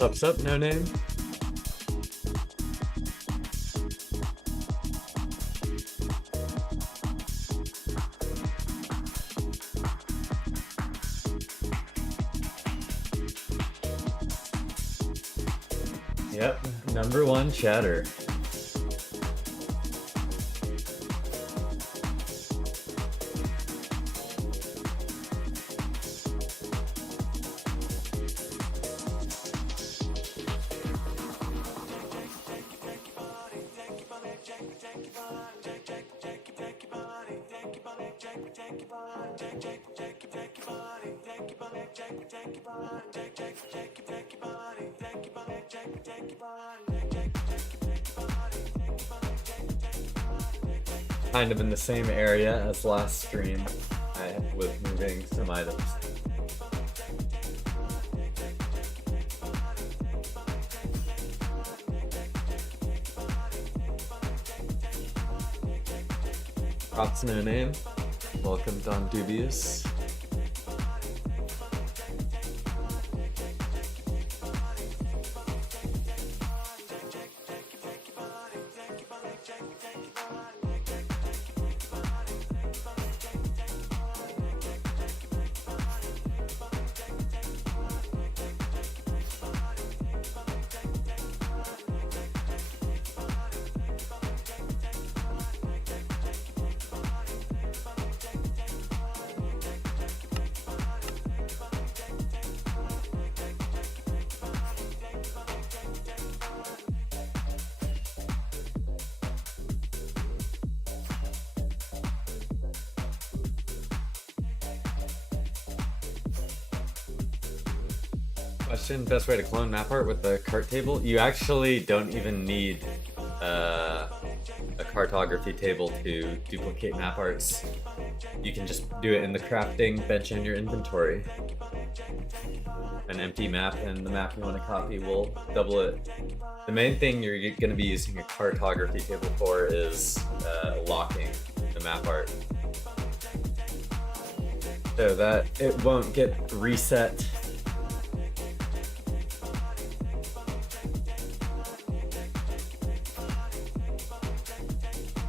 Sup, no name? Yep, number one chatter. Kind of in the same area as last stream, with moving some items. Props no name. Welcome Don Dubious. Question, best way to clone map art with the cart table? You actually don't even need a cartography table to duplicate map arts. You can just do it in the crafting bench in your inventory. An empty map and the map you want to copy will double it. The main thing you're going to be using a cartography table for is locking the map art, so that it won't get reset.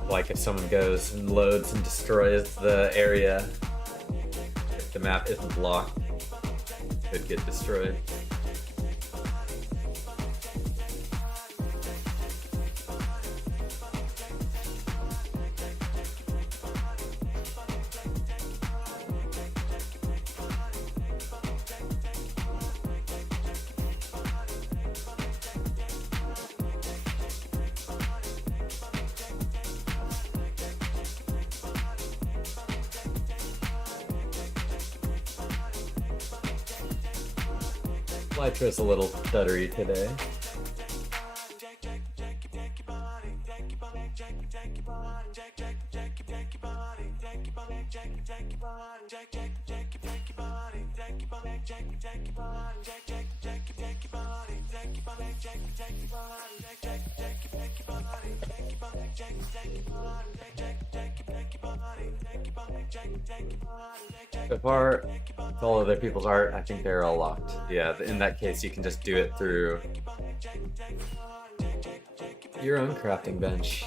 Like if someone goes and loads and destroys the area, if the map isn't locked, it could get destroyed. Lytra's a little stuttery today. So far, with all other people's art, I think they're all locked. Yeah, in that case, you can just do it through your own crafting bench.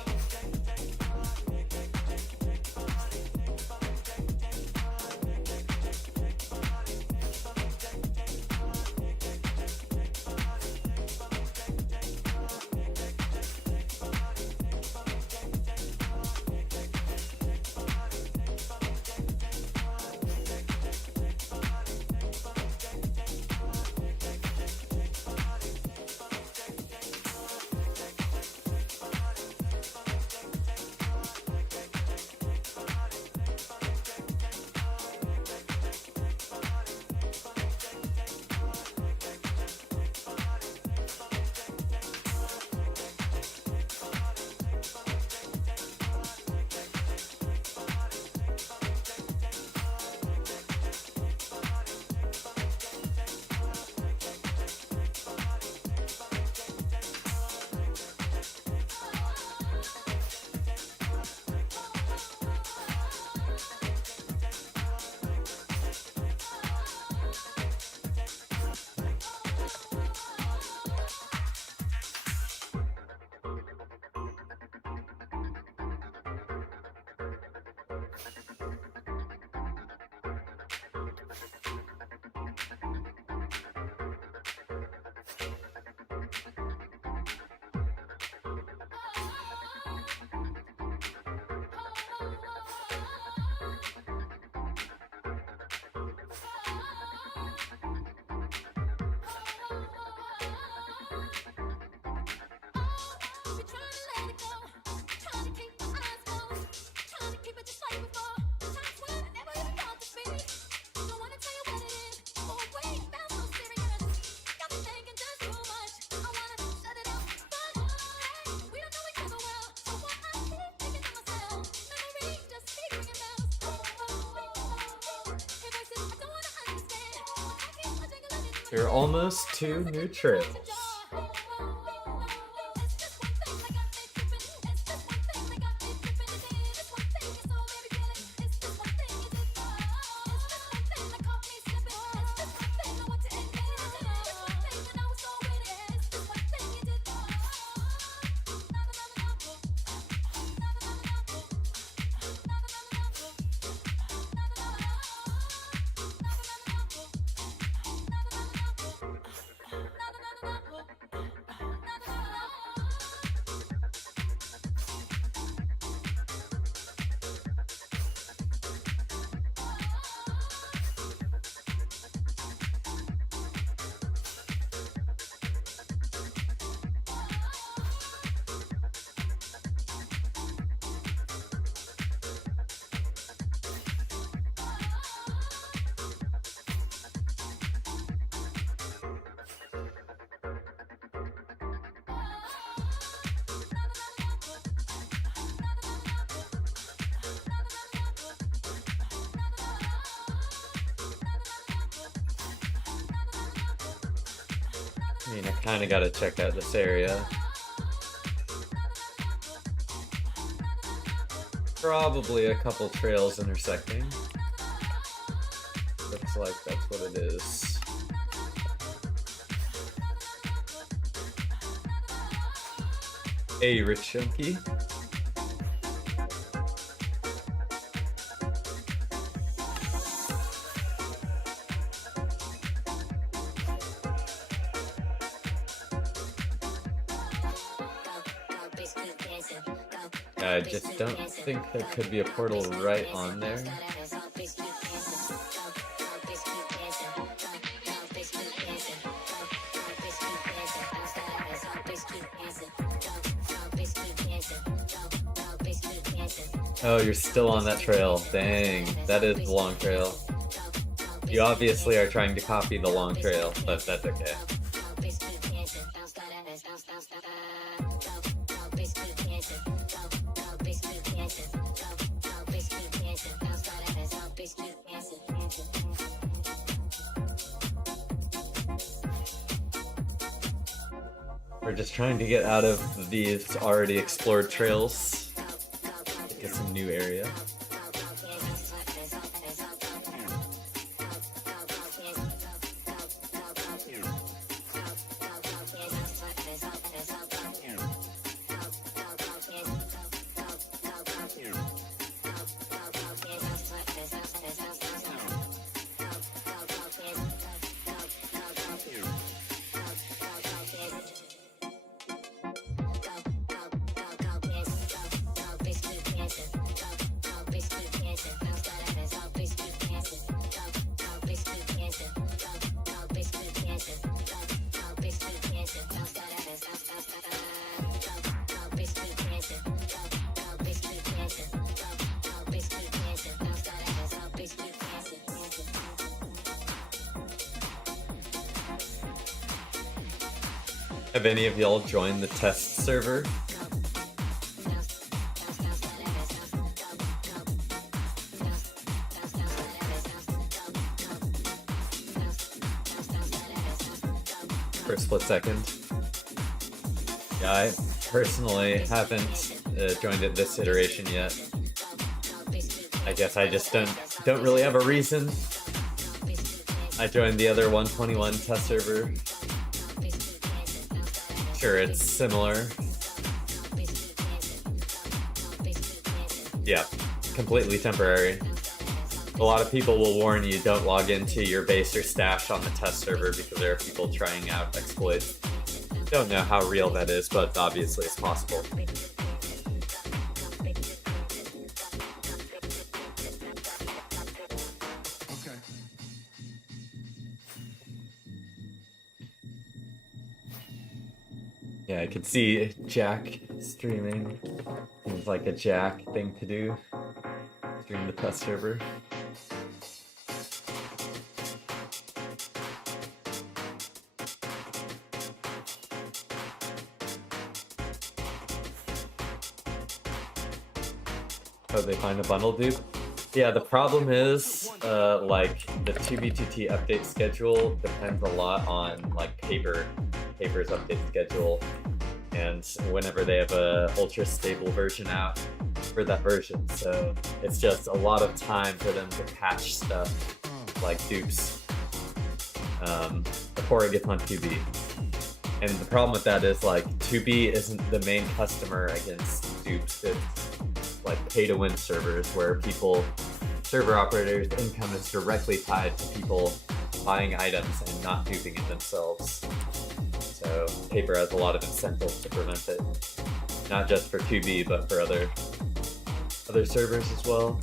You're almost to new trails. I mean, I kind of got to check out this area. Probably a couple trails intersecting. Looks like that's what it is. Hey, Rich Chunky. I just don't think there could be a portal right on there. Oh, you're still on that trail. Dang, that is the long trail. You obviously are trying to copy the long trail, but that's okay. We're just trying to get out of these already explored trails, get some new area. Have any of y'all joined the test server? For a split second. Yeah, I personally haven't joined it this iteration yet. I guess I just don't really have a reason. I joined the other 121 test server. Sure, it's similar. Yeah, completely temporary. A lot of people will warn you don't log into your base or stash on the test server because there are people trying out exploits. Don't know how real that is, but obviously it's possible. Yeah, I could see Jack streaming. Seems like a Jack thing to do. Stream the test server. Oh, they find a bundle dupe? Yeah, the problem is, like, the 2B2T update schedule depends a lot on, like, Paper's update schedule, and whenever they have a ultra stable version out for that version, so it's just a lot of time for them to patch stuff, like dupes, before it gets on 2B. And the problem with that is, like, 2B isn't the main customer against dupes, it's like pay-to-win servers where server operators' income is directly tied to people buying items and not duping it themselves. So Paper has a lot of incentive to prevent it, not just for 2B, but for other servers as well.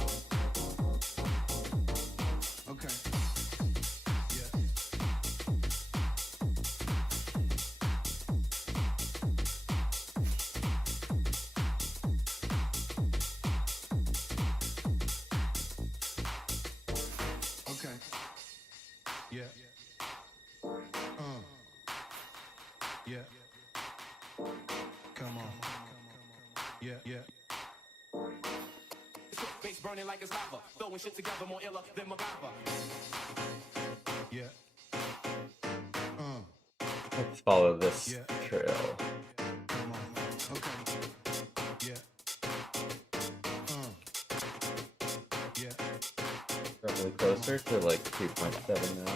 Burning like it's lava, throwing shit together more iller than MacGyver. Let's follow this trail. Probably closer to like 2.7 now.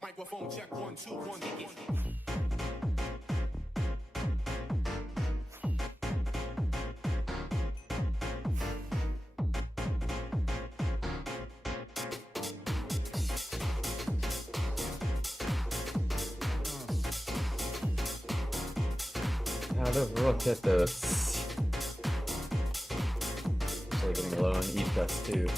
Microphone check 1 2 1. I've never looked at those. Actually getting low on E-Plus too.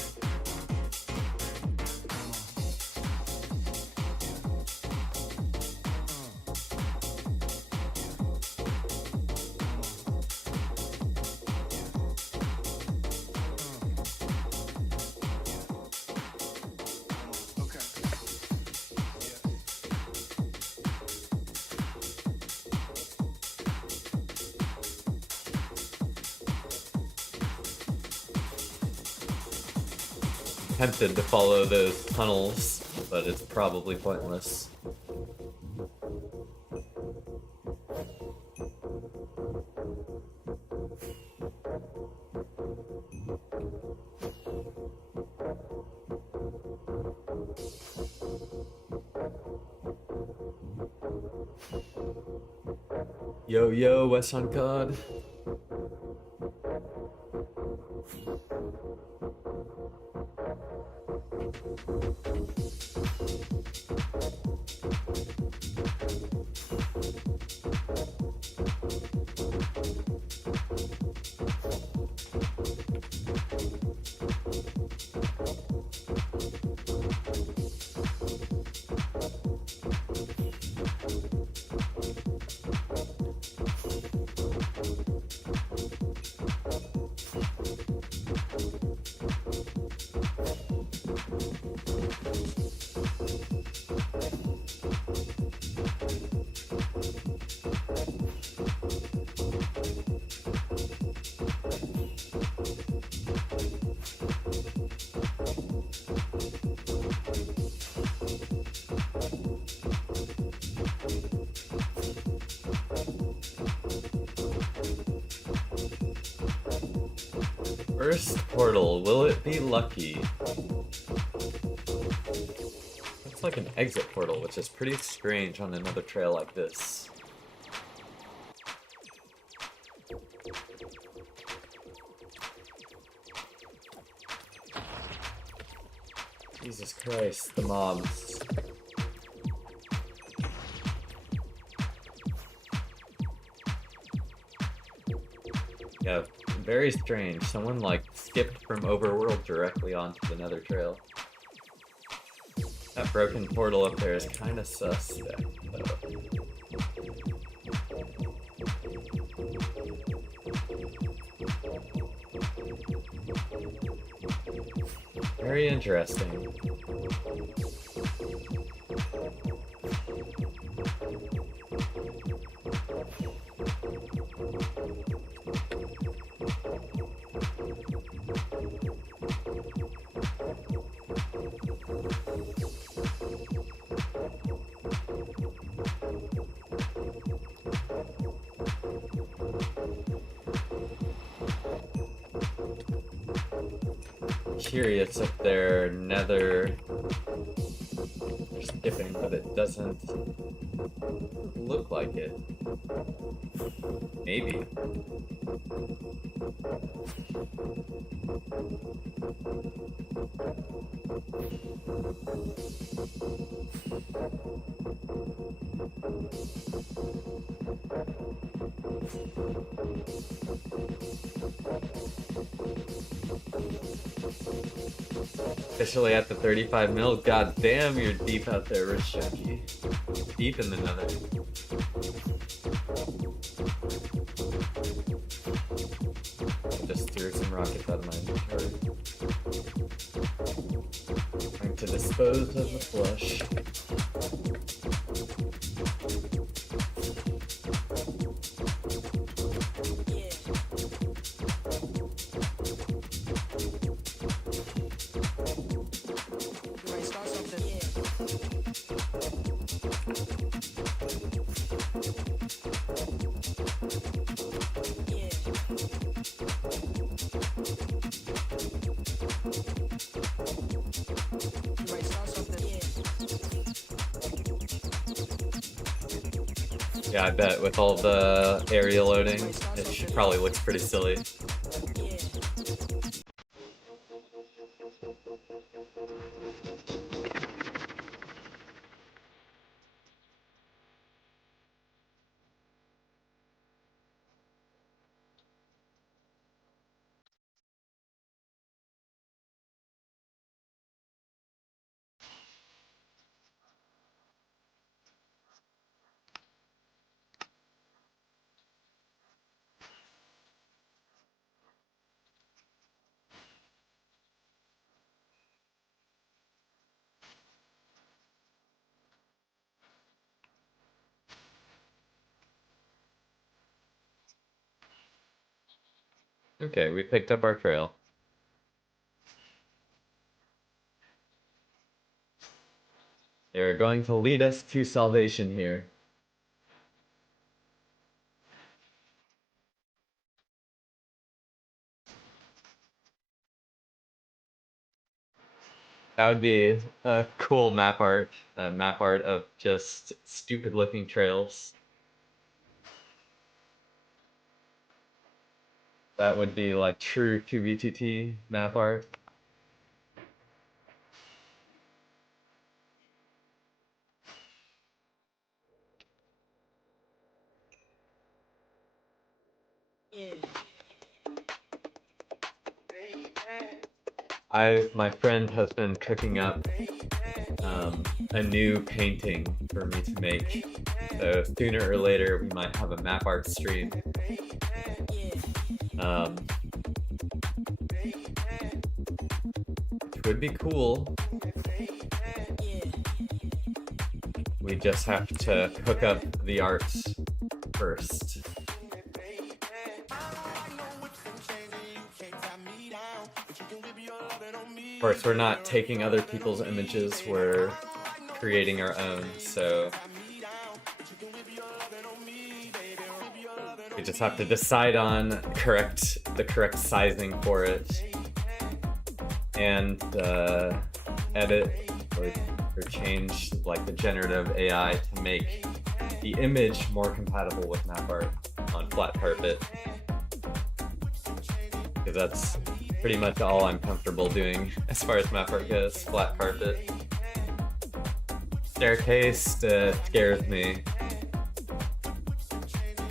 Tempted to follow those tunnels, but it's probably pointless. Yo, West on COD. First portal, will it be lucky? Looks like an exit portal, which is pretty strange on another trail like this. Jesus Christ, the mobs. Yeah, very strange. Someone like skipped from overworld directly onto the Nether trail. That broken portal up there is kind of suspect, though. Very interesting. Curious if their Nether they're skipping, but it doesn't look like it. Maybe. Officially at the 35 mil. God damn, you're deep out there, Rich Jackie. Deep in the Nether. I just threw some rockets out of my inventory. Trying to dispose of the flush. Yeah, I bet with all the area loading, it probably looks pretty silly. Okay, we picked up our trail. They're going to lead us to salvation here. That would be a cool map art. A map art of just stupid looking trails. That would be like true 2v2t map art. My friend has been cooking up a new painting for me to make. So sooner or later we might have a map art stream. Which would be cool. We just have to hook up the art first. Of course, we're not taking other people's images, we're creating our own, so we just have to decide on the correct sizing for it, and edit or change like the generative AI to make the image more compatible with map art on flat carpet, because that's pretty much all I'm comfortable doing as far as map art goes. Flat carpet. Staircase scares me.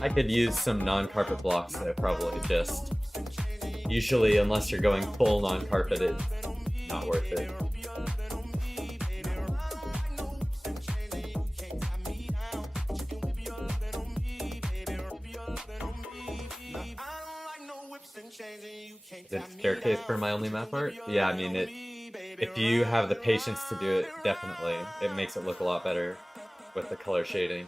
I could use some non-carpet blocks though, probably just. Usually, unless you're going full non-carpet, it's not worth it. Is it staircase for my only map art? Yeah, I mean if you have the patience to do it, definitely. It makes it look a lot better with the color shading.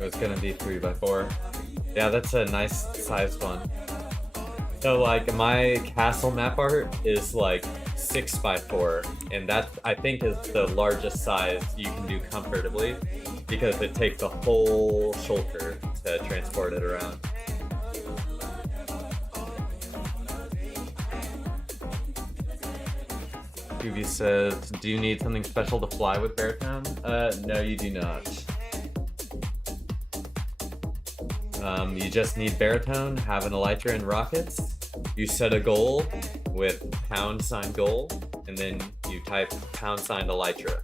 It's gonna be 3x4. Yeah, that's a nice sized one. So like my castle map art is like 6x4, and that I think is the largest size you can do comfortably because it takes a whole shoulder to transport it around. Scooby says, do you need something special to fly with Baritone? No, you do not. You just need Baritone, have an elytra and rockets. You set a goal with # goal, and then you type # elytra.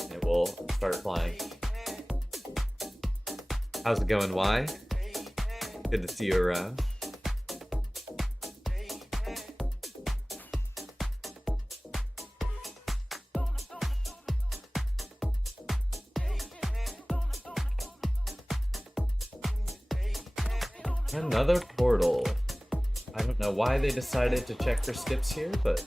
And it will start flying. How's it going, Y? Good to see you around. Another portal. I don't know why they decided to check for skips here, but...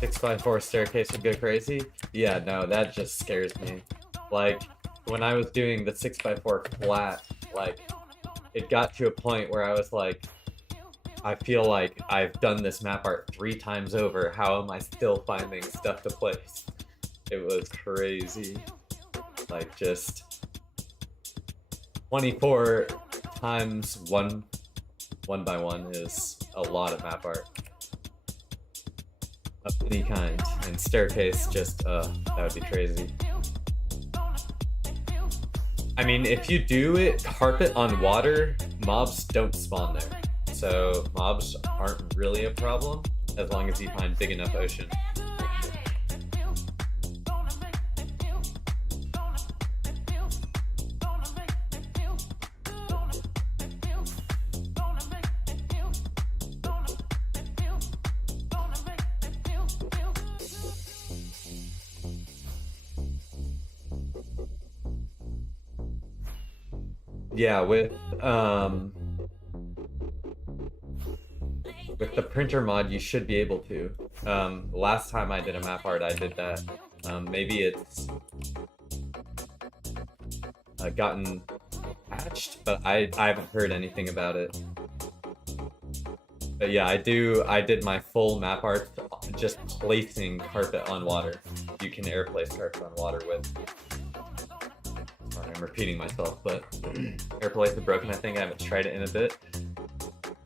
"6x4 staircase would go crazy?" Yeah, no, that just scares me. Like, when I was doing the 6x4 flat, like, it got to a point where I was like, I feel like I've done this map art 3 times over. How am I still finding stuff to place? It was crazy. Like, just 24 times 1x1 is a lot of map art of any kind. And staircase, just that would be crazy. I mean, if you do it carpet on water, mobs don't spawn there. So mobs aren't really a problem as long as you find big enough ocean. Yeah, with the printer mod, you should be able to. Last time I did a map art, I did that. Maybe it's gotten patched, but I haven't heard anything about it. But yeah, I did my full map art just placing carpet on water. You can air place carpet on water with. Sorry, I'm repeating myself, but air place is broken. I think I haven't tried it in a bit.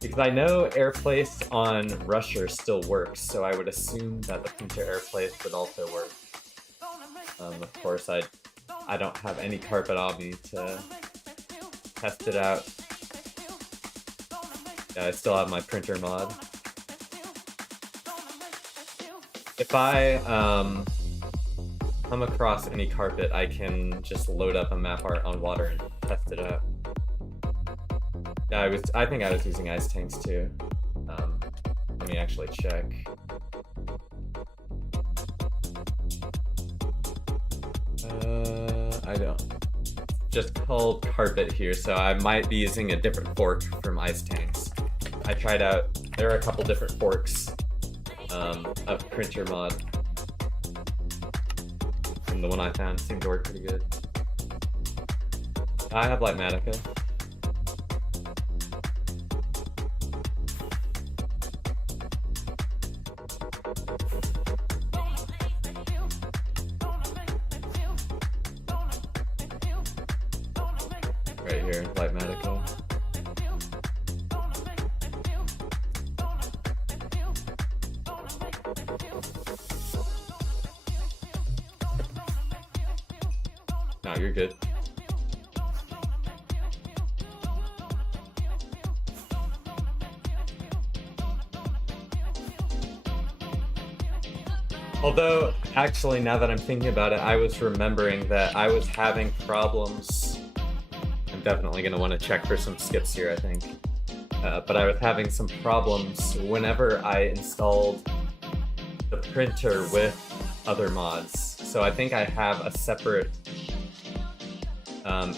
Because I know air place on Rusher still works, so I would assume that the printer air place would also work. Of course, I don't have any carpet on me to test it out. Yeah, I still have my printer mod. If I come across any carpet, I can just load up a map art on water and test it out. Yeah, I think I was using ice tanks too. Let me actually check. I don't. Just called carpet here, so I might be using a different fork from ice tanks. I tried out, there are a couple different forks of printer mod. And the one I found seemed to work pretty good. I have Lightmatica. Right here, Lightmatica. No, you're good. Although, actually, now that I'm thinking about it, I was remembering that I was having problems. I'm definitely going to want to check for some skips here, I think. But I was having some problems whenever I installed the printer with other mods. So I think I have a separate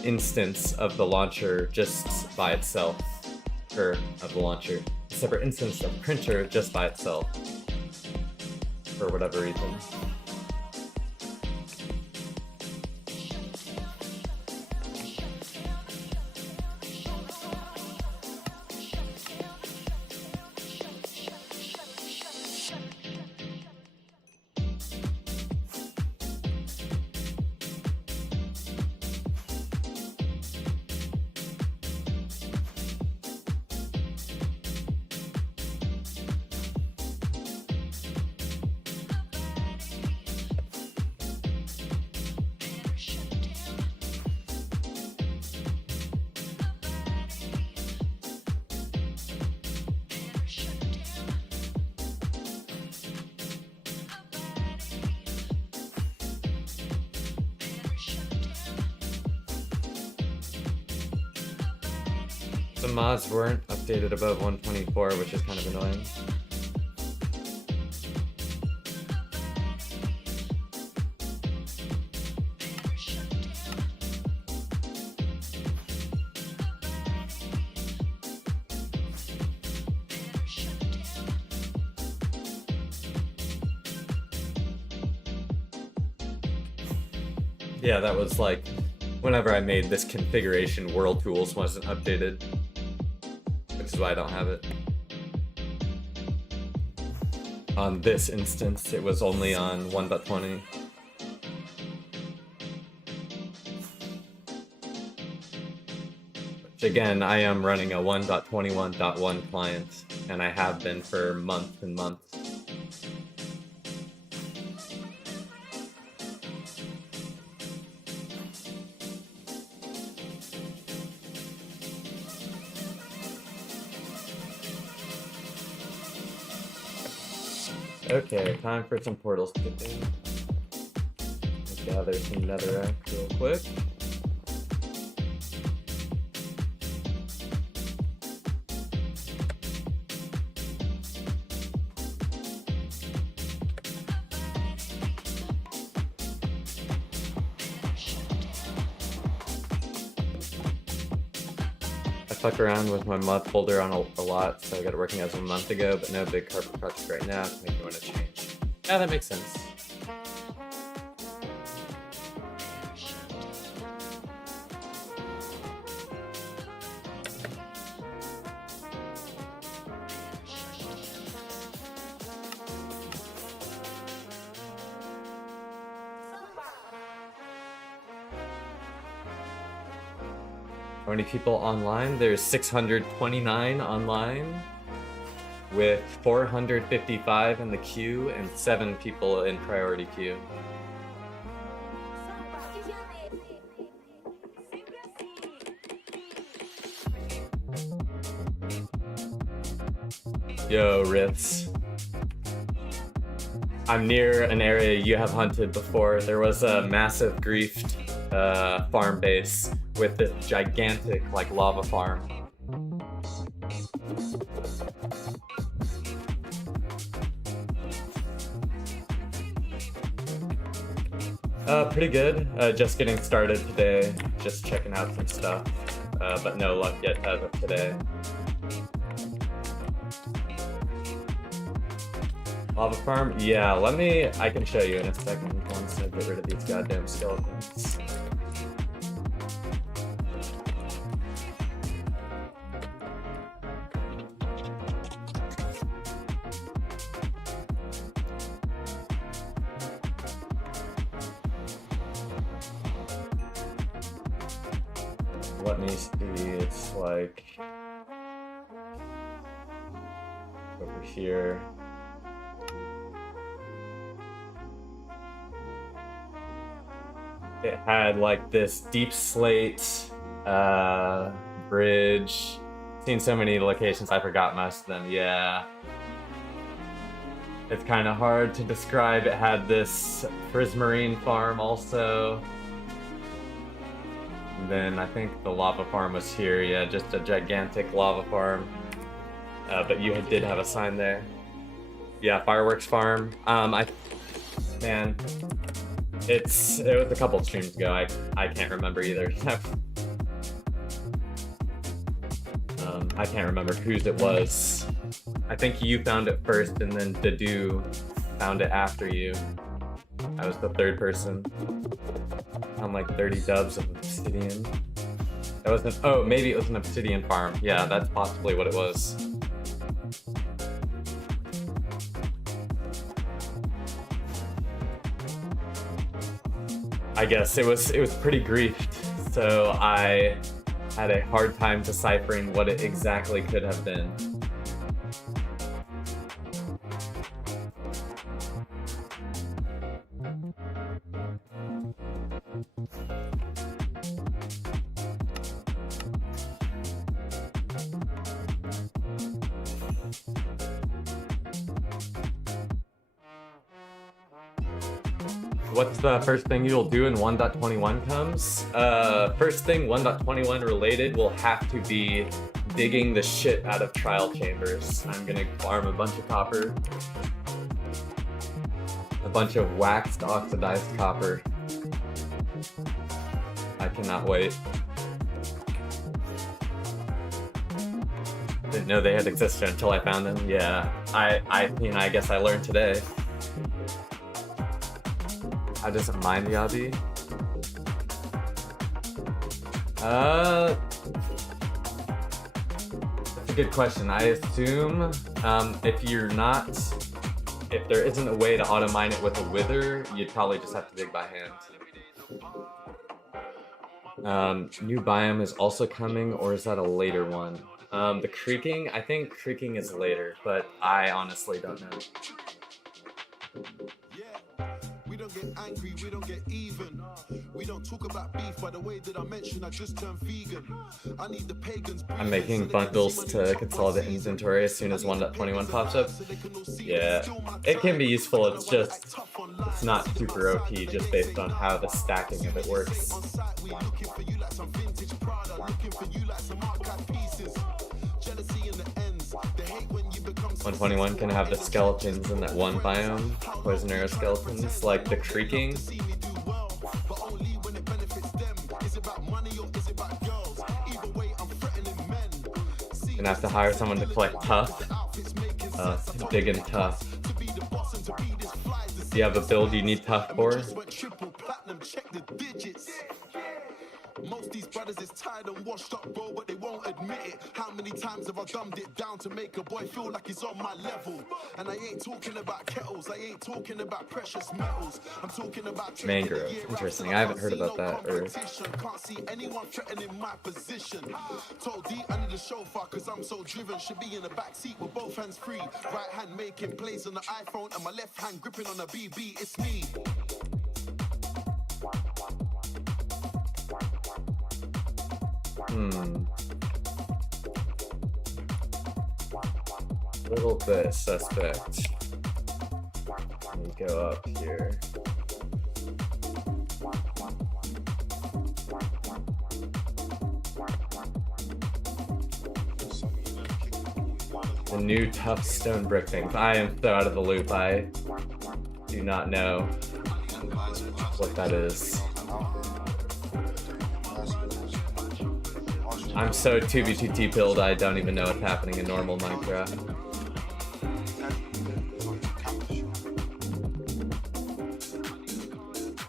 instance of the launcher just by itself. Or of the launcher. A separate instance of printer just by itself. For whatever reason. The mods weren't updated above 124, which is kind of annoying. Yeah, that was like whenever I made this configuration, World Tools wasn't updated. Which is why I don't have it. On this instance, it was only on 1.20. Which again, I am running a 1.21.1 client, and I have been for months and months. Okay, time for some portal skipping. Let's gather some netherrack real quick. I fuck around with my mod folder on a lot, so I got it working as of a month ago, but no big carpet project right now to make me want to change. Yeah, that makes sense. How many people online? There's 629 online, with 455 in the queue and 7 people in priority queue. Yo, Riffs. I'm near an area you have hunted before. There was a massive griefed farm base with this gigantic, like, lava farm. Pretty good. Just getting started today. Just checking out some stuff. But no luck yet as of today. Lava farm? Yeah, I can show you in a second once I get rid of these goddamn skeletons. Let me see, it's like over here. It had like this deep slate bridge. Seen so many locations, I forgot most of them. Yeah. It's kind of hard to describe. It had this prismarine farm also. And then I think the lava farm was here. Yeah, just a gigantic lava farm. But you did have a sign there. Yeah, fireworks farm. Man, it was a couple of streams ago. I can't remember either. I can't remember whose it was. I think you found it first, and then Dadu found it after you. I was the third person. Found like 30 dubs of obsidian. That wasn't. Oh, maybe it was an obsidian farm. Yeah, that's possibly what it was. I guess it was pretty griefed, so I had a hard time deciphering what it exactly could have been. What's the first thing you'll do in 1.21 comes? First thing 1.21 related will have to be digging the shit out of trial chambers. I'm gonna farm a bunch of copper. A bunch of waxed oxidized copper. I cannot wait. Didn't know they had existed until I found them. Yeah, I mean, I guess I learned today. How does it mine the obby? That's a good question. I assume if there isn't a way to auto mine it with a wither, you'd probably just have to dig by hand. New biome is also coming, or is that a later one? The creaking, I think creaking is later, but I honestly don't know. We don't get angry, we don't get even. We don't talk about beef by the way that I mentioned I just turned vegan. I need the pagans. I'm making bundles to consolidate inventory as soon as 1.21 pops up. Yeah, it can be useful, it's not super OP just based on how the stacking of it works. 1.21 can have the skeletons in that one biome, poison arrow skeletons, like the creaking. Gonna have to hire someone to collect tuff. Digging tuff. Do you have a build you need tuff for? Most these brothers is tired and washed up, bro, but they won't admit it. How many times have I dumbed it down to make a boy feel like he's on my level? And I ain't talking about kettles, I ain't talking about precious metals. I'm talking about mangrove. Interesting. I haven't heard about that. Or can't see anyone threatening my position. Told D I need a chauffeur cause I'm so driven. Should be in the back seat with both hands free. Right hand making plays on the iPhone and my left hand gripping on the BB. It's me. Little bit suspect. Let me go up here. The new tough stone brick things. I am so out of the loop. I do not know what that is. I'm so 2v2t pilled, I don't even know what's happening in normal Minecraft.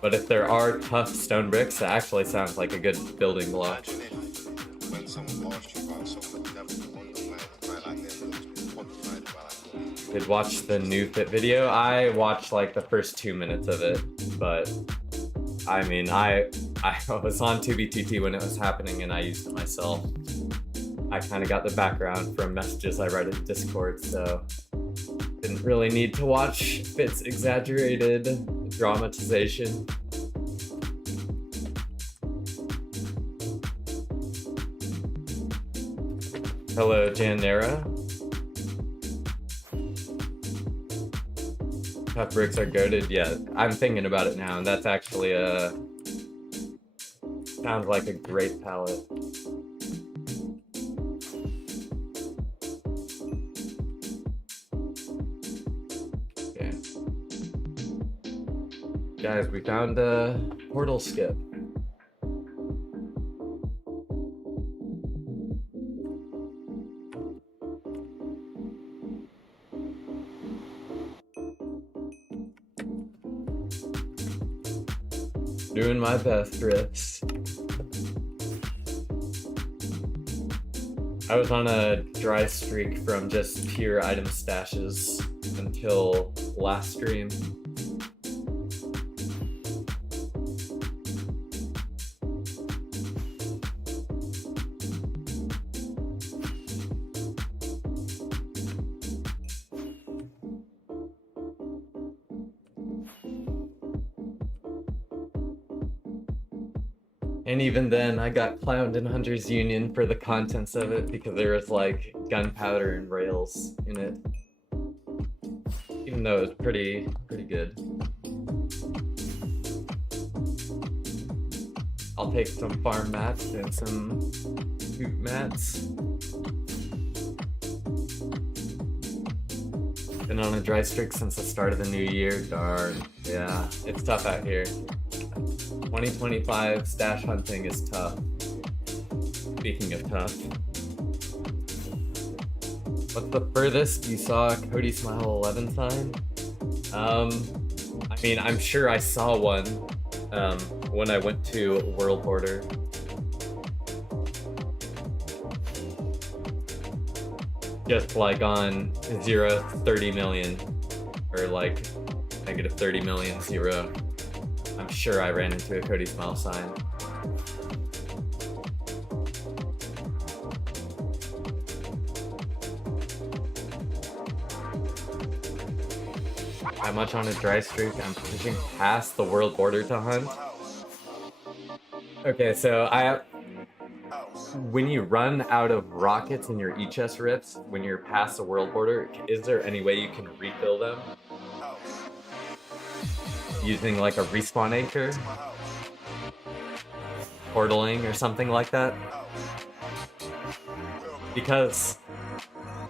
But if there are tough stone bricks, that actually sounds like a good building block. Did watch the new fit video? I watched like the first 2 minutes of it, but I mean, I was on 2v2t when it was happening and I used it myself. I kind of got the background from messages I read in Discord, so didn't really need to watch Fit's exaggerated dramatization. Hello, Janera. Tough bricks are goated. Yeah, I'm thinking about it now, and that's actually a sounds like a great palette. Okay, guys, we found a portal skip. Doing my best, Rips. I was on a dry streak from just pure item stashes until last stream. And even then, I got clowned in Hunter's Union for the contents of it because there was like gunpowder and rails in it. Even though it was pretty good. I'll take some farm mats and some boot mats. Been on a dry streak since the start of the new year. Darn. Yeah, it's tough out here. 2025 stash hunting is tough. Speaking of tough. What's the furthest you saw Cody Smile 11 sign? I mean, I'm sure I saw one when I went to World Border. Just like on 0, 30 million, or like negative 30 million, 0. I'm sure I ran into a Cody Smile sign. How much on a dry streak? I'm pushing past the world border to hunt. Okay, so when you run out of rockets in your E-chest rips, when you're past the world border, is there any way you can refill them? Using like a respawn anchor? Portaling or something like that? Because...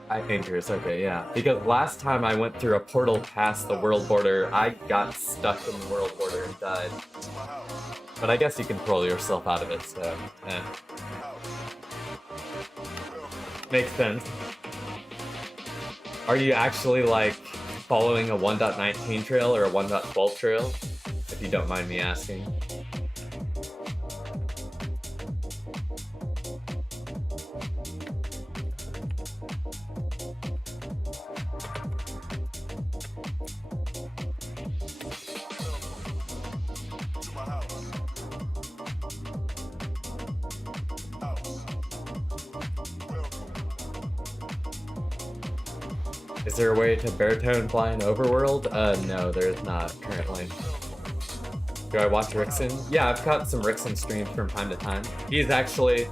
anchors, okay, yeah. Because last time I went through a portal past the world border, I got stuck in the world border and died. But I guess you can pull yourself out of it, so... Makes sense. Are you actually, like, following a 1.19 trail or a 1.12 trail? If you don't mind me asking. Is there a way to baritone fly in Overworld? No, there is not currently. Do I watch Rickson? Yeah, I've caught some Rickson streams from time to time. He's actually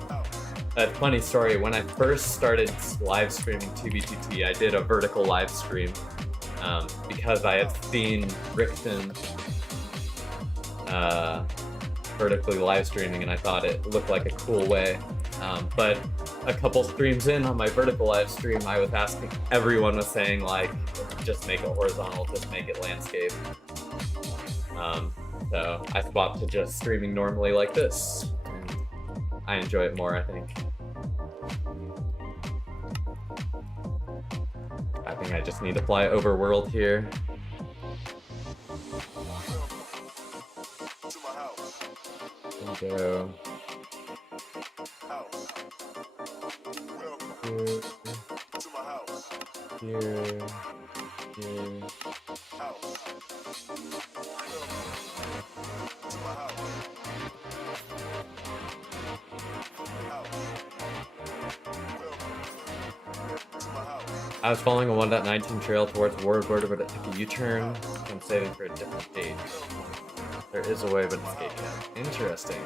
a funny story. When I first started live streaming 2v2t, I did a vertical live stream because I had seen Rickson vertically live streaming and I thought it looked like a cool way. But a couple streams in on my vertical live stream, I was asking, everyone was saying like, just make it horizontal, just make it landscape. So I swapped to just streaming normally like this. And I enjoy it more, I think. I think I just need to fly overworld here. There we go. Here. I was following a 1.19 trail towards World Border, but it took a U-turn. I'm saving for a different gate. There is a way, but it's gate capped. Interesting.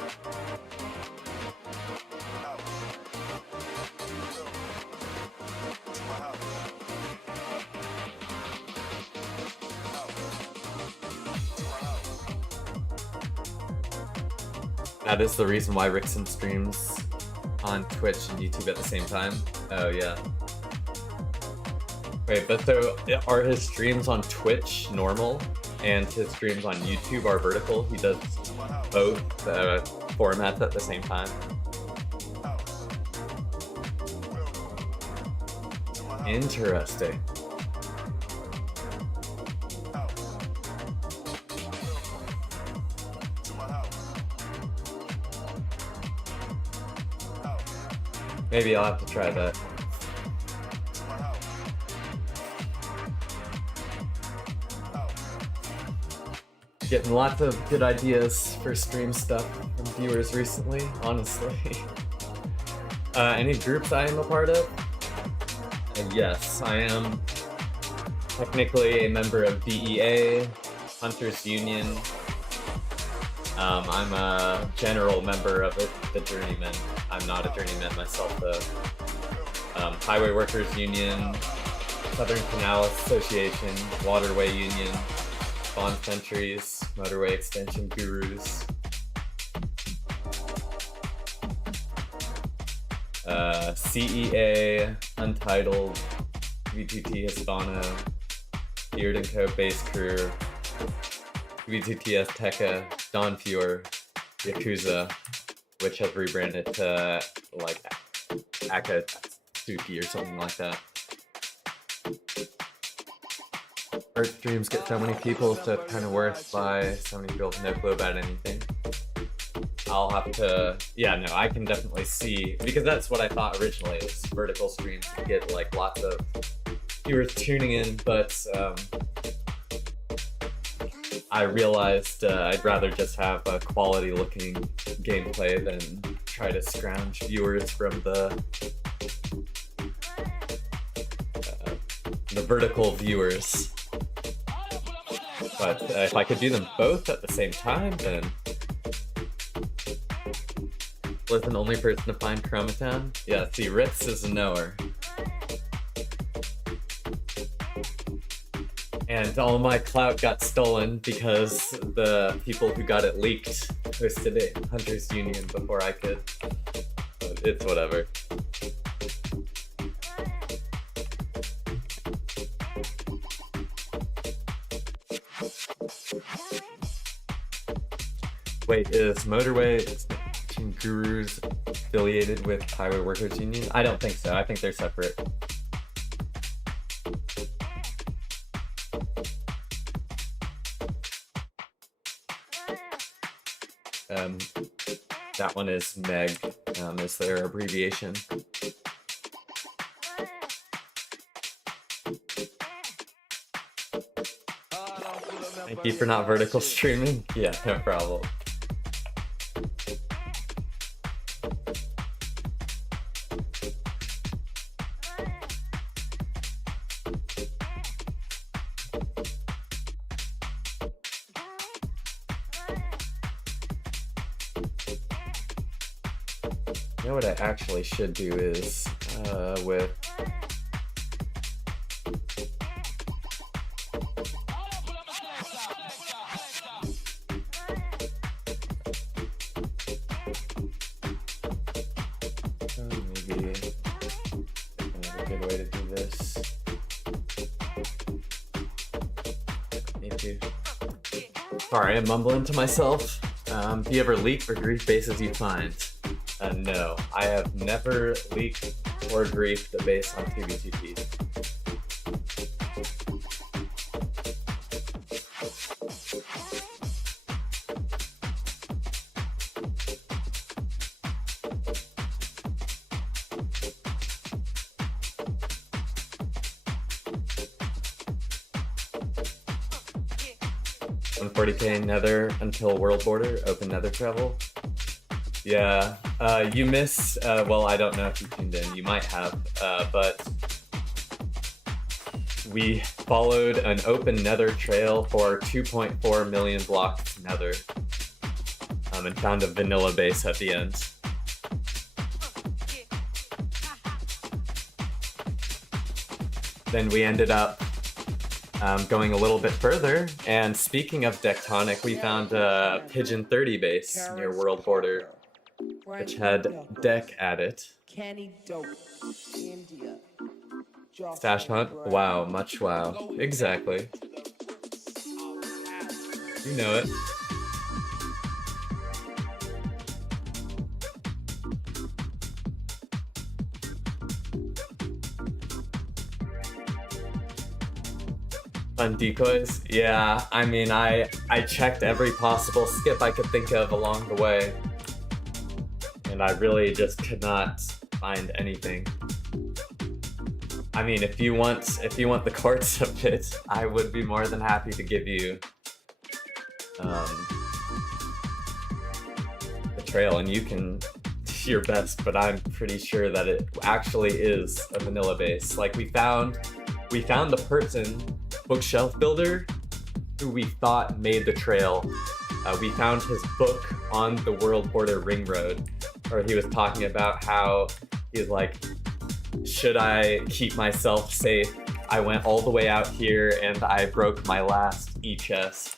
That is the reason why Rickson streams on Twitch and YouTube at the same time. Oh yeah. Wait, but so are his streams on Twitch normal and his streams on YouTube are vertical? He does both formats at the same time. Interesting. Maybe I'll have to try that. Getting lots of good ideas for stream stuff from viewers recently, honestly. Any groups I am a part of? Yes, I am technically a member of DEA, Hunters Union. I'm a general member of the Journeyman. I'm not a journeyman myself though. Highway Workers Union, Southern Canal Association, Waterway Union, Bond Sentries, Motorway Extension Gurus, CEA, Untitled, VTT Hispano, Beard & Co. Base Crew, VTTS Tekka, Don Fuhr, Yakuza, which has rebranded to like Akatsuki or something like that. Art streams get so many people, so it's kind of worth by so many people with no clue about anything. I'll have to, yeah, no, I can definitely see, because that's what I thought originally, is vertical streams to get like lots of viewers tuning in, but I realized I'd rather just have a quality looking gameplay than try to scrounge viewers from the vertical viewers. But if I could do them both at the same time, then was an only person to find Chromatown? Yeah, see, Ritz is a knower. And all my clout got stolen because the people who got it leaked hosted it in Hunters Union before I could. But it's whatever. Wait, is Motorway Extension Gurus affiliated with Highway Workers Union? I don't think so. I think they're separate. That one is MEG, is their abbreviation. Thank you for not vertical streaming. Yeah, no problem. You know what I actually should do is with maybe a good way to do this. Need to. Sorry, I'm mumbling to myself. Do you ever leak or grief bases you find? No, I have never leaked or griefed a base on 2v2t. $140k Nether until world border, open Nether travel. Yeah, you miss, well, I don't know if you tuned in, you might have, but we followed an open Nether trail for 2.4 million blocks Nether, and found a vanilla base at the end. Then we ended up Going a little bit further, and speaking of Dectonic, we found a Pigeon 30 base near World Border, which had deck at it. Stash hunt? Wow, much wow. Exactly. You know it. On decoys? Yeah, I mean, I checked every possible skip I could think of along the way, and I really just could not find anything. I mean, if you want the cards of it, I would be more than happy to give you the trail, and you can do your best, but I'm pretty sure that it actually is a vanilla base. Like, we found the person, bookshelf builder, who we thought made the trail. We found his book on the World Border Ring Road, where he was talking about how he's like, should I keep myself safe? I went all the way out here and I broke my last e-chest.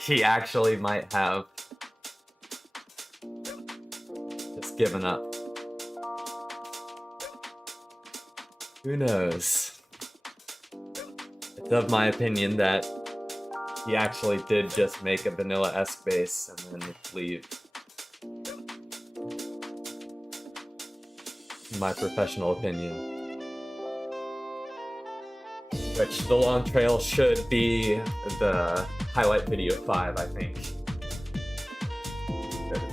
He actually might have just given up. Who knows? It's of my opinion that he actually did just make a vanilla-esque base and then leave. My professional opinion. Which the long trail should be the highlight video 5, I think.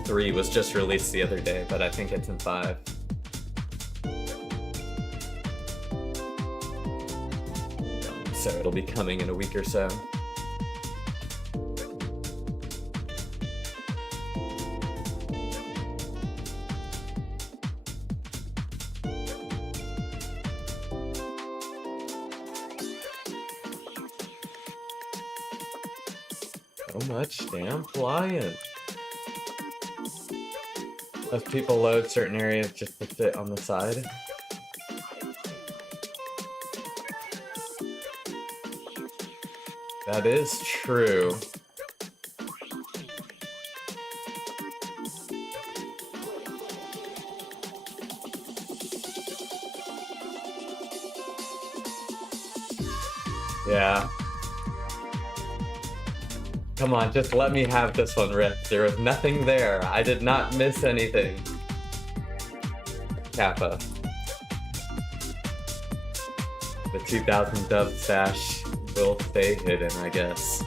3 was just released the other day, but I think it's in 5. So it'll be coming in a week or so. So much damn flying. As people load certain areas just to fit on the side. That is true. Yeah. Come on, just let me have this one, Rip. There was nothing there. I did not miss anything. Kappa. The 2000 dub stash will stay hidden, I guess.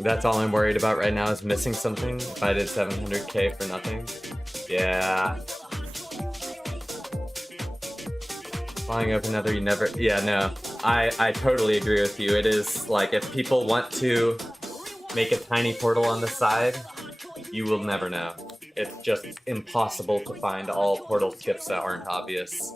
That's all I'm worried about right now is missing something. If I did 700k for nothing. Yeah. Flying up another, you never... Yeah, no. I totally agree with you. It is like, if people want to make a tiny portal on the side, you will never know. It's just impossible to find all portal skips that aren't obvious.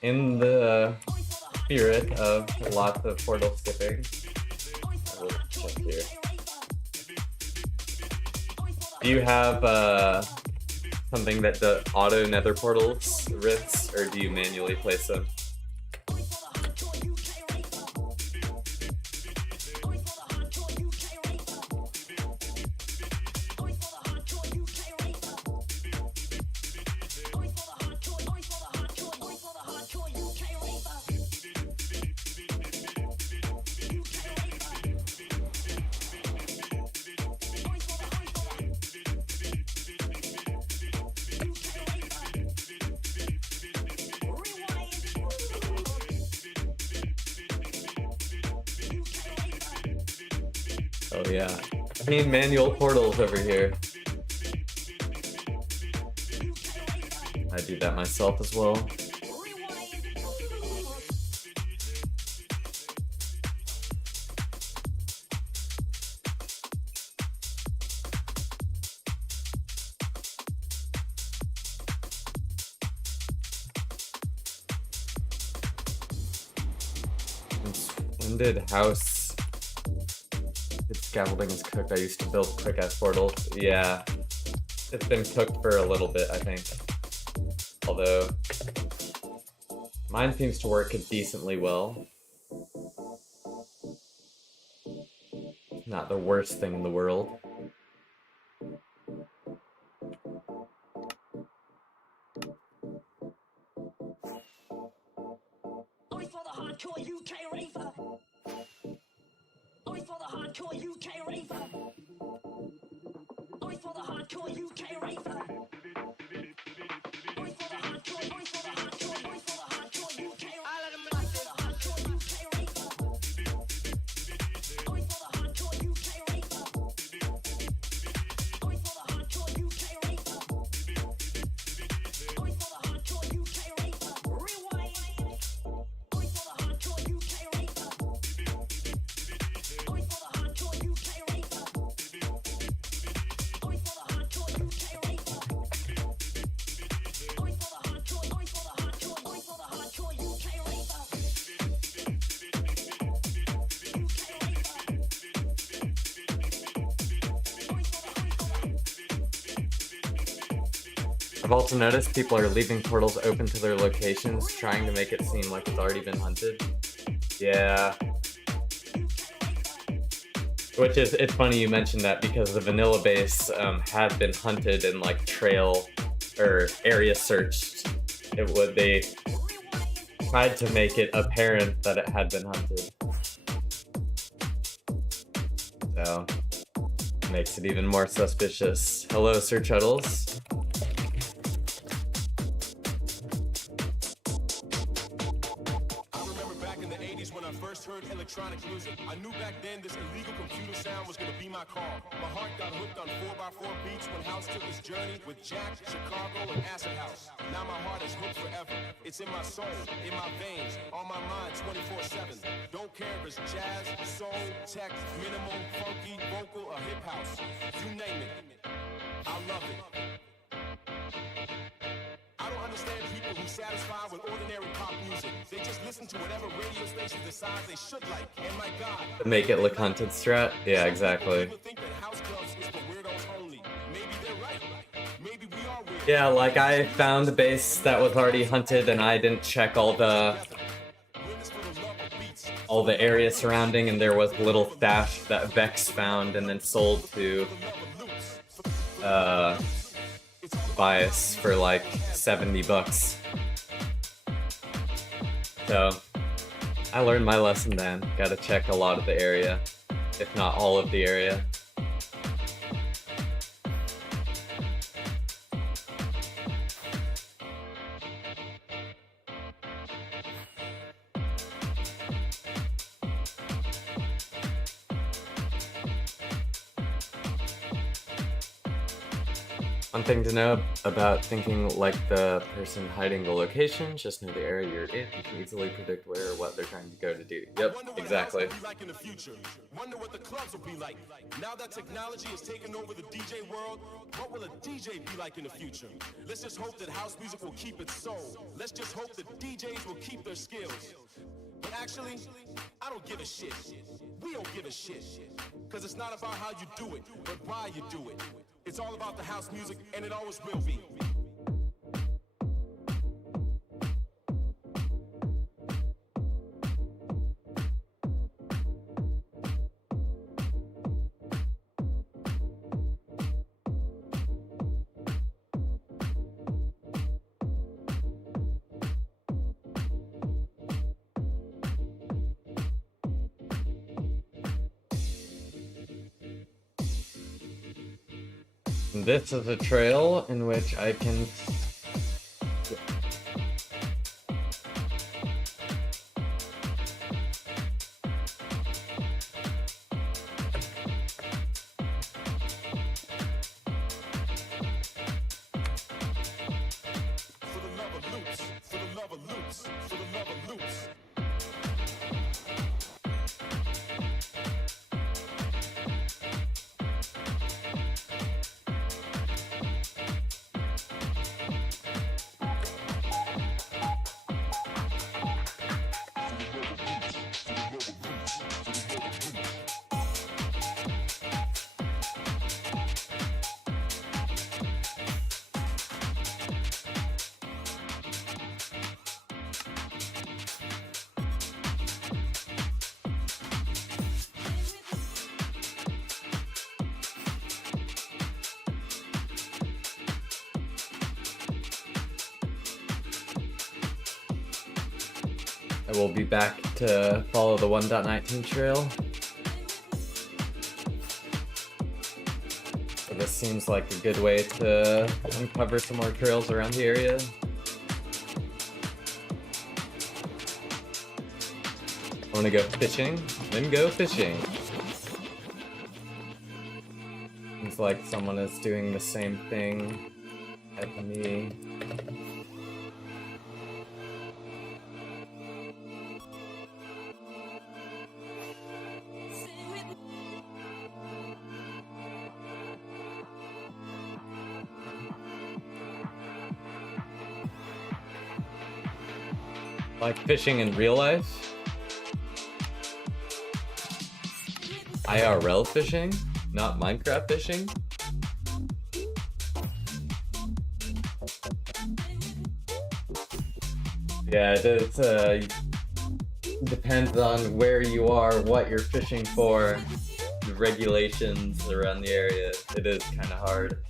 In the spirit of lots of portal skipping, I will check here. Do you have something that the auto nether portals rifts, or do you manually place them? Oh yeah. I mean manual portals over here. I do that myself as well. When did house scaffolding is cooked? I used to build quick ass portals. Yeah. It's been cooked for a little bit, I think. Although mine seems to work decently well. Not the worst thing in the world. Only for the hardcore UK raver. Only for the hardcore UK raver. Only for the hardcore UK raver. Only for the hardcore, only for the hardcore, only for the hardcore UK raver. Only for the hardcore UK raver. Only for the hardcore UK raver. Only for the hardcore UK raver. Only for the hardcore UK raver. Rewind. Only for the hardcore UK raver. Only for the hardcore UK raver. Only for the hardcore UK raver. Only for the hardcore, only for the hardcore, only for the hardcore UK raver. I've also noticed people are leaving portals open to their locations, trying to make it seem like it's already been hunted. Yeah. Which is, it's funny you mentioned that because the vanilla base had been hunted and like trail or area searched. They tried to make it apparent that it had been hunted. So, makes it even more suspicious. Hello, Sir Chuddles. I remember back in the 80s when I first heard electronic music. I knew back then this illegal computer sound was gonna be my call. My heart got hooked on 4x4 beats when House took his journey with Jack, Chicago, and Acid House. Now my heart is hooked forever. It's in my soul, in my veins, on my mind 24/7. Don't care if it's jazz, soul, tech, minimal, funky, vocal, or hip house. You name it. I love it. I don't understand people who satisfy with ordinary pop music. They just listen to whatever radio station decides they should like. And my God, Make it look hunted strat? Yeah, exactly. people think that house clubs is for weirdos only. Maybe they're right. Maybe we are weird. Yeah, like I found a base that was already hunted and I didn't check all the area surrounding, and there was a little stash that Vex found and then sold to Bias for like $70. So I learned my lesson then. Gotta check a lot of the area, if not all of the area. One thing to know about thinking like the person hiding the location, just know the area you're in. You can easily predict where or what they're trying to go to do. Yep, exactly. Wonder what the house will be like in the future. Wonder what the clubs will be like. Now that technology has taken over the DJ world, what will a DJ be like in the future? Let's just hope that house music will keep its soul. Let's just hope that DJs will keep their skills. But actually, I don't give a shit. We don't give a shit. Cause it's not about how you do it, but why you do it. It's all about the house music, and it always will be. This is a trail in which I can... I will be back to follow the 1.19 trail. So this seems like a good way to uncover some more trails around the area. I want to go fishing, then go fishing. Seems like someone is doing the same thing as me. Like fishing in real life? IRL fishing? Not Minecraft fishing? Yeah, it depends on where you are, what you're fishing for, the regulations around the area. It is kind of hard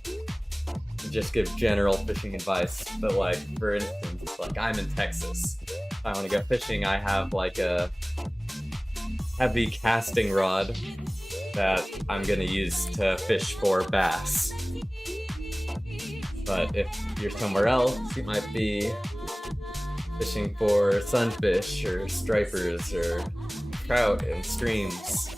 to just give general fishing advice. But like, for instance, like I'm in Texas. If I want to go fishing, I have like a heavy casting rod that I'm gonna use to fish for bass. But if you're somewhere else, you might be fishing for sunfish or stripers or trout in streams.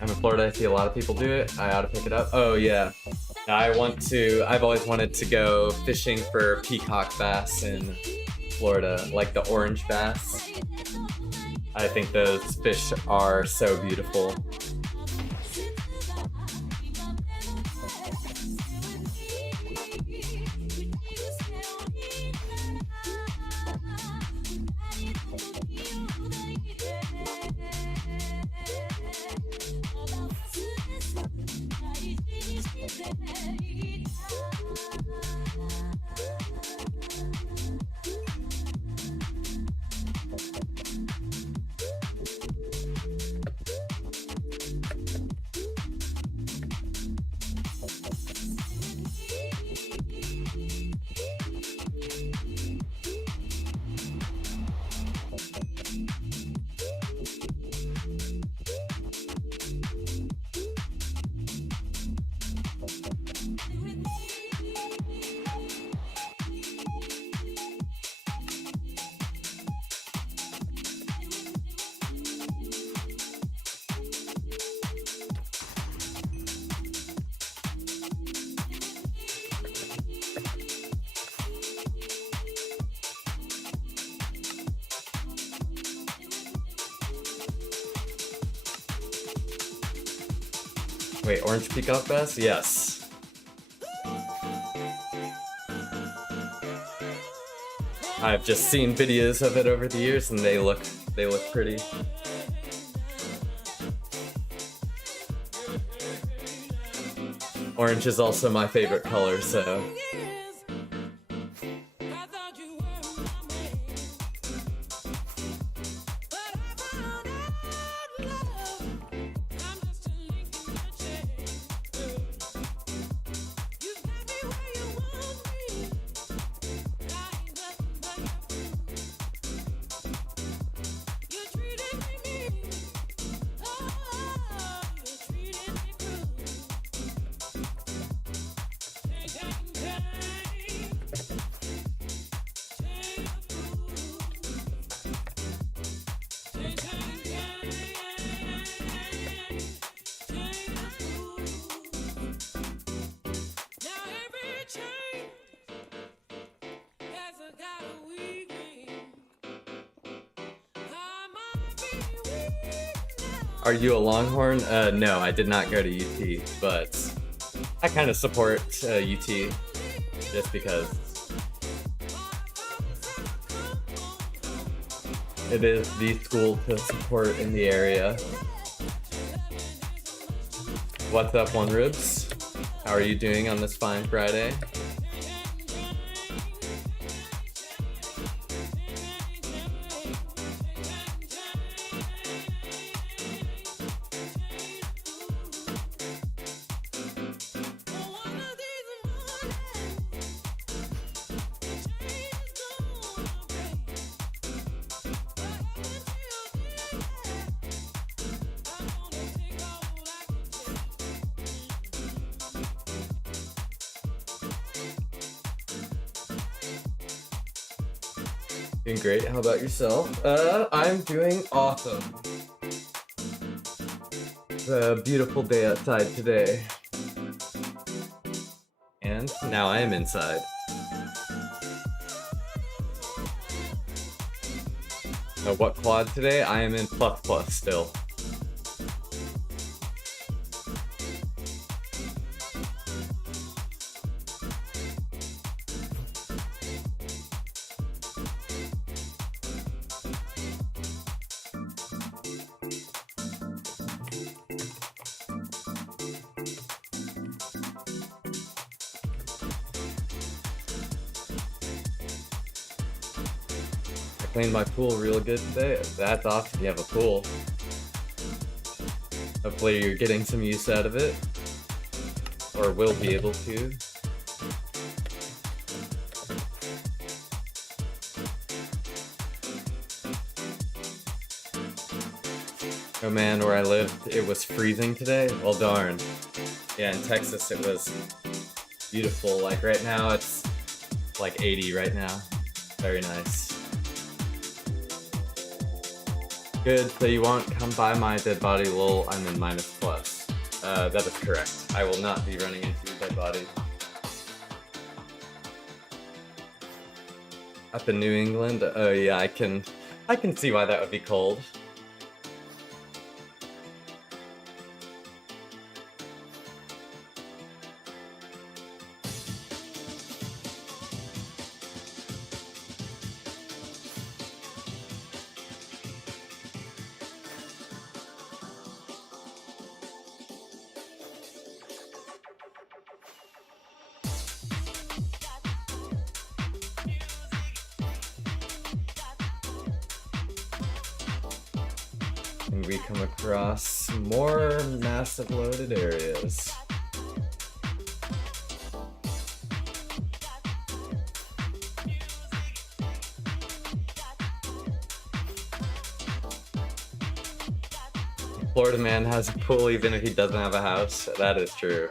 I'm in Florida, I see a lot of people do it. I ought to pick it up. Oh yeah. I've always wanted to go fishing for peacock bass in Florida, like the orange bass. I think those fish are so beautiful. Wait, orange peacock bass? Yes. I've just seen videos of it over the years and they look pretty. Orange is also my favorite color, so Are you a Longhorn? No, I did not go to UT, but I kind of support UT just because it is the school to support in the area. What's up, One Ribs? How are you doing on this fine Friday? Doing great. How about yourself? I'm doing awesome. It's a beautiful day outside today. And now I am inside. What quad today? I am in plus plus still. Cleaned my pool real good today. That's awesome. You have a pool. Hopefully you're getting some use out of it. Or will be able to. Oh man, where I lived, it was freezing today. Well darn. Yeah, in Texas it was beautiful. Like right now it's like 80 right now. Very nice. Good, so you won't come by my dead body, lol, I'm in minus plus. That is correct. I will not be running into your dead body. Up in New England? Oh yeah, I can see why that would be cold. And we come across more massive loaded areas. Florida man has a pool even if he doesn't have a house. That is true.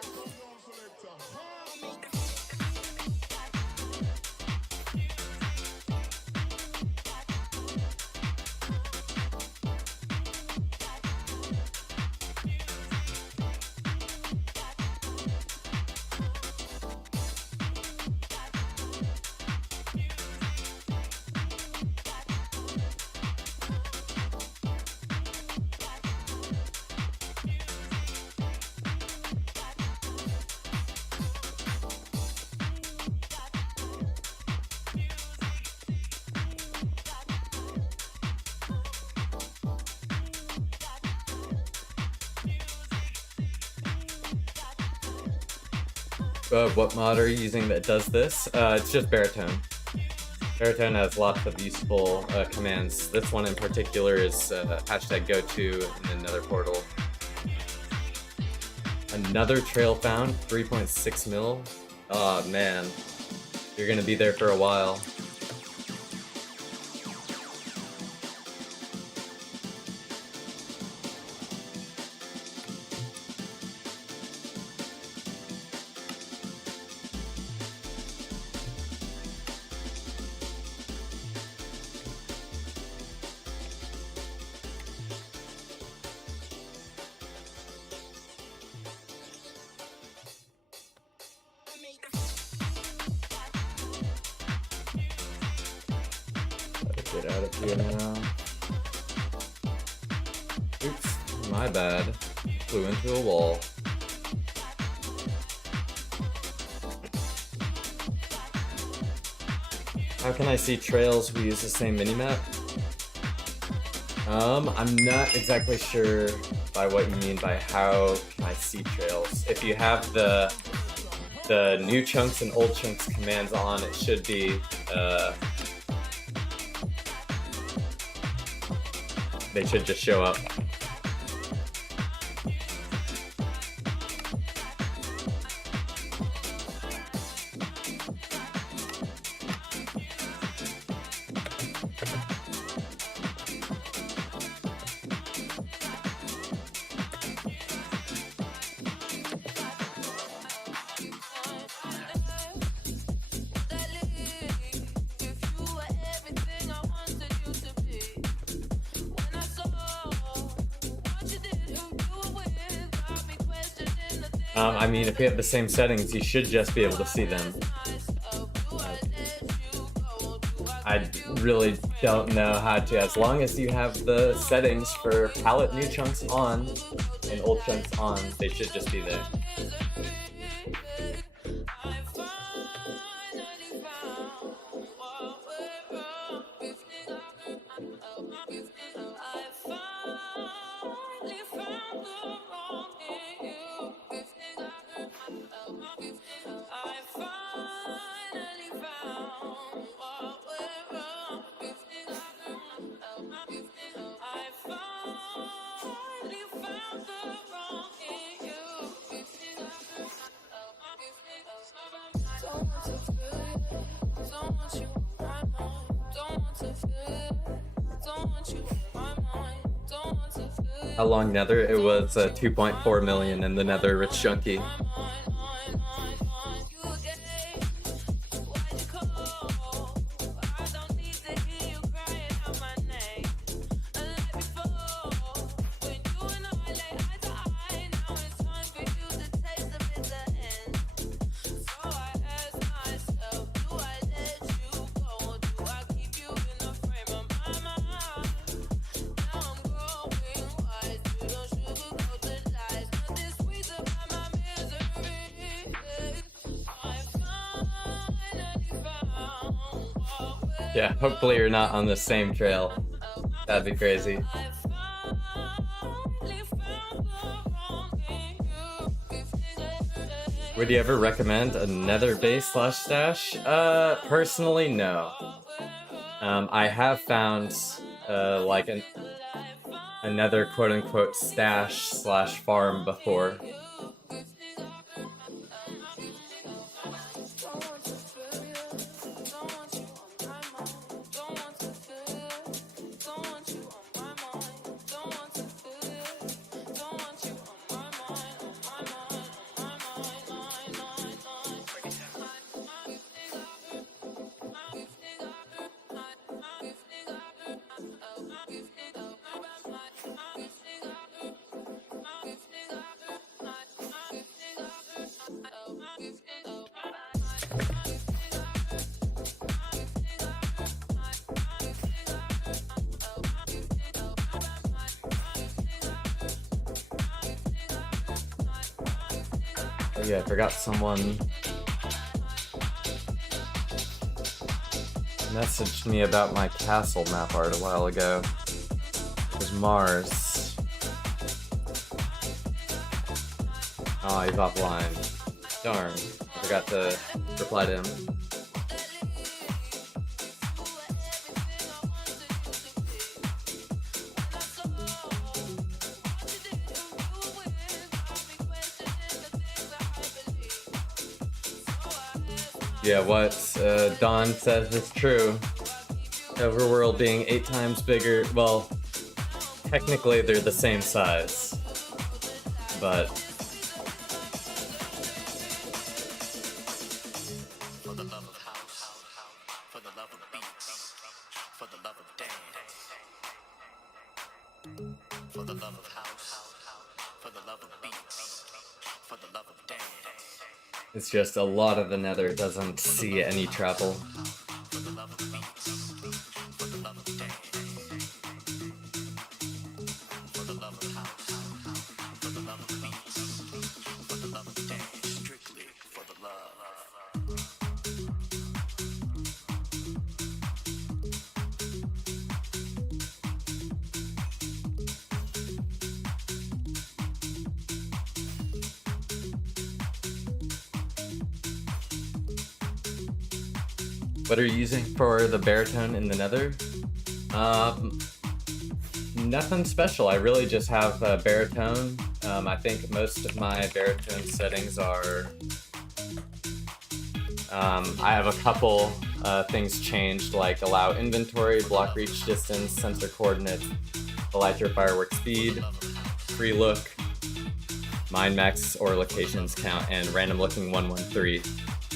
What mod are you using that does this? It's just Baritone. Baritone has lots of useful commands. This one in particular is hashtag go to in the Nether portal. Another trail found, 3.6 mil. Oh man, you're gonna be there for a while. Get out of here now. Oops, my bad. Flew into a wall. How can I see trails who use the same minimap? I'm not exactly sure by what you mean by how can I see trails. If you have the new chunks and old chunks commands on, it should be they should just show up. I mean, if you have the same settings, you should just be able to see them. I really don't know how to. As long as you have the settings for palette new chunks on and old chunks on, they should just be there. How long Nether? It was 2.4 million in the Nether Rich Junkie. Yeah, hopefully you're not on the same trail. That'd be crazy. Would you ever recommend a Nether base / stash? Personally, no. I have found like a Nether quote-unquote stash / farm before. Oh yeah, I forgot someone messaged me about my castle map art a while ago. It was Mars. Oh, he's offline. Darn. I forgot to reply to him. Yeah, what Don says is true. Overworld being 8 times bigger, well, technically they're the same size, but for the love of house, for the love of beats, for the love of dance, for the love of house, for the love of beats, for the love of dance. it's just a lot of the Nether doesn't see any travel. For the love of beats, for the love of What are you using for the baritone in the Nether? Nothing special. I really just have baritone. I think most of my baritone settings are. I have a couple things changed, like allow inventory, block reach distance, sensor coordinates, light your firework speed, free look, mind max or locations count, and random looking 113.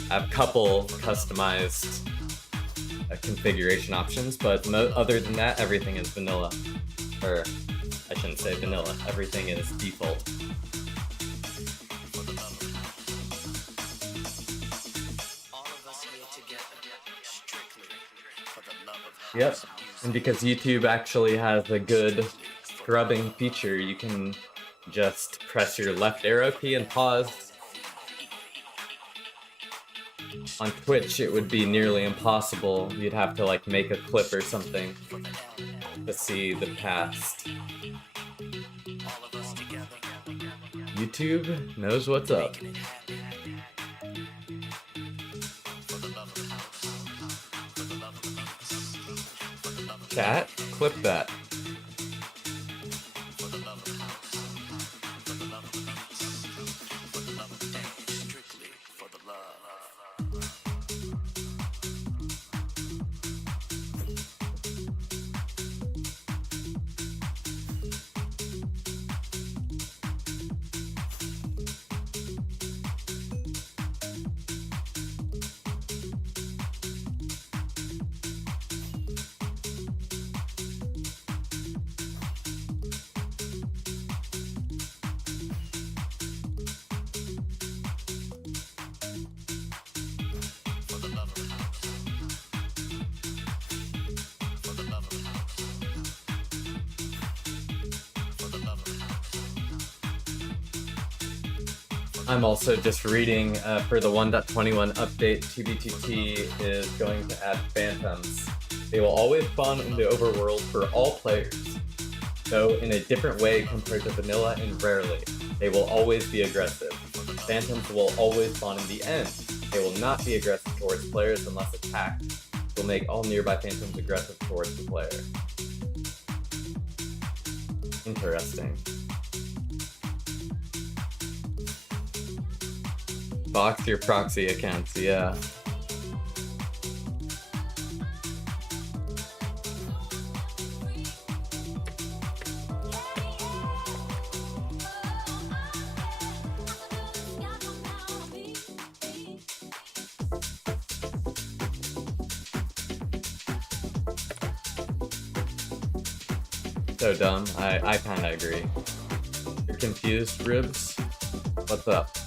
I have a couple customized configuration options, but other than that, everything is vanilla. Or, I shouldn't say vanilla, everything is default. Yep, and because YouTube actually has a good scrubbing feature, you can just press your left arrow key and pause. On Twitch, it would be nearly impossible. You'd have to like make a clip or something to see the past. YouTube knows what's up. Chat, clip that. I'm also just reading for the 1.21 update, TBTT is going to add phantoms. They will always spawn in the overworld for all players, though in a different way compared to vanilla and rarely. They will always be aggressive. Phantoms will always spawn in the end. They will not be aggressive towards players unless attacked. Will make all nearby phantoms aggressive towards the player. Interesting. Box your proxy accounts, yeah. So dumb. I kinda agree. You're confused, Ribs? What's up?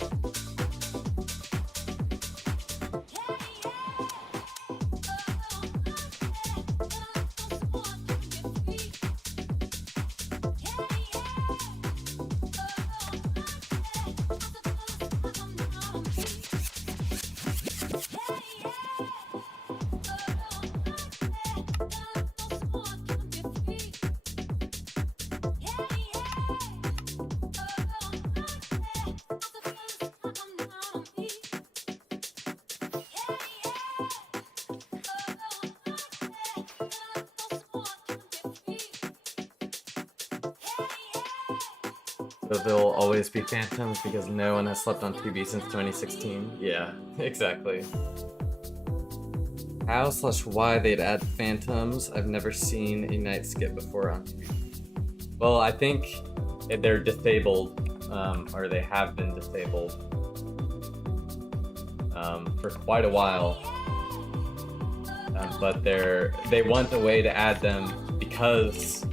So there'll always be phantoms because no one has slept on 2B since 2016? Yeah, exactly. How/why they'd add phantoms? I've never seen a night skip before on 2B. Well, I think they're disabled, or they have been disabled for quite a while. But they want a way to add them because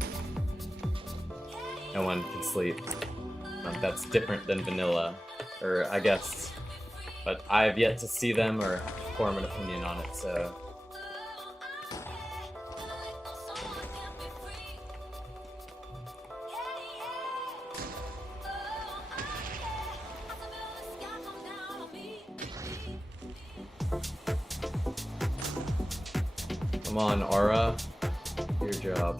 no one can sleep. That's different than vanilla, or I guess, but I have yet to see them or form an opinion on it, so. Come on, Aura, do your job.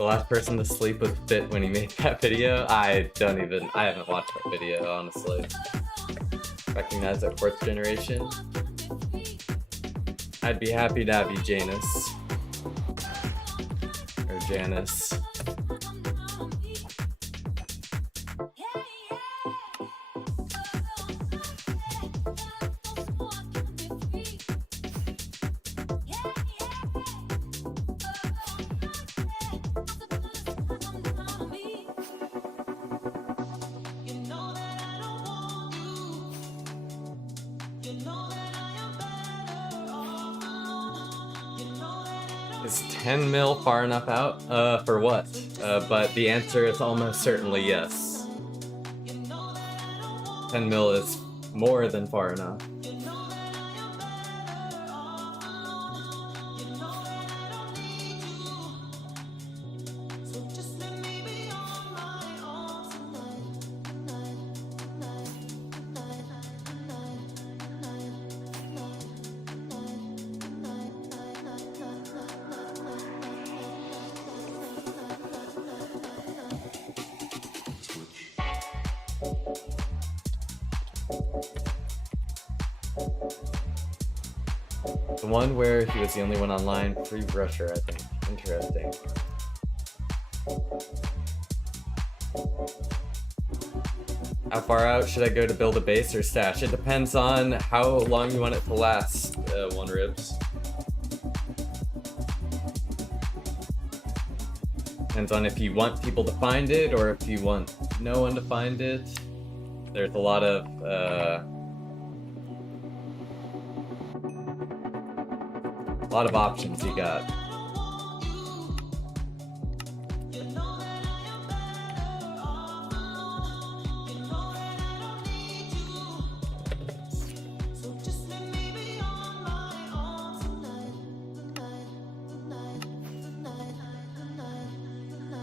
The last person to sleep was Fit when he made that video. I haven't watched that video, honestly. Recognize that 4th generation. I'd be happy to have you, Janus. Or Janice. Is 10 mil far enough out? For what? But the answer is almost certainly yes. 10 mil is more than far enough. The one where he was the only one online, free brusher, I think. Interesting. How far out should I go to build a base or stash? It depends on how long you want it to last, One Ribs. Depends on if you want people to find it or if you want no one to find it. There's a lot of options you got.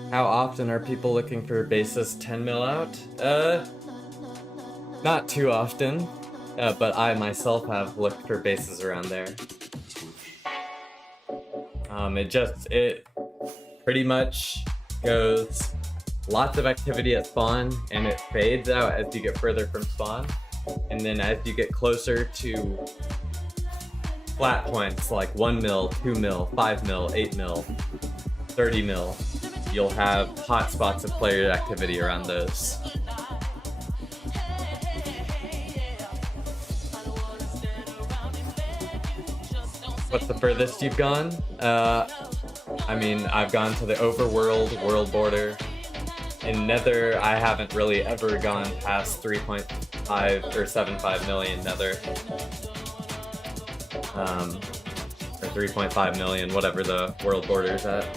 How often are people looking for bases 10 mil out? Not too often, but I myself have looked for bases around there. It pretty much goes lots of activity at spawn, and it fades out as you get further from spawn. And then as you get closer to flat points like 1 mil, 2 mil, 5 mil, 8 mil, 30 mil, you'll have hot spots of player activity around those. What's the furthest you've gone? I mean, I've gone to the overworld, world border. In Nether, I haven't really ever gone past 3.5 or 7.5 million Nether. Or 3.5 million, whatever the world border is at.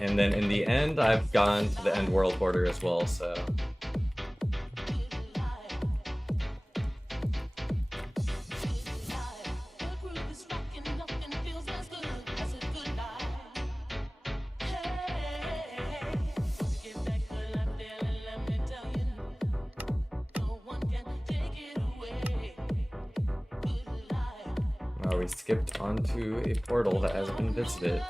And then in the end, I've gone to the end world border as well, so. We skipped onto a portal that hasn't been visited.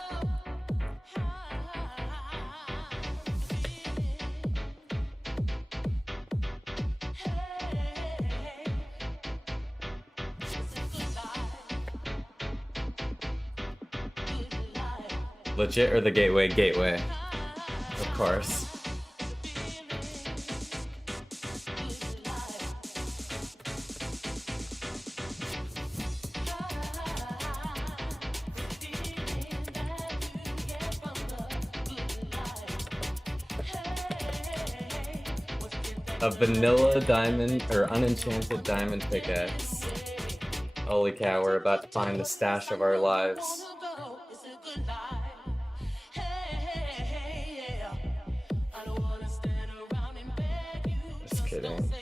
Legit or the gateway? Gateway. Of course. A vanilla diamond or unenchanted diamond pickaxe. Holy cow, we're about to find the stash of our lives. Just kidding.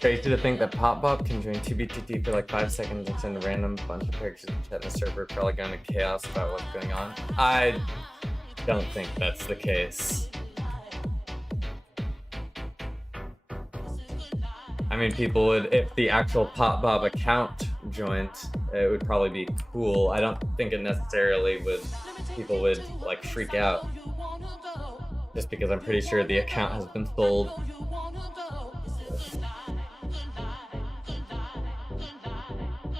Crazy to think that PopBop can join 2BTT for like 5 seconds and send a random bunch of pictures and chat in the server, probably going to chaos about what's going on. I don't think that's the case. I mean, people would, if the actual PopBob account joined, it would probably be cool. I don't think it necessarily would, people would like freak out. Just because I'm pretty sure the account has been sold.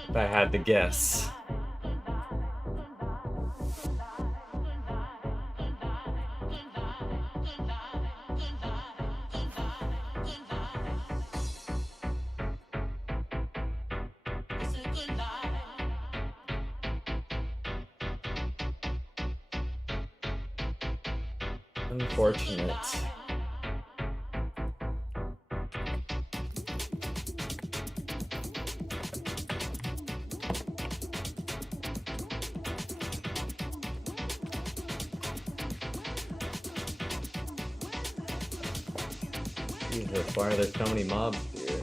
If I had to guess. Unfortunate. Jesus, why are there so many mobs here?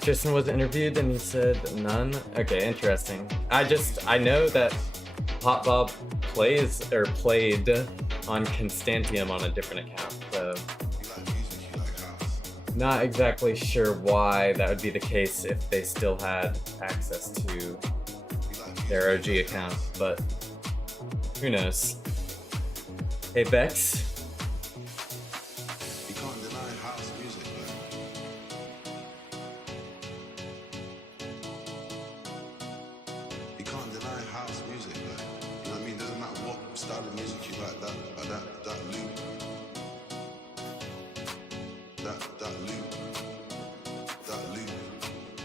Tristan was interviewed and he said none. Okay, interesting. I know that PopBob played on Constantium on a different account, so not exactly sure why that would be the case if they still had access to their OG account, but who knows. Hey Bex.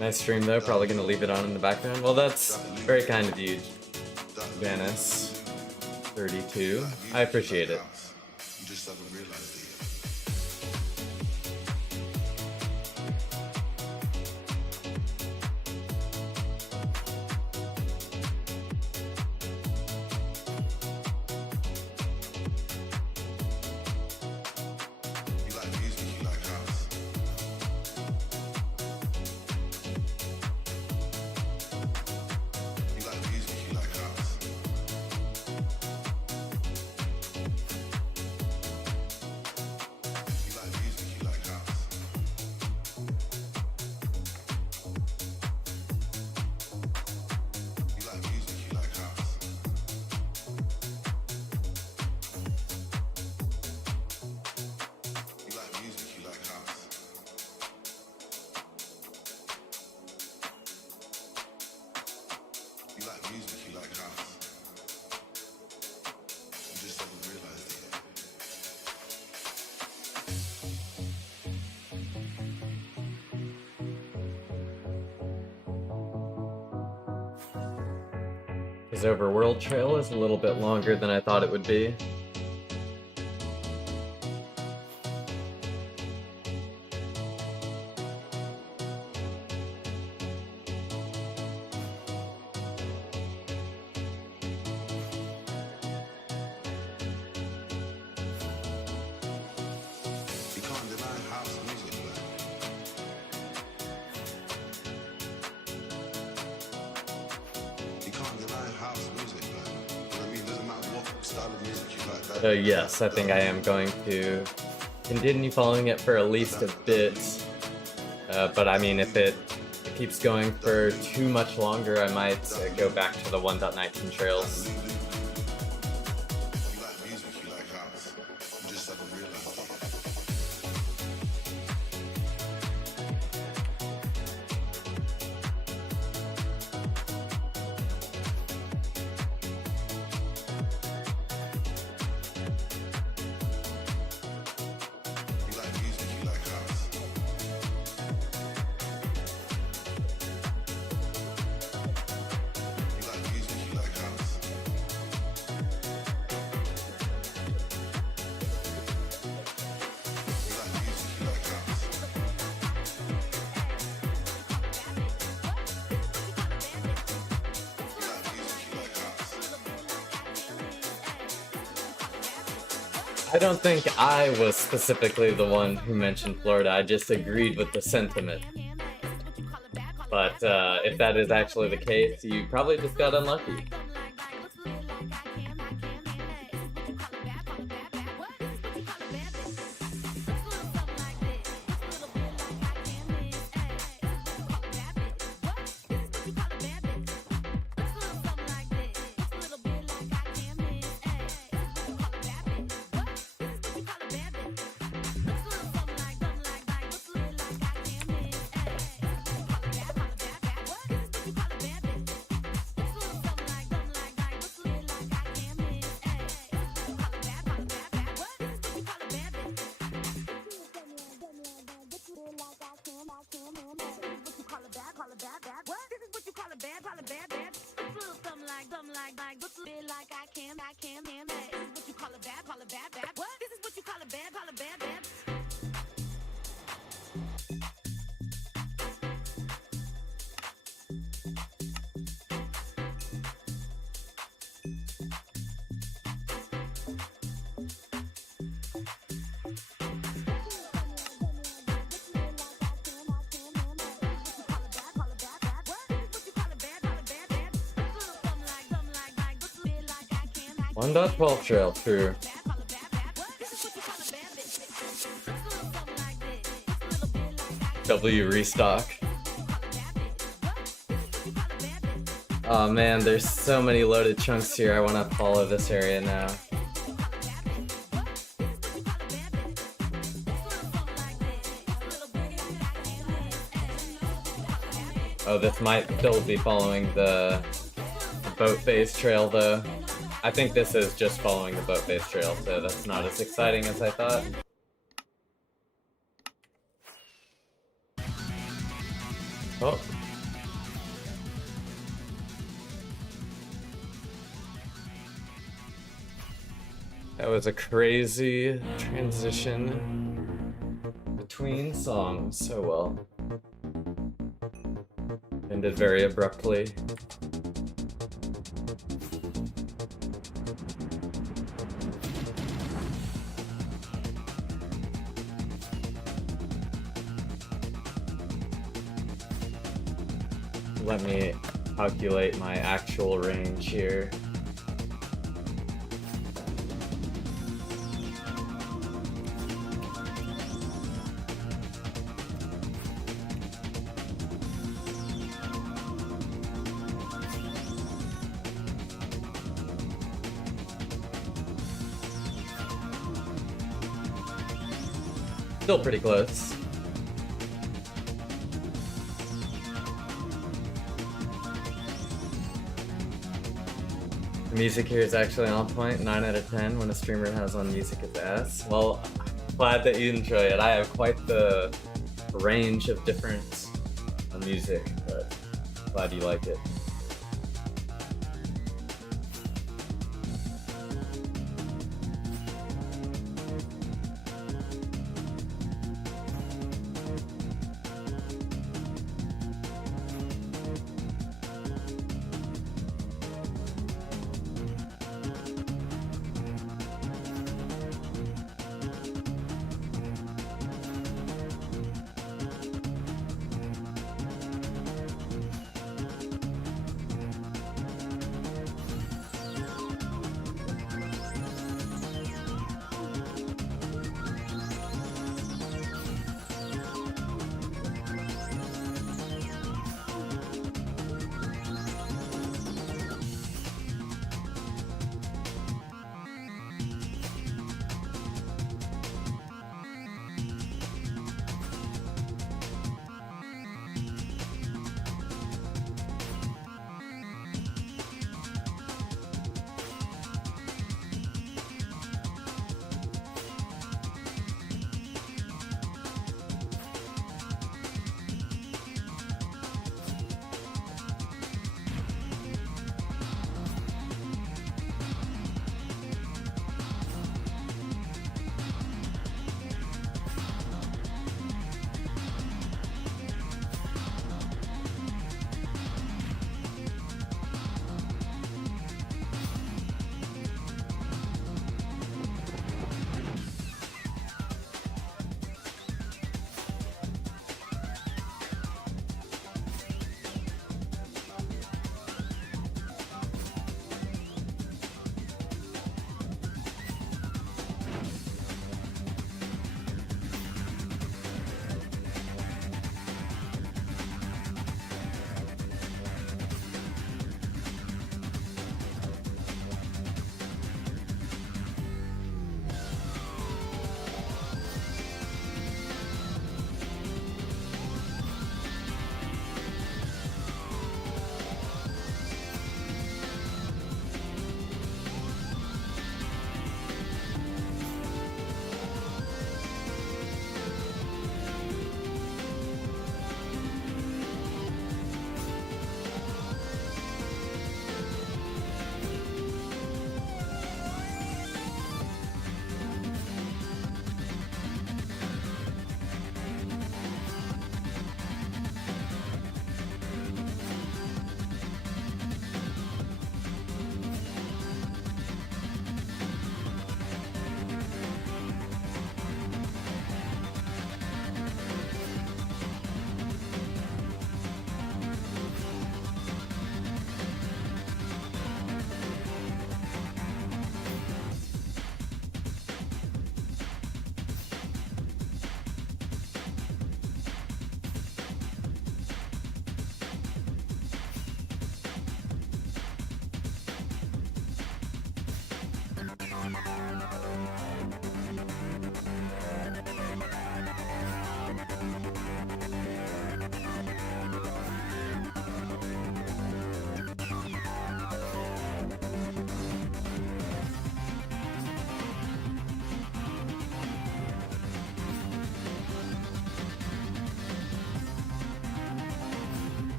Nice stream though, probably gonna leave it on in the background. Well, that's very kind of you, Janice32. I appreciate it. His overworld trail is a little bit longer than I thought it would be. So yes, I think I am going to continue following it for at least a bit. But I mean, if it keeps going for too much longer, I might go back to the 1.19 trails. I don't think I was specifically the one who mentioned Florida. I just agreed with the sentiment. But if that is actually the case, you probably just got unlucky. One dot 12 trail, true. W restock. Oh man, there's so many loaded chunks here. I want to follow this area now. Oh, this might still be following the boat base trail though. I think this is just following the boat base trail, so that's not as exciting as I thought. Oh. That was a crazy transition between songs, so well. Ended very abruptly. Let me calculate my actual range here. Still pretty close. The music here is actually on point, 9 out of 10 when a streamer has on music is ass. Well, I'm glad that you enjoy it. I have quite the range of different music, but glad you like it.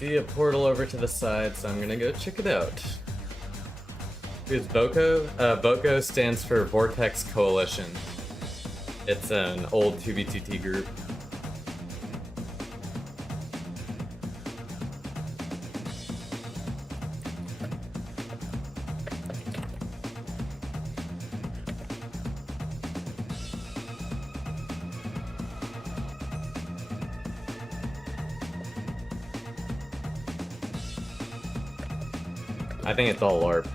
see a portal over to the side, so I'm gonna go check it out. Who's Boko? Boko stands for Vortex Coalition. It's an old 2B2T group. I think it's all LARP.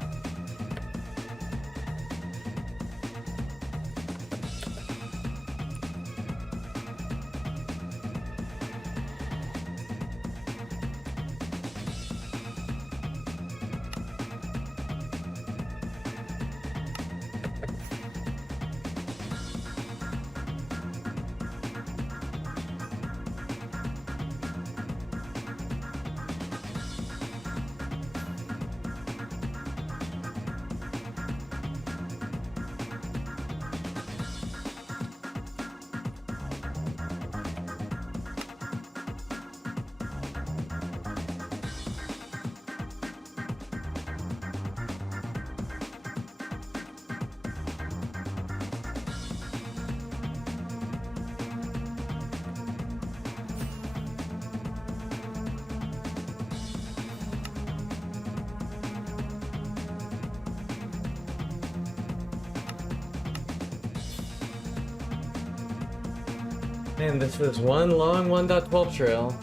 Man, this was one long 1.12 trail.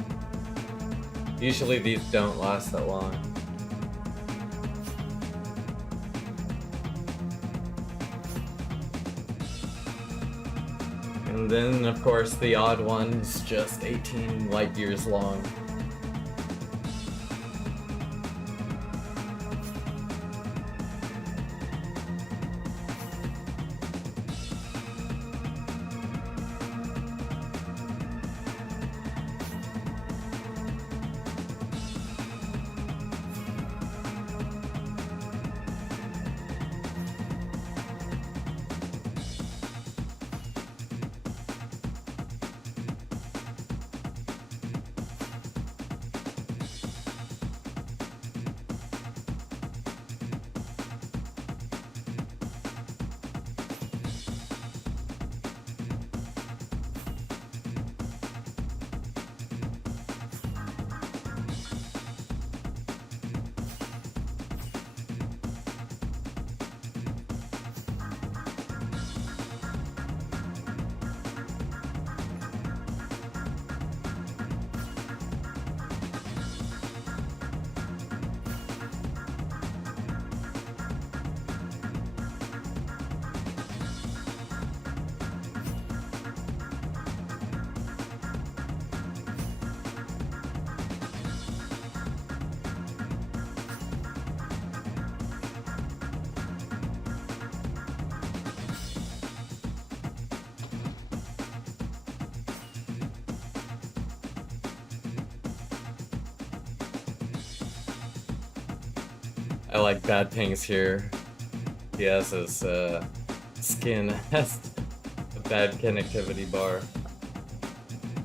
Usually these don't last that long. And then, of course, the odd one is just 18 light years long. I like Bad Pings here. He has his skin has a bad connectivity bar.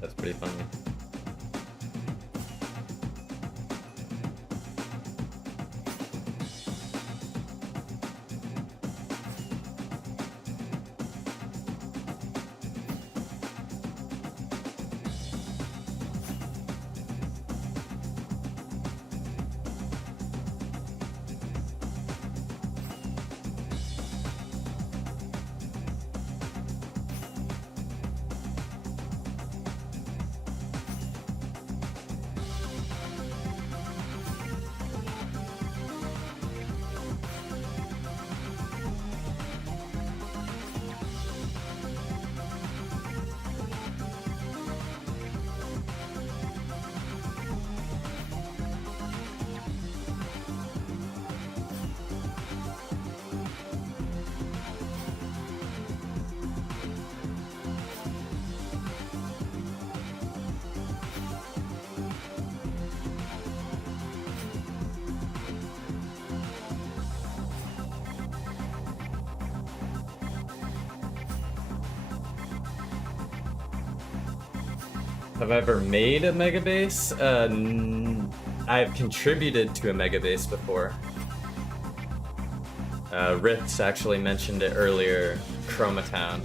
That's pretty funny. Have I ever made a mega base? I've contributed to a mega base before. Riths actually mentioned it earlier, Chromatown.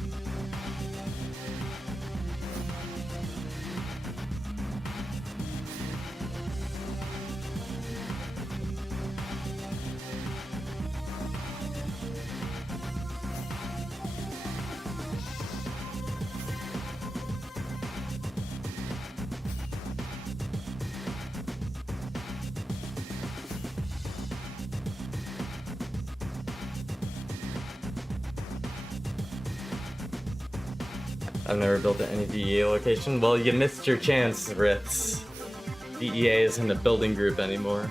I've never built at any DEA location. Well, you missed your chance, Riths. DEA isn't a building group anymore.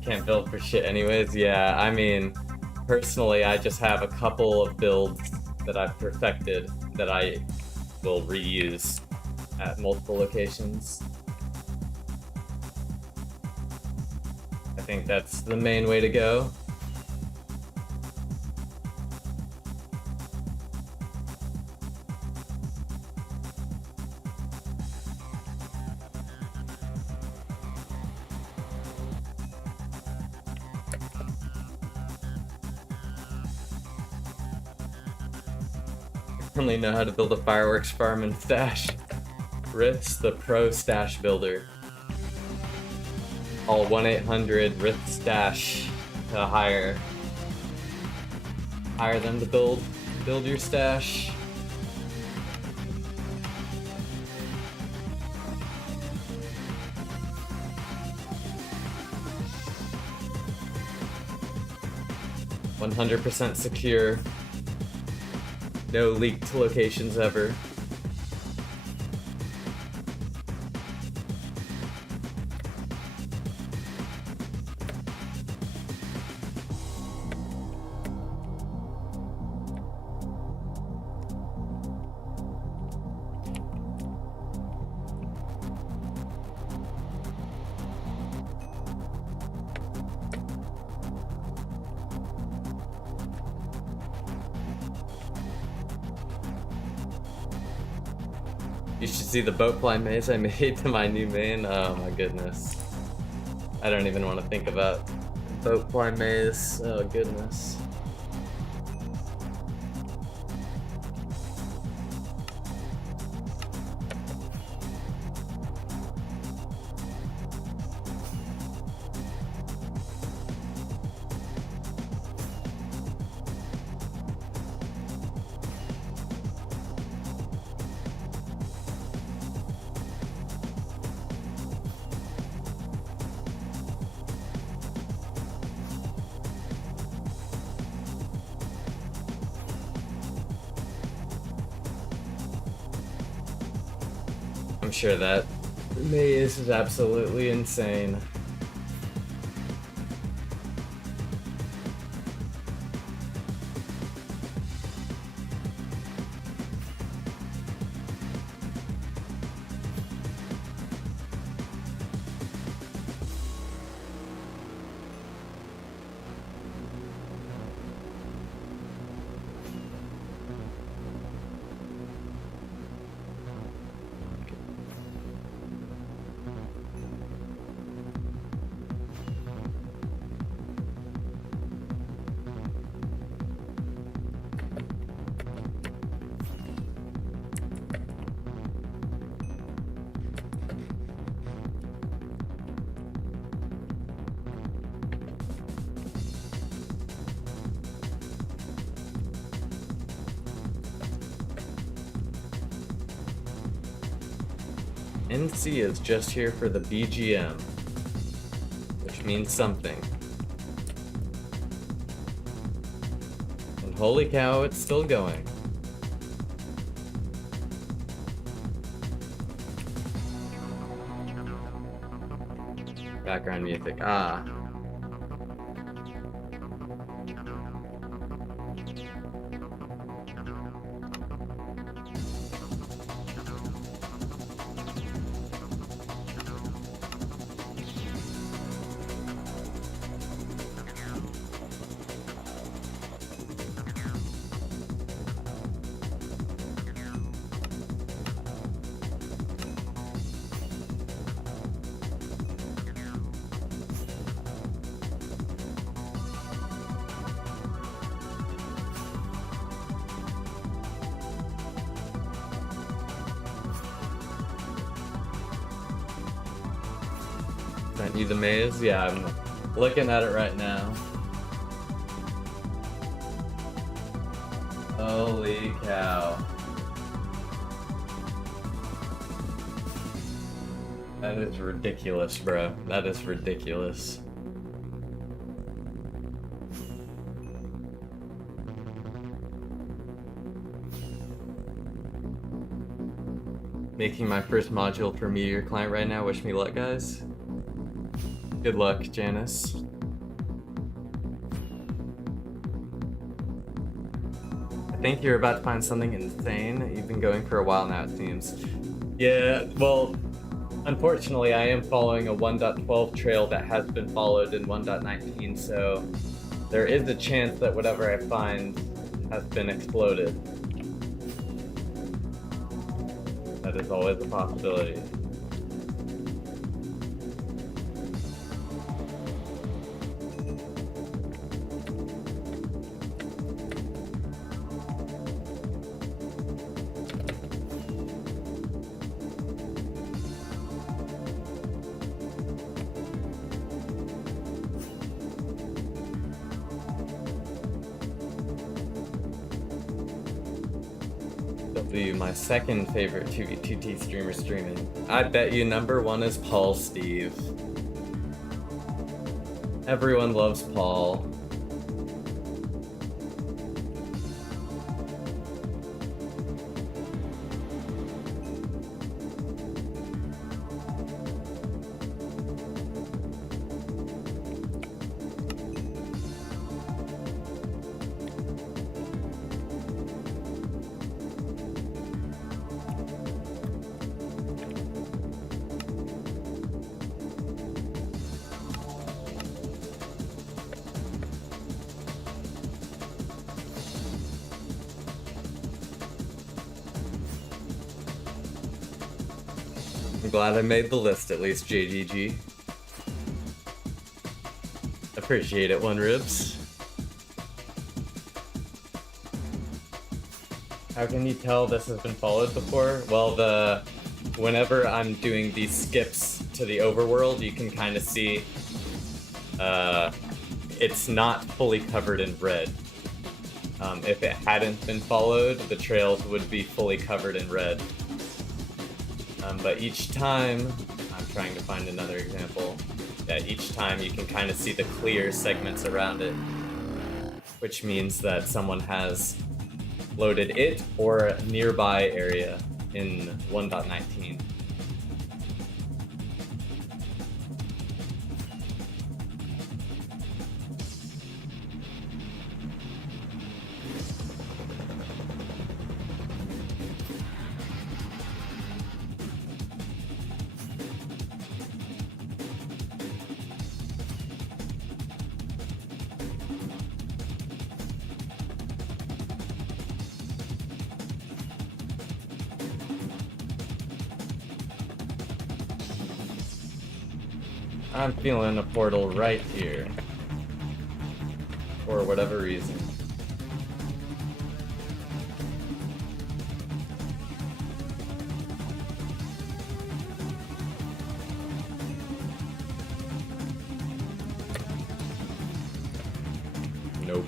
Can't build for shit anyways. Yeah, I mean, personally, I just have a couple of builds that I've perfected that I will reuse at multiple locations. I think that's the main way to go. Only know how to build a fireworks farm and stash. Riths, the pro stash builder. Call 1-800 Rith Stash to hire them to build your stash. %100% secure. No leaked locations ever. You should see the boat fly maze I made to my new main. Oh my goodness. I don't even want to think about boat fly maze. Oh goodness. I'm sure that maze is absolutely insane. NC is just here for the BGM, which means something. And holy cow, it's still going. Background music, ah. Sent you the maze? Yeah, I'm looking at it right now. Holy cow. That is ridiculous, bro. That is ridiculous. Making my first module for Meteor client right now. Wish me luck, guys. Good luck, Janice. I think you're about to find something insane. You've been going for a while now, it seems. Yeah, well, unfortunately, I am following a 1.12 trail that has been followed in 1.19, so there is a chance that whatever I find has been exploded. That is always a possibility. Be my second favorite 2v2t streamer streaming. I bet you number one is Paul Steve. Everyone loves Paul. I'm glad I made the list at least, JGG. Appreciate it, One Ribs. How can you tell this has been followed before? Well, whenever I'm doing these skips to the overworld, you can kind of see it's not fully covered in red. If it hadn't been followed, the trails would be fully covered in red. But each time, I'm trying to find another example, that each time you can kind of see the clear segments around it, which means that someone has loaded it or a nearby area in 1.19. I'm feeling a portal right here. For whatever reason. Nope.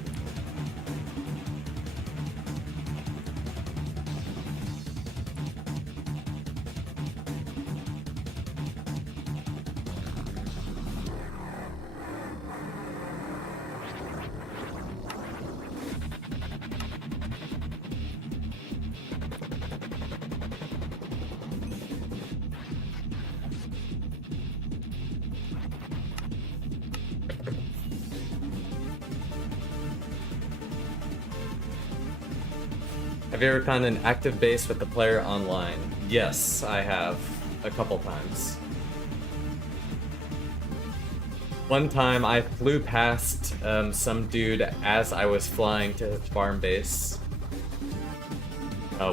Have you ever found an active base with the player online? Yes, I have. A couple times. One time I flew past some dude as I was flying to his farm base.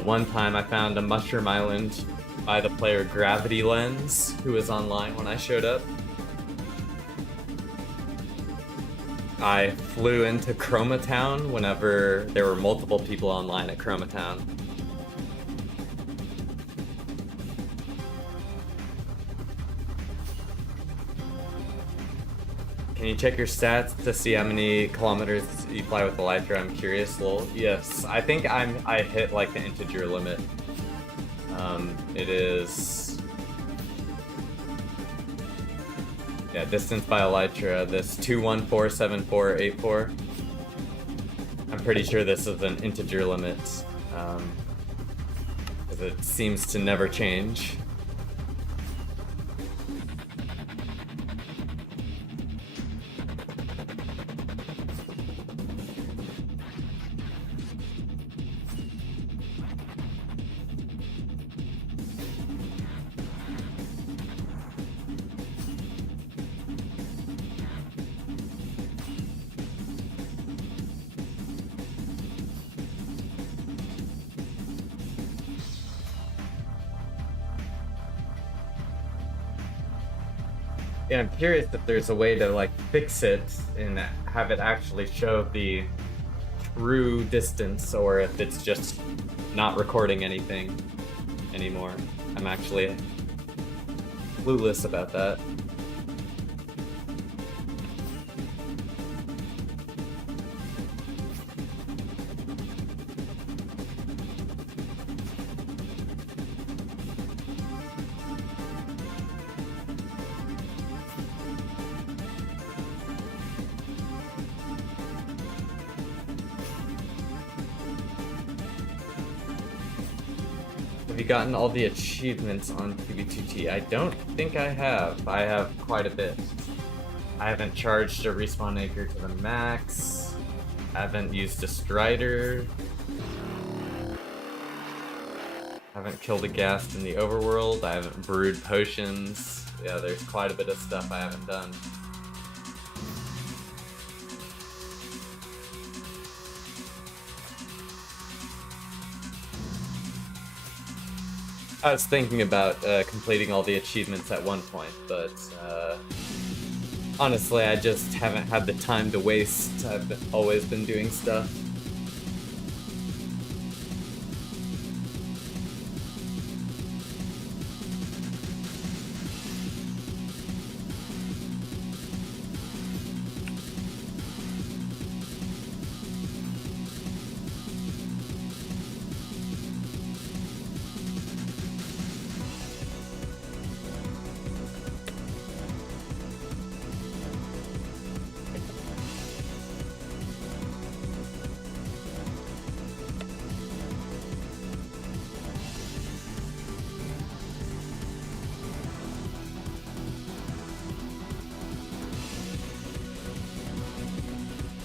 One time I found a mushroom island by the player Gravity Lens, who was online when I showed up. I flew into Chroma Town whenever there were multiple people online at Chroma Town. Can you check your stats to see how many kilometers you fly with Elytra? I'm curious, lol. Yes, I think I hit like the integer limit. It is... Yeah, distance by Elytra, this 2147484. I'm pretty sure this is an integer limit. Because it seems to never change. Yeah, I'm curious if there's a way to like fix it and have it actually show the true distance, or if it's just not recording anything anymore. I'm actually clueless about that. Have you gotten all the achievements on QB2T? I don't think I have. I have quite a bit. I haven't charged a respawn anchor to the max. I haven't used a strider. I haven't killed a ghast in the overworld. I haven't brewed potions. Yeah, there's quite a bit of stuff I haven't done. I was thinking about completing all the achievements at one point, but honestly, I just haven't had the time to waste. I've always been doing stuff.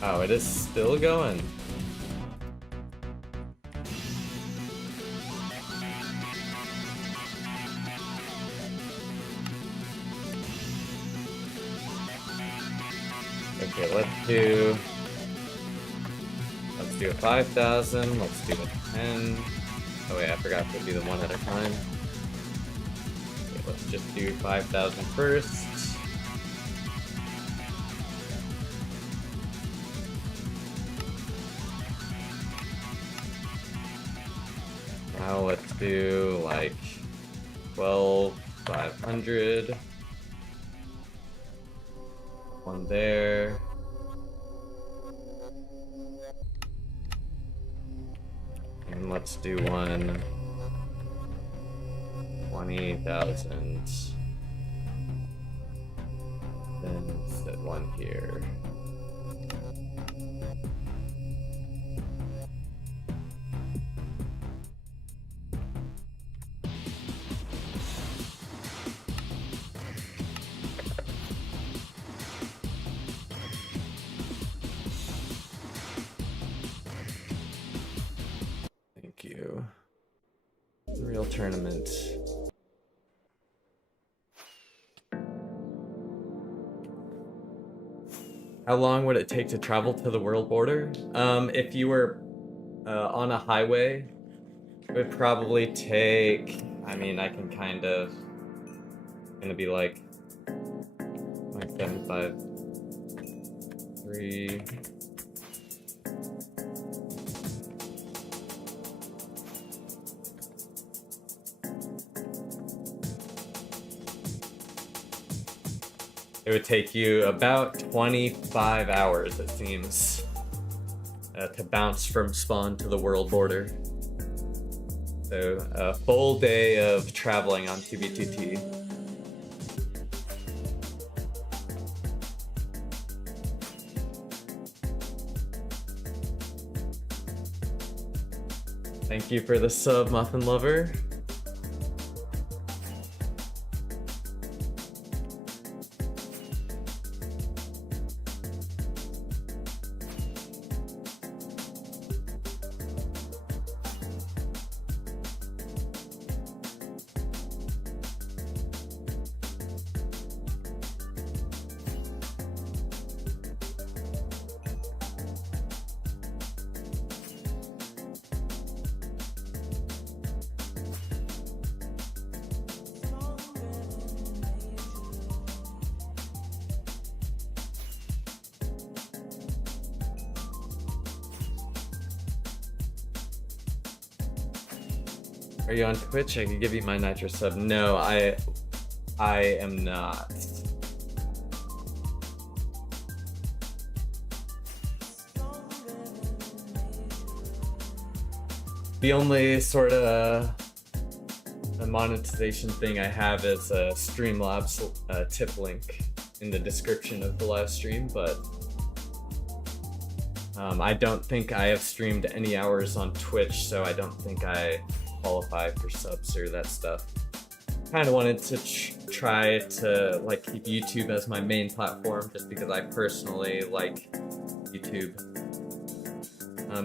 Oh, it is still going. Okay, let's do a 5,000, let's do a 10. Oh wait, I forgot to do the one at a time. Okay, let's just do 5,000 first. Now let's do like 12,500. One there. And let's do one 20,000. Then set one here. Thank you. The real tournament. How long would it take to travel to the world border? If you were on a highway, it would probably take, I mean, I can kind of, gonna be like 753. It would take you about 25 hours, it seems, to bounce from spawn to the world border. So a full day of traveling on 2B2T. Thank you for the sub, Muffin Lover. Are you on Twitch? I can give you my Nitro sub. No, I am not. The only sort of a monetization thing I have is a Streamlabs tip link in the description of the live stream, but I don't think I have streamed any hours on Twitch, so I don't think I qualify for subs or that stuff. Kind of wanted to try to like keep YouTube as my main platform, just because I personally like YouTube.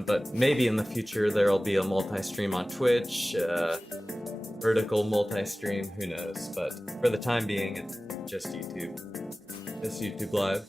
But maybe in the future there'll be a multi-stream on Twitch, vertical multi-stream, who knows. But for the time being, it's just YouTube. Just YouTube Live.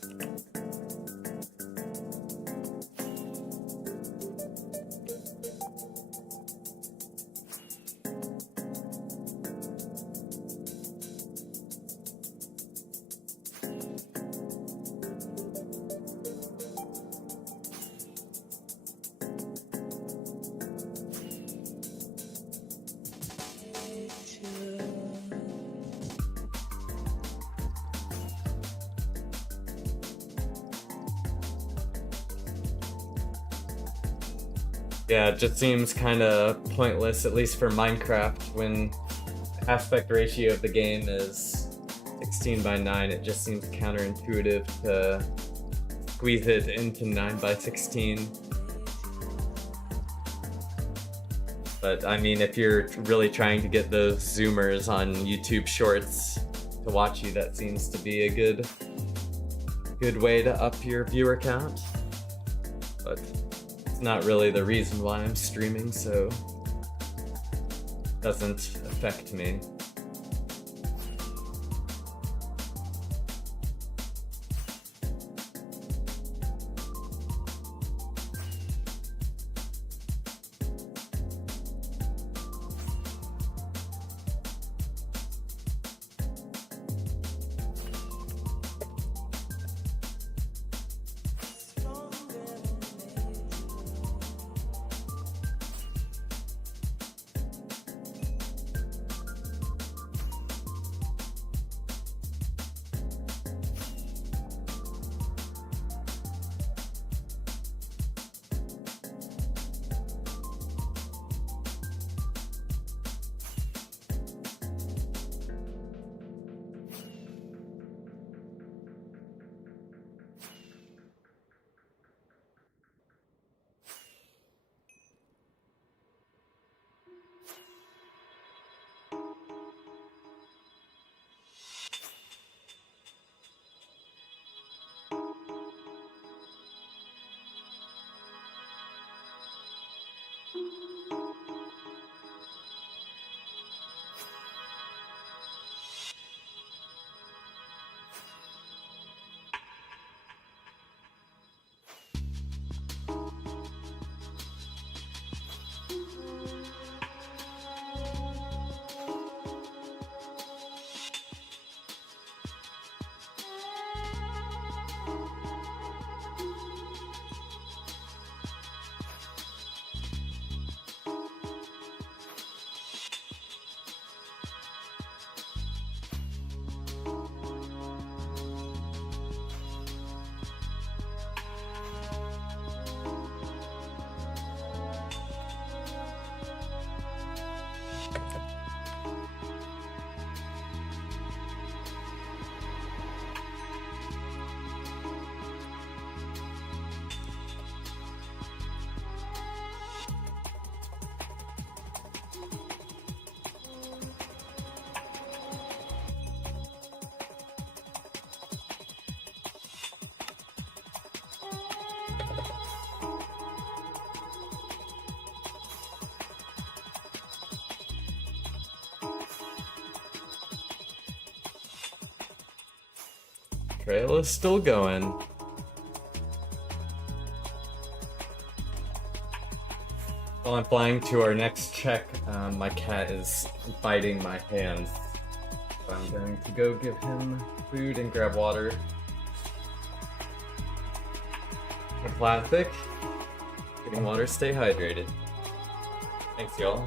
Yeah, it just seems kind of pointless, at least for Minecraft, when the aspect ratio of the game is 16:9. It just seems counterintuitive to squeeze it into 9:16. But I mean, if you're really trying to get those zoomers on YouTube Shorts to watch you, that seems to be a good way to up your viewer count. But it's not really the reason why I'm streaming, so it doesn't affect me. Trail is still going. While I'm flying to our next check, my cat is biting my hand. So I'm going to go give him food and grab water. For plastic, getting water, stay hydrated. Thanks, y'all.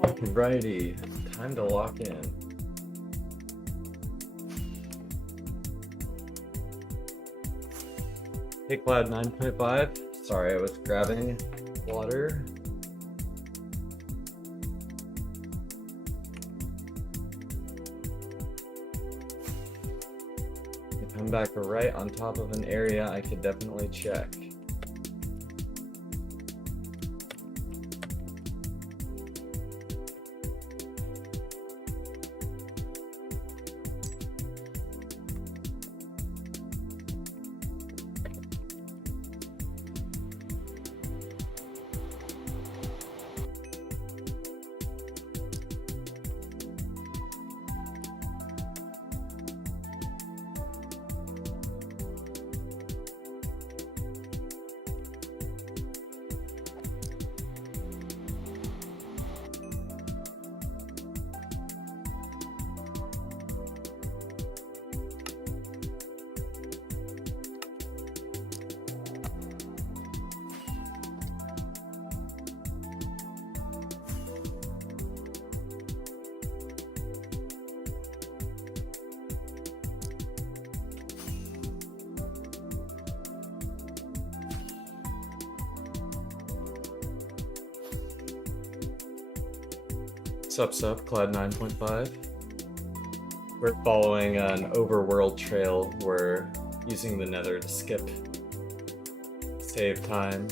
Alrighty, time to lock in. Hey Cloud 9.5. Sorry, I was grabbing water. If I'm back right on top of an area I could definitely check. Sup, Cloud 9.5. We're following an overworld trail. We're using the Nether to skip, save time.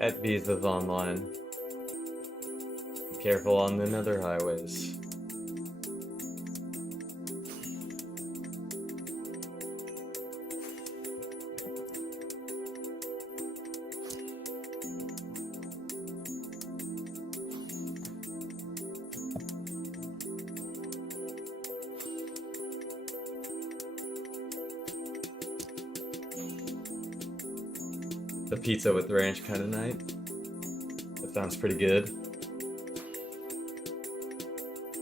At visas online. Be careful on the Nether highways. The pizza with ranch kind of night. That sounds pretty good.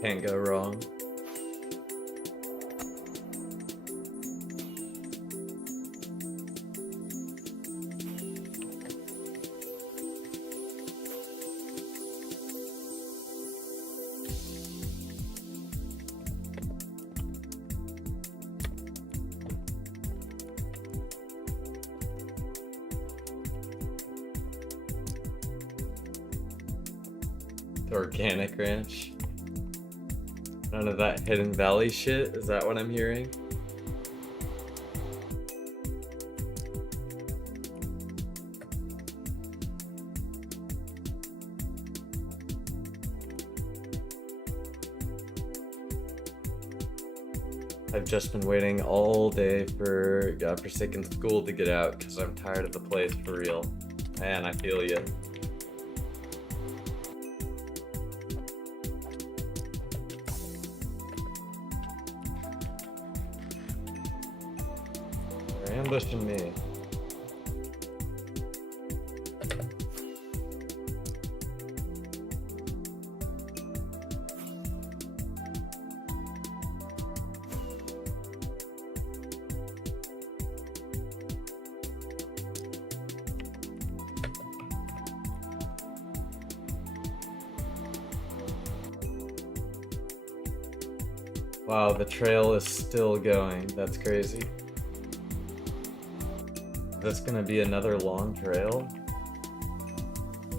Can't go wrong. The organic ranch. None of that Hidden Valley shit. Is that what I'm hearing? I've just been waiting all day for Godforsaken School to get out because I'm tired of the place for real. Man, I feel you. They're ambushing me. Wow, the trail is still going. That's crazy. Is this gonna be another long trail?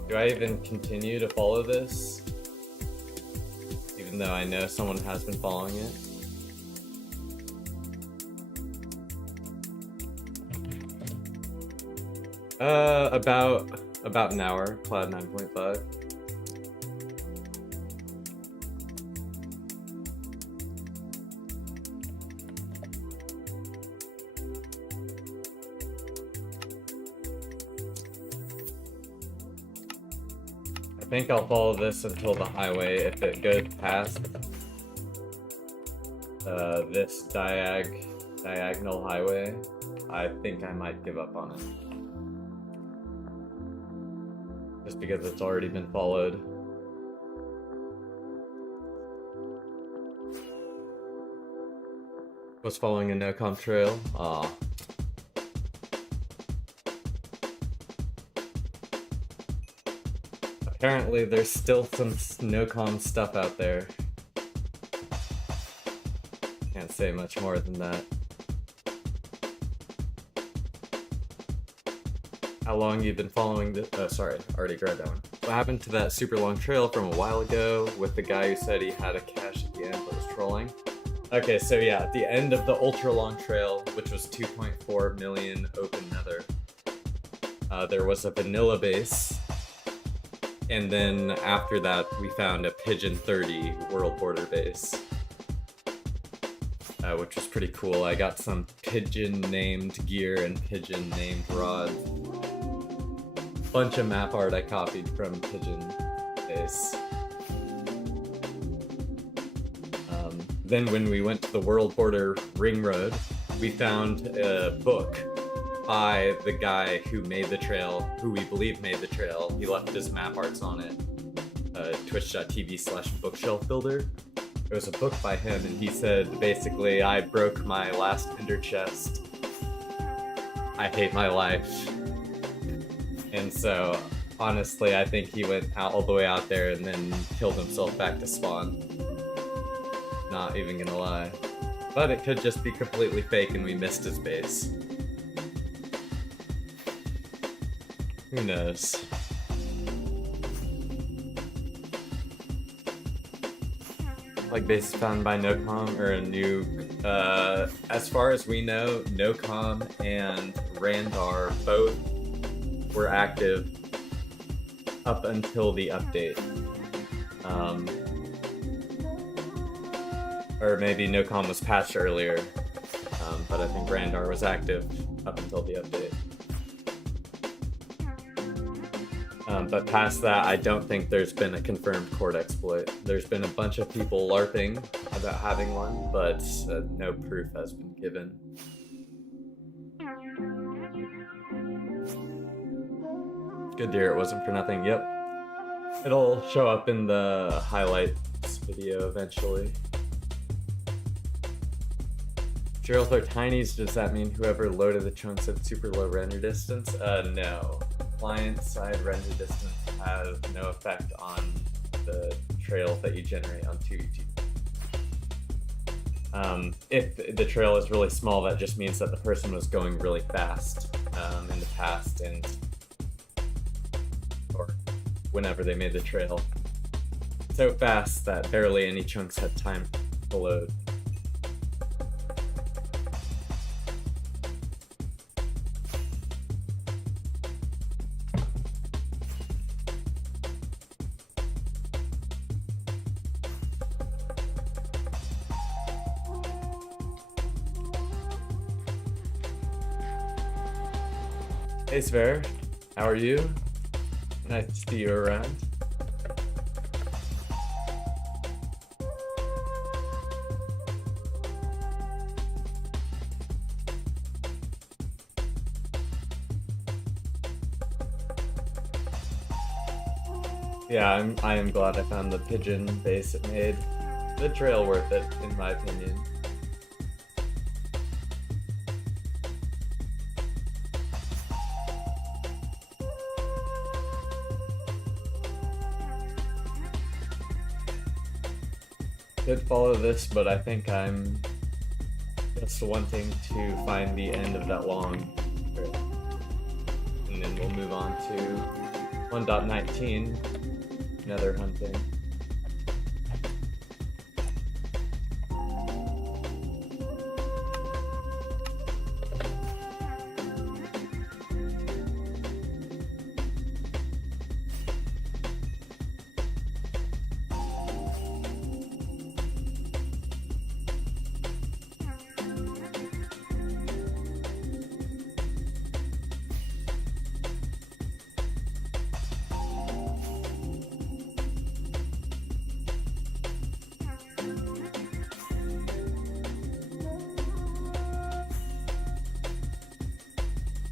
Do I even continue to follow this? Even though I know someone has been following it. About an hour, Cloud 9.5. think I'll follow this until the highway. If it goes past this diagonal highway, I think I might give up on it. Just because it's already been followed. Was following a no-comp trail. Aw. Apparently there's still some no-com stuff out there. Can't say much more than that. How long you've been following this? Oh, sorry, already grabbed that one. What happened to that super long trail from a while ago with the guy who said he had a cache at the end but was trolling? Okay, so yeah, at the end of the ultra long trail, which was 2.4 million open nether, there was a vanilla base, and then after that we found a Pigeon 30 world border base, which was pretty cool. I got some pigeon named gear and pigeon named rods. Bunch of map art I copied from Pigeon base. Then when we went to the World Border Ring Road, we found a book by the guy who made the trail, who we believe made the trail. He left his map arts on it, twitch.tv/bookshelfbuilder. It was a book by him, and he said, basically, I broke my last ender chest. I hate my life. And so, honestly, I think he went out all the way out there and then killed himself back to spawn. Not even gonna lie. But it could just be completely fake and we missed his base. Who knows? Like bases found by NoCom or a new as far as we know, NoCom and Randar both were active up until the update. Or maybe NoCom was patched earlier, but I think Randar was active up until the update. But past that, I don't think there's been a confirmed cord exploit. There's been a bunch of people LARPing about having one, but no proof has been given. Good dear, it wasn't for nothing. Yep. It'll show up in the highlights video eventually. Trails are tinies, does that mean whoever loaded the chunks at super low render distance? No. Client-side render distance has no effect on the trails that you generate on 2D. If the trail is really small, that just means that the person was going really fast in the past and or whenever they made the trail. So fast that barely any chunks had time to load. Hey Sver, how are you? Nice to see you around. Yeah, I am glad I found the pigeon base it made. The trail worth it, in my opinion. Could follow this, but I think I'm just wanting to find the end of that long trip. And then we'll move on to 1.19, Nether hunting.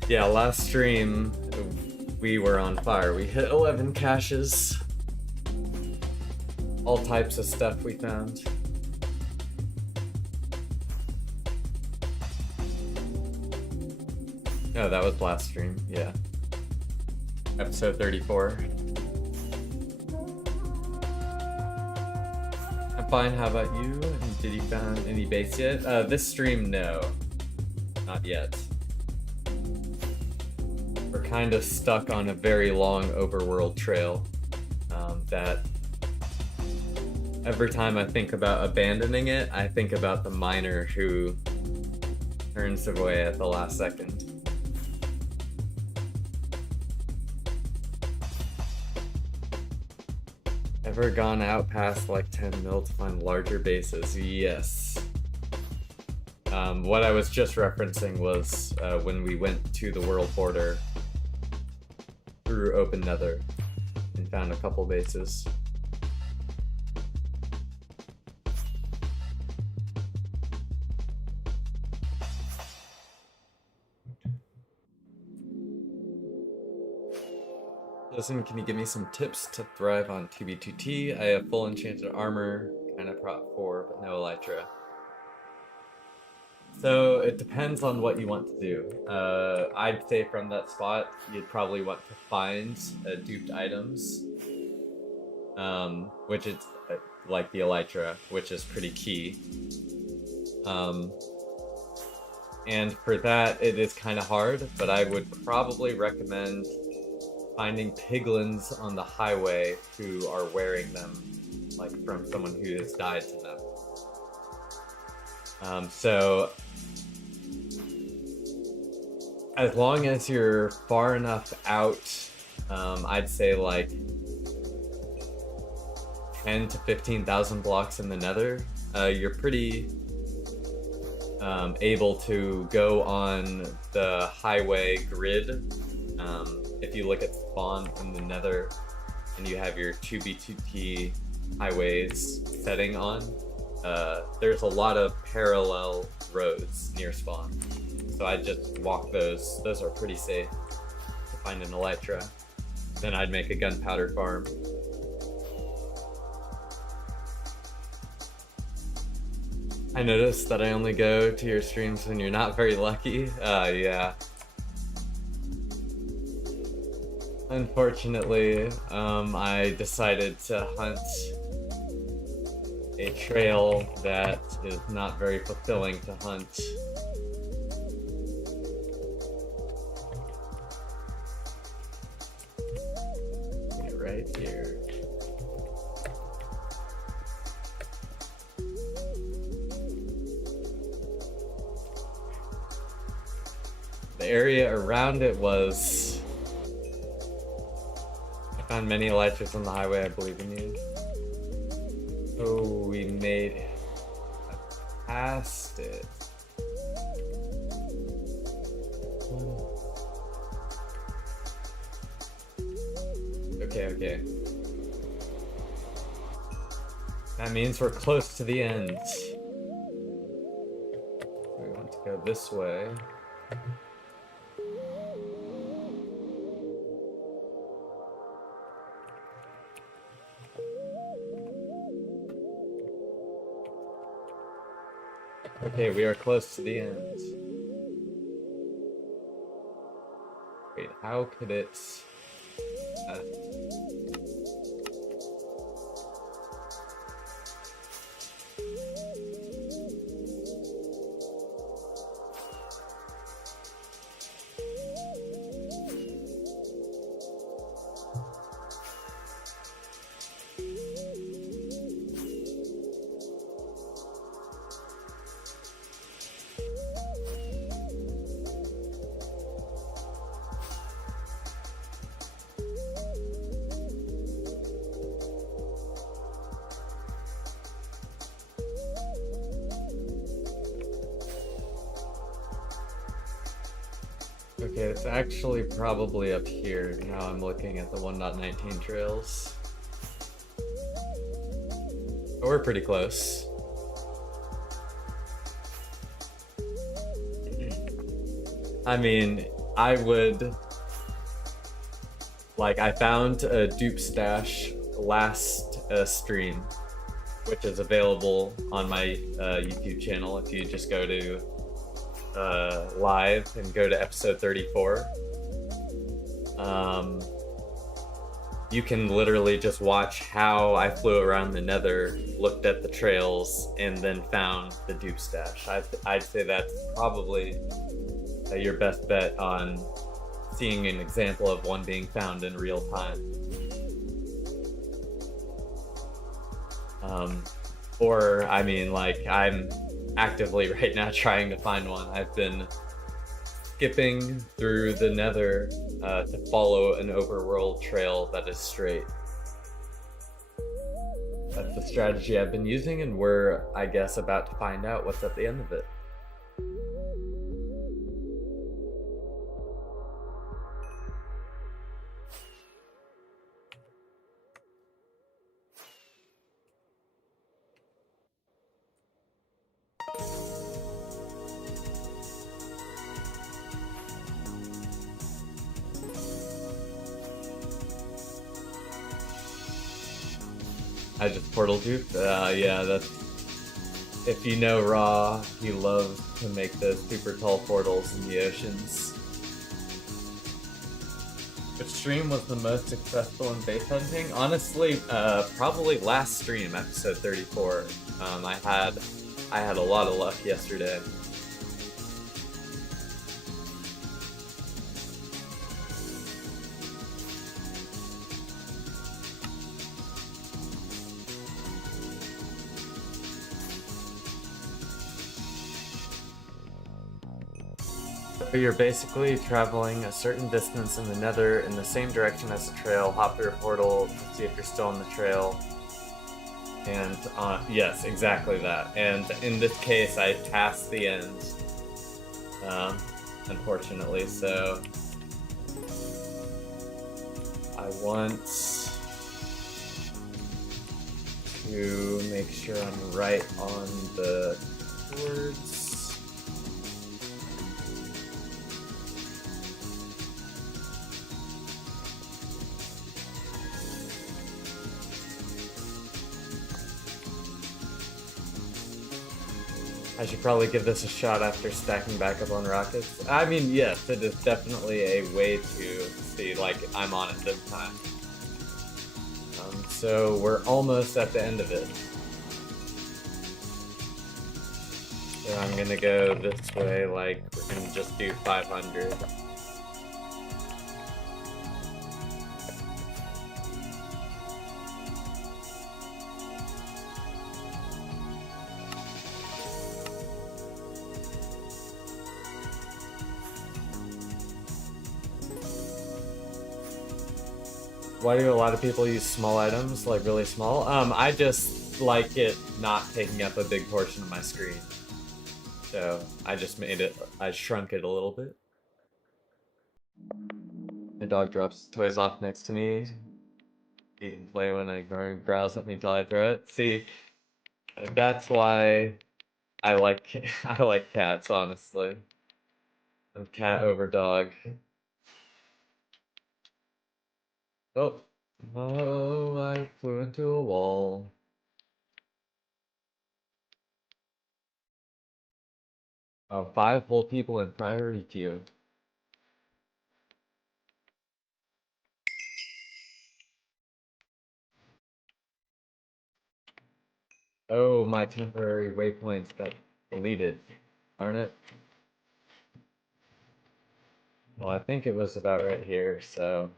Yeah, last stream we were on fire. We hit 11 caches. All types of stuff we found. No, that was last stream, yeah. Episode 34. I'm fine, how about you? And did you find any base yet? This stream, no. Not yet. We're kind of stuck on a very long overworld trail that every time I think about abandoning it, I think about the miner who turns away at the last second. Ever gone out past like 10 mil to find larger bases? Yes. What I was just referencing was when we went to the world border through open Nether and found a couple bases. Listen, can you give me some tips to thrive on 2b2t? I have full enchanted armor, kind of prop 4, but no elytra. So it depends on what you want to do. I'd say from that spot, you'd probably want to find duped items, which is like the elytra, which is pretty key. And for that, it is kind of hard, but I would probably recommend finding piglins on the highway who are wearing them, like from someone who has died to them. So as long as you're far enough out, I'd say like 10 to 15,000 blocks in the Nether, you're pretty able to go on the highway grid. If you look at spawn in the Nether and you have your 2b2t highways setting on, there's a lot of parallel roads near spawn. So I'd just walk those. Those are pretty safe to find an elytra. Then I'd make a gunpowder farm. I noticed that I only go to your streams when you're not very lucky. Yeah. Unfortunately, I decided to hunt a trail that is not very fulfilling to hunt. Right here. The area around it was... I found many elytras on the highway, I believe in you. Oh, we made it. I passed it. Okay. That means we're close to the end. We want to go this way. Okay, we are close to the end. Wait, how could it... Okay, it's actually probably up here. Now I'm looking at the 1.19 trails. But we're pretty close. I mean, I would like I found a dupe stash last stream, which is available on my YouTube channel. If you just go to live and go to episode 34, you can literally just watch how I flew around the Nether, looked at the trails, and then found the dupe stash. I'd say that's probably your best bet on seeing an example of one being found in real time. Or, I mean, like, I'm actively right now trying to find one. I've been skipping through the Nether to follow an overworld trail that is straight. That's the strategy I've been using, and we're, I guess, about to find out what's at the end of it. I just portal duped. Yeah, that's. If you know Raw, he loves to make those super tall portals in the oceans. Which stream was the most successful in base hunting? Honestly, probably last stream, episode 34. I had a lot of luck yesterday. So you're basically traveling a certain distance in the Nether in the same direction as the trail, hop through a portal to see if you're still on the trail. And yes, exactly that. And in this case, I passed the end, unfortunately. So I want to make sure I'm right on the words. I should probably give this a shot after stacking back up on rockets. I mean, yes, it is definitely a way to see, like, I'm on it this time. So we're almost at the end of it. So I'm gonna go this way, like, we're gonna just do 500. Why do a lot of people use small items, like really small? I just like it not taking up a big portion of my screen. So I just I shrunk it a little bit. My dog drops toys off next to me. He can play when I growls at me till I throw it. See, that's why I like I like cats, honestly. I'm cat over dog. Oh, oh, I flew into a wall. Oh, 5 whole people in priority queue. Oh, my temporary waypoints got deleted, aren't it? Well, I think it was about right here, so.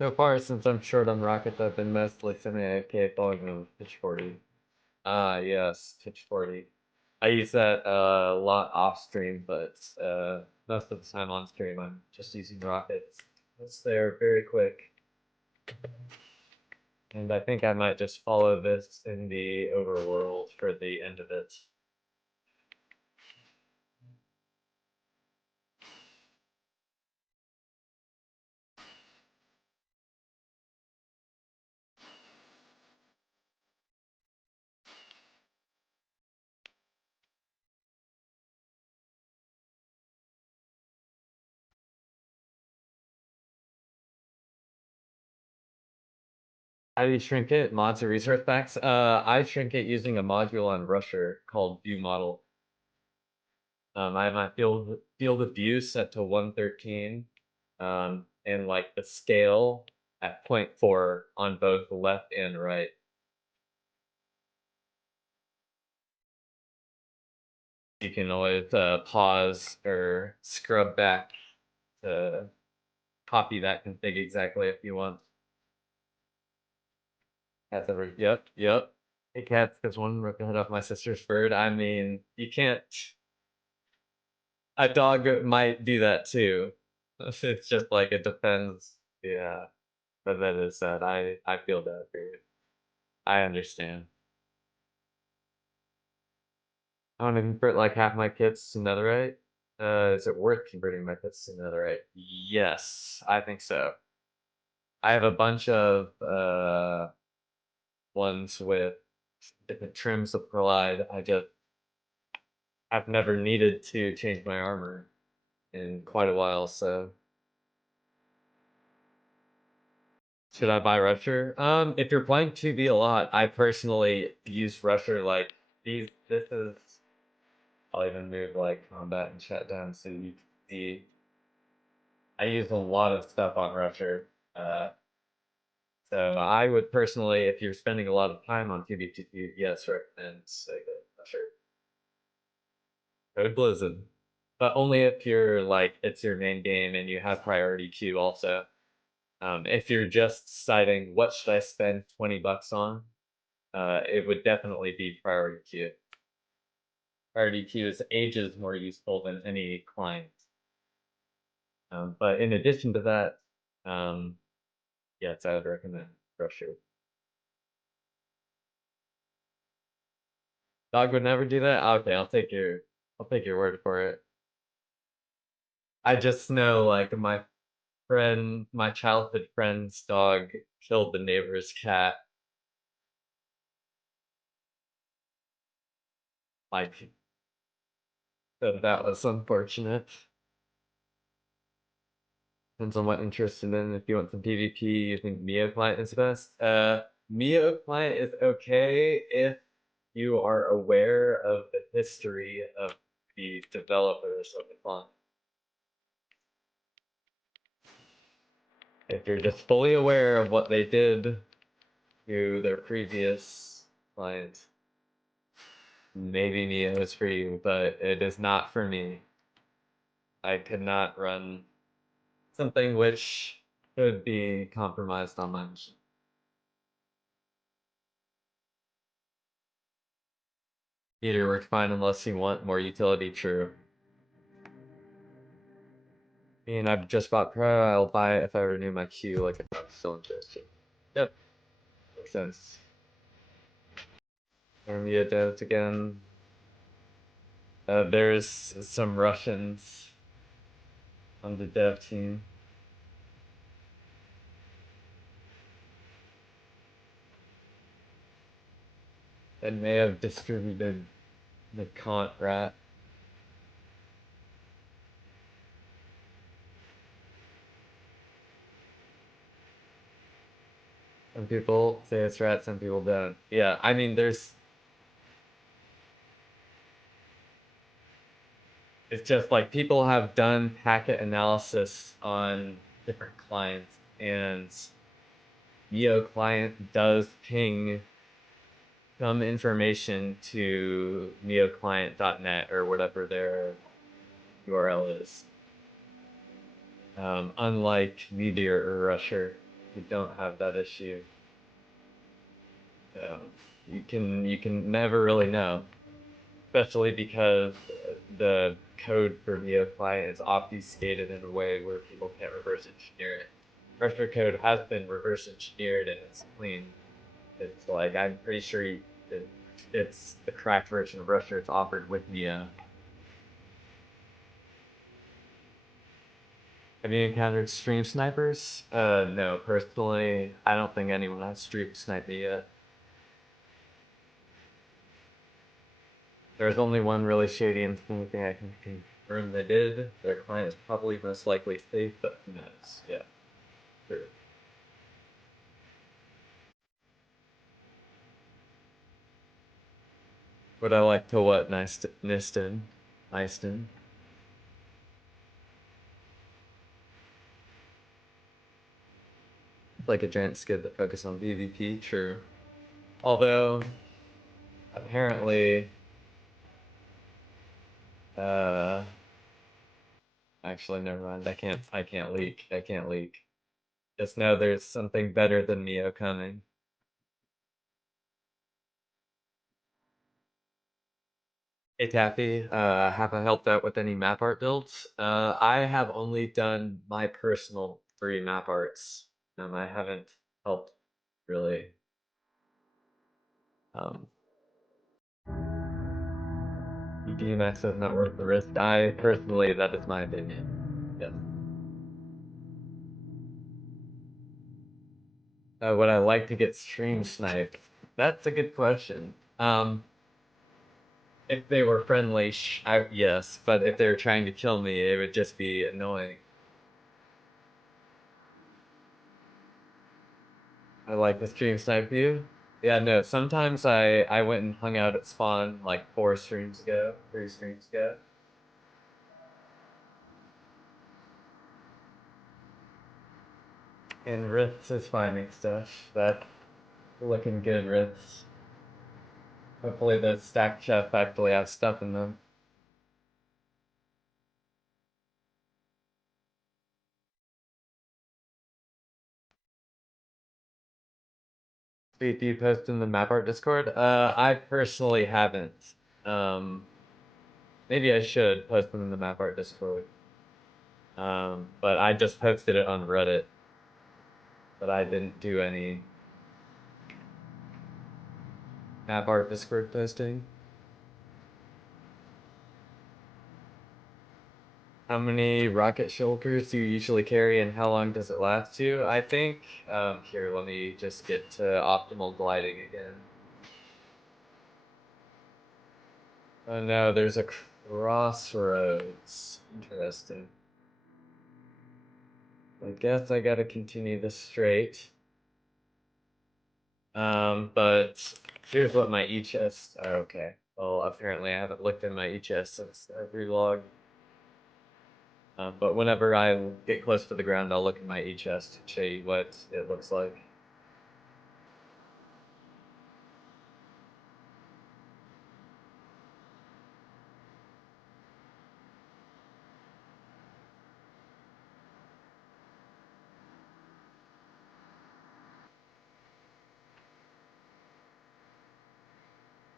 So far, since I'm short on rockets, I've been mostly semi-AFK following the pitch 40. Ah, yes, pitch 40. I use that a lot off stream, but most of the time on stream, I'm just using rockets. They're very quick. And I think I might just follow this in the overworld for the end of it. How do you shrink it? Mods or resource packs? I shrink it using a module on Rusher called view model. I have my field of view set to 113, and like the scale at 0.4 on both left and right. You can always pause or scrub back to copy that config exactly if you want. Cats ever? Yep, yep. Hey cats, because one ripped the head off my sister's bird. I mean, you can't. A dog might do that too. It's just like it depends. Yeah, but that is sad. I feel bad for you. I understand. I want to convert like half my kits to netherite. Is it worth converting my kits to netherite? Yes, I think so. I have a bunch of ones with different trims applied. I've never needed to change my armor in quite a while, so should I buy Rusher? If you're playing 2B a lot, I personally use Rusher like this is I'll even move like combat and chat down so you can see I use a lot of stuff on Rusher. Uh so I would personally, if you're spending a lot of time on 2B, yes, recommend Rusher. Code Blizzard. But only if you're like it's your main game and you have priority queue also. If you're just deciding what should I spend $20 on, it would definitely be priority queue. Priority queue is ages more useful than any client. But in addition to that, yes, I would recommend Rusher. Dog would never do that. Okay, I'll take your word for it. I just know like my childhood friend's dog killed the neighbor's cat. Like, so that was unfortunate. Depends on what interested in. If you want some PvP, you think Mio Client is best. Mio Client is okay if you are aware of the history of the developers of the client. If you're just fully aware of what they did to their previous client, maybe Mio is for you, but it is not for me. I could not run something which could be compromised on my machine. Either works fine unless you want more utility, true. And I've just bought Pro, I'll buy it if I renew my queue, like if I'm still interested. Yep, makes sense. Armia devs again. There's some Russians on the dev team. That may have distributed the Kant rat. Some people say it's rat, some people don't. Yeah, I mean, it's just like people have done packet analysis on different clients, and Neo client does ping some information to neoclient.net or whatever their URL is. Unlike Meteor or Rusher, you don't have that issue. So you can never really know, especially because the code for Neo client is obfuscated in a way where people can't reverse engineer it. Rusher code has been reverse engineered and it's clean. It's like I'm pretty sure it's the cracked version of Rusher. It's offered with Neo. Have you encountered stream snipers? No, personally, I don't think anyone has stream sniped me yet. There's only one really shady and thing I can confirm they did. Their client is probably most likely safe, but who knows? Yeah, sure. Would I like to what, Niston? Eiston? Like a giant skid that focus on PvP, true. Although, apparently, uh, actually, never mind. I can't leak. I can't leak. Just know there's something better than Mio coming. Hey Taffy, have I helped out with any map art builds? I have only done my personal 3 map arts. I haven't helped really. Um, DMX is not worth the risk. I personally, that is my opinion. Yes. Would I like to get stream sniped? That's a good question. If they were friendly, yes, but if they were trying to kill me, it would just be annoying. I like the stream snipe view. Yeah, no, sometimes I went and hung out at spawn like 4 streams ago, 3 streams ago. And Rifts is finding stuff. That's looking good, Rifts. Hopefully the stack chef actually has stuff in them. Sweet, do you post in the map art Discord? I personally haven't. Maybe I should post them in the map art Discord. But I just posted it on Reddit. But I didn't do any map art Discord posting. How many rocket shulkers do you usually carry and how long does it last you? I think, here, let me just get to optimal gliding again. Oh no, there's a crossroads. Interesting. I guess I gotta continue this straight. But here's what my e-chest. Oh, okay. Well, apparently I haven't looked in my e-chest since I relogged. But whenever I get close to the ground, I'll look in my e-chest to show you what it looks like.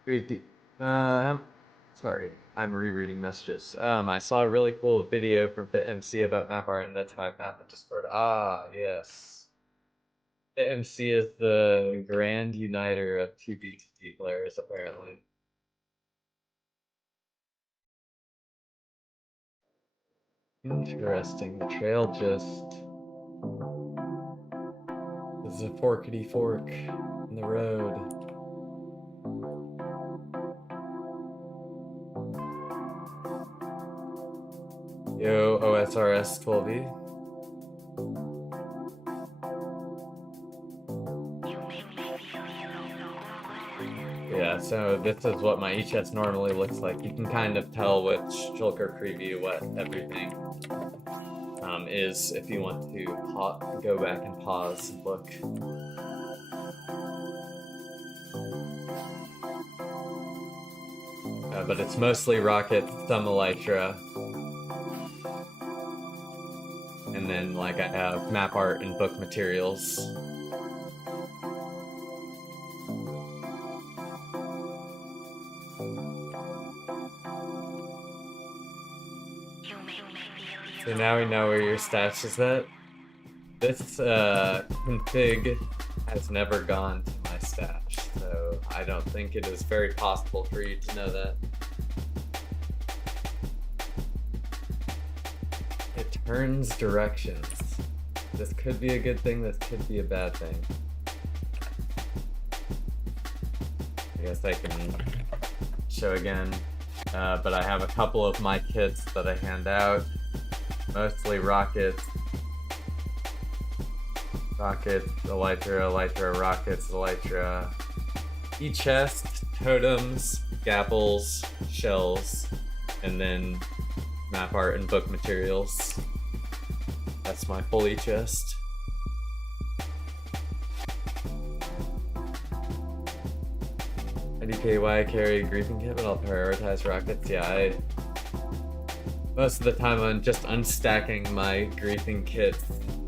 Wait, sorry, I'm rereading messages. I saw a really cool video from FitMC about map art, and that's how I found the Discord. Ah, yes. FitMC is the grand uniter of 2B2D players, apparently. Interesting. The trail just is a forkety fork in the road. Yo, OSRS 12E. Yeah, so this is what my e-chest normally looks like. You can kind of tell with Shulker preview what everything is if you want to go back and pause and look. But it's mostly rocket, some elytra, and then like I have map art and book materials. So now we know where your stash is at. This config has never gone to my stash, so I don't think it is very possible for you to know that. It turns directions. This could be a good thing, this could be a bad thing. I guess I can show again, but I have a couple of my kits that I hand out. Mostly rockets, elytra, rockets, elytra. chest, totems, gapples, shells, and then map art and book materials. That's my full chest. IDKY carry griefing kit, but I'll prioritize rockets. Yeah, most of the time I'm just unstacking my griefing kit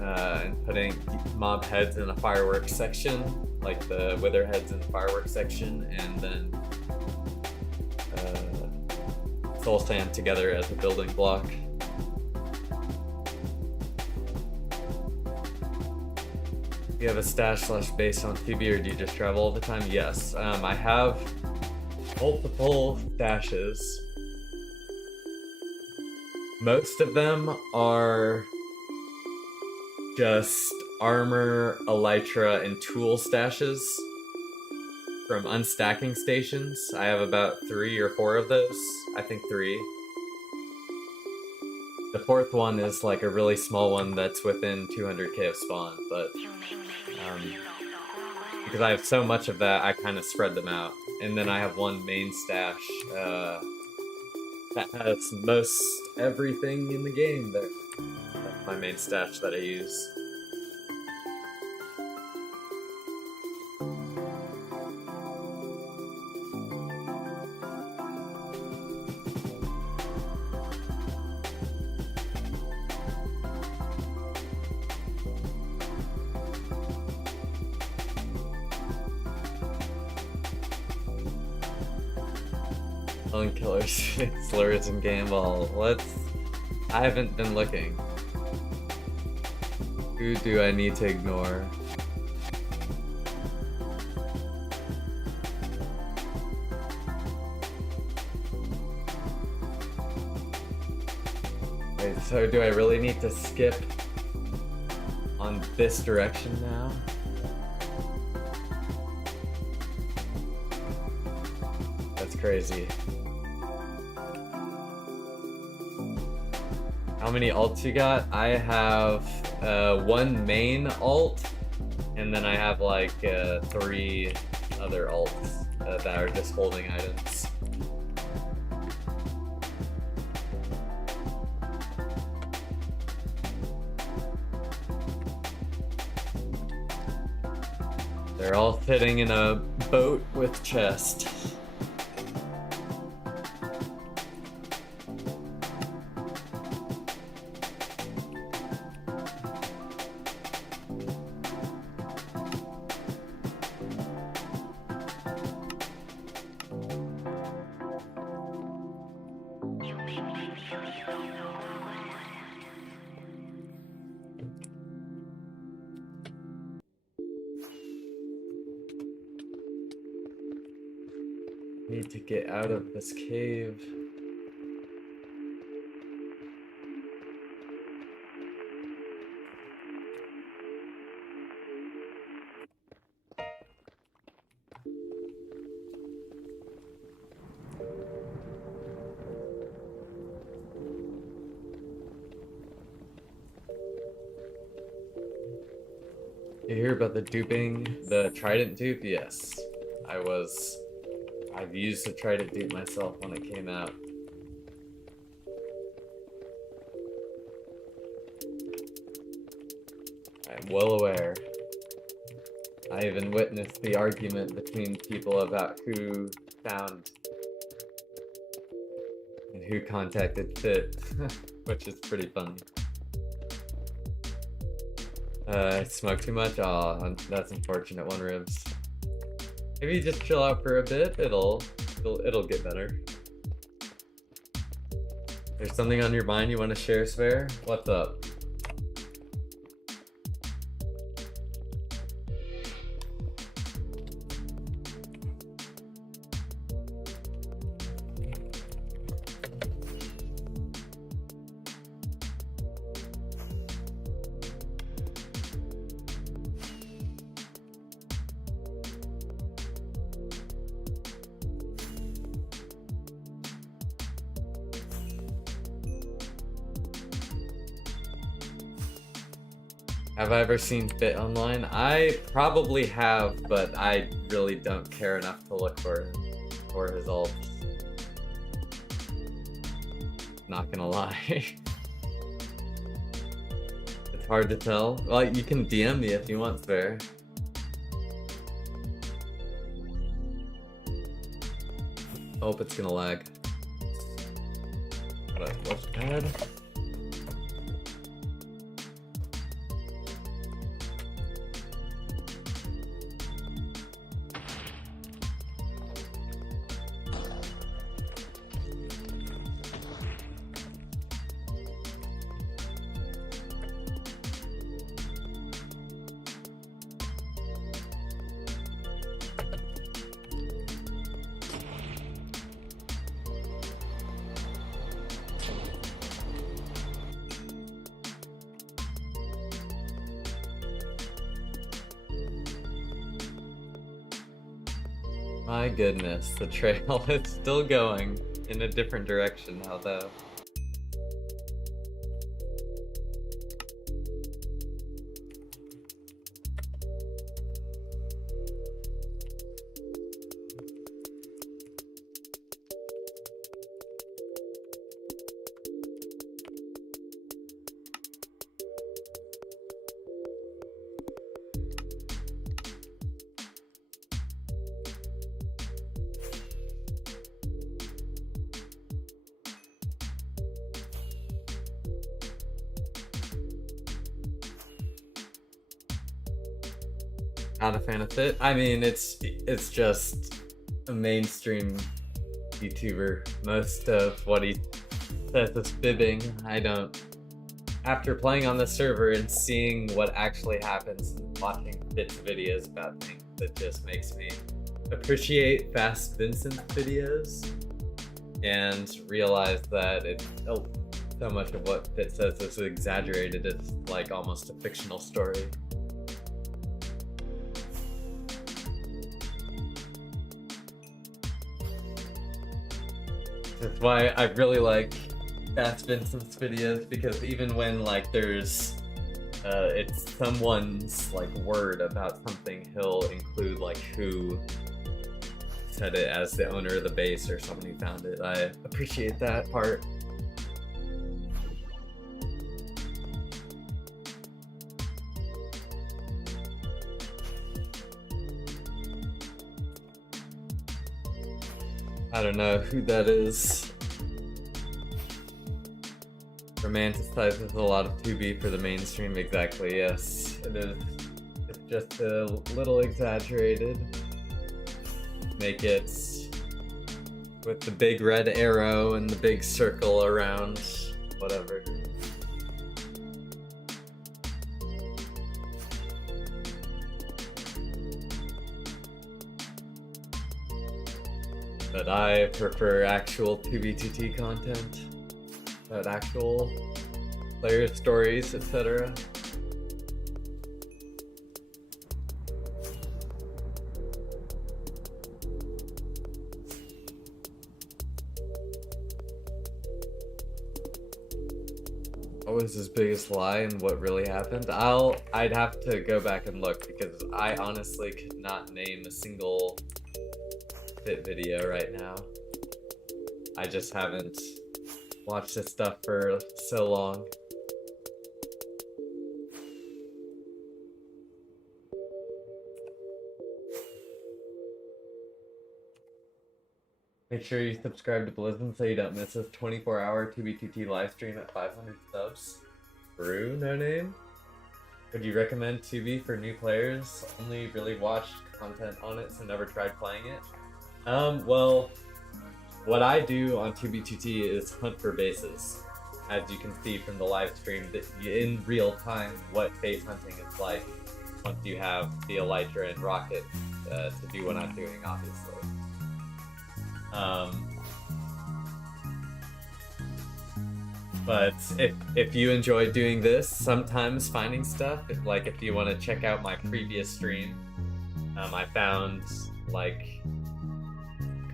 and putting mob heads in a fireworks section, like the wither heads in the fireworks section, and then soul sand together as a building block. Do you have a stash / base on Phoebe, or do you just travel all the time? Yes, I have multiple stashes. Most of them are just armor, elytra, and tool stashes from unstacking stations. I have about 3 or 4 of those. I think 3. The 4th one is like a really small one that's within 200k of spawn, but because I have so much of that, I kind of spread them out. And then I have one main stash that has most everything in the game there. That's my main stash that I use. Killers, slurs, and game ball. I haven't been looking. Who do I need to ignore? Wait, so do I really need to skip on this direction now? That's crazy. How many alts you got? I have one main alt, and then I have like 3 other alts that are just holding items. They're all fitting in a boat with chest. Need to get out of this cave. You hear about the duping, the trident dupe? Yes. I've used the trident dupe myself when it came out. I'm well aware. I even witnessed the argument between people about who found and who contacted Fit, which is pretty funny. I smoked too much? Aw, that's unfortunate, One Ribs. Maybe just chill out for a bit, it'll get better. There's something on your mind you want to share, Spare? What's up? Have I ever seen Fit online? I probably have, but I really don't care enough to look for his ult. Not gonna lie. It's hard to tell. Well, you can DM me if you want, Fair. I hope it's gonna lag. What's bad? My goodness, the trail is still going in a different direction now, though. Not a fan of Fit. I mean, it's just a mainstream YouTuber. Most of what he says is fibbing. I don't. After playing on the server and seeing what actually happens and watching Fit's videos about things, it just makes me appreciate Fast Vincent's videos and realize that so much of what Fit says is exaggerated. It's like almost a fictional story. That's why I really like Fast Vincent's videos, because even when like there's it's someone's like word about something, he'll include like who said it as the owner of the base or someone who found it. I appreciate that part. I don't know who that is. Romanticizes a lot of 2B for the mainstream. Exactly, yes. It is. It's just a little exaggerated. Make it with the big red arrow and the big circle around whatever. But I prefer actual 2B2T content, about actual player stories, etc. What was his biggest lie and what really happened? I'd have to go back and look, because I honestly could not name a single Fit video right now. I just haven't watched this stuff for so long. Make sure you subscribe to Blizzard so you don't miss this 24-hour 2B2T live stream at 500 subs. Brew, no name? Would you recommend 2B for new players? Only really watched content on it, so never tried playing it. Well, what I do on 2B2T is hunt for bases. As you can see from the live stream, that in real time what base hunting is like once you have the Elytra and Rocket to do what I'm doing, obviously. But if you enjoy doing this, sometimes finding stuff, if you want to check out my previous stream, I found like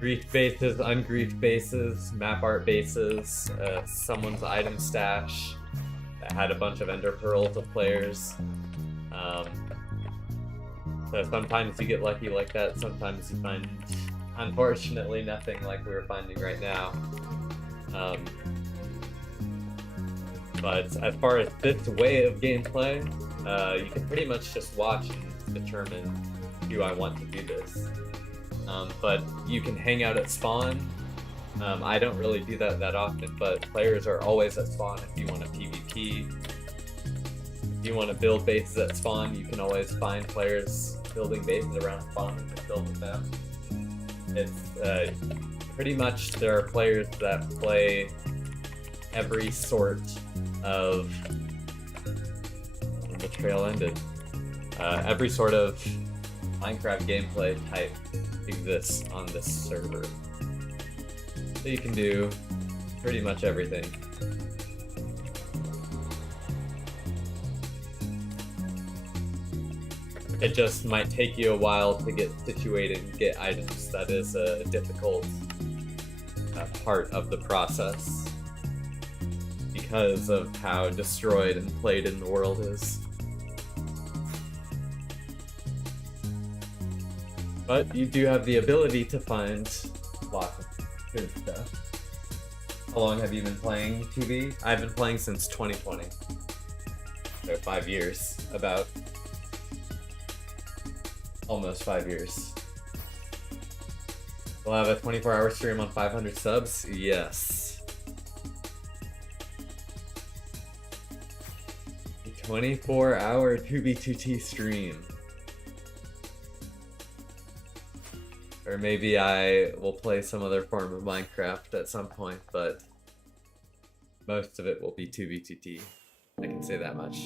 griefed bases, ungriefed bases, map art bases, someone's item stash that had a bunch of ender pearls of players. So sometimes you get lucky like that, sometimes you find, unfortunately, nothing like we're finding right now. But as far as this way of gameplay, you can pretty much just watch and determine, do I want to do this? But you can hang out at spawn. I don't really do that often, but players are always at spawn if you want to PvP. If you want to build bases at spawn, you can always find players building bases around spawn and just build with them. It's pretty much there are players that play every sort of the trail ended. Every sort of Minecraft gameplay type exists on this server. So you can do pretty much everything. It just might take you a while to get situated and get items. That is a difficult part of the process because of how destroyed and played in the world is. But you do have the ability to find lots of good stuff. How long have you been playing 2B? I've been playing since 2020. So 5 years, about. Almost 5 years. We'll have a 24-hour stream on 500 subs? Yes. A 24-hour 2B2T stream. Or maybe I will play some other form of Minecraft at some point, but most of it will be 2B2T. I can say that much.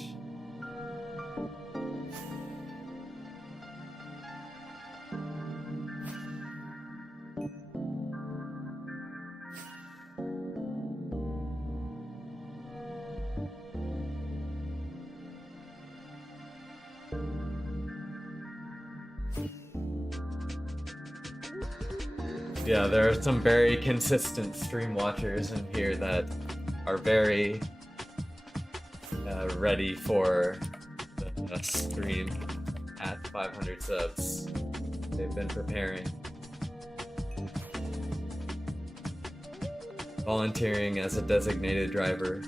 Yeah, there are some very consistent stream watchers in here that are very ready for the stream at 500 subs. They've been preparing. Volunteering as a designated driver.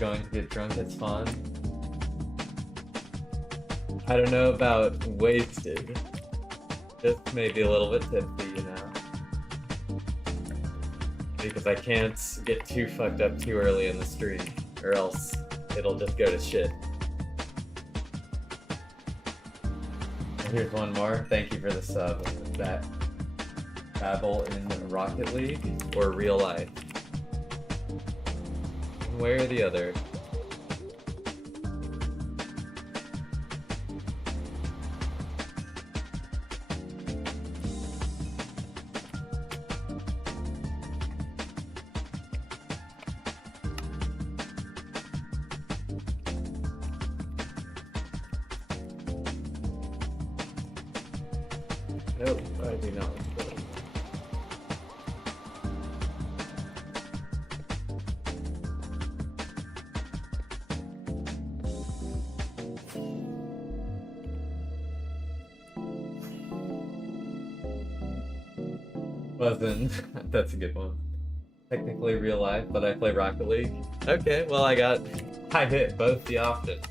Going to get drunk at spawn. I don't know about wasted. Just maybe a little bit tipsy, you know. Because I can't get too fucked up too early in the stream, or else it'll just go to shit. And here's one more. Thank you for the sub. That Babble in Rocket League or real life? One way or the other. Nope, I do not want to go. Wasn't. That's a good one. Technically real life, but I play Rocket League. Okay, well I hit both the options.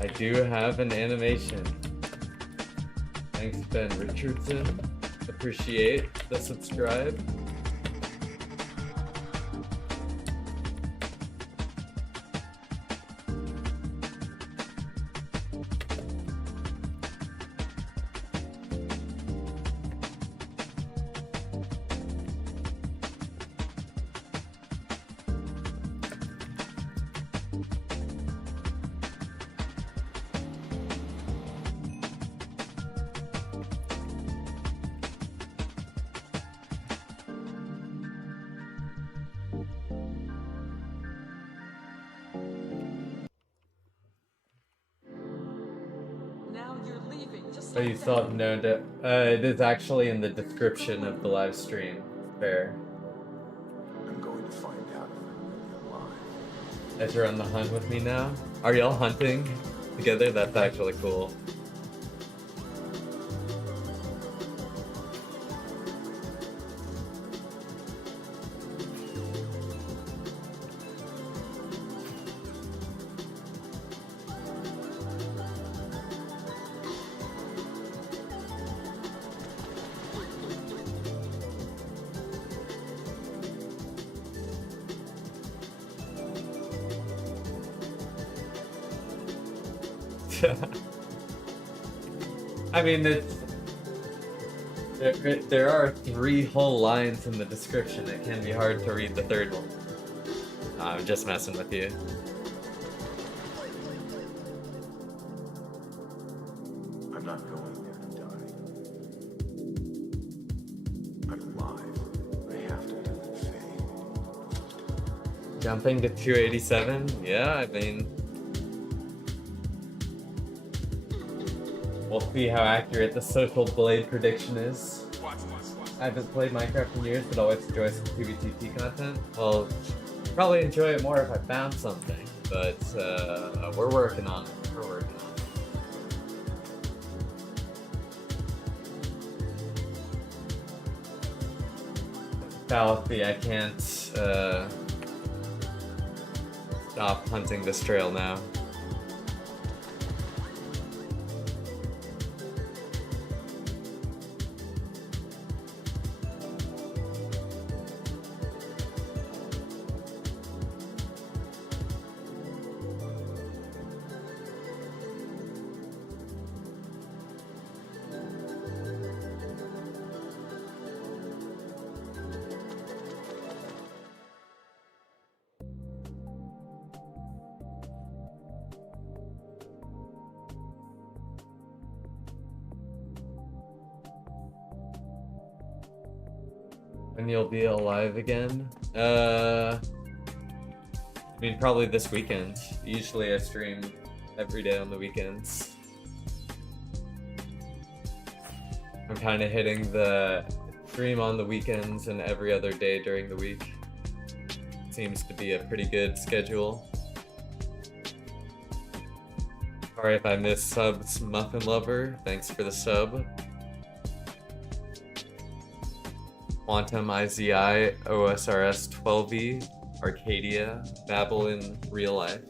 I do have an animation. Thanks, Ben Richardson. Appreciate the subscribe. So you still have no it is actually in the description of the live stream. Fair. I'm going to find out if I'm really alive. As you're on the hunt with me now? Are y'all hunting together? That's actually cool. I mean, there are 3 whole lines in the description. It can be hard to read the 3rd one. I'm just messing with you. I'm not going there to die. I'm alive. I have to do it, Faye. Jumping to 287? Yeah, I mean... We'll see how accurate the social blade prediction is. I haven't played Minecraft in years, but always enjoy some PvTT content. Well, probably enjoy it more if I found something, but we're working on it. We're working on it. Fallacy, I can't stop hunting this trail now. When you'll be alive again? I mean, probably this weekend. Usually I stream every day on the weekends. I'm kind of hitting the stream on the weekends and every other day during the week. Seems to be a pretty good schedule. Sorry if I missed subs, Muffin Lover. Thanks for the sub. Quantum IZI, OSRS 12E, Arcadia, Babel in Real Life,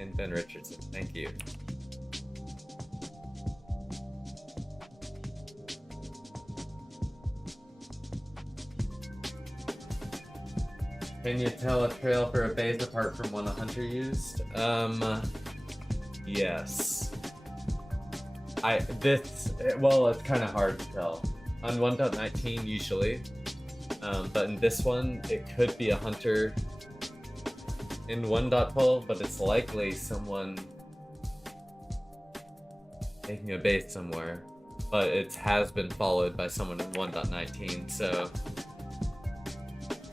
and Ben Richardson. Thank you. Can you tell a trail for a base apart from one a hunter used? Yes. Well, it's kind of hard to tell. On 1.19 usually, but in this one, it could be a hunter in 1.12, but it's likely someone making a base somewhere. But it has been followed by someone in 1.19, so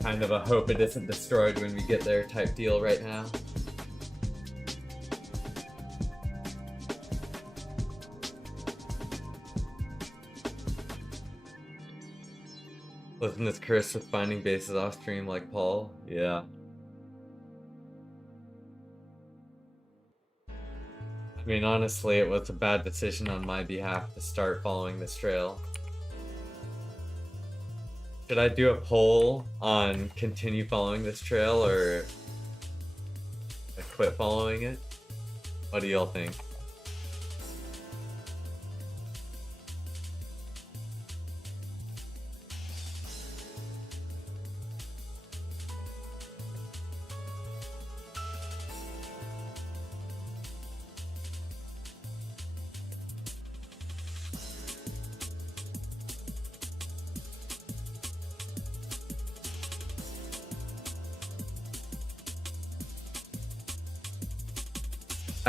kind of a hope it isn't destroyed when we get there type deal right now. Wasn't this Chris with finding bases off stream like Paul? Yeah. I mean, honestly, it was a bad decision on my behalf to start following this trail. Should I do a poll on continue following this trail or I quit following it? What do y'all think?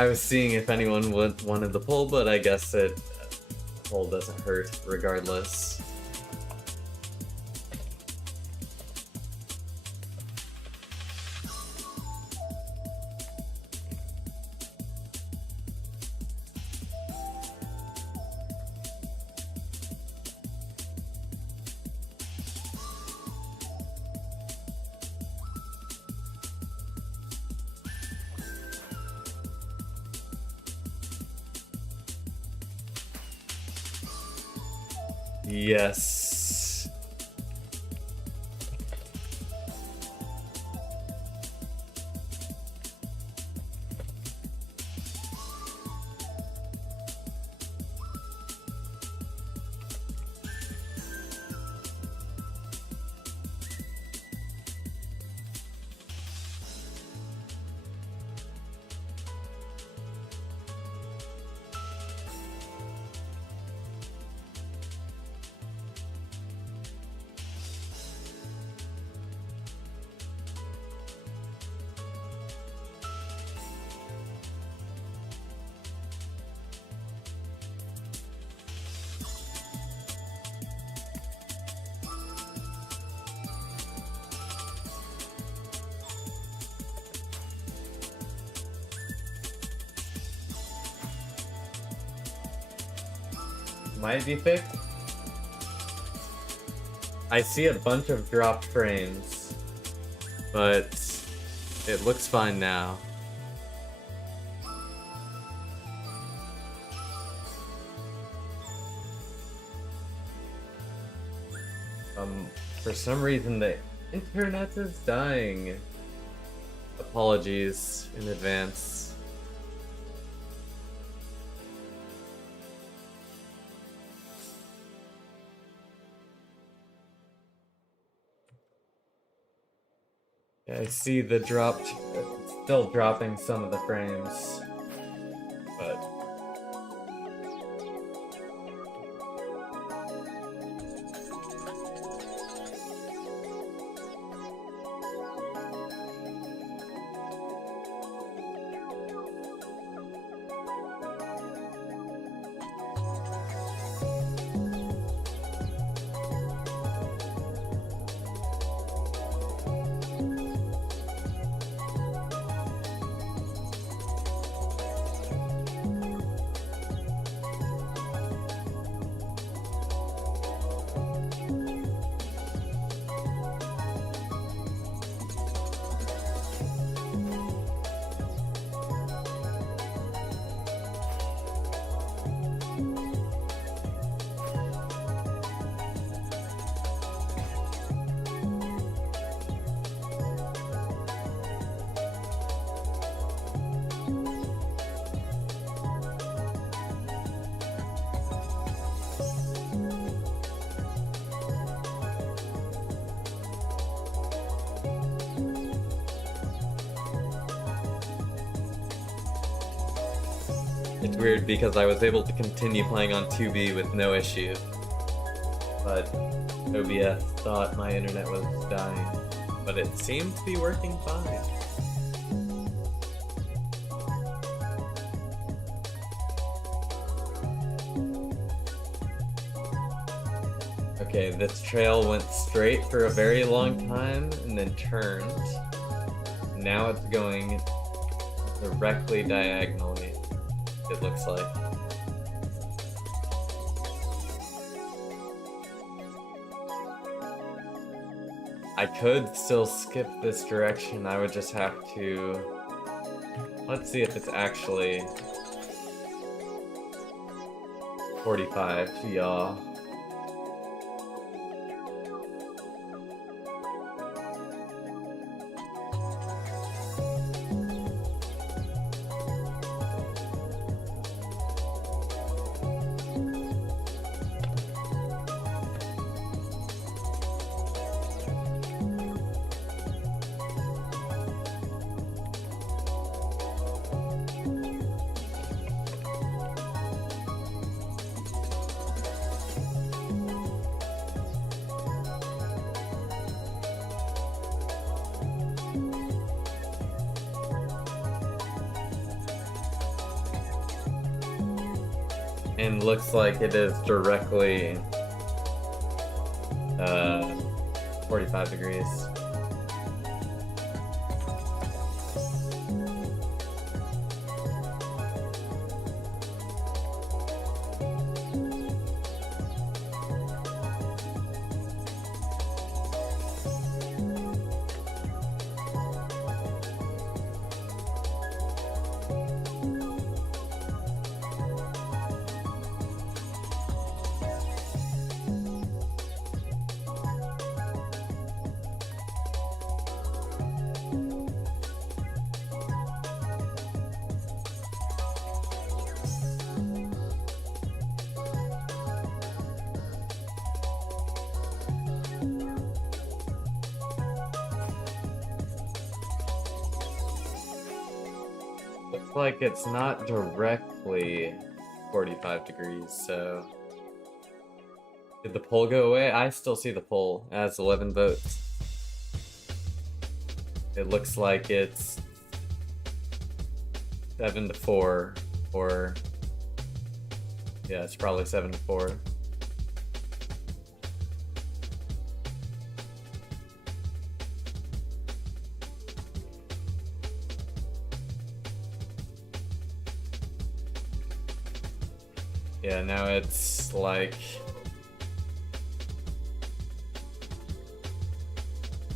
I was seeing if anyone wanted the poll, but I guess the poll doesn't hurt regardless. Yes. Might be fixed. I see a bunch of dropped frames, but it looks fine now. For some reason the internet is dying. Apologies in advance. Yeah, I see the dropped, still dropping some of the frames, but it's weird because I was able to continue playing on 2B with no issue, but OBS thought my internet was dying, but it seemed to be working fine. Okay, this trail went straight for a very long time and then turned. Now it's going directly diagonally, it looks like. I could still skip this direction, I would just have to... Let's see if it's actually 45, yeah. And looks like it is directly 45 degrees. Looks like it's not directly 45 degrees, so. Did the poll go away? I still see the poll. It has 11 votes. It looks like it's 7-4, or. Yeah, it's probably 7-4. Yeah, now it's like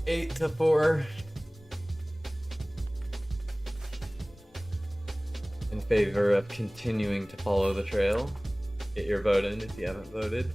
8-4 in favor of continuing to follow the trail. Get your vote in if you haven't voted.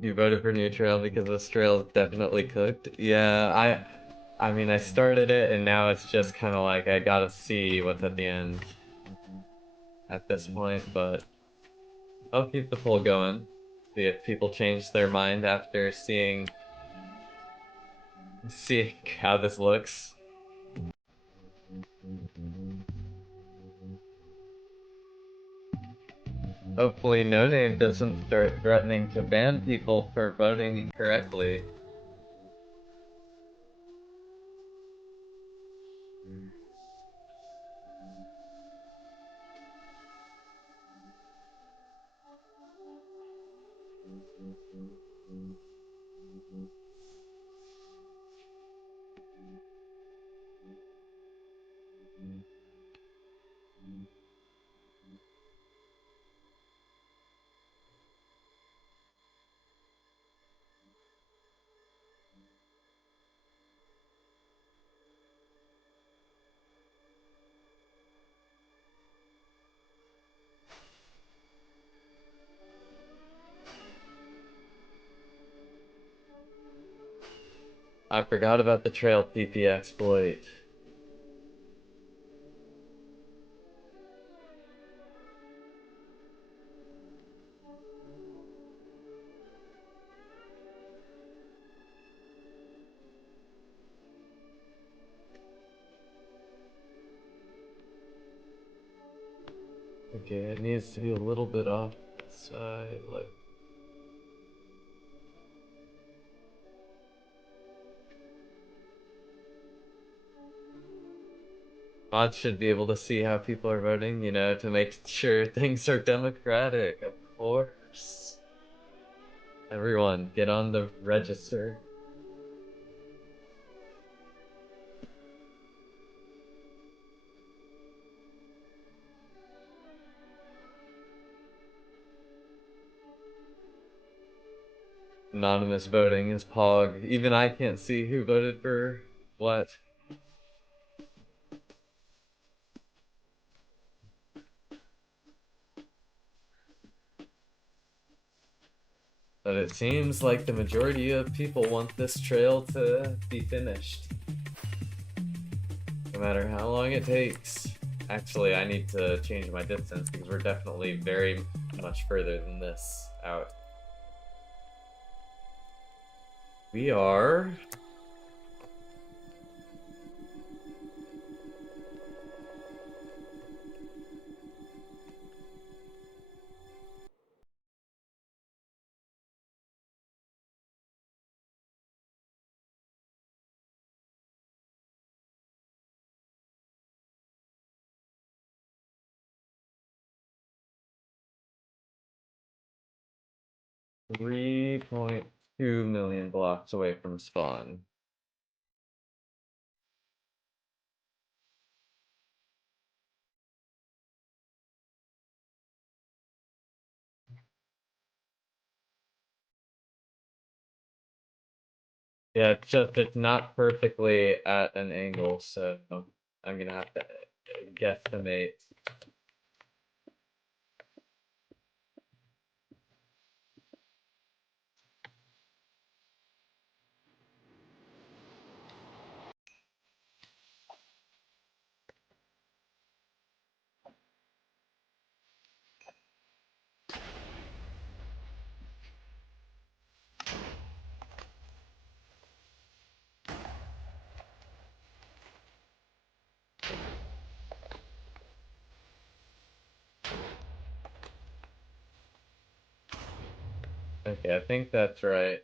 You voted for new trail because this trail is definitely cooked. Yeah, I mean I started it and now it's just kind of like I gotta see what's at the end at this point, but I'll keep the poll going. See if people change their mind after seeing how this looks. Hopefully No Name doesn't start threatening to ban people for voting incorrectly. I forgot about the trail TP exploit. Okay, it needs to be a little bit off the side, like. Mods should be able to see how people are voting, to make sure things are democratic, of course. Everyone, get on the register. Anonymous voting is Pog. Even I can't see who voted for what. But it seems like the majority of people want this trail to be finished. No matter how long it takes. Actually, I need to change my distance because we're definitely very much further than this out. We are 3.2 million blocks away from spawn. Yeah, it's not perfectly at an angle, so I'm gonna have to guesstimate. Okay, I think that's right.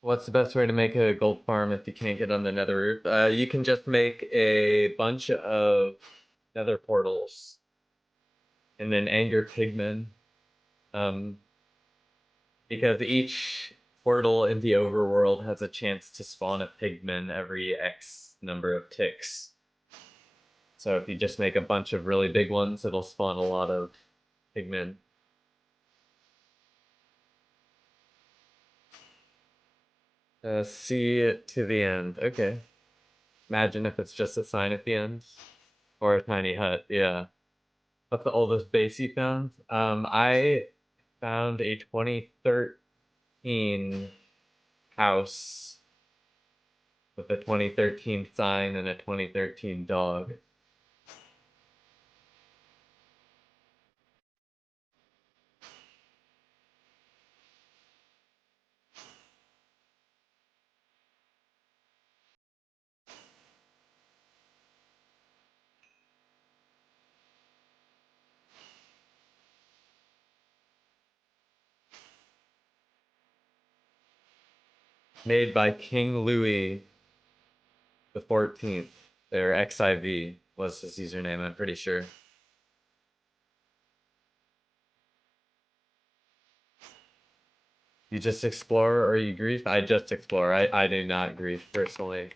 What's the best way to make a gold farm if you can't get on the nether roof? You can just make a bunch of nether portals and then anger pigmen. Um, because each portal in the overworld has a chance to spawn a pigman every X number of ticks. So if you just make a bunch of really big ones, it'll spawn a lot of pigmen. See it to the end. Okay. Imagine if it's just a sign at the end. Or a tiny hut, yeah. What's the oldest base you found? I found a 2013 house with a 2013 sign and a 2013 dog. Made by King Louis the 14th. Or XIV was his username, I'm pretty sure. You just explore or you grief? I just explore. I do not grief personally.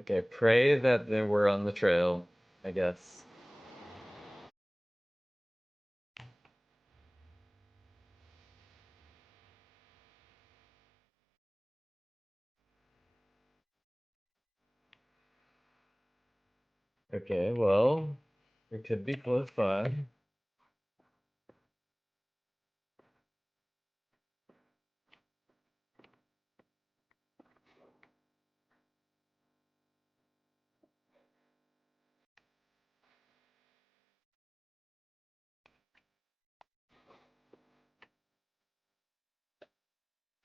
Okay, pray that they were on the trail, I guess. Okay, well, it could be close by.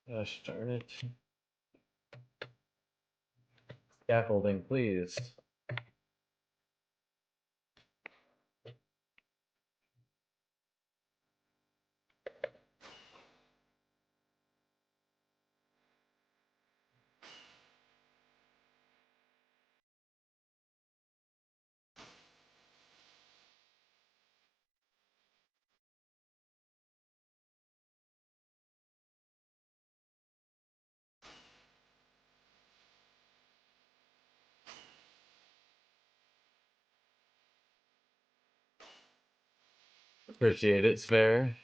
Gosh darn it. Scaffolding, please. Appreciate it, Spare.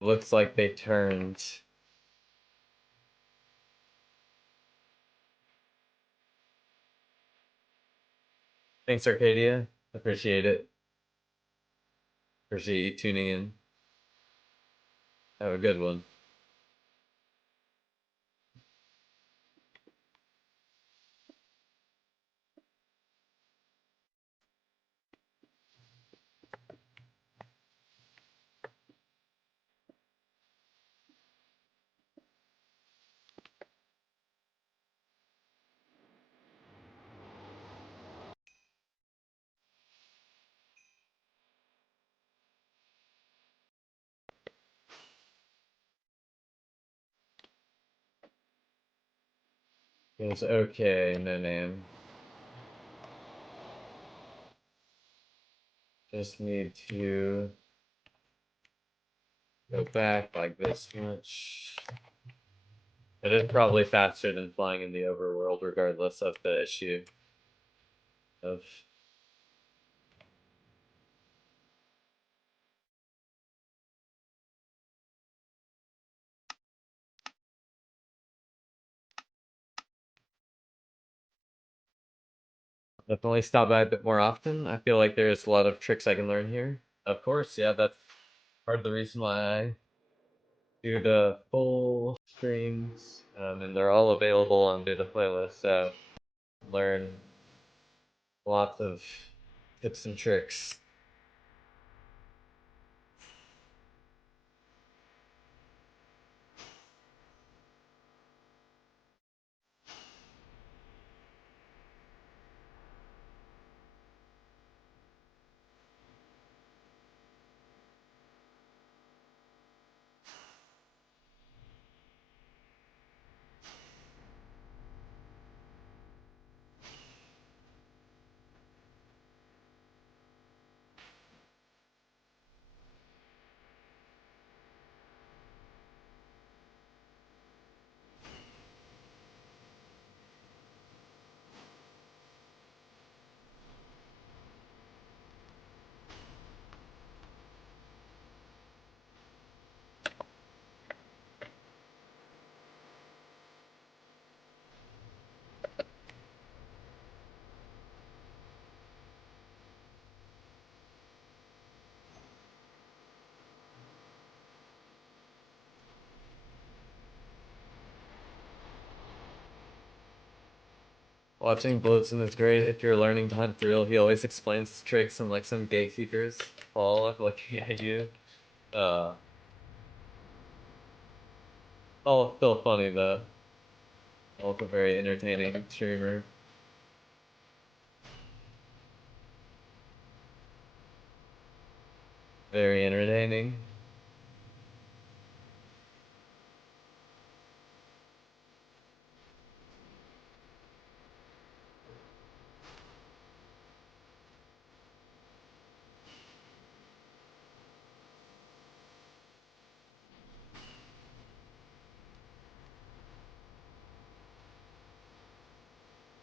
Looks like they turned. Thanks, Arcadia. Appreciate it. Appreciate you tuning in. Have a good one. Goes okay, no name. Just need to go back like this much. It is probably faster than flying in the overworld, regardless of the issue of. Definitely stop by a bit more often. I feel like there's a lot of tricks I can learn here. Of course, yeah, that's part of the reason why I do the full streams, and they're all available on the playlist. So learn lots of tips and tricks. Watching Blitzen is great if you're learning to hunt for real. He always explains tricks and like some gatekeepers fall looking at you. Uh, all still funny though. Also very entertaining streamer. Very entertaining.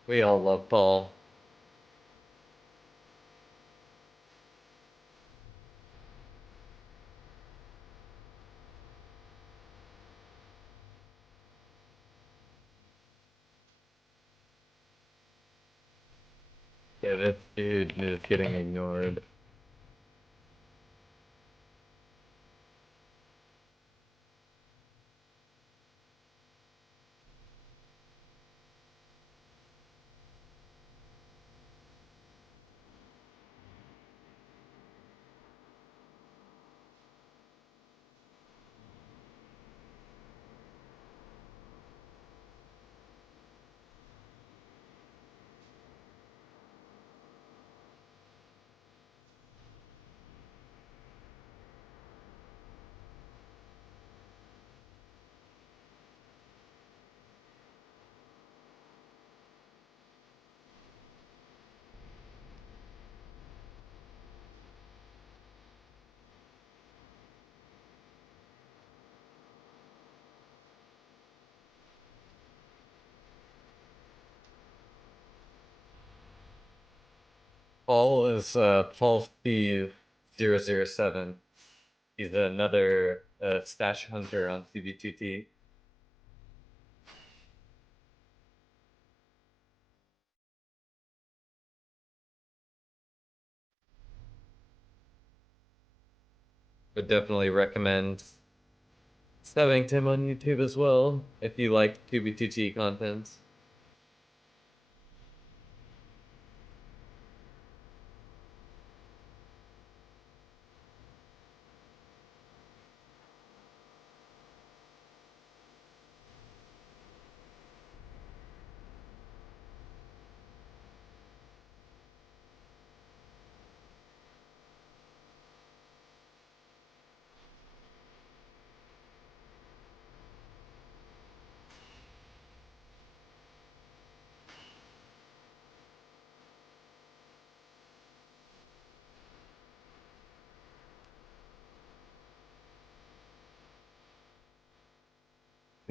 We all love Paul. Yeah, this dude is getting ignored. Paul is Paul P007. He's another stash hunter on CB2T. Would definitely recommend subbing to him on YouTube as well if you like CB2T content.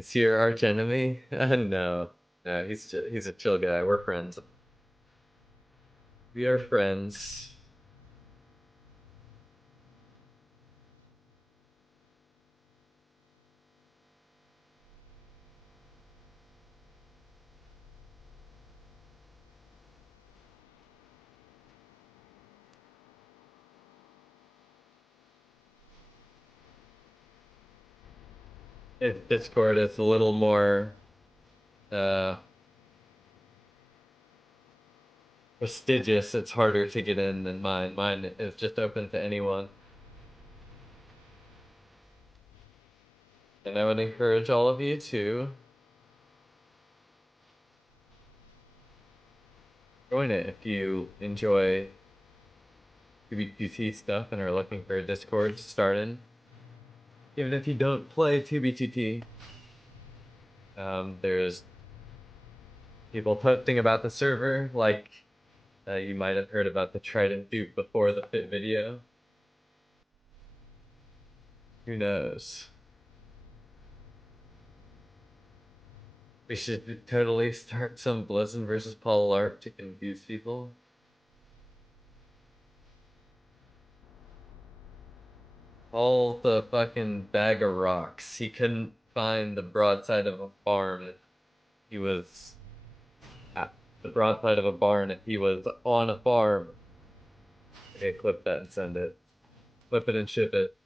Is he your arch enemy? No. No, he's a chill guy. We're friends. We are friends. If Discord is a little more uh prestigious, it's harder to get in than mine. Mine is just open to anyone. And I would encourage all of you to join it if you enjoy TBTT stuff and are looking for a Discord to start in. Even if you don't play TBTT, there's people posting about the server, like you might have heard about the Trident Dupe before the Fit video. Who knows? We should totally start some Blizzard versus Paul LARP to confuse people. All the fucking bag of rocks. He couldn't find the broadside of a farm if he was at the broadside of a barn if he was on a farm. Okay, clip that and send it. Clip it and ship it.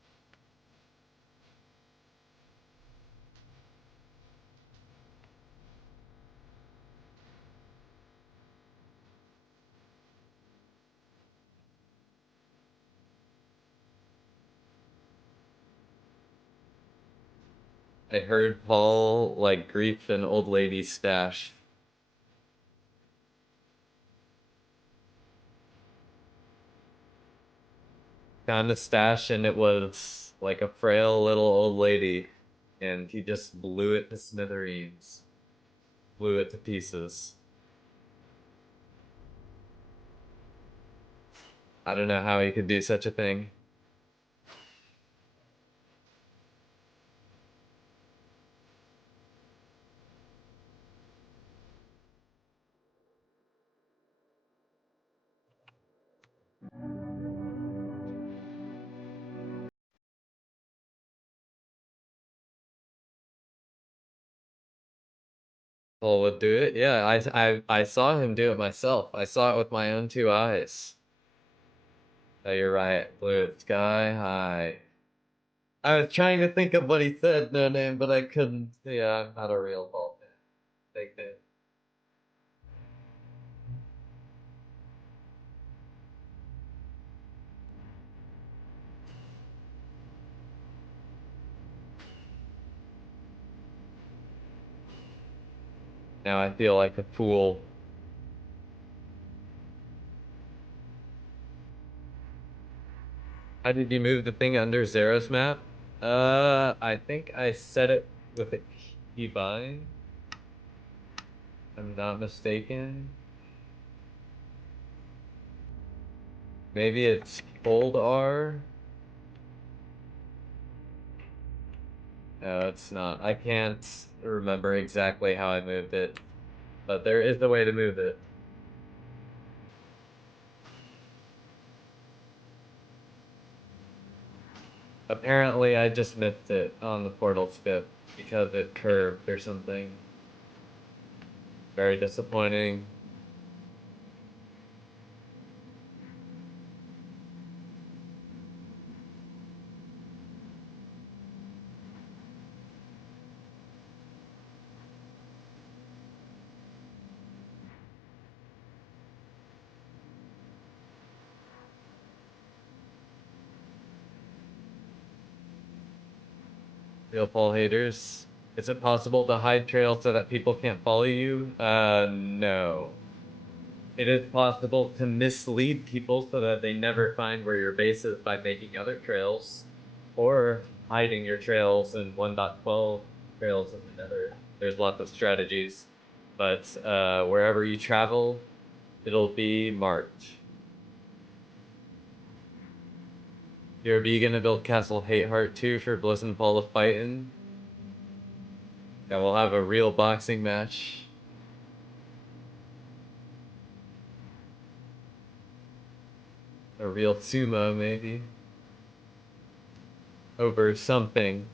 I heard Paul like grief an old lady's stash. Found a stash and it was like a frail little old lady, and he just blew it to smithereens. Blew it to pieces. I don't know how he could do such a thing. Paul would do it. Yeah, I saw him do it myself. I saw it with my own two eyes. Oh, you're right. Blue sky high. I was trying to think of what he said, no name, but I couldn't. Yeah, I'm not a real Paul fan. Take it. Now I feel like a fool. How did you move the thing under Zero's map? I think I set it with a keybind. I'm not mistaken. Maybe it's Hold R. No, it's not. I can't remember exactly how I moved it, but there is a way to move it. Apparently, I just missed it on the portal skip because it curved or something. Very disappointing. Real Paul haters. Is it possible to hide trails so that people can't follow you? No. It is possible to mislead people so that they never find where your base is by making other trails, or hiding your trails in 1.12 trails in the Nether. There's lots of strategies, but wherever you travel, it'll be marked. You're gonna build Castle Hate Heart 2 for Bliss and Paul of Fightin'? Yeah, we'll have a real boxing match. A real sumo, maybe. Over something.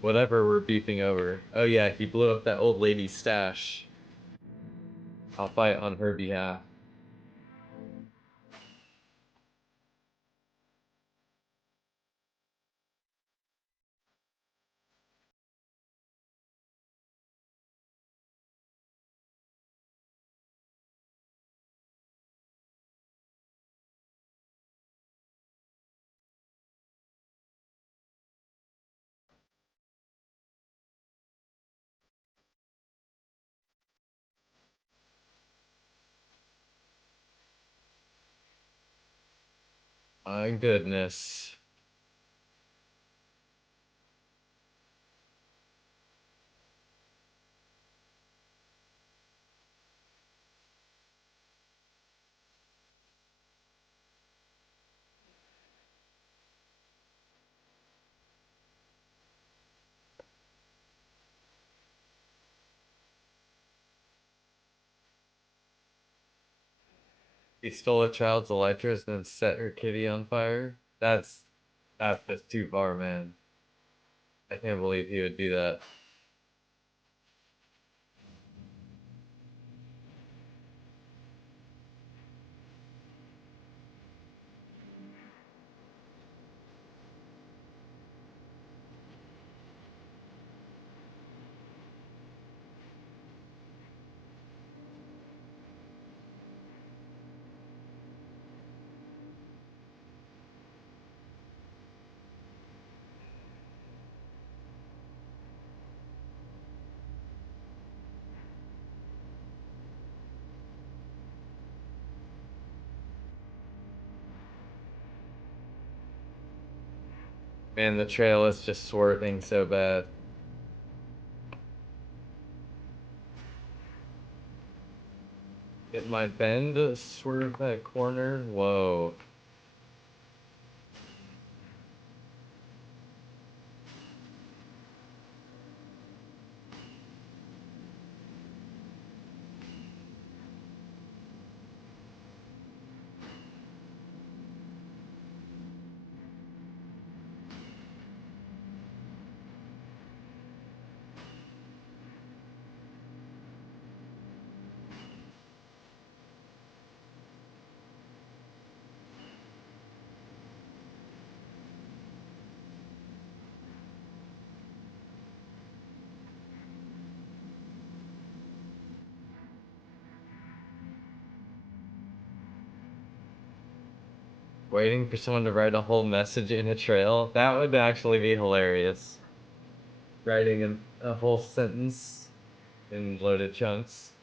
Whatever we're beefing over. Oh yeah, he blew up that old lady's stash. I'll fight on her behalf. My goodness. He stole a child's elytras and then set her kitty on fire? That's just too far, man. I can't believe he would do that. Man, the trail is just swerving so bad. Get my bend to swerve that corner? Whoa. Waiting for someone to write a whole message in a trail? That would actually be hilarious. Writing a whole sentence in loaded chunks.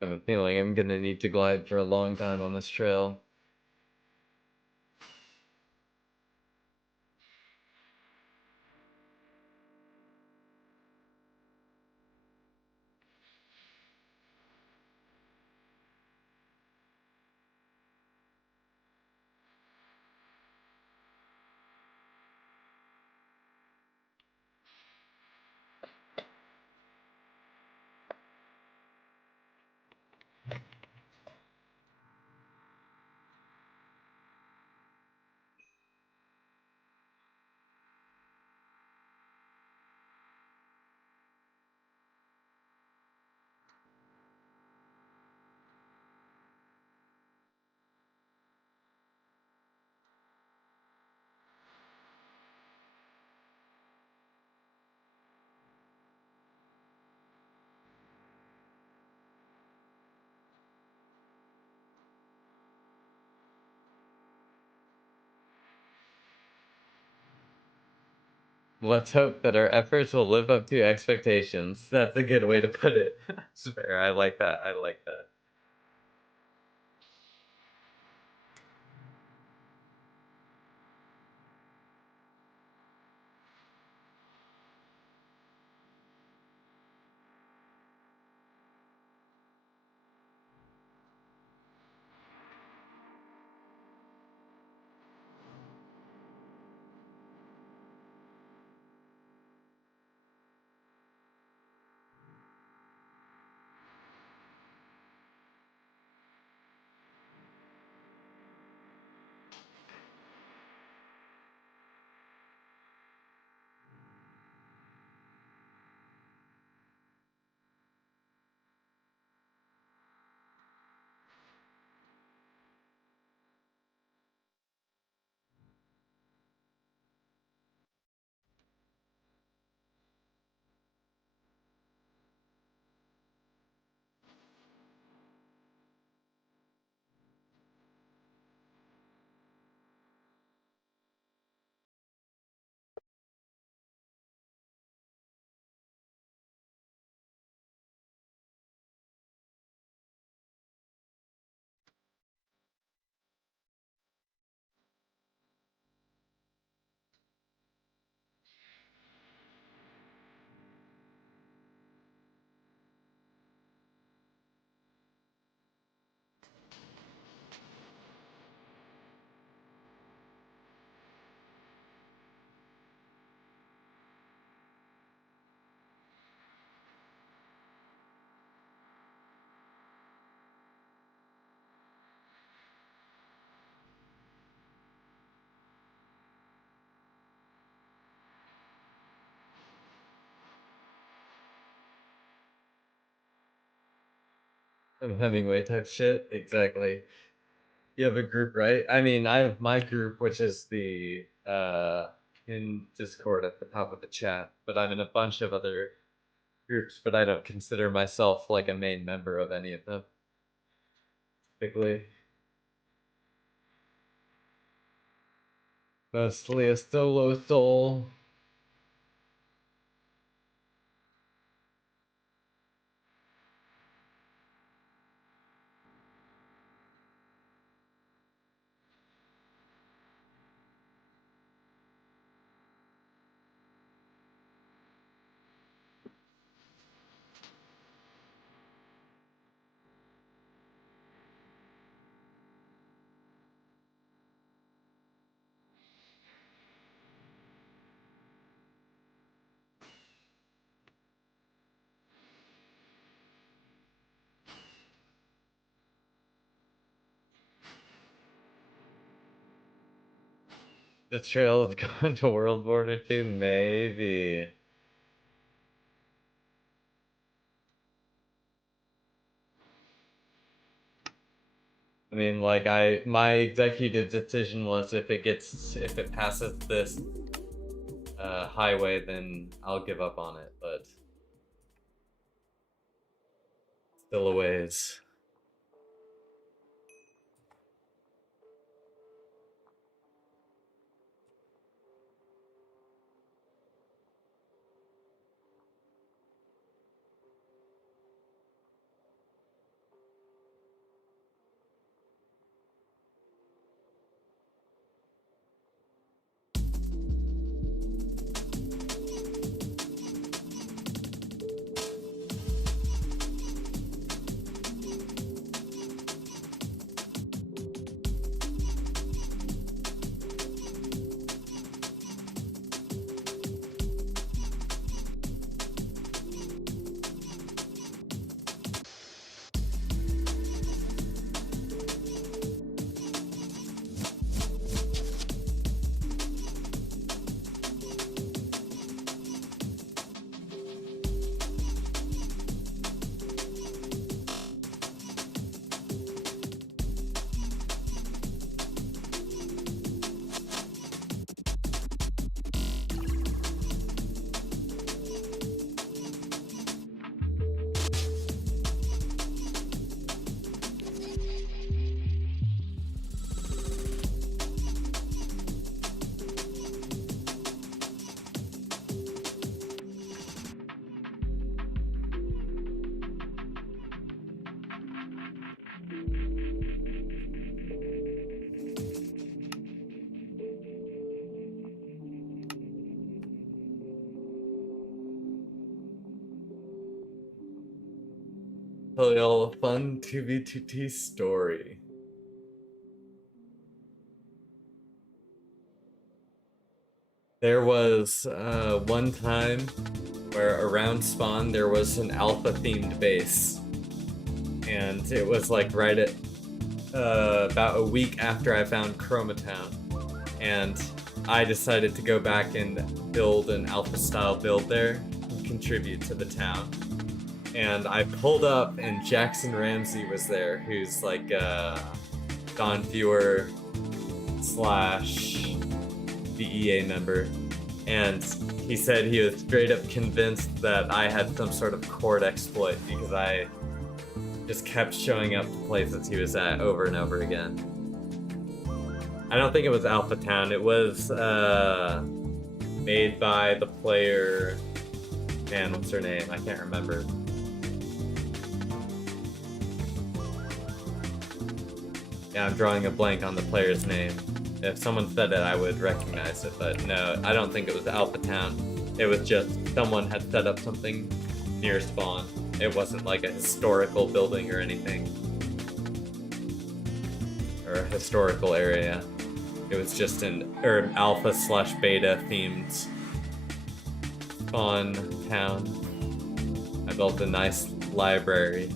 I have a feeling I'm gonna need to glide for a long time on this trail. Let's hope that our efforts will live up to expectations. That's a good way to put it. It's fair. I like that. I like that. Some Hemingway type shit. Exactly. You have a group, right? I mean, I have my group, which is the in Discord at the top of the chat, but I'm in a bunch of other groups, but I don't consider myself like a main member of any of them. Typically, mostly a solo soul. The trail of going to World Border 2, maybe. I mean, like my executive decision was if it passes this highway, then I'll give up on it. But still a ways. Tell y'all a fun 2v2t story. There was one time where around spawn there was an alpha themed base. And it was like right at about a week after I found Chromatown. And I decided to go back and build an alpha style build there and contribute to the town. And I pulled up and Jackson Ramsey was there, who's like Don Fewer slash DEA member. And he said he was straight up convinced that I had some sort of cord exploit because I just kept showing up to places he was at over and over again. I don't think it was Alpha Town. It was made by the player. Man, what's her name? I can't remember. Yeah, I'm drawing a blank on the player's name. If someone said it, I would recognize it, but no, I don't think it was Alpha Town. It was just someone had set up something near spawn. It wasn't like a historical building or anything. Or a historical area. It was just an alpha slash beta themed spawn town. I built a nice library.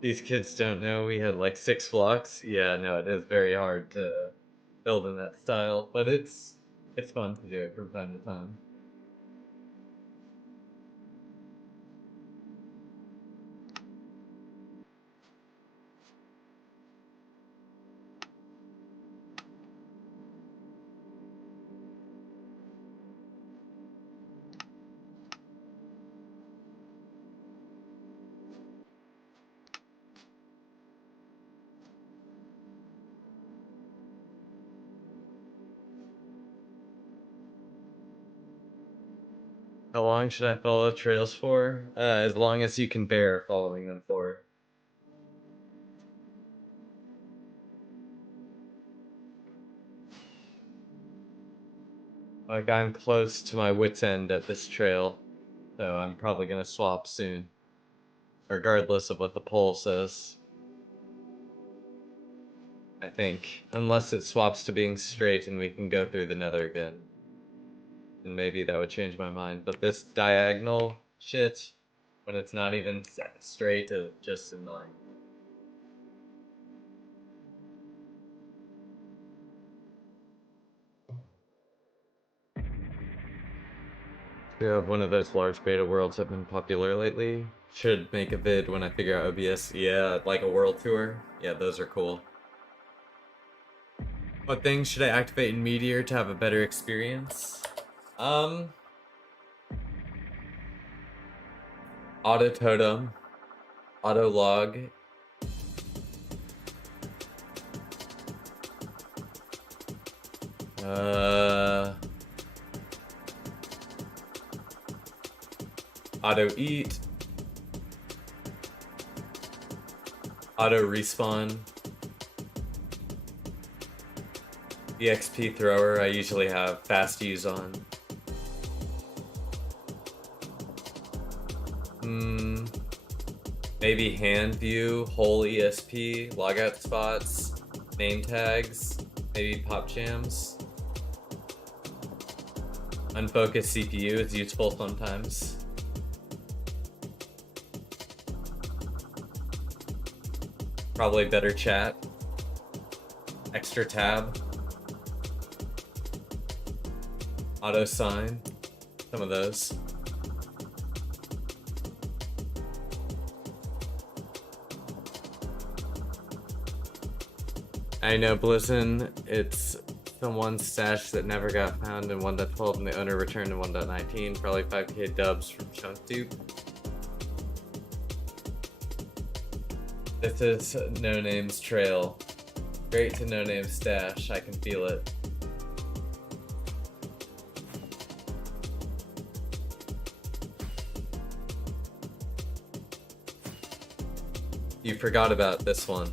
These kids don't know we had like 6 blocks. Yeah, no, it is very hard to build in that style, but it's fun to do it from time to time. How long should I follow trails for? As long as you can bear following them for. Like, I'm close to my wit's end at this trail, so I'm probably gonna swap soon. Regardless of what the poll says. I think. Unless it swaps to being straight and we can go through the nether again. And maybe that would change my mind. But this diagonal shit, when it's not even straight, is just annoying. We have one of those large beta worlds have been popular lately. Should make a vid when I figure out OBS. Yeah, like a world tour. Yeah, those are cool. What things should I activate in Meteor to have a better experience? Auto totem, auto log. Auto eat. Auto respawn. EXP thrower, I usually have fast use on. Maybe hand view, whole ESP, logout spots, name tags, maybe pop jams. Unfocused CPU is useful sometimes. Probably better chat. Extra tab. Auto sign. Some of those. I know, Blizzin, it's the one stash that never got found in 1.12 and the owner returned in 1.19. Probably 5k dubs from Chunk Dupe. This is No Name's trail. Great to No Name's stash. I can feel it. You forgot about this one.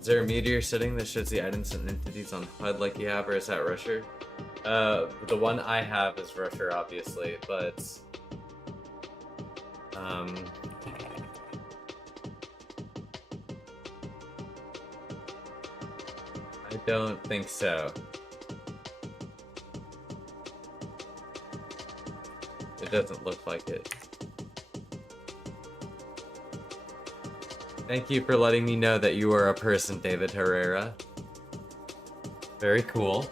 Is there a meteor setting that shows the items and entities on HUD like you have, or is that Rusher? The one I have is Rusher, obviously, but I don't think so. It doesn't look like it. Thank you for letting me know that you are a person, David Herrera. Very cool.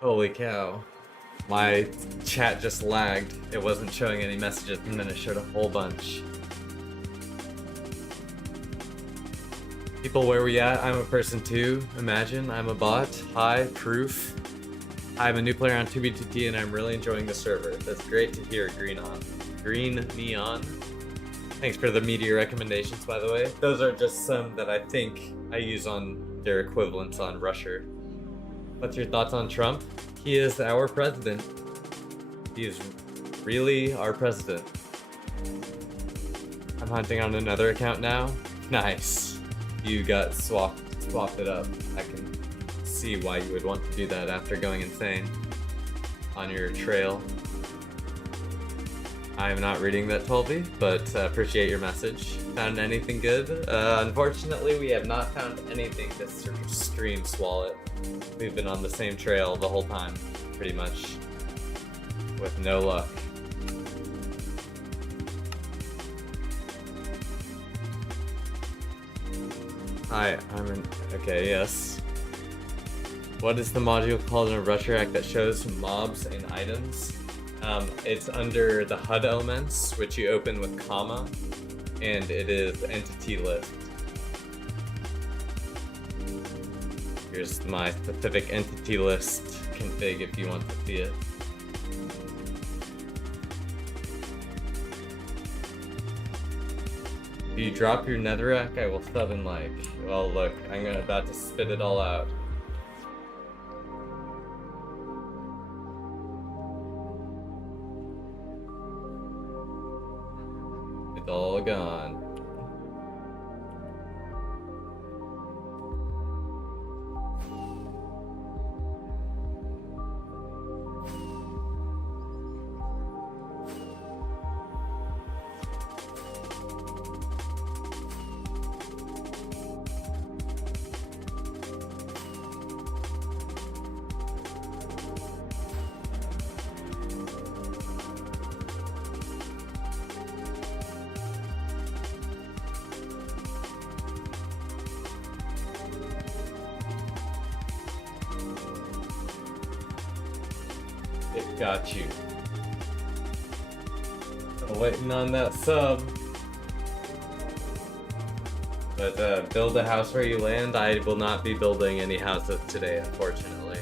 Holy cow. My chat just lagged. It wasn't showing any messages, and then it showed a whole bunch. People, where we at? I'm a person too. Imagine, I'm a bot. Hi, proof. I'm a new player on 2B2T and I'm really enjoying the server. That's great to hear, Green Neon. Thanks for the media recommendations, by the way. Those are just some that I think I use on their equivalents on Rusher. What's your thoughts on Trump? He is our president. He is really our president. I'm hunting on another account now. Nice. You got swapped it up. I can see why you would want to do that after going insane on your trail. I'm not reading that 12 but appreciate your message. Found anything good? Unfortunately, we have not found anything to stream Swallet. We've been on the same trail the whole time, pretty much, with no luck. Hi, okay, yes. What is the module called in a Rusher Act that shows mobs and items? It's under the HUD elements, which you open with comma, and it is entity list. Here's my specific entity list config if you want to see it. If you drop your netherrack, I will sub and like. Well, look, I'm about to spit it all out. It's all gone. It got you. Still waiting on that sub. But build a house where you land. I will not be building any houses today, unfortunately.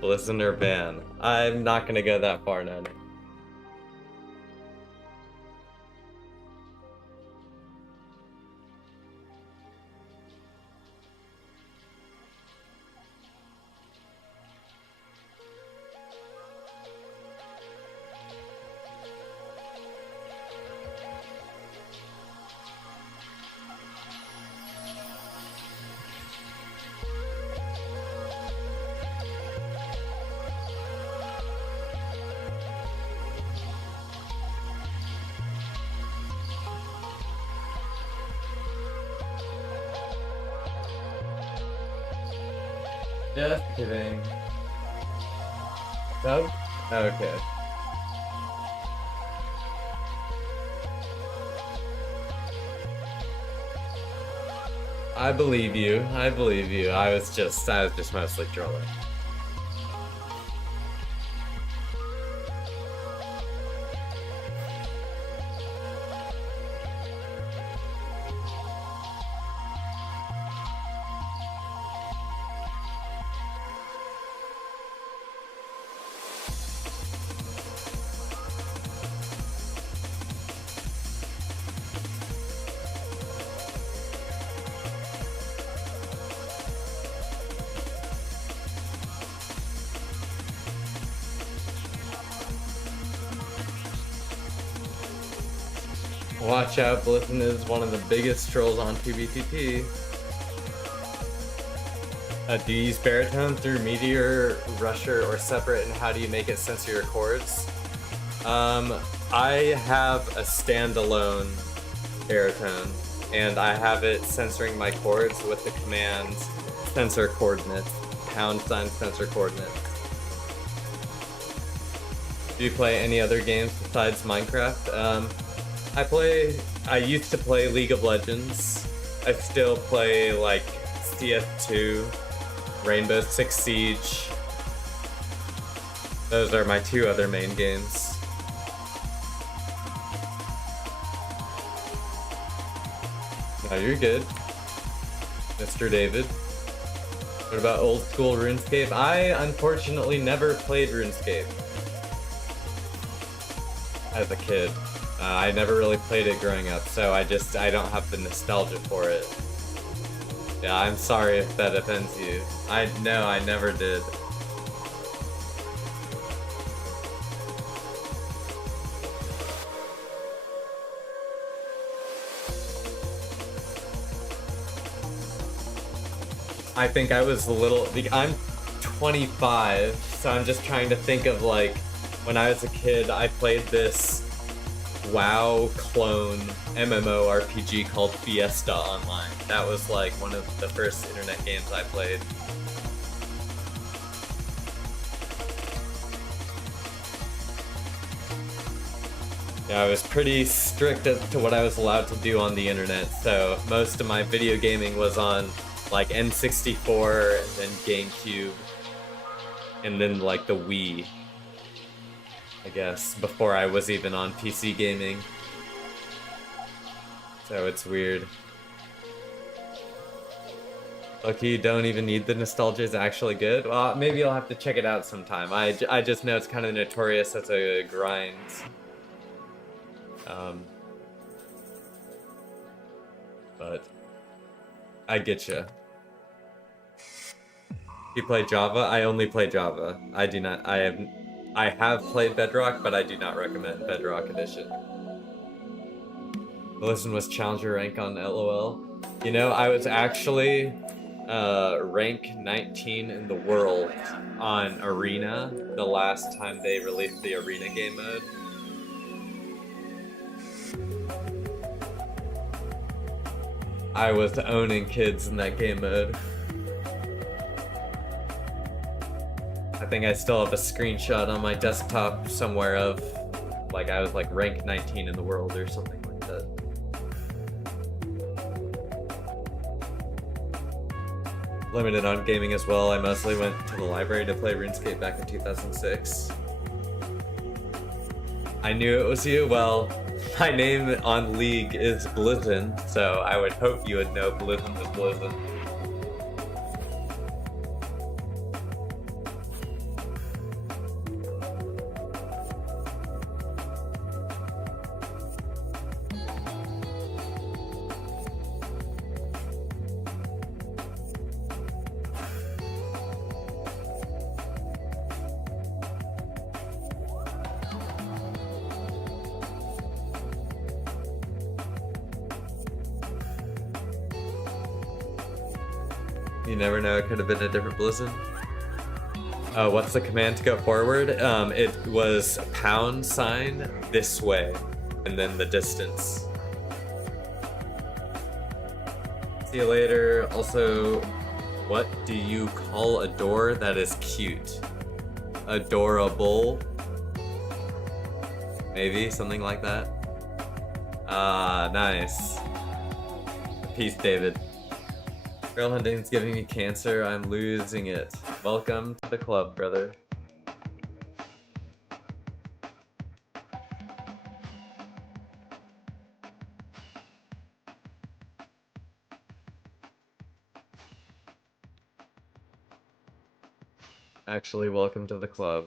Listener ban. I'm not gonna go that far, Ned. Just kidding. Sub? Okay. I believe you. I believe you. I was just mostly trolling. Watch out, Blitzen is one of the biggest trolls on PBTT. Do you use Baritone through Meteor, Rusher, or separate, and how do you make it censor your chords? I have a standalone Baritone, and I have it censoring my chords with the command censor coordinates, # censor coordinates. Do you play any other games besides Minecraft? I used to play League of Legends. I still play like CS2, Rainbow Six Siege. Those are my two other main games. No, you're good. Mr. David. What about old school RuneScape? I unfortunately never played RuneScape as a kid. I never really played it growing up, so I don't have the nostalgia for it. Yeah, I'm sorry if that offends you. No, I never did. I think I was a little. I'm 25, so I'm just trying to think of like when I was a kid. I played this WoW clone MMORPG called Fiesta Online. That was like one of the first internet games I played. Yeah, I was pretty strict as to what I was allowed to do on the internet, so most of my video gaming was on like N64 and then GameCube and then like the Wii, I guess, before I was even on PC gaming. So it's weird. Lucky you don't even need the nostalgia is actually good. Well, maybe I'll have to check it out sometime. I just know it's kind of notorious as a grind. But I get you. You play Java? I only play Java. I do not. I have played Bedrock, but I do not recommend Bedrock Edition. Listen was challenger rank on LOL. You know, I was actually rank 19 in the world on Arena the last time they released the Arena game mode. I was owning kids in that game mode. I think I still have a screenshot on my desktop somewhere of like I was like rank 19 in the world or something like that. Limited on gaming as well. I mostly went to the library to play RuneScape back in 2006. I knew it was you. Well, my name on League is Blizzin, so I would hope you would know Blizzin is Blizzin. You never know, it could have been a different Blizzard. What's the command to go forward? It was # this way, and then the distance. See you later. Also, what do you call a door that is cute? Adorable? Maybe, something like that. Ah, nice. Peace, David. Girl hunting's giving me cancer. I'm losing it. Welcome to the club, brother. Actually, welcome to the club.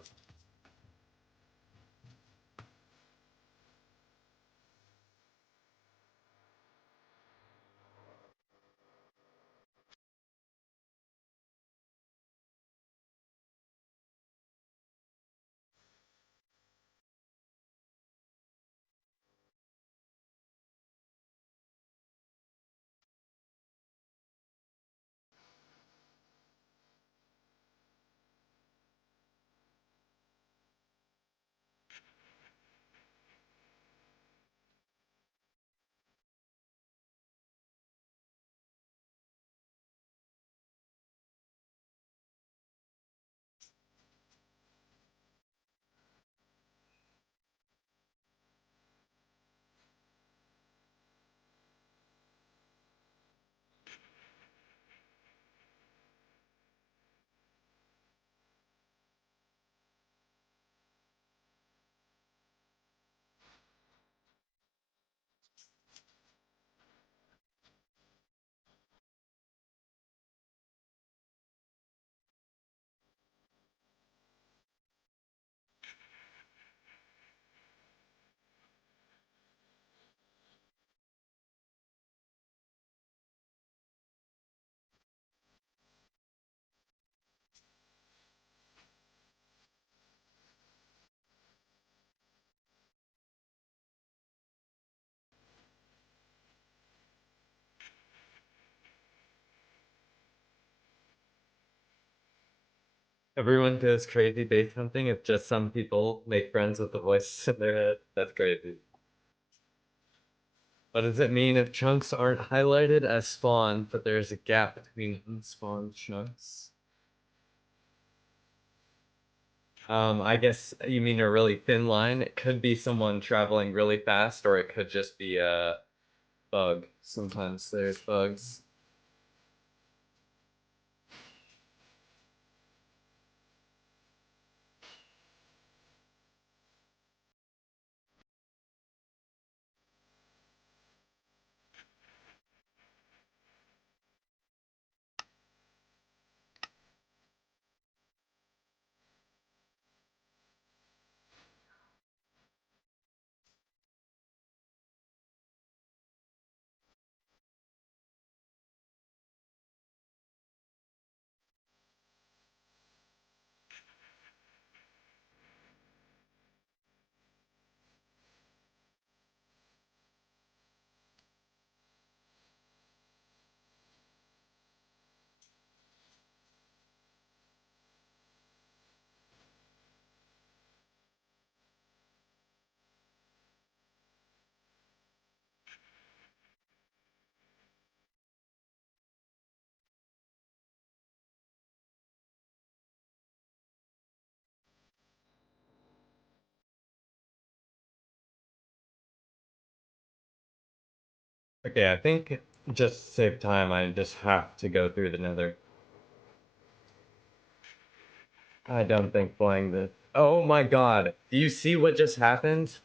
Everyone goes crazy base hunting if just some people make friends with the voices in their head. That's crazy. What does it mean if chunks aren't highlighted as spawn, but there's a gap between unspawned chunks? I guess you mean a really thin line. It could be someone traveling really fast, or it could just be a bug. Sometimes there's bugs. Okay, I think just to save time, I just have to go through the Nether. I don't think flying this. Oh my god. Do you see what just happened?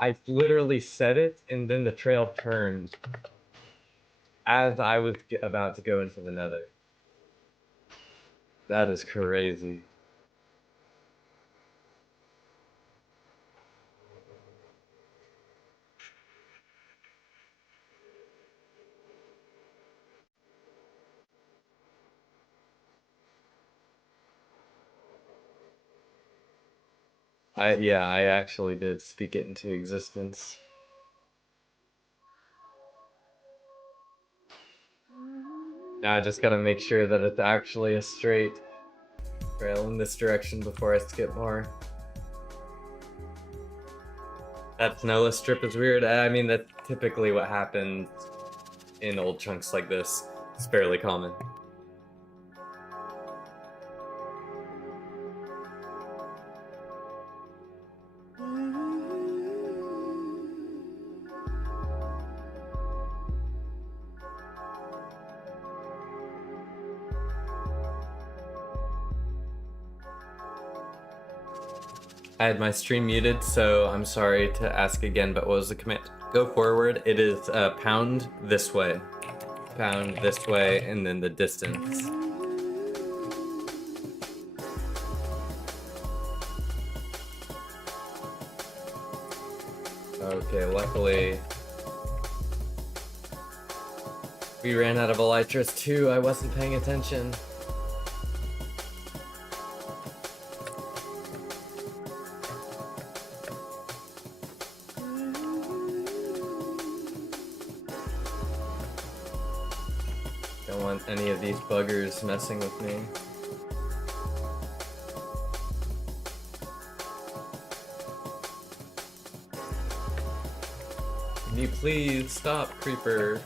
I literally said it, and then the trail turned as I was about to go into the Nether. That is crazy. Yeah, I actually did speak it into existence. Now I just gotta make sure that it's actually a straight trail in this direction before I skip more. That snowless strip is weird. I mean, that's typically what happens in old chunks like this. It's fairly common. I had my stream muted, so I'm sorry to ask again, but what was the command? Go forward. It is pound this way. Pound this way, and then the distance. Okay, luckily we ran out of elytras too. I wasn't paying attention. Don't want any of these buggers messing with me. Can you please stop, creeper?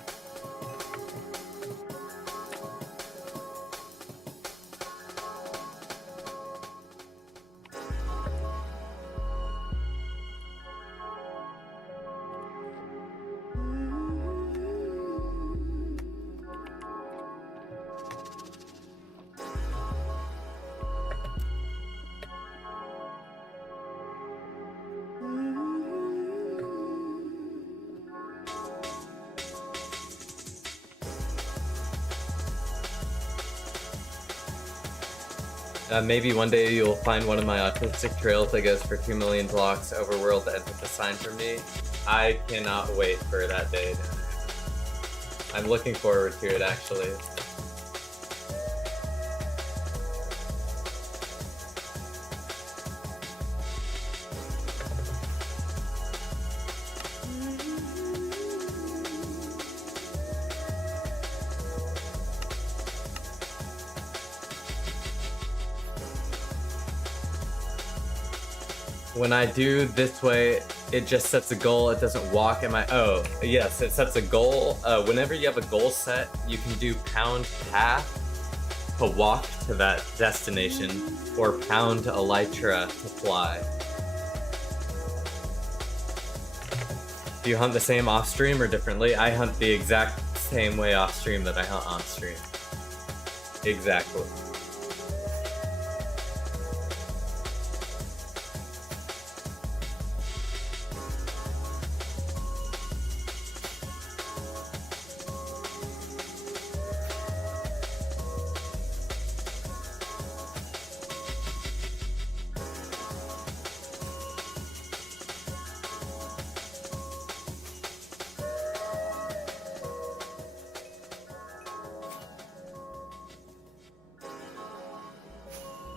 Maybe one day you'll find one of my autistic trails that goes for 2 million blocks overworld that ends up assigned for me. I cannot wait for that day. I'm looking forward to it, actually. when I do this way, it just sets a goal. It doesn't walk. Oh, yes, it sets a goal. Whenever you have a goal set, you can do pound path to walk to that destination, or pound elytra to fly. Do you hunt the same off stream or differently? I hunt the exact same way off stream that I hunt on stream. Exactly.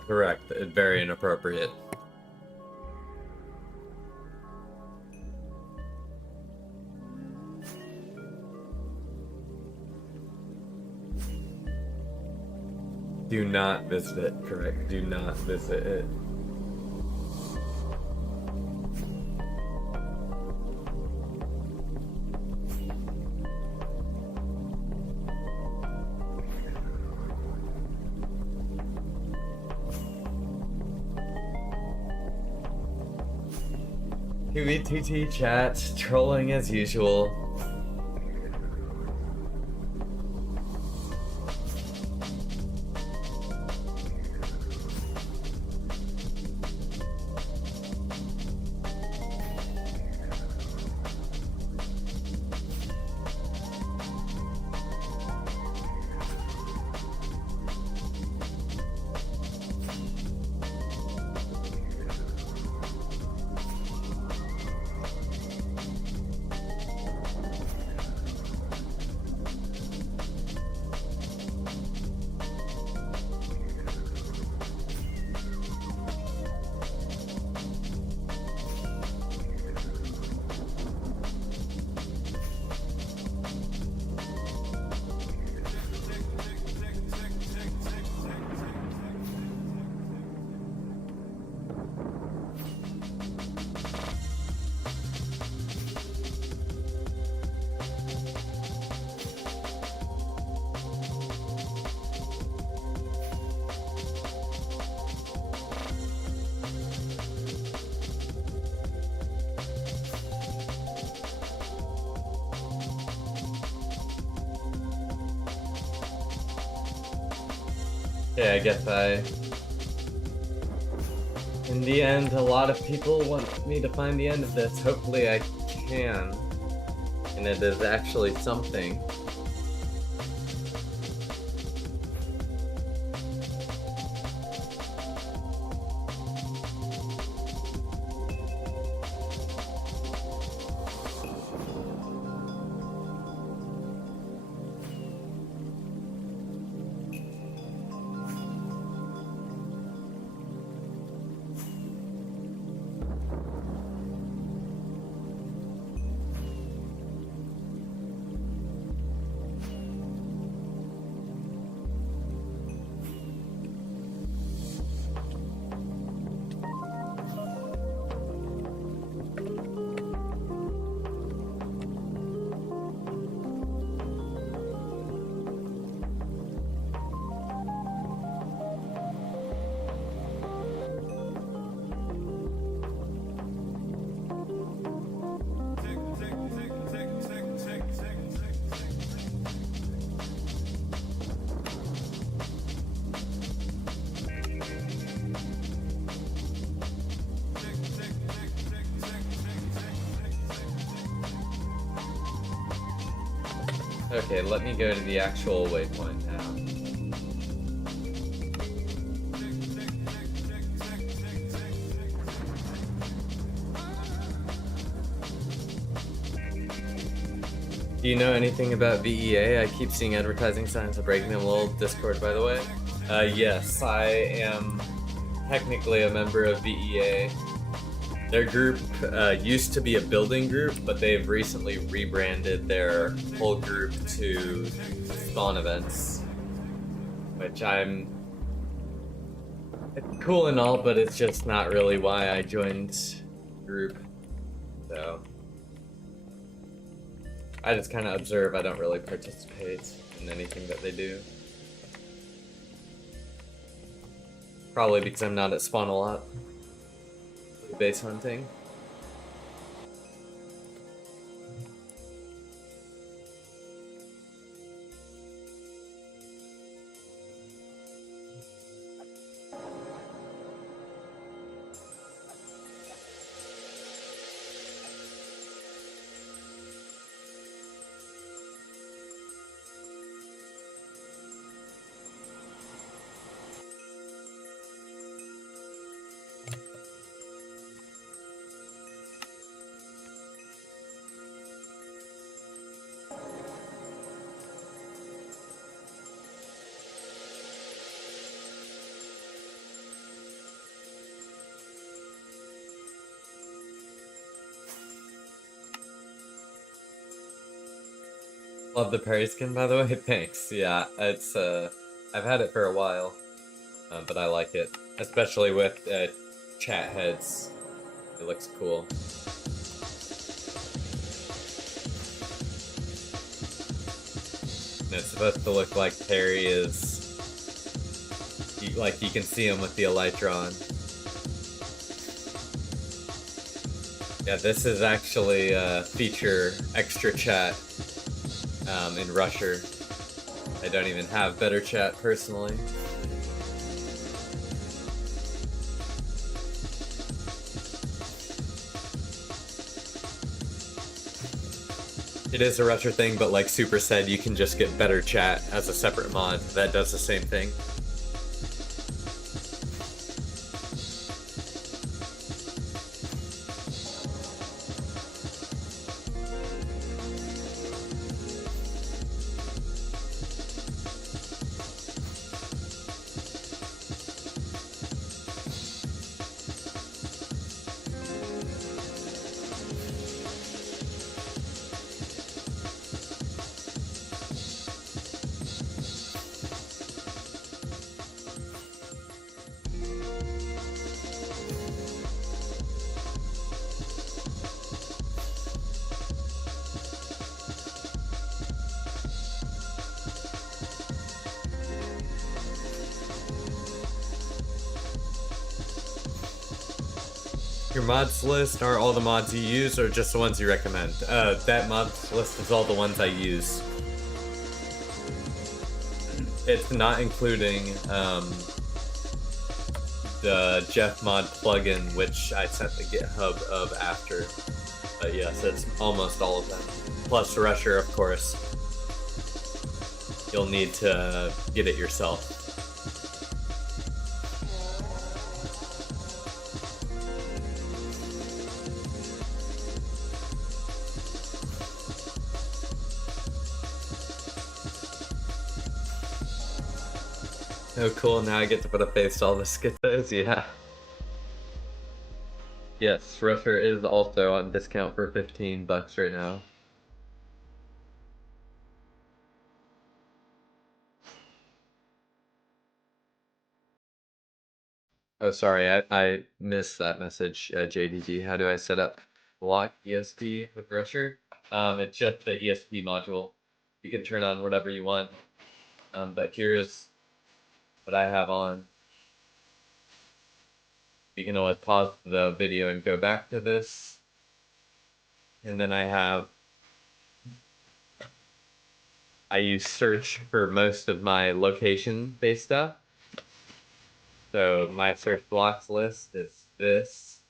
Correct. Very inappropriate. Do not visit it. Correct. Do not visit it. QETT chat, trolling as usual. Yeah, I guess in the end, a lot of people want me to find the end of this. Hopefully I can. And it is actually something. Okay, let me go to the actual waypoint now. Do you know anything about VEA? I keep seeing advertising signs of breaking them. Little Discord, by the way. Yes, I am technically a member of VEA. Their group used to be a building group, but they've recently rebranded their whole group to spawn events, which It's cool and all, but it's just not really why I joined the group. So I just kind of observe. I don't really participate in anything that they do. Probably because I'm not at spawn a lot. Base hunting. Love the Perry skin, by the way. Thanks. Yeah, it's I've had it for a while, but I like it, especially with chat heads. It looks cool. And it's supposed to look like Perry is, like you can see him with the elytra on. Yeah, this is actually feature extra chat in Rusher. I don't even have better chat personally. It is a Rusher thing, but like Super said, you can just get better chat as a separate mod that does the same thing. Your mods list are all the mods you use or just the ones you recommend? That mods list is all the ones I use. It's not including the Jeff mod plugin, which I sent the GitHub of after. But yes, it's almost all of them. Plus Rusher, of course. You'll need to get it yourself. Oh cool, now I get to put a face to all the skittles, yeah. Yes, Rusher is also on discount for $15 right now. Oh, sorry, I missed that message, JDG. How do I set up lock ESP with Rusher? It's just the ESP module. You can turn on whatever you want. But here's what I have on. You can always pause the video and go back to this. And then I use search for most of my location-based stuff. So my search blocks list is this.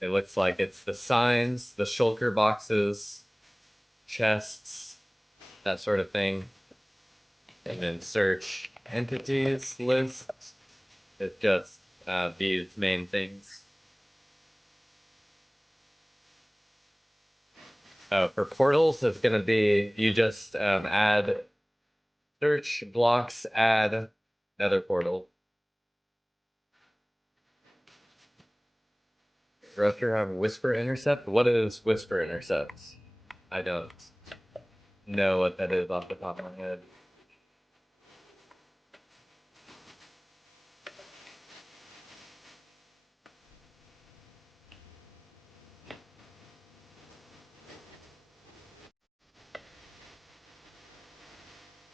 It looks like it's the signs, the shulker boxes, chests, that sort of thing. And then search entities list. It's just these main things. Oh, for portals, it's gonna be you just add search blocks, add Nether portal. Rusher have whisper intercept. What is whisper intercept? I don't know what that is off the top of my head.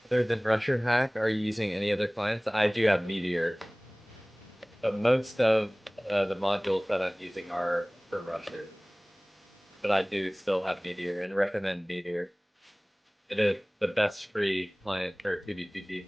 Other than Rusher Hack, are you using any other clients? I do have Meteor, but most of the modules that I'm using are for Rusher. But I do still have Meteor and recommend Meteor. It is the best free client for 2D2D.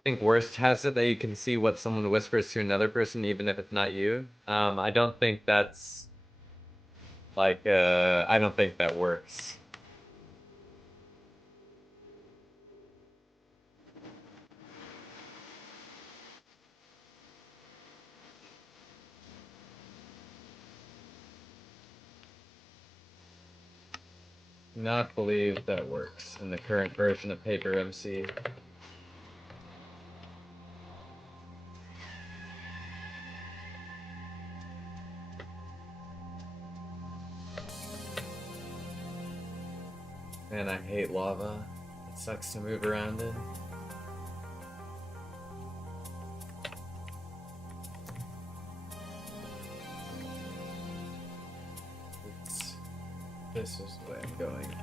I think Worst has it that you can see what someone whispers to another person even if it's not you. I don't think that's like I don't think that works. Not believe that works in the current version of Paper MC. Man, I hate lava. It sucks to move around in. Oops. This is the way I'm going.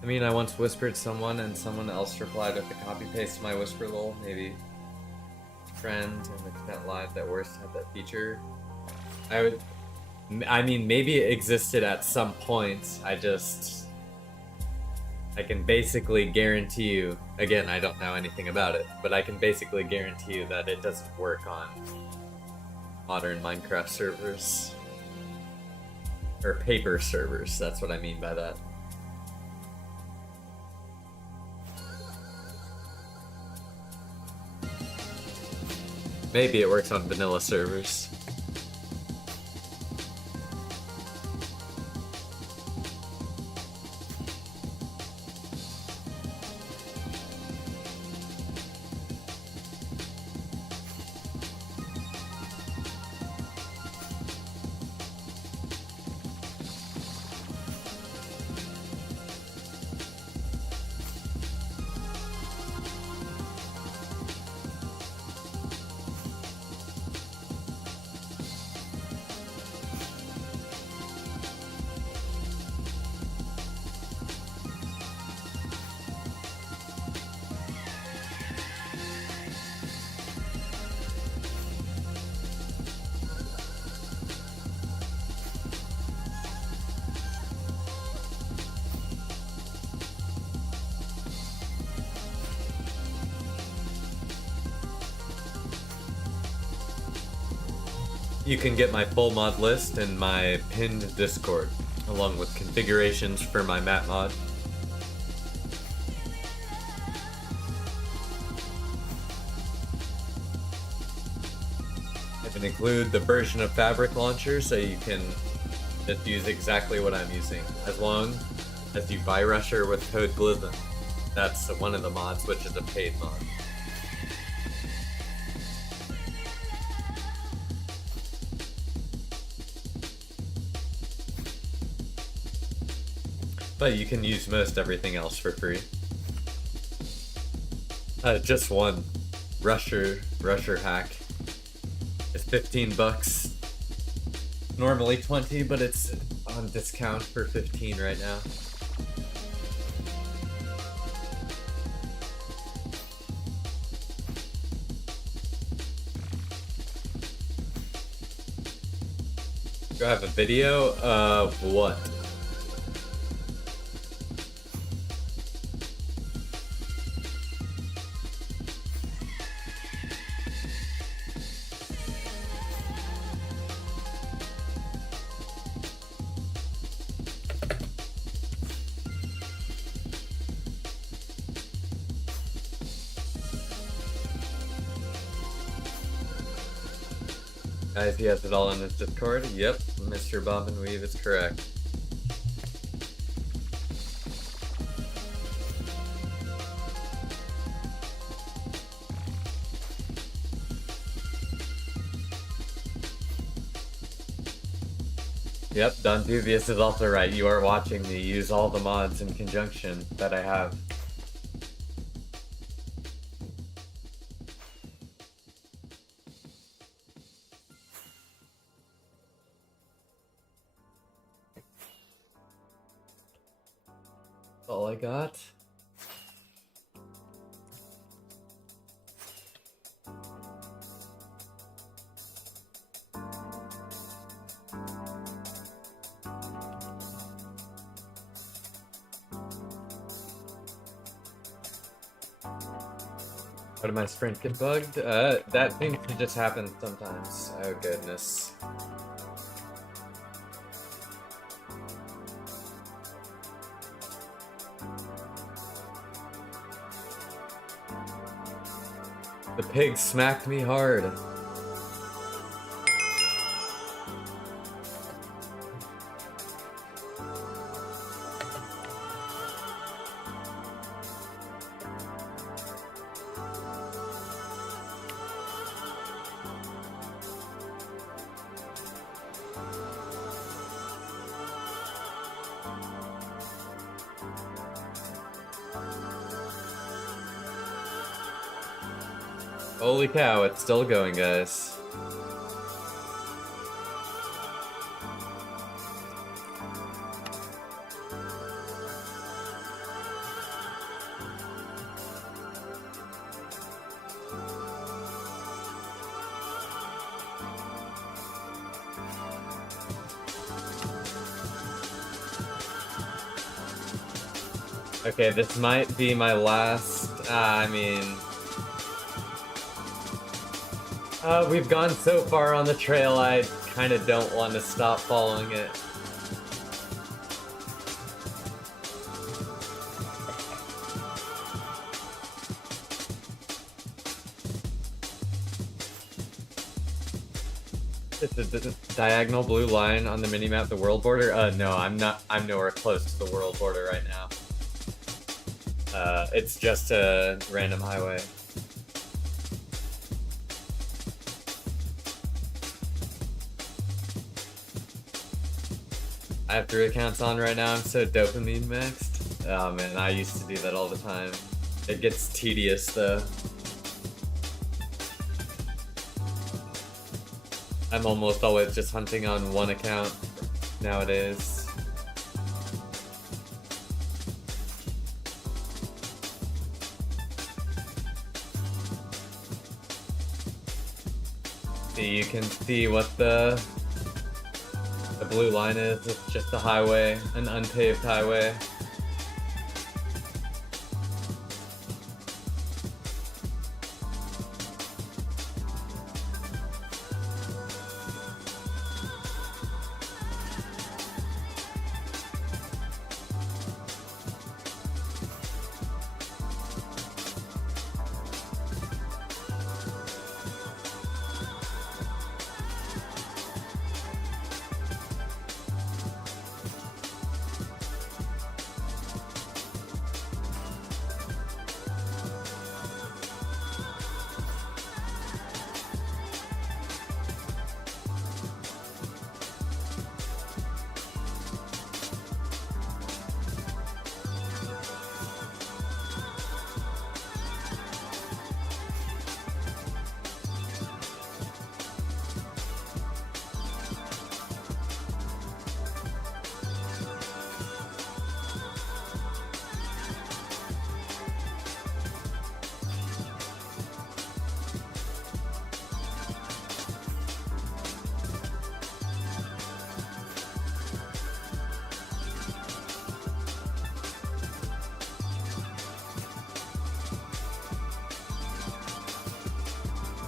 I mean, I once whispered someone and someone else replied with a copy paste to my whisper lol. Maybe friend and the Cadet Live that Worst had that feature. I mean, maybe it existed at some point. I can basically guarantee you, again, I don't know anything about it, but I can basically guarantee you that it doesn't work on modern Minecraft servers. Or paper servers, that's what I mean by that. Maybe it works on vanilla servers. You can get my full mod list in my pinned Discord, along with configurations for my map mod. I can include the version of Fabric Launcher so you can just use exactly what I'm using, as long as you buy Rusher with code Glizm. That's one of the mods, which is a paid mod. But you can use most everything else for free. Just one Rusher hack. It's 15 bucks. Normally 20, but it's on discount for 15 right now. Do I have a video of what? Guys, he has it all in his Discord. Yep, Mr. Bob and Weave is correct. Yep, Don Dubious is also right. You are watching me use all the mods in conjunction that I have. That's all I got. How did my sprint get bugged? That seems to just happen sometimes. Oh goodness. The pig smacked me hard. Holy cow, it's still going, guys. Okay, this might be my last, we've gone so far on the trail, I kind of don't want to stop following it. It's a diagonal blue line on the minimap, the world border? No, I'm nowhere close to the world border right now. It's just a random highway. I have 3 accounts on right now, I'm so dopamine maxed. Oh man, I used to do that all the time. It gets tedious though. I'm almost always just hunting on one account nowadays. See, you can see what the blue line is. It's just a highway, an unpaved highway.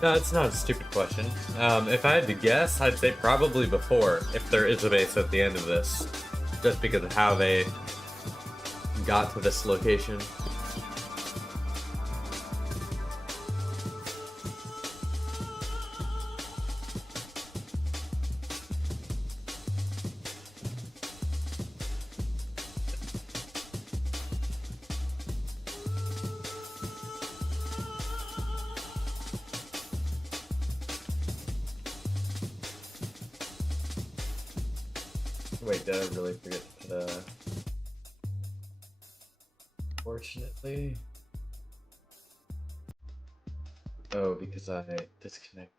No, it's not a stupid question. If I had to guess, I'd say probably before, if there is a base at the end of this. Just because of how they got to this location. Wait, did I really forget to put a... Fortunately... Oh, because I disconnect.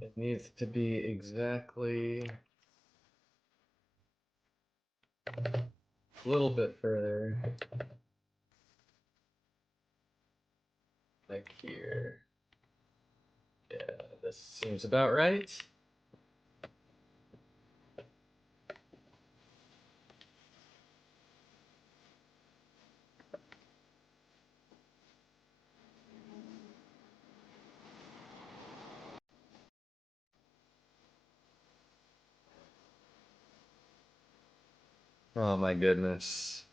It needs to be exactly a little bit further. Like here. Yeah, this seems about right. Oh my goodness.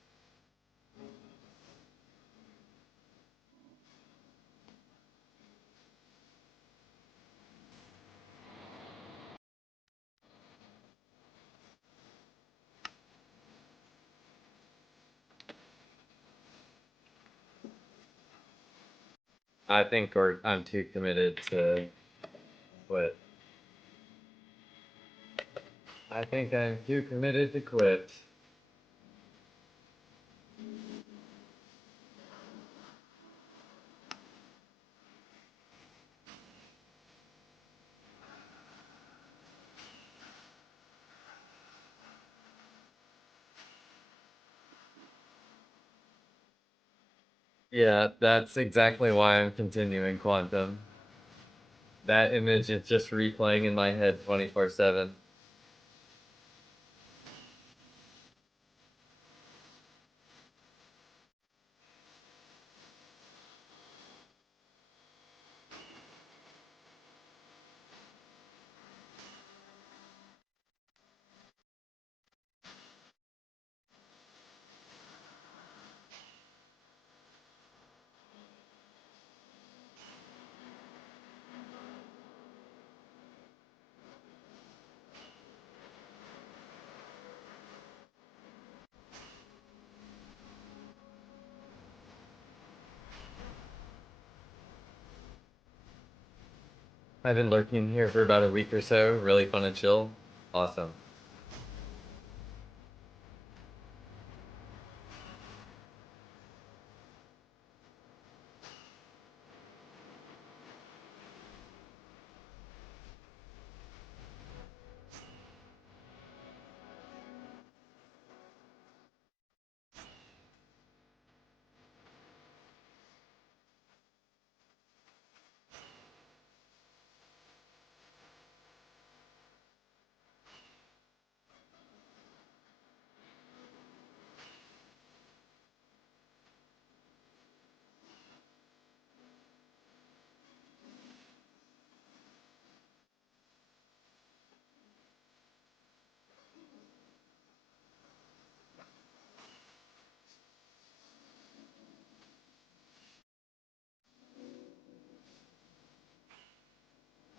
I think I'm too committed to quit. I think I'm too committed to quit. Yeah, that's exactly why I'm continuing Quantum. That image is just replaying in my head 24/7. I've been lurking here for about a week or so. Really fun and chill. Awesome.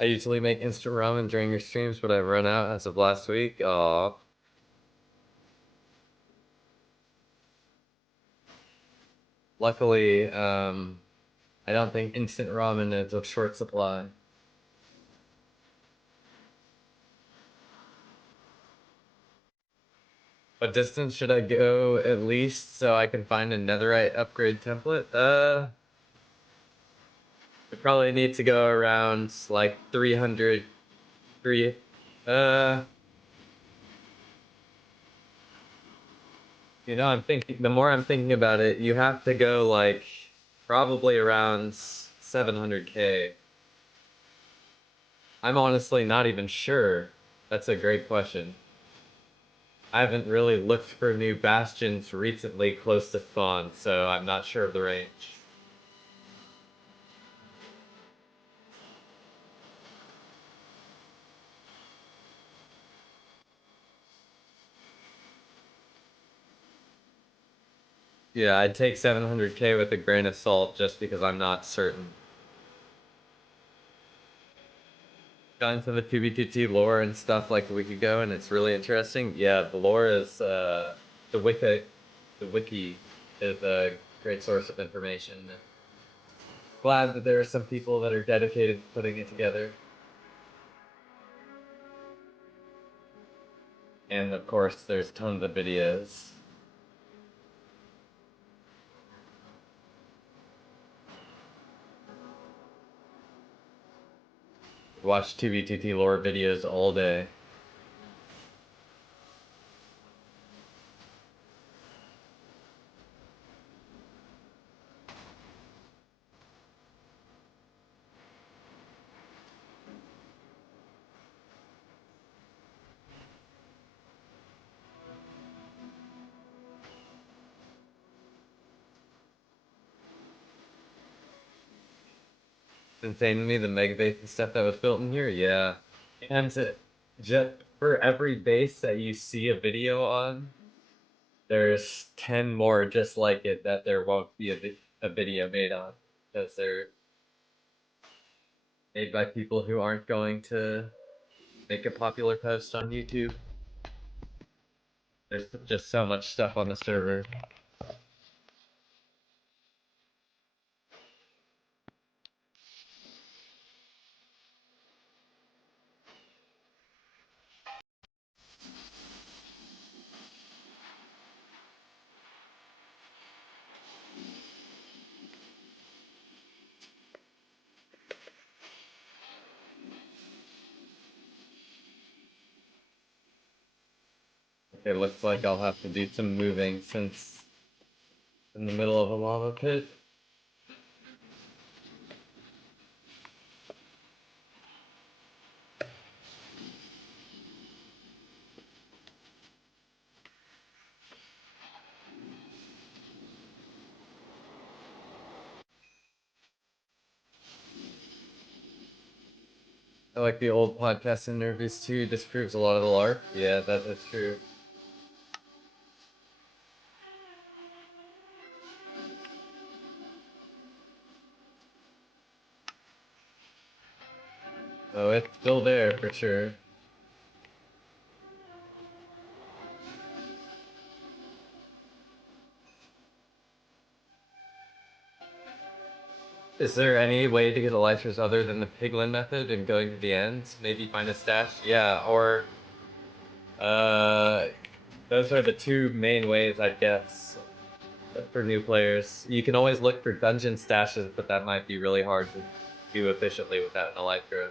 I usually make instant ramen during your streams, but I've run out as of last week. Aw. Luckily, I don't think instant ramen is of short supply. What distance should I go at least so I can find a netherite upgrade template? We probably need to go around like 300, uh, you know, I'm thinking, the more I'm thinking about it, you have to go like probably around 700k. I'm honestly not even sure. That's a great question. I haven't really looked for new bastions recently close to spawn, so I'm not sure of the range. Yeah, I'd take 700k with a grain of salt just because I'm not certain. Got into the 2B2T lore and stuff like a week ago, and it's really interesting. Yeah, the lore is the wiki is a great source of information. glad that there are some people that are dedicated to putting it together. And of course, there's tons of videos. Watch 2v2t lore videos all day. It's insane to me, the mega base and stuff that was built in here, yeah. And just for every base that you see a video on, there's 10 more just like it that there won't be a video made on. Because they're made by people who aren't going to make a popular post on YouTube. There's just so much stuff on the server. It looks like I'll have to do some moving since in the middle of a lava pit. I like the old podcast interviews too. Disproves a lot of the LARP. Yeah, that is true. Oh, it's still there for sure. Is there any way to get elytras other than the piglin method and going to the ends? Maybe find a stash? Yeah, or those are the two main ways, I guess, for new players. You can always look for dungeon stashes, but that might be really hard to do efficiently without an elytra.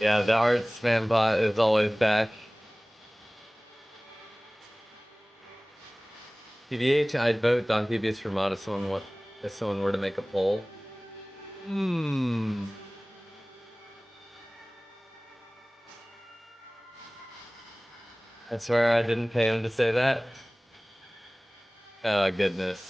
Yeah, the Artsman bot is always back. TBH, I'd vote Don Thievius for mod if someone were to make a poll. I swear I didn't pay him to say that. Oh, goodness.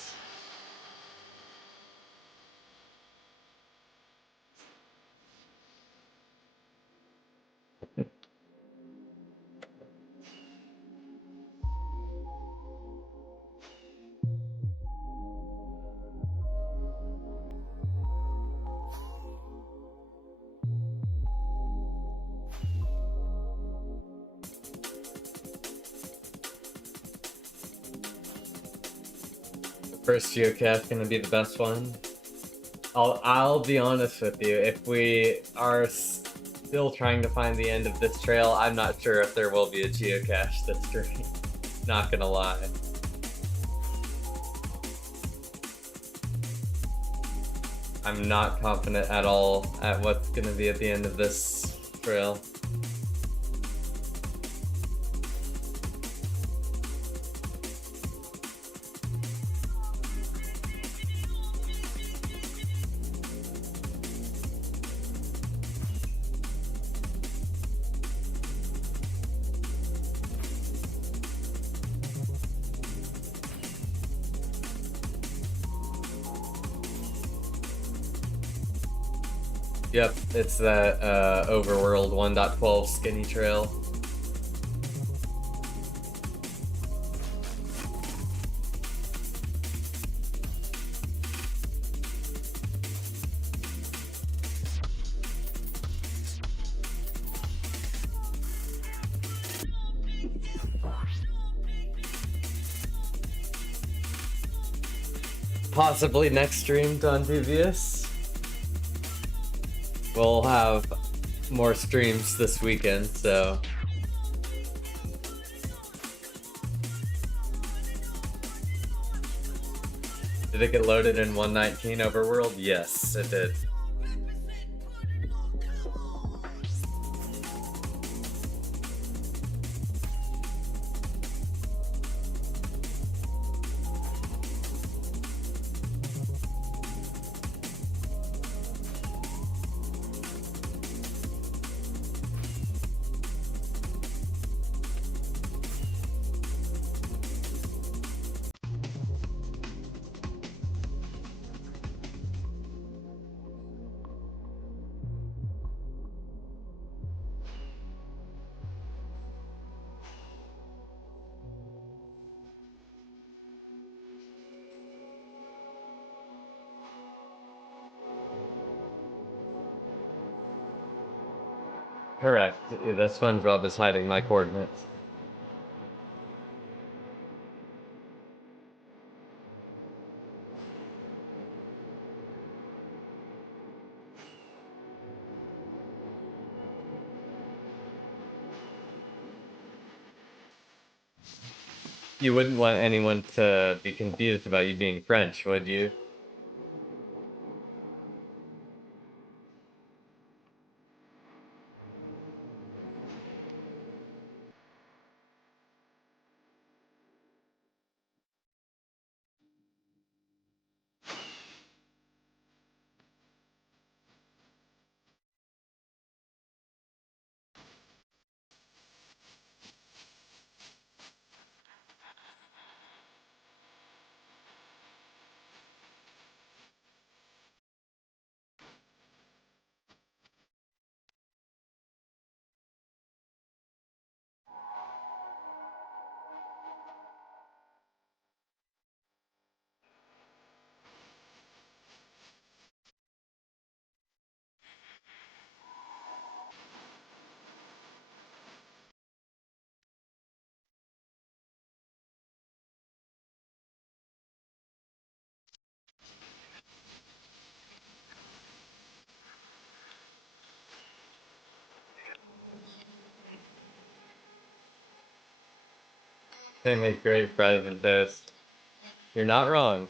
First geocache gonna be the best one. I'll be honest with you. If we are still trying to find the end of this trail, I'm not sure if there will be a geocache this stream. Not gonna lie. I'm not confident at all at what's gonna be at the end of this trail. Yep, it's that Overworld 1.12 skinny trail. Possibly next stream on Dubious. We'll have more streams this weekend, so. Did it get loaded in 119 Overworld? Yes, it did. Correct. The SpongeBob is hiding my coordinates. You wouldn't want anyone to be confused about you being French, would you? They make great private toast. You're not wrong.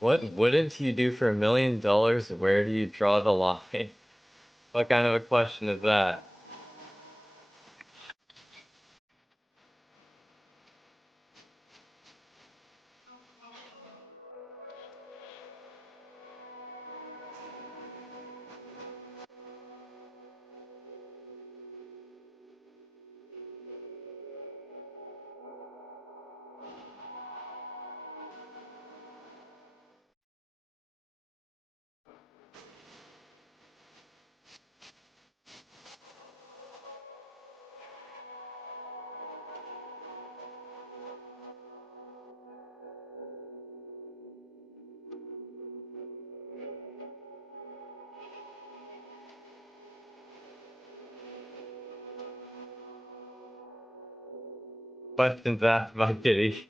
What wouldn't you do for $1 million? Where do you draw the line? What kind of a question is that? Questions asked by Kitty.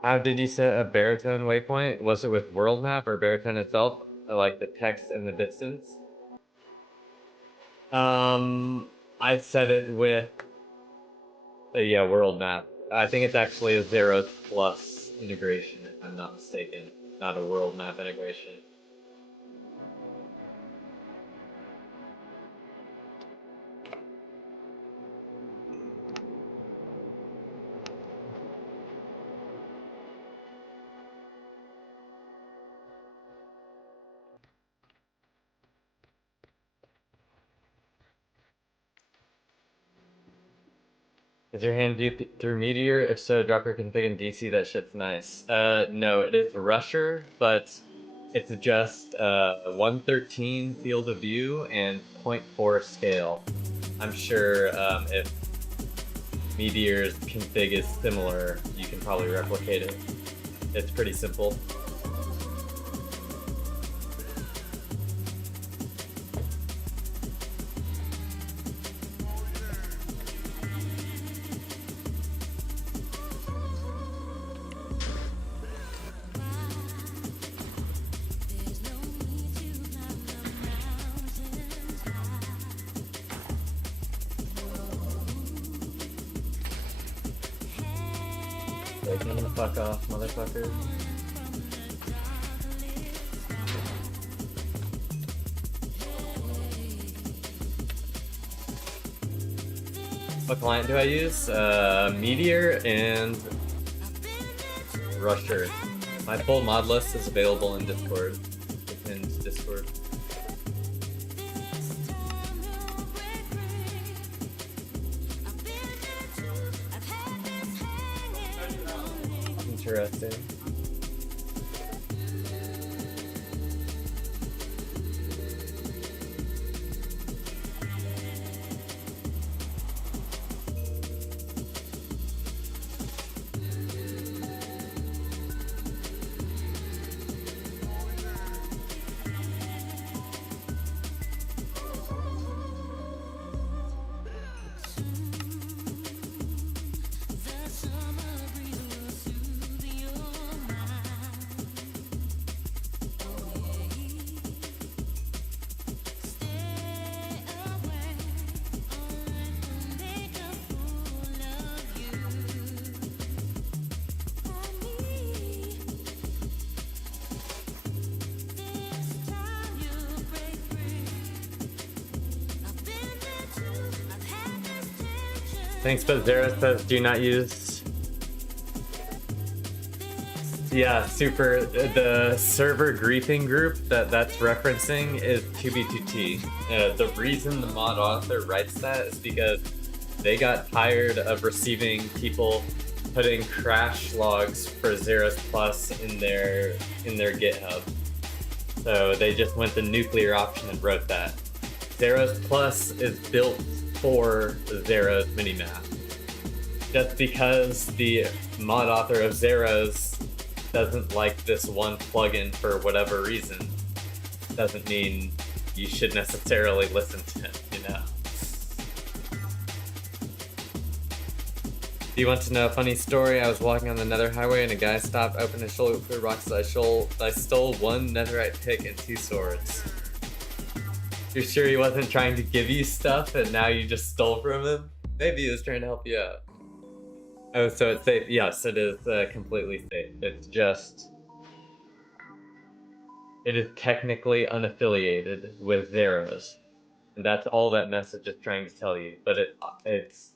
How did you set a baritone waypoint? Was it with world map or baritone itself? Like the text in the distance? I set it with yeah, world map. I think it's actually a zeros plus integration, if I'm not mistaken. Not a world map integration. Is your hand through Meteor? If so, drop your config in DC. That shit's nice. No, it is Rusher, but it's just 113 field of view and zero point 0.4 scale. I'm sure if Meteor's config is similar, you can probably replicate it. It's pretty simple. Taking the fuck off, motherfucker. What client do I use? Meteor and Rusher. My full mod list is available in Discord. In Discord. Interesting. Thanks, but Zara says do not use. Yeah, super. The server griefing group that's referencing is 2B2T. The reason the mod author writes that is because they got tired of receiving people putting crash logs for Zeros Plus in their GitHub. So they just went the nuclear option and wrote that. Zeros Plus is built for Zeros minimap. Just because the mod author of Zeros doesn't like this one plugin for whatever reason, doesn't mean you should necessarily listen to it, you know? Do you want to know a funny story? I was walking on the Nether highway and a guy stopped, opened his shoulder with clear rocks. I stole one netherite pick and 2 swords. You're sure he wasn't trying to give you stuff and now you just stole from him? Maybe he was trying to help you out. Oh, so it's safe. Yes, it is completely safe. It's just... It is technically unaffiliated with Zeros. And that's all that message is trying to tell you. But it's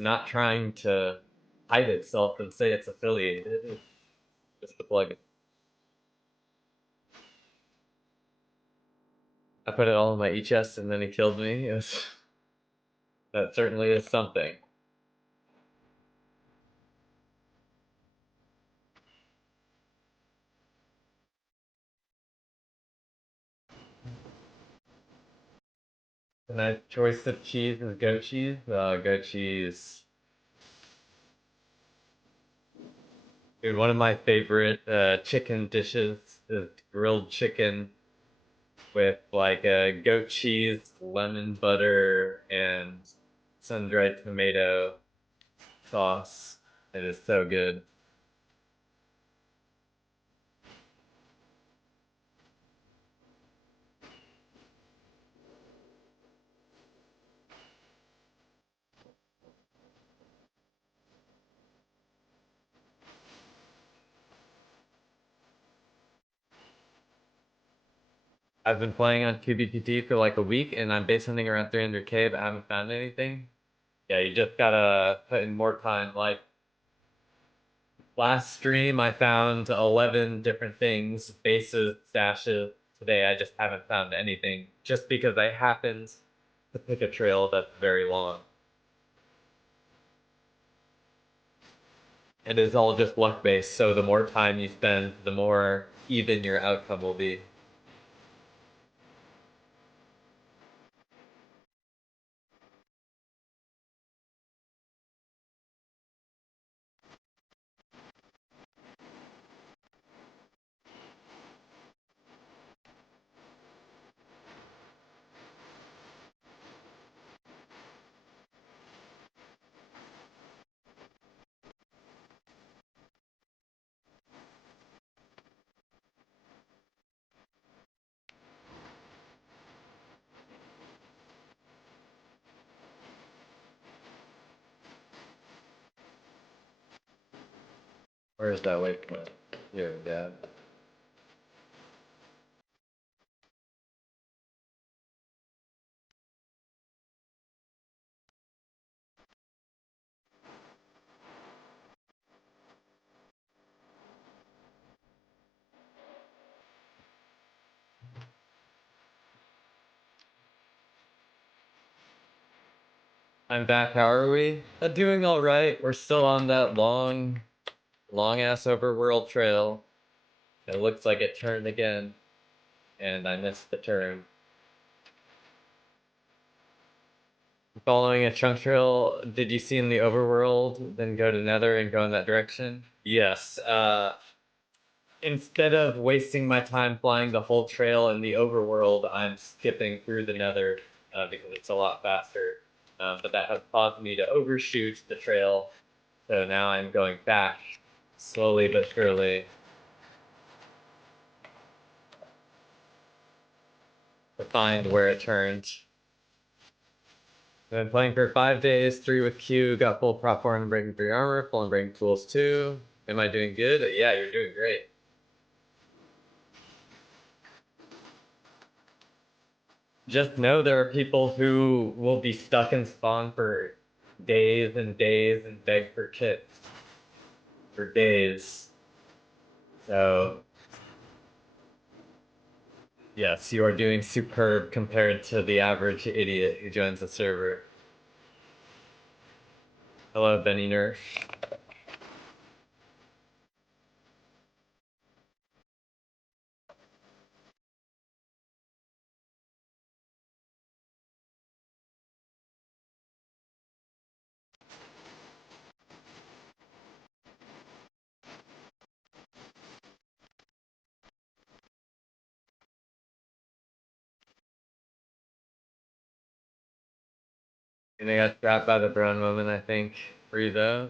not trying to hide itself and say it's affiliated. It's just a plugin. I put it all in my e-chest and then he killed me. Yes. That certainly is something. And my choice of cheese is goat cheese. Goat cheese. Dude, one of my favorite chicken dishes is grilled chicken with like goat cheese, lemon butter, and sun-dried tomato sauce. It is so good. I've been playing on QBPT for like a week, and I'm base hunting around 300k, but I haven't found anything. Yeah, you just gotta put in more time. Like, last stream, I found 11 different things, bases, stashes. Today, I just haven't found anything, just because I happened to pick a trail that's very long. It is all just luck based, so the more time you spend, the more even your outcome will be. Where is that waypoint? Here, yeah. I'm back. How are we? Doing all right. We're still on that long ass overworld trail. It looks like it turned again, and I missed the turn. Following a chunk trail, did you see in the overworld, then go to Nether and go in that direction? Yes. Instead of wasting my time flying the whole trail in the overworld, I'm skipping through the Nether because it's a lot faster. But that has caused me to overshoot the trail, so now I'm going back slowly but surely to find where it turns. I've been playing for 5 days, 3 with Q, got full prop 4 and breaking 3 armor, full and breaking tools 2. Am I doing good? Yeah, you're doing great. Just know there are people who will be stuck in spawn for days and days and beg for kits for days. So, yes, you are doing superb compared to the average idiot who joins the server. Hello, Benny Nerf. And I got trapped by the brown woman, I think. For you, though?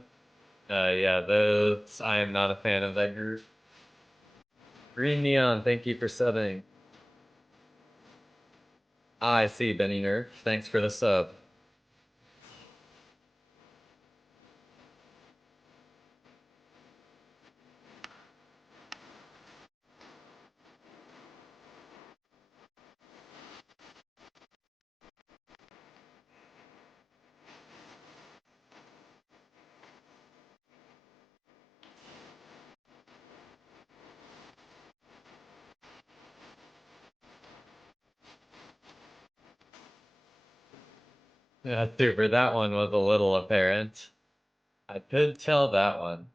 Yeah, those. I am not a fan of that group. Green Neon, thank you for subbing. Ah, I see, Benny Nerf. Thanks for the sub. Yeah, super. That one was a little apparent. I could tell that one.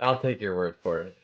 I'll take your word for it.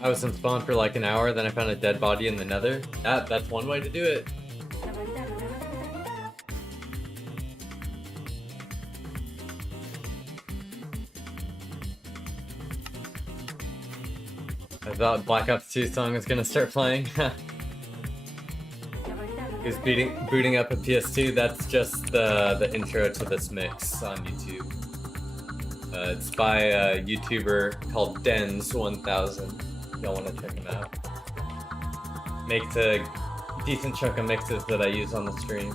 I was in spawn for like an hour, then I found a dead body in the Nether. That's one way to do it. I thought Black Ops 2 song was gonna start playing. He's booting up a PS2. That's just the intro to this mix on YouTube. It's by a YouTuber called Dens1000. Y'all want to check him out. Makes a decent chunk of mixes that I use on the stream.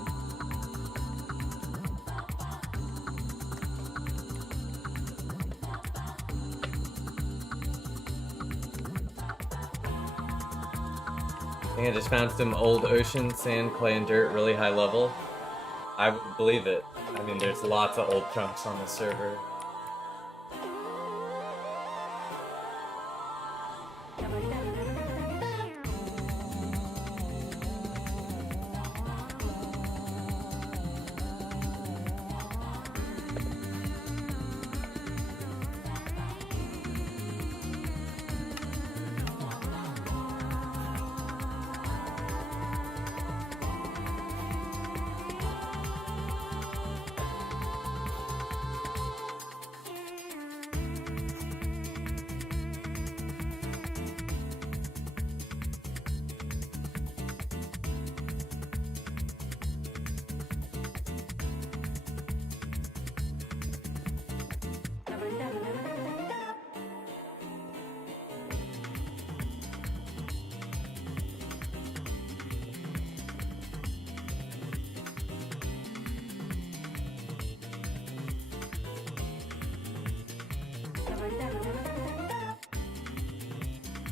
I think I just found some old ocean, sand, clay, and dirt, really high level. I would believe it. I mean, there's lots of old chunks on this server.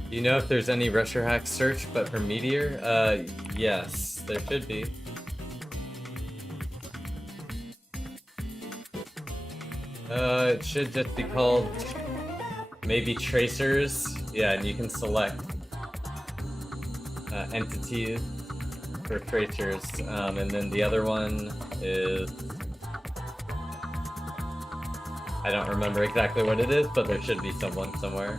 Do you know if there's any Rusher hack search but for Meteor? Yes, there should be. It should just be called maybe Tracers. Yeah, and you can select entities for Tracers. And then the other one is... I don't remember exactly what it is, but there should be someone somewhere.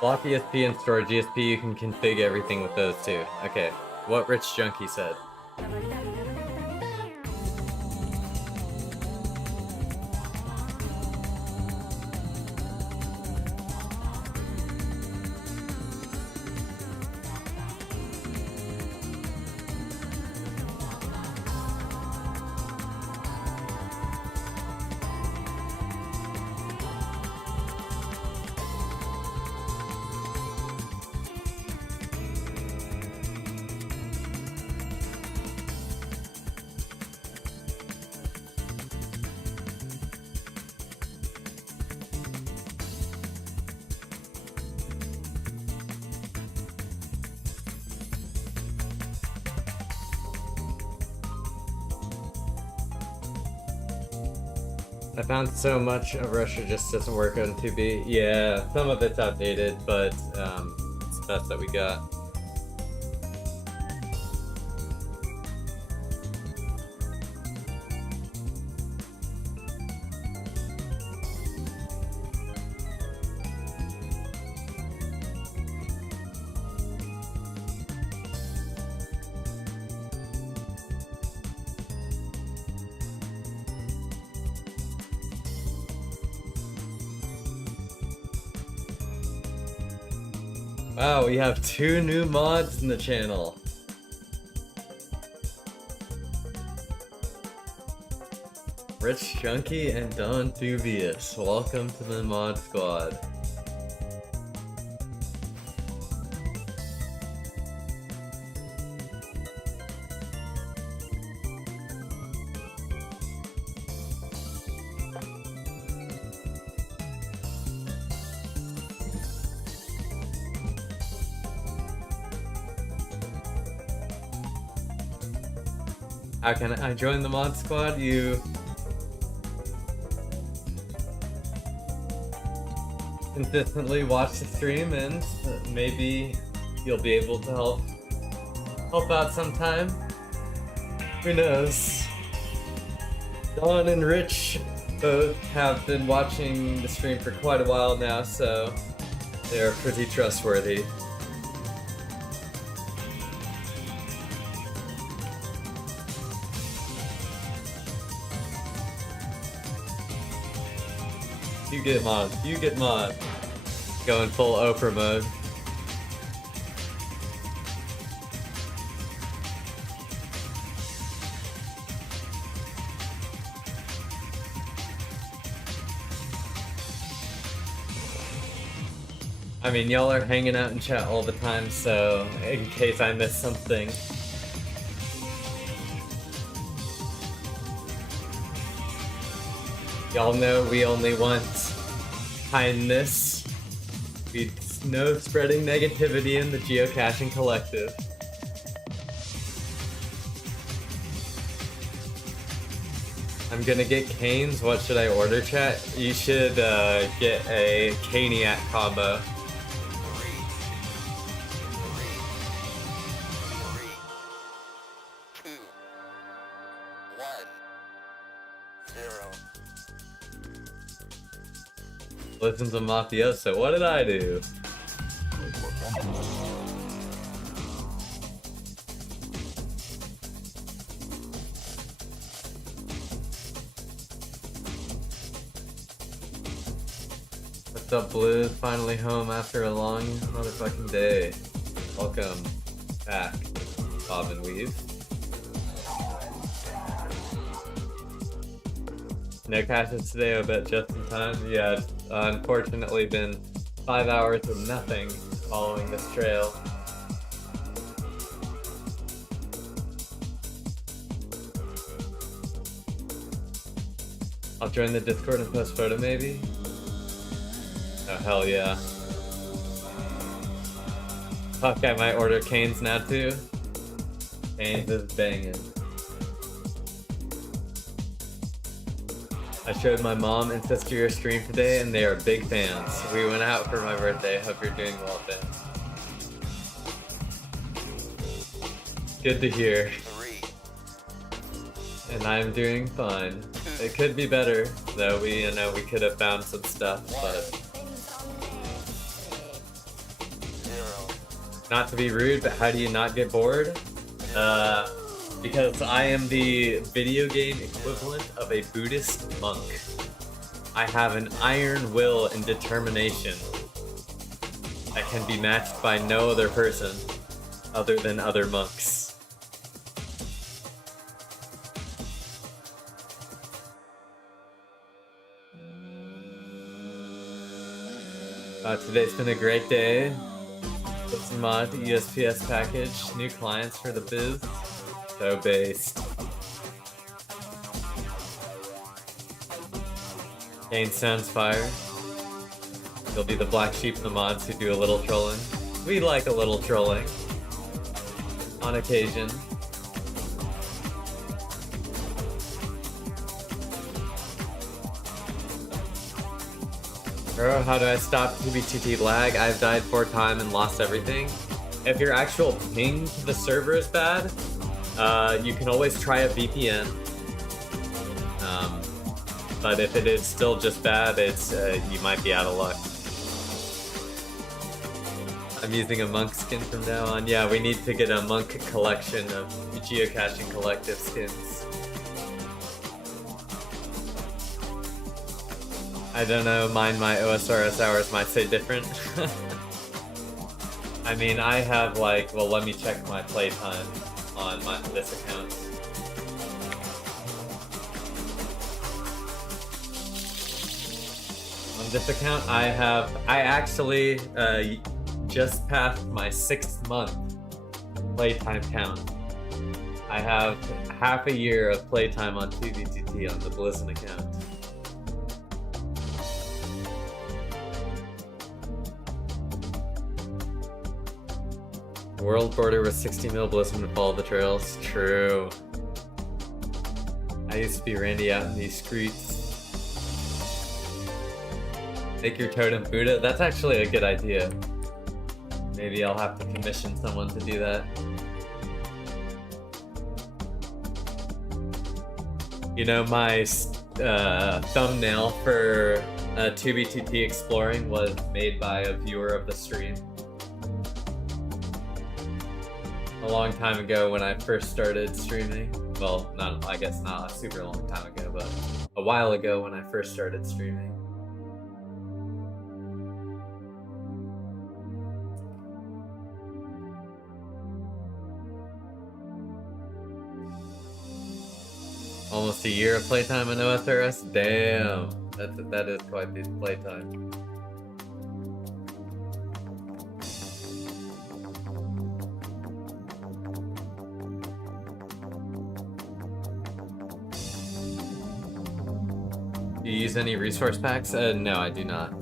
Block ESP and storage ESP, you can configure everything with those too. Okay, what Rich Junkie said. I found so much of Russia just doesn't work on 2B. Yeah, some of it's outdated, but it's the best that we got. Wow, we have 2 new mods in the channel. Rich Chunky and Don Dubious. Welcome to the mod squad. How can I join the mod squad? consistently watch the stream, and maybe you'll be able to help out sometime. Who knows? Dawn and Rich both have been watching the stream for quite a while now, so they're pretty trustworthy. You get mod. You get mod. Going full Oprah mode. I mean, y'all are hanging out in chat all the time, so in case I miss something. Y'all know we only want kindness. No spreading negativity in the Geocaching collective. I'm gonna get canes. What should I order, chat? You should get a Caniac combo. Listen to Mafioso. What did I do? What's up, Blue? Finally home after a long motherfucking day. Welcome back, Bob and Weave. No caches today, I bet just in time. Yeah, it's unfortunately been 5 hours of nothing following this trail. I'll join the Discord and post photo maybe? Oh hell yeah. Fuck, I might order canes now too. Canes is banging. I showed my mom and sister your stream today, and they are big fans. We went out for my birthday. Hope you're doing well, fans. Good to hear. And I'm doing fine. It could be better, though. We could have found some stuff, but not to be rude, but how do you not get bored? Because I am the video game equivalent of a Buddhist monk. I have an iron will and determination that can be matched by no other person other than other monks. Today's been a great day. Listen mod, ESPS package, new clients for the biz. So based. Kane sounds fire. You'll be the black sheep of the mods who do a little trolling. We like a little trolling. On occasion. Bro, how do I stop TBTT lag? I've died 4 times and lost everything. If your actual ping to the server is bad, you can always try a VPN. But if it is still just bad, it's you might be out of luck. I'm using a monk skin from now on. Yeah, we need to get a monk collection of Geocaching collective skins. I don't know, my OSRS hours might say different. I mean, I have like, well, let me check my playtime on this account. On this account, I actually just passed my 6th month playtime count. I have half a year of playtime on TVTT on the Blizzard account. World border with 60 mil Blizzard to follow the trails. True. I used to be Randy out in these streets. Make your totem Buddha. That's actually a good idea. Maybe I'll have to commission someone to do that. You know, my thumbnail for 2B2T Exploring was made by a viewer of the stream. A long time ago when I first started streaming. Well, I guess not a super long time ago, but a while ago when I first started streaming. Almost a year of playtime in OSRS? Damn, that is quite the playtime. Do you use any resource packs? No, I do not.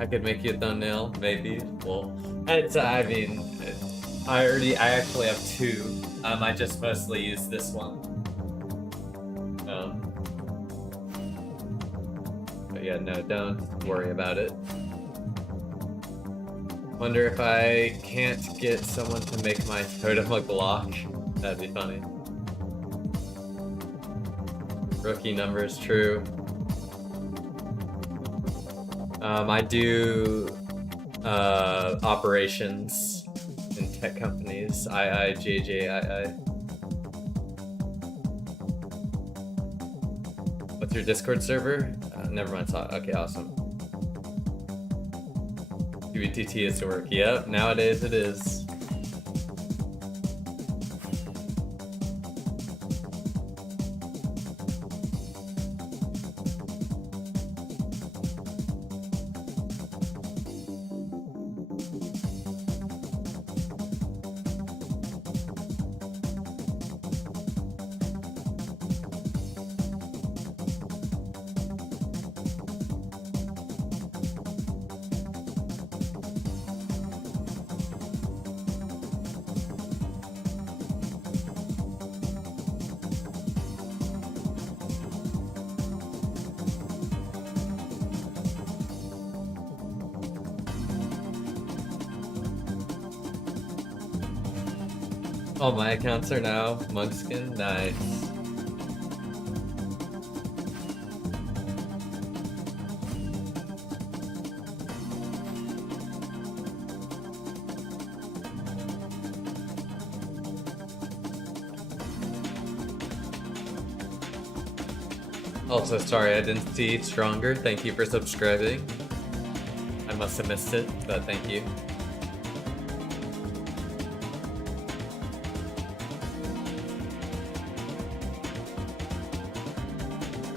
I could make you a thumbnail, maybe. Well, I mean, I actually have two. I just mostly use this one. But yeah, no, don't worry about it. Wonder if I can't get someone to make my totem a Glock. That'd be funny. Rookie numbers, true. I do operations in tech companies. II. What's your Discord server? Never mind. Okay, awesome. UBTT is to work. Yep, nowadays it is. All my accounts are now Munchkin. Nice. Also, sorry I didn't see Stronger. Thank you for subscribing. I must have missed it, but thank you.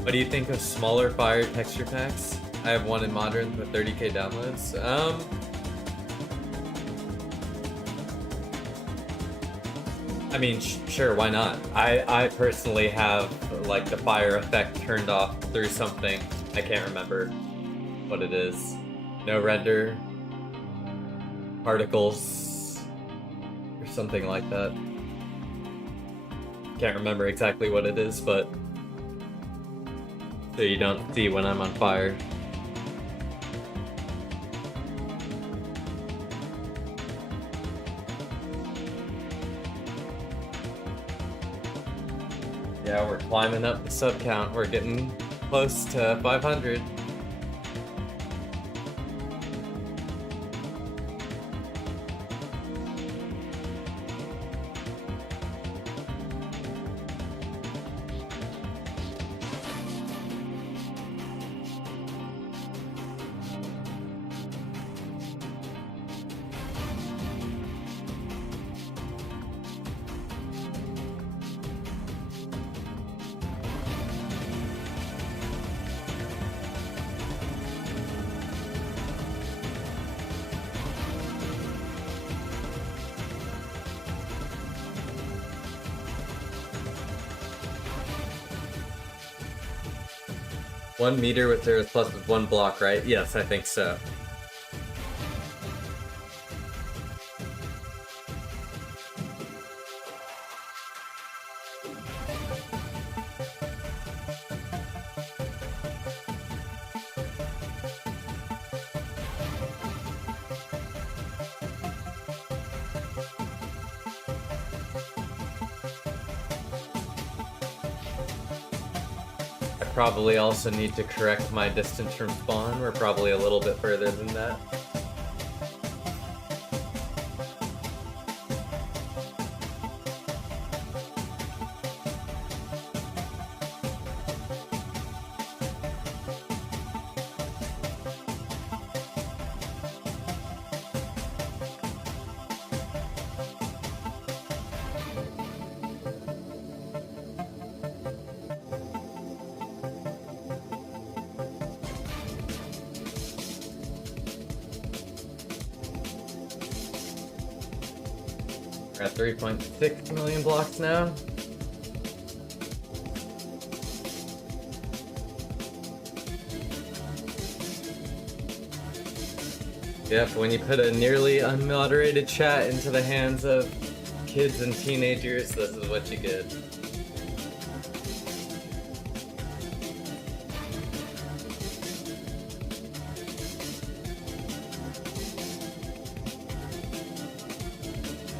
What do you think of smaller fire texture packs? I have one in Modern with 30k downloads. I mean, sure, why not? I personally have like the fire effect turned off through something. I can't remember what it is. No render, particles, or something like that. Can't remember exactly what it is, but so you don't see when I'm on fire. Yeah, we're climbing up the sub count. We're getting close to 500. One meter with earth plus with one block, right? Yes, I think so. probably also need to correct my distance from spawn. We're probably a little bit further than that. We're at 3.6 million blocks now. Yep, when you put a nearly unmoderated chat into the hands of kids and teenagers, this is what you get.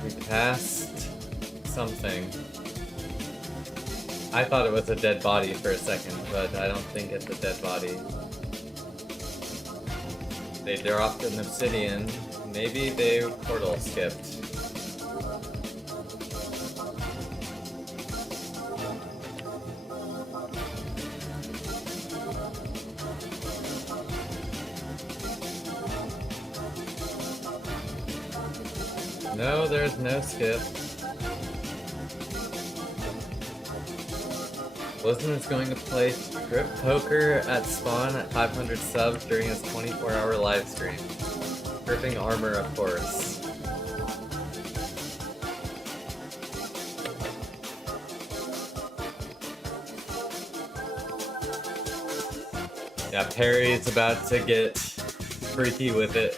We passed something. I thought it was a dead body for a second, but I don't think it's a dead body. They dropped an obsidian. Maybe they portal skipped. No, there's no skip. Wilson is going to play strip poker at spawn at 500 subs during his 24-hour live stream. Stripping armor, of course. Yeah, Perry's about to get freaky with it.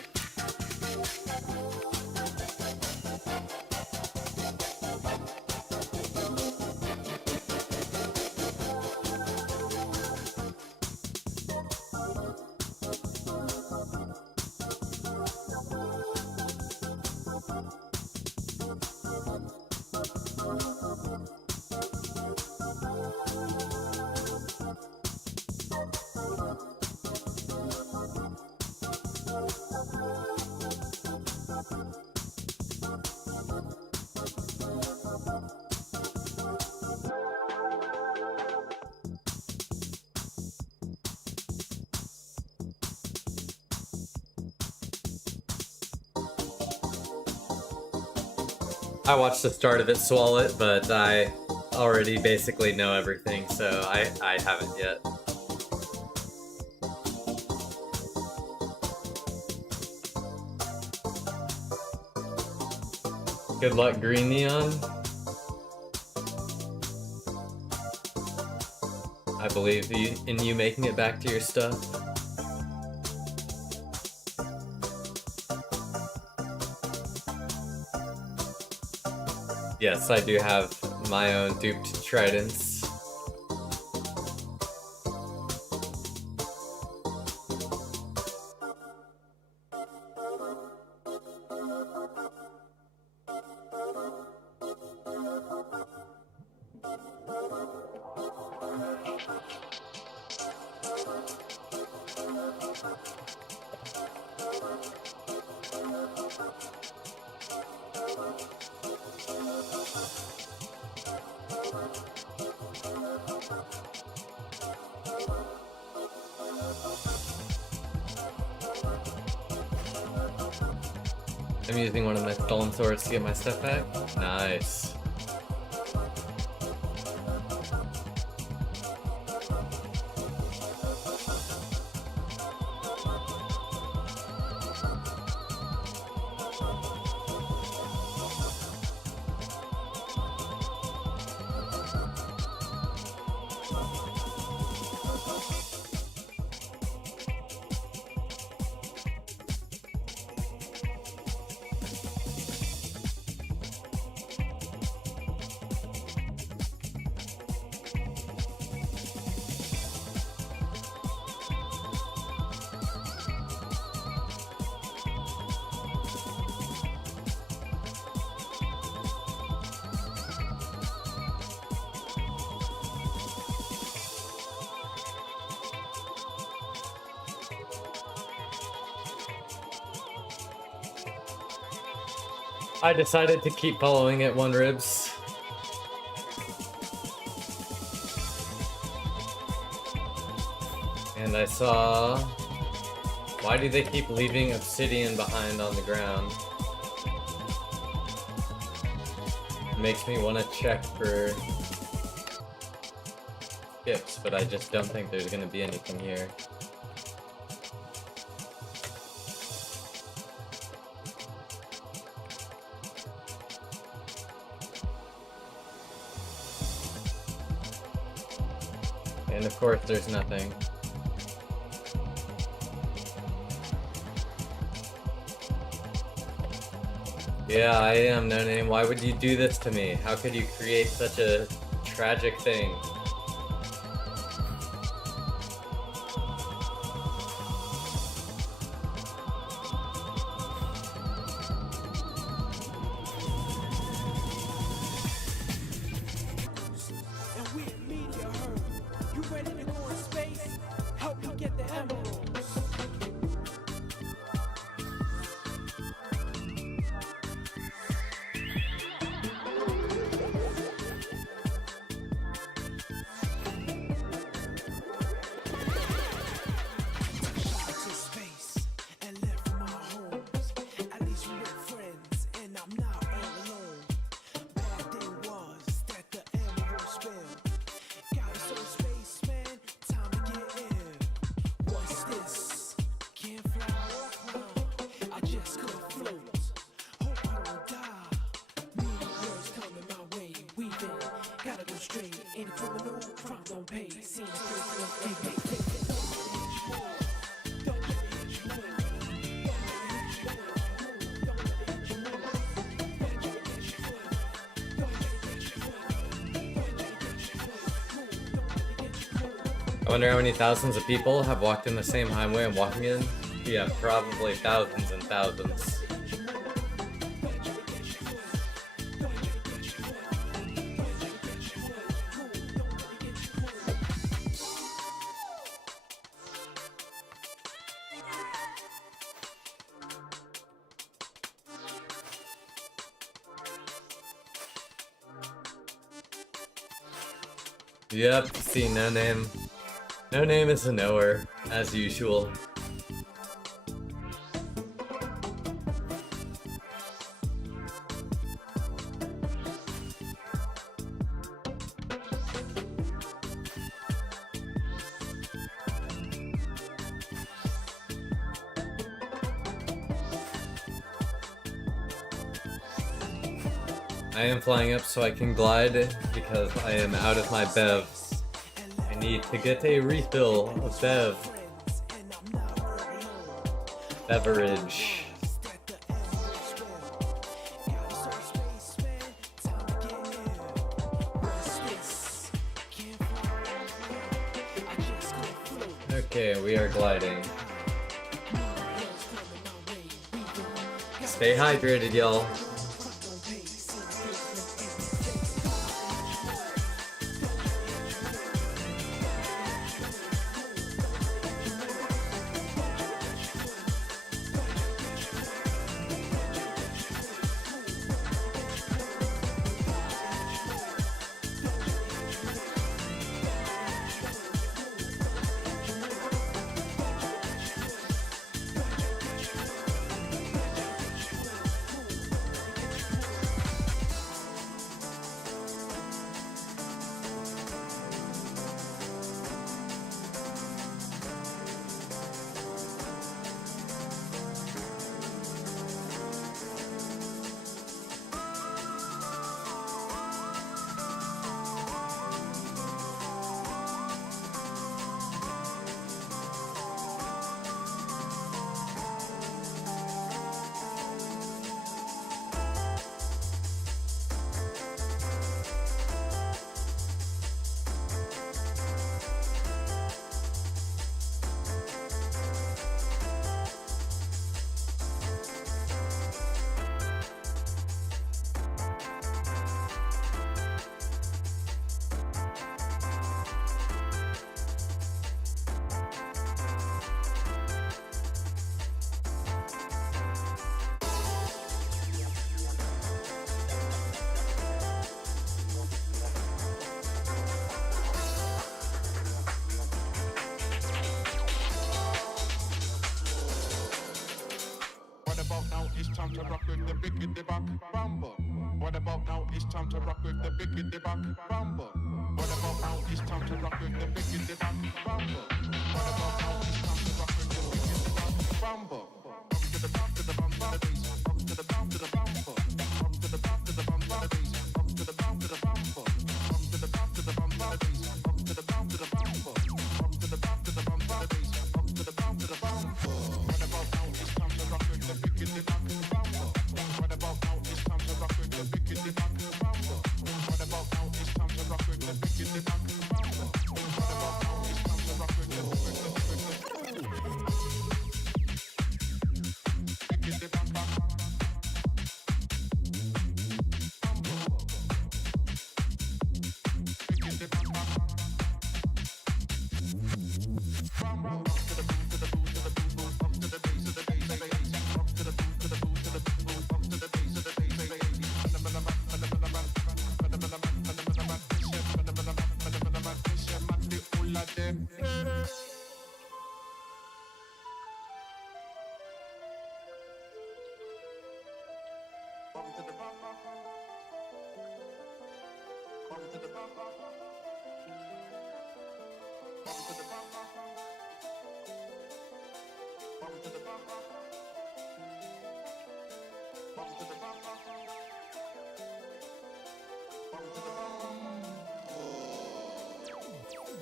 I watched the start of it, swallow it, but I already basically know everything, so I haven't yet. Good luck, Green Neon. I believe in you making it back to your stuff. Yes, I do have my own duped tridents. I'm using one of my stolen swords to get my stuff back. Nice. I decided to keep following it, One Ribs. And I saw... Why do they keep leaving obsidian behind on the ground? It makes me want to check for skips, but I just don't think there's going to be anything here. And of course there's nothing. Yeah, I am, No Name. Why would you do this to me? How could you create such a tragic thing? And we're media herd. You ready to go in space? Help me get the emeralds. Shot to space and left from our homes. At least we were friends, and I'm not all alone. Bad day was that the emerald spilled. Got us on space, man. Time to get in. What's this? Can't fly or climb. I just could float. Hope I don't die. Meteors coming my way. Weaving, gotta go straight. Any criminal, crime don't pay. Seen a criminal, I wonder how many thousands of people have walked in the same highway I'm walking in? Yeah, probably thousands and thousands. Yep, see, No Name. No Name is a knower, as usual. I am flying up so I can glide because I am out of my bevs. I need to get a refill of beverage. Okay, we are gliding. Stay hydrated, y'all. time to rock with the biggity back bumper? What about now? It's time to rock with the biggity back bumper. What about now? It's time to rock with the biggity back bumper. What about now? It's time to rock with the biggity back bumper. Up to the back to the bumper, up to the back to the bumper, up to the back to the bumper, up to the back to the bumper, up to the back to the bumper, up to the back to the bumper, up to the back to the bumper, up to the back to the bumper.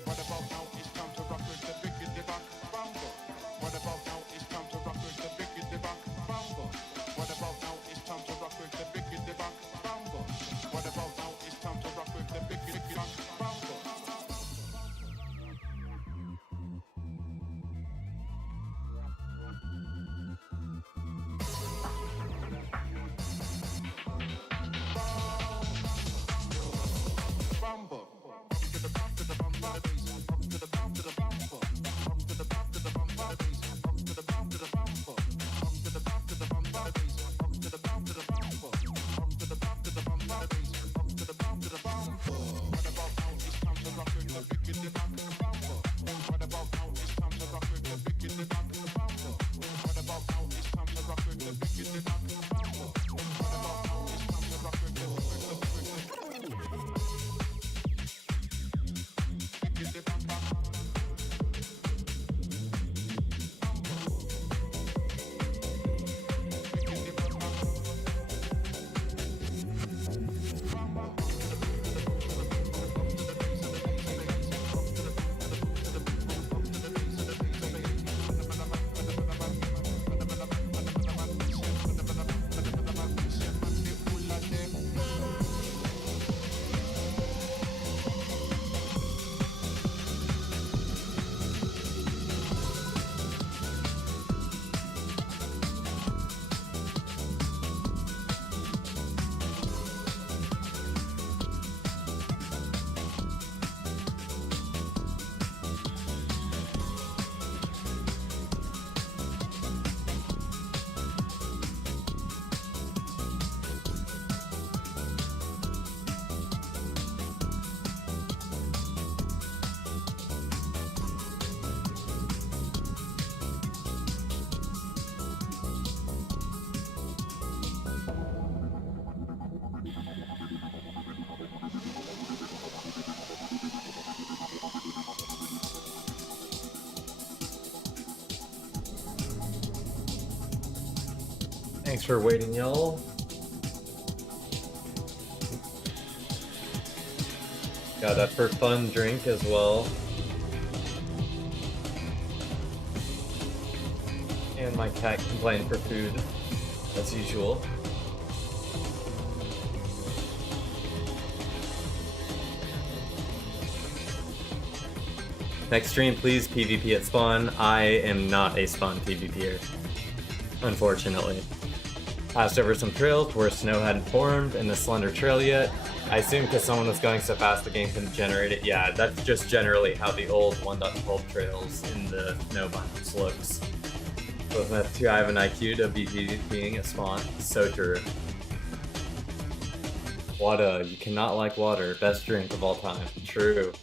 What about now? It's time to rock with the biggity back bumper. What about now? It's time to rock with the biggity back bumper. What about now? It's time to rock with the biggity back bumper. What about now? It's time to rock with the biggity back Thanks for waiting, y'all. Got that for fun drink as well. And my cat complained for food, as usual. Next stream, please, PvP at spawn. I am not a spawn PvPer, unfortunately. Passed over some trails where snow hadn't formed in the Slender Trail yet. I assume because someone was going so fast the game couldn't generate it. Yeah, that's just generally how the old 1.12 trails in the snow biomes looks. So that's too high of an IQ to be PvPing at spawn. So true. Water, you cannot like water. Best drink of all time. True.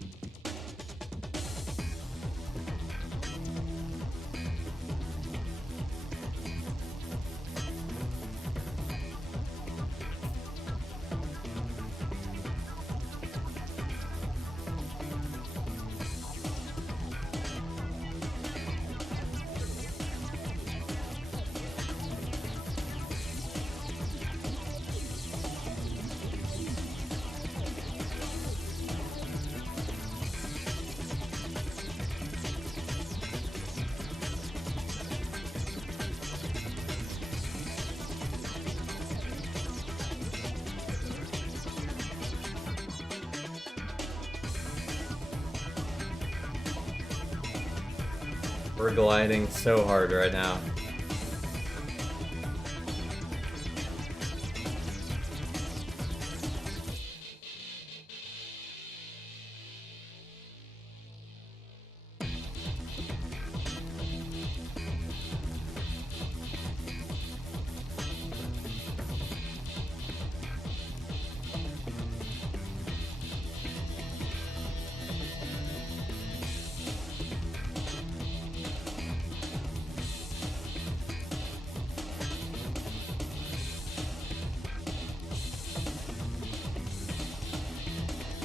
We're gliding so hard right now.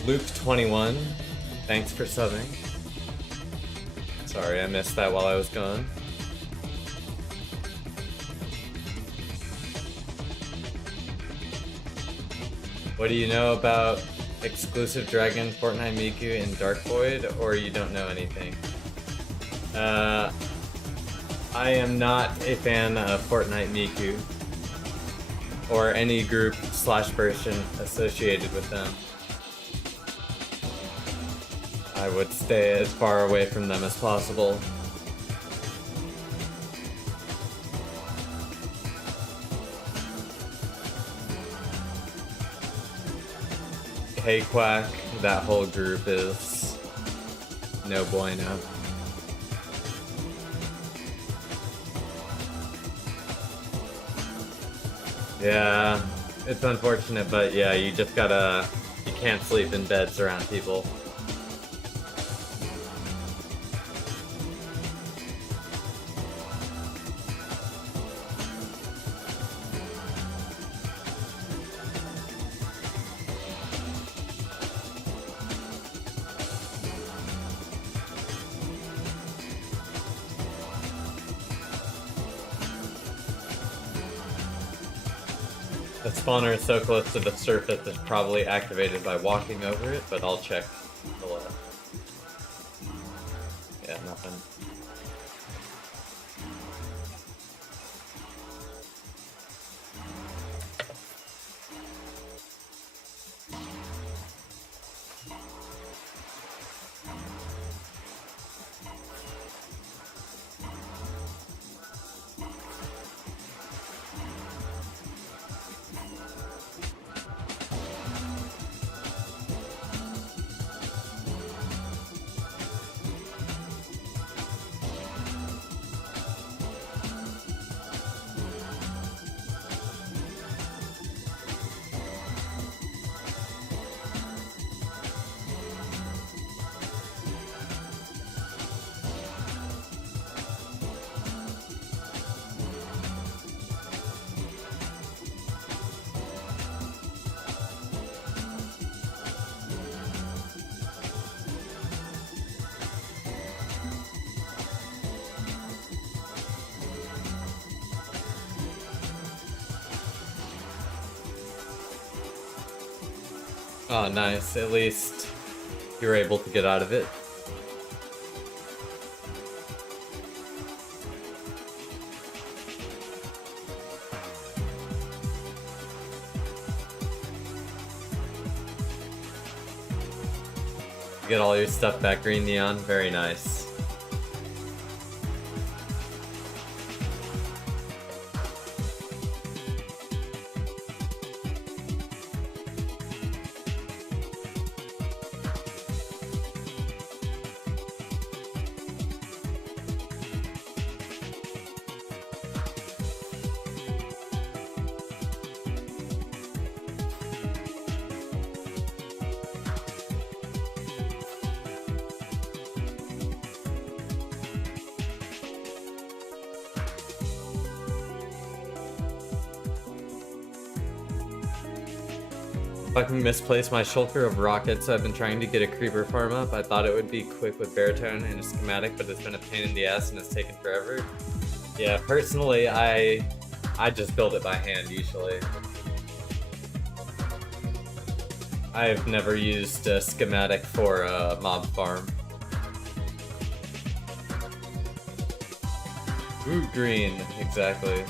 Luke21, thanks for subbing. Sorry, I missed that while I was gone. What do you know about exclusive Dragon, Fortnite Miku, and Dark Void, or you don't know anything? I am not a fan of Fortnite Miku, or any group / version associated with them. I would stay as far away from them as possible. K-Quack, that whole group is no bueno. Yeah, it's unfortunate, but yeah, you can't sleep in beds around people. The spawner is so close to the surface it's probably activated by walking over it, but I'll check below. Yeah, nothing. Oh, nice. At least you were able to get out of it. Get all your stuff back, Green Neon. Very nice. If I can misplace my shulker of rockets, I've been trying to get a creeper farm up. I thought it would be quick with Baritone and a schematic, but it's been a pain in the ass and it's taken forever. Yeah, personally, I just build it by hand usually. I've never used a schematic for a mob farm. Ooh, green, exactly.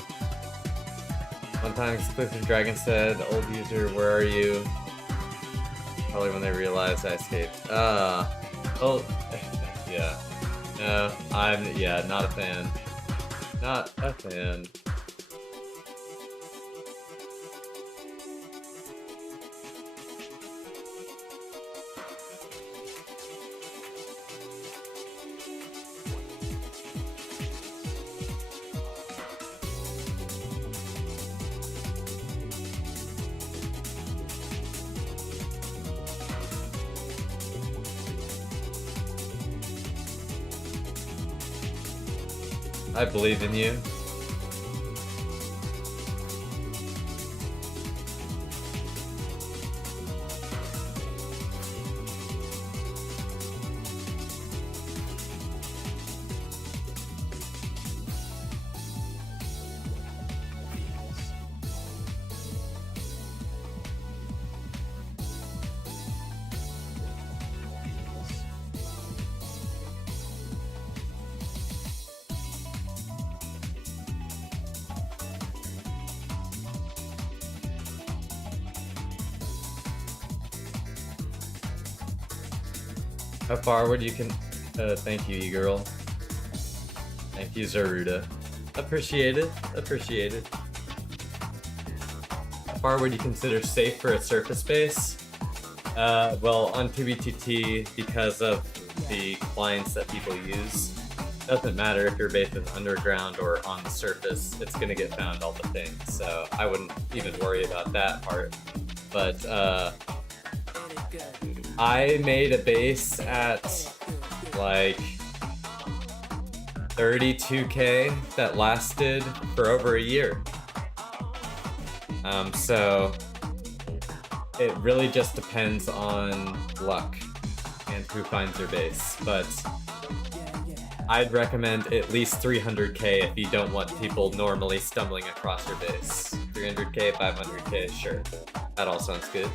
One time exclusive dragon said, old user, where are you? Probably when they realized I escaped. Oh, yeah. No, yeah, not a fan. Not a fan. I believe in you. How forward you can... thank you, girl. Thank you, Zaruda. Appreciate it. Appreciate it. How far would you consider safe for a surface base? Well, on 2BTT, because of the clients that people use, doesn't matter if your base is underground or on the surface, it's gonna get found all the things. So I wouldn't even worry about that part. But I made a base at like 32k that lasted for over a year. So it really just depends on luck and who finds your base, but I'd recommend at least 300k if you don't want people normally stumbling across your base. 300k, 500k, sure. That all sounds good.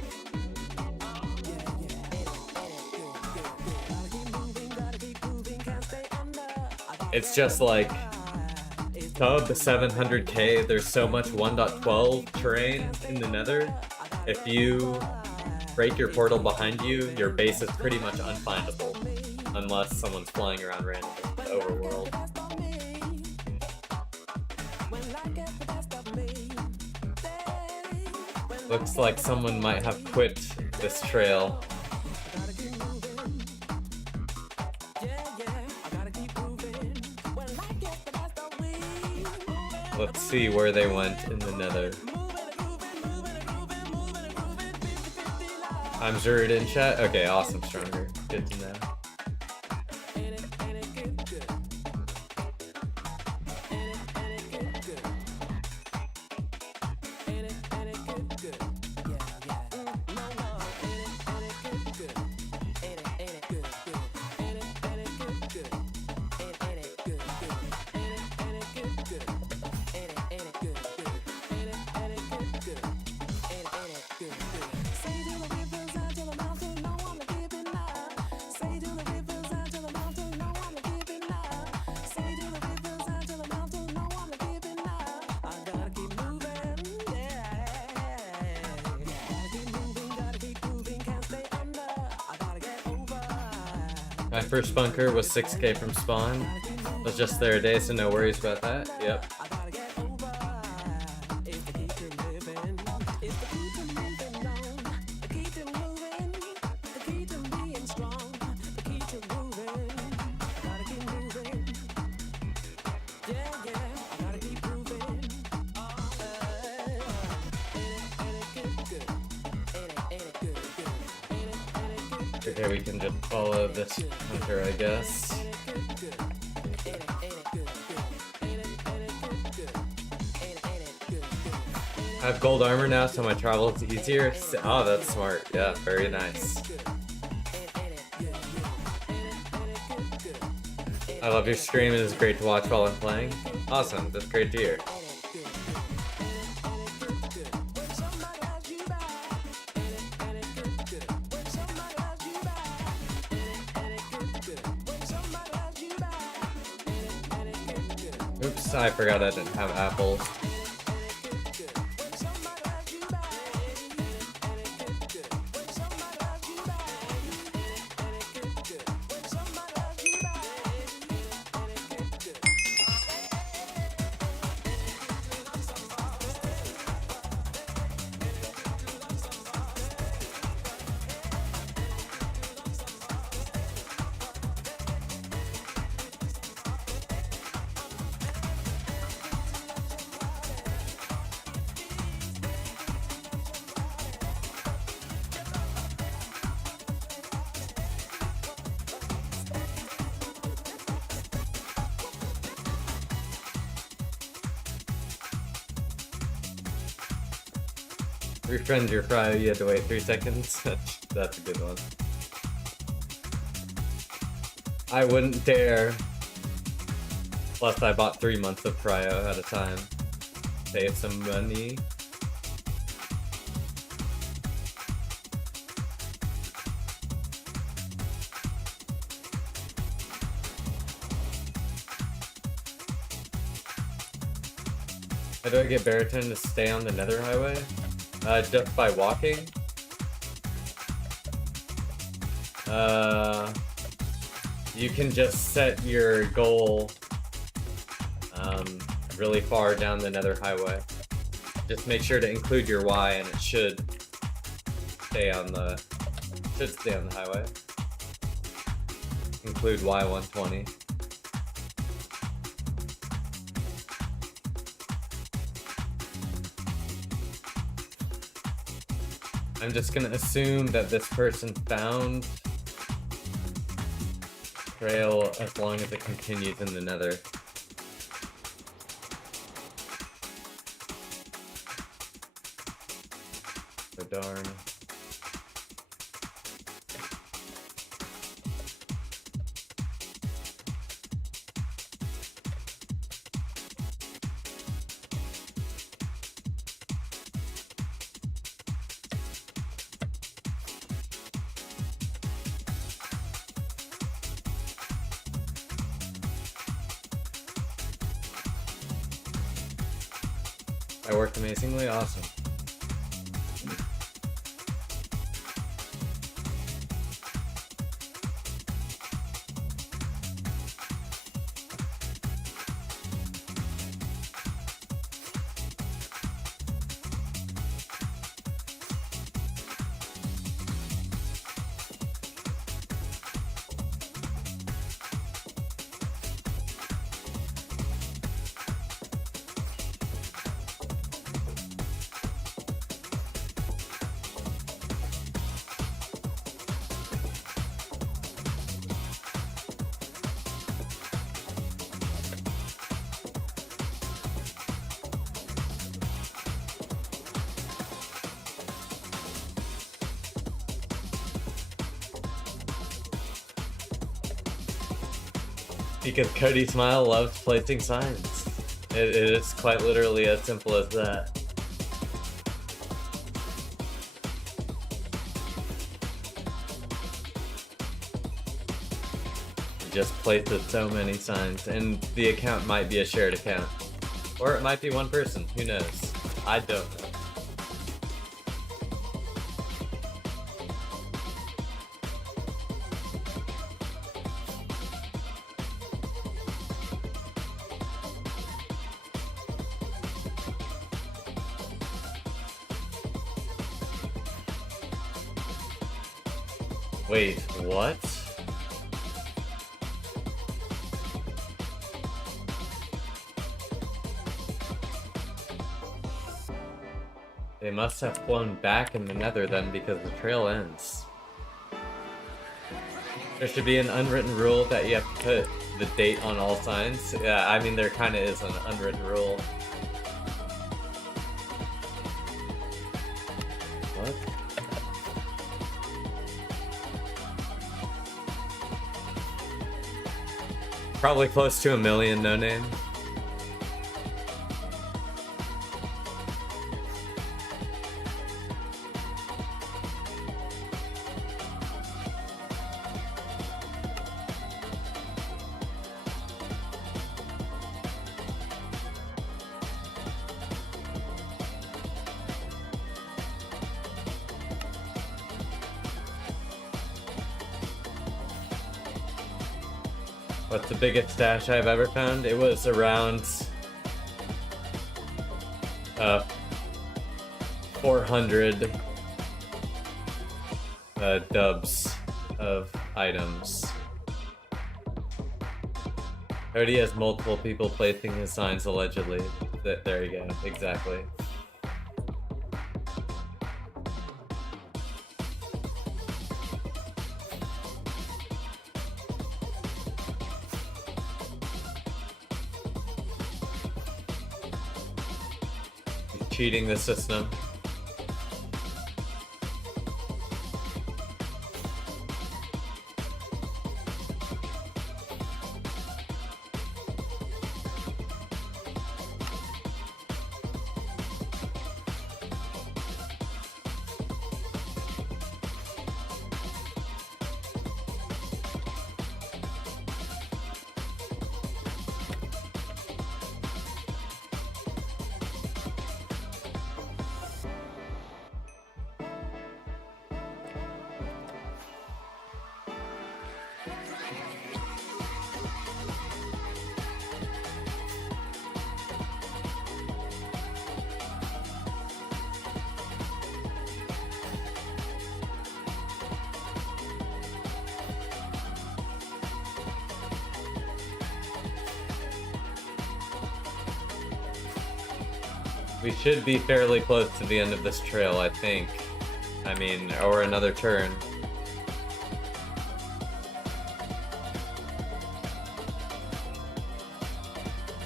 It's just like sub 700k, there's so much 1.12 terrain in the Nether. If you break your portal behind you, your base is pretty much unfindable. Unless someone's flying around randomly in the overworld. Looks like someone might have quit this trail. Let's see where they went in the Nether. I'm Zurid in chat. Okay, awesome, Stronger. Good to know. My first bunker was 6k from spawn. Was just there a day, so no worries about that. Yep. Okay, we can just follow this hunter, I guess. I have gold armor now, so my travel is easier. Oh, that's smart. Yeah, very nice. I love your stream. It is great to watch while I'm playing. Awesome. That's great to hear. Oops, I forgot I didn't have apples. Refriend your fry, you had to wait 3 seconds. That's a good one. I wouldn't dare. Plus, I bought 3 months of cryo at a time. Save some money. How do I get Baritone to stay on the Nether highway? Just by walking. You can just set your goal really far down the Nether highway. Just make sure to include your Y, and it should stay on the highway. Include Y120. I'm just gonna assume that this person found trail as long as it continues in the Nether. So darn. I worked amazingly, awesome. Because Cody Smile loves placing signs. It is quite literally as simple as that. He just places so many signs, and the account might be a shared account. Or it might be one person, who knows? I don't know. Wait, what? They must have flown back in the Nether then, because the trail ends. There should be an unwritten rule that you have to put the date on all signs. Yeah, I mean, there kinda is an unwritten rule. What? Probably close to 1 million, no name. What's the biggest stash I've ever found? It was around 400 dubs of items. Already has multiple people placing his signs allegedly. There you go, exactly. Cheating the system. We should be fairly close to the end of this trail, I think. I mean, or another turn.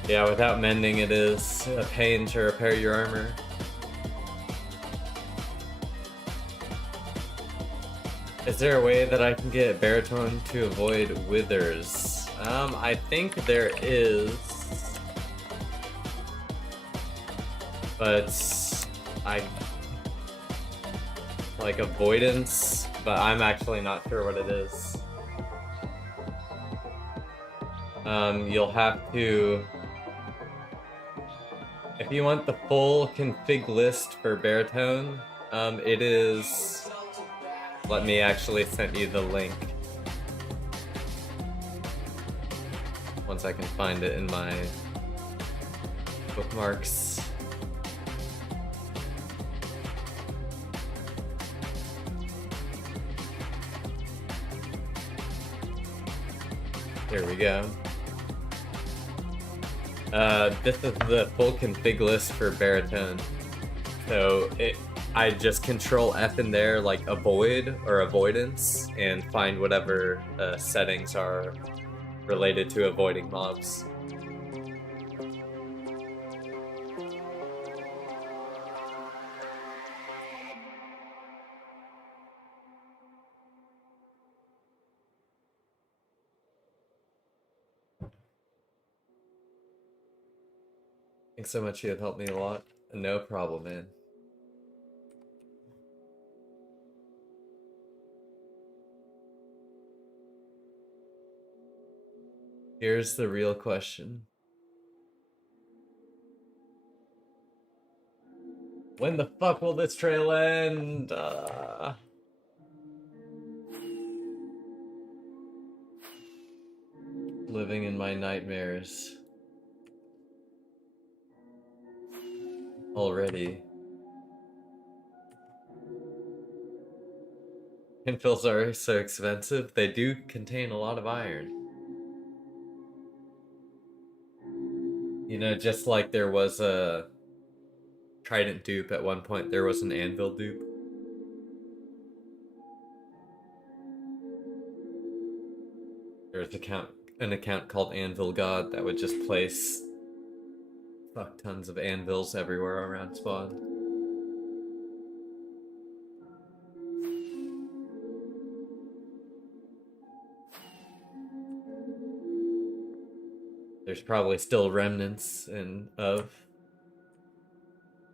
Yeah, without mending it is a pain to repair your armor. Is there a way that I can get Baritone to avoid withers? I think there is. But I like avoidance, but I'm actually not sure what it is. You'll have to, if you want the full config list for Baritone, it is, let me actually send you the link. Once I can find it in my bookmarks. There we go. This is the full config list for Baritone. So I just control F in there, like avoid or avoidance, and find whatever settings are related to avoiding mobs. Thanks so much, you have helped me a lot. No problem, man. Here's the real question. When the fuck will this trail end? Living in my nightmares. Already. Infills are so expensive. They do contain a lot of iron. You know, just like there was a Trident dupe at one point, there was an anvil dupe. There was an account called Anvil God that would just place fuck tons of anvils everywhere around spawn. There's probably still remnants of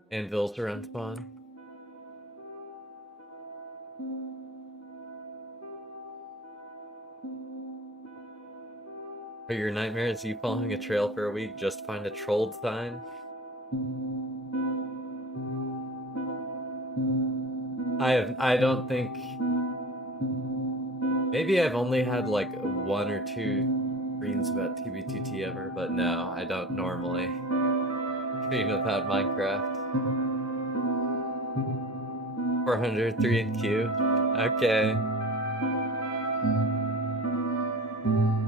anvils around spawn. Are your nightmares you following a trail for a week, just find a trolled sign? I don't think, maybe I've only had like one or two dreams about TBTT ever, but no, I don't normally dream about Minecraft. 403 in queue. Okay.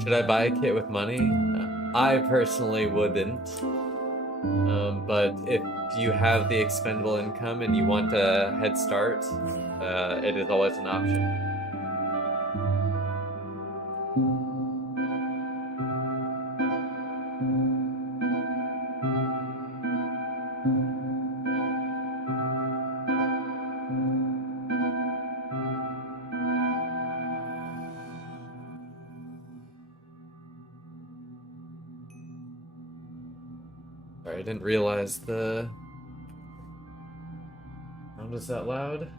Should I buy a kit with money? I personally wouldn't. But if you have the expendable income and you want a head start, it is always an option. Sorry, I didn't realize the sound was that loud.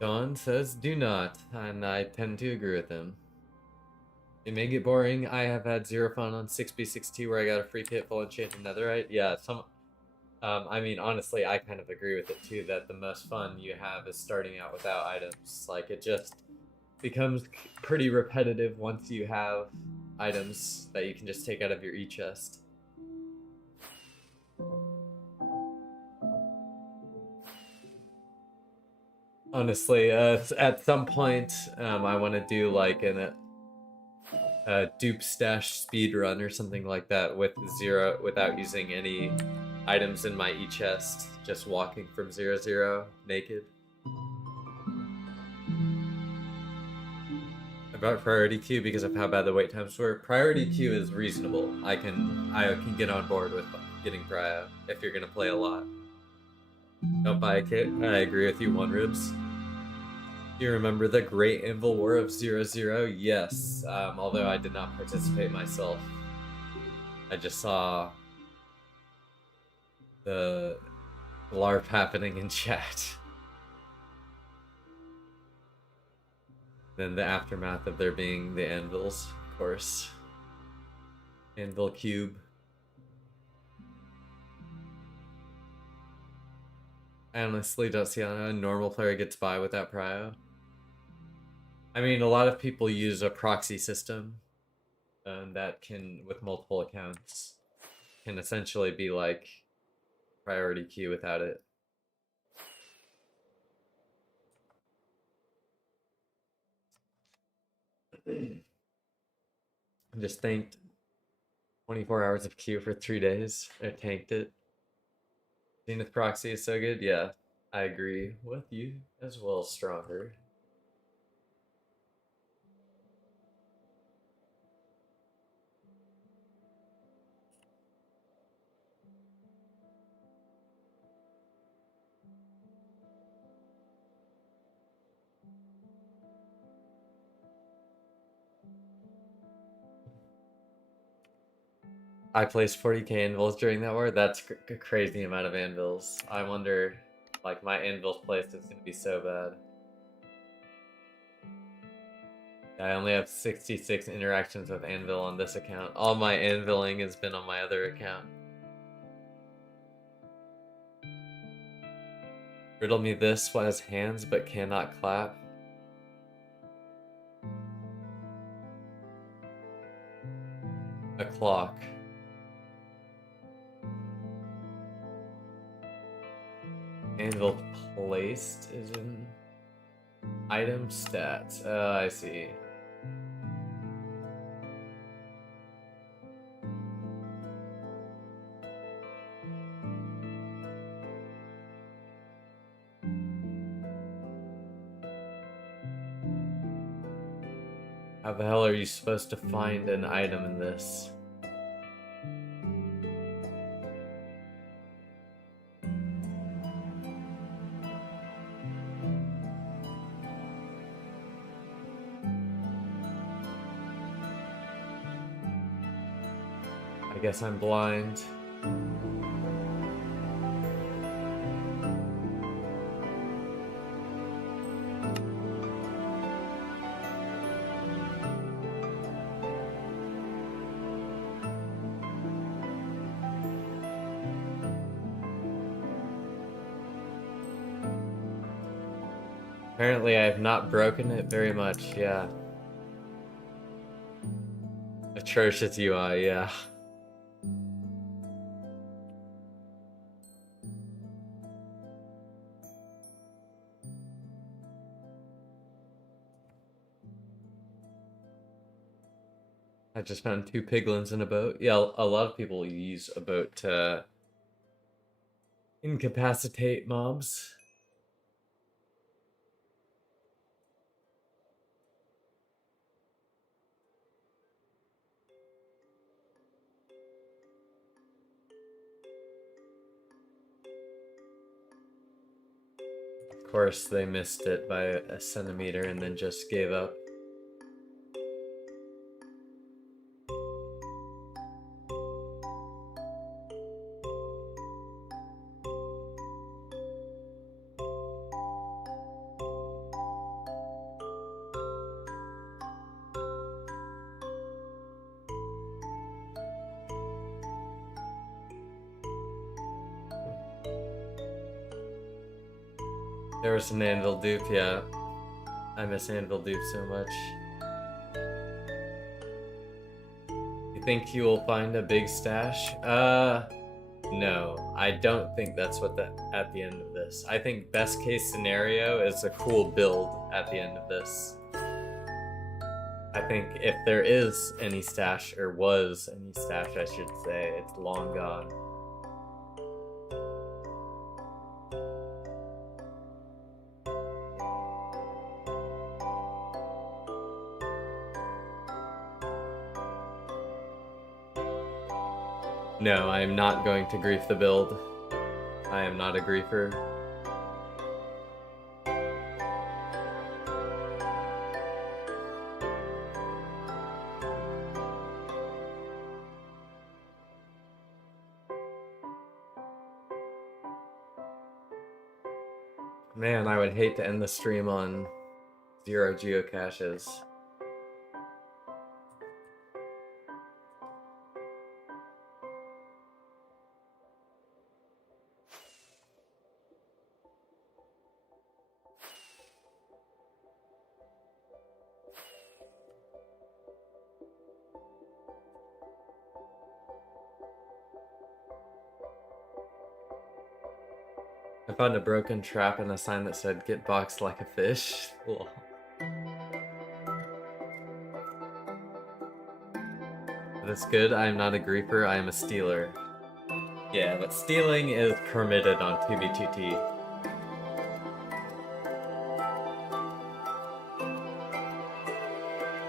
Don says do not, and I tend to agree with him. It may get boring. I have had zero fun on 6B62 where I got a free kit full enchanted netherite. Yeah, I mean, honestly, I kind of agree with it too, that the most fun you have is starting out without items. Like, it just becomes pretty repetitive once you have items that you can just take out of your e-chest. Honestly, at some point, I want to do like a dupe stash speed run or something like that without using any items in my e-chest, just walking from 0-0 naked. About priority queue because of how bad the wait times were. Priority queue is reasonable. I can get on board with getting prio if you're gonna play a lot. Don't buy a kit. I agree with you, One Ribs. Do you remember the Great Anvil War of 0-0? Yes, although I did not participate myself. I just saw the LARP happening in chat. Then the aftermath of there being the anvils, of course. Anvil Cube. I honestly don't see how a normal player gets by without prio. I mean, a lot of people use a proxy system that can, with multiple accounts, can essentially be like priority queue without it. Just tanked 24 hours of queue for 3 days. I tanked it. Zenith proxy is so good. Yeah, I agree with you as well, Stronger. I placed 40k anvils during that war. That's a crazy amount of anvils. I wonder, like, my anvils placed is gonna be so bad. I only have 66 interactions with anvil on this account. All my anviling has been on my other account. Riddle me this: what has hands but cannot clap? A clock. Anvil placed is in item stats. Oh, I see. How the hell are you supposed to find an item in this? I guess I'm blind. Apparently I have not broken it very much, yeah. Atrocious UI, yeah. I just found 2 piglins in a boat. Yeah, a lot of people use a boat to incapacitate mobs. Of course, they missed it by a centimeter and then just gave up. There was an anvil dupe, yeah. I miss anvil dupe so much. You think you will find a big stash? No. I don't think that's what at the end of this. I think best case scenario is a cool build at the end of this. I think if there is any stash, or was any stash, I should say, it's long gone. No, I am not going to grief the build. I am not a griefer. Man, I would hate to end the stream on 0 geocaches. I found a broken trap and a sign that said, "Get boxed like a fish." Lol. That's good. I am not a griefer, I am a stealer. Yeah, but stealing is permitted on 2b2t.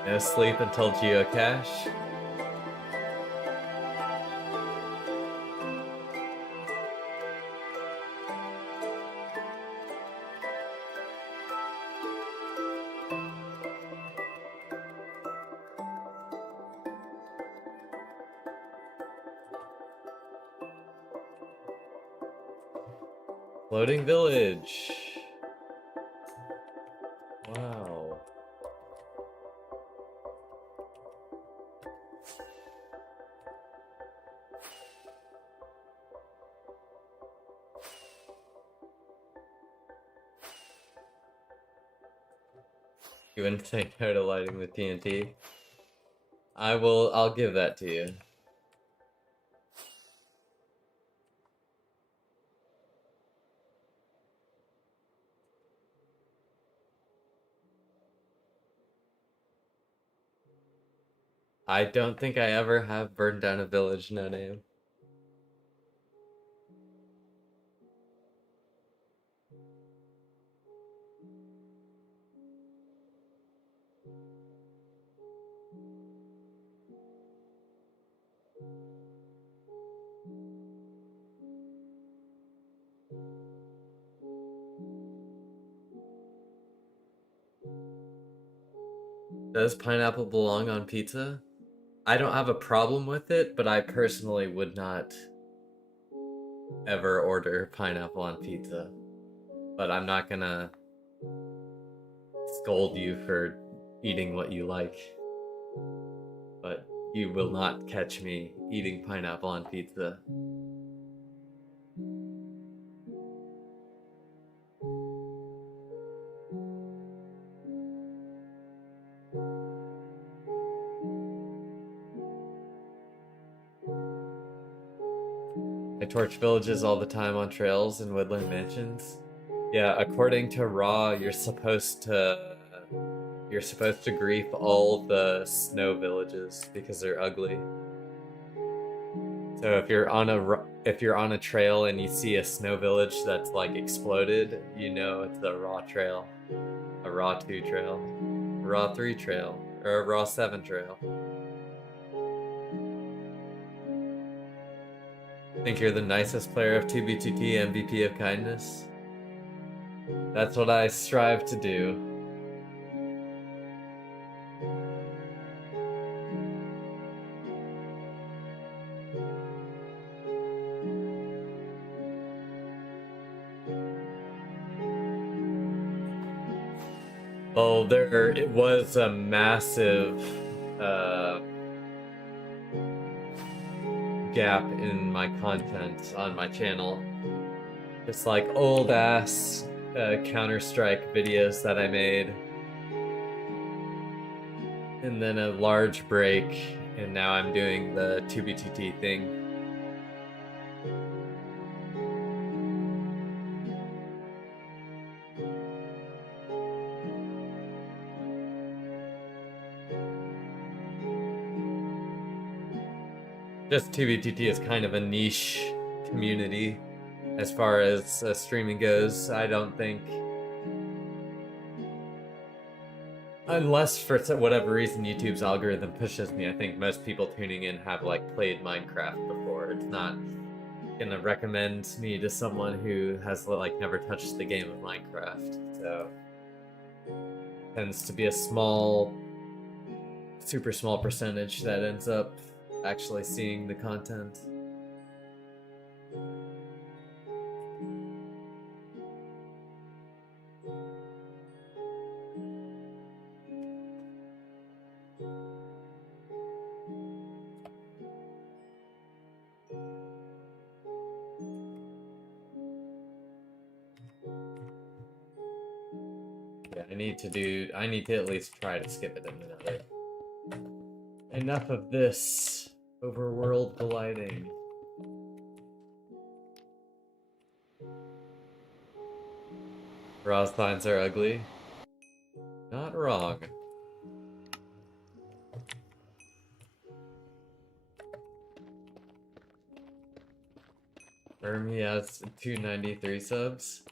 No sleep until geocache. Floating village. Wow. You wouldn't say no to lighting the TNT? I'll give that to you. I don't think I ever have burned down a village, no name. Does pineapple belong on pizza? I don't have a problem with it, but I personally would not ever order pineapple on pizza. But I'm not gonna scold you for eating what you like. But you will not catch me eating pineapple on pizza. I torch villages all the time on trails and woodland mansions. Yeah, according to Raw, you're supposed to grief all the snow villages because they're ugly. So if you're on a trail and you see a snow village that's like exploded, you know it's a Raw trail, a Raw 2 trail, a Raw 3 trail, or a Raw 7 trail. Think you're the nicest player of 2b2t, MVP of kindness? That's what I strive to do. Oh, it was a massive gap in my content on my channel. Just like old ass Counter-Strike videos that I made. And then a large break, and now I'm doing the 2BTT thing. Just 2BTT is kind of a niche community as far as streaming goes. I don't think, unless for whatever reason YouTube's algorithm pushes me, I think most people tuning in have like played Minecraft before. It's not gonna recommend me to someone who has like never touched the game of Minecraft. So tends to be a small, super small percentage that ends up actually seeing the content. Yeah, I need to at least try to skip it in the Nether. Enough of this overworld gliding. Raw signs are ugly. Not wrong. He has 293 subs.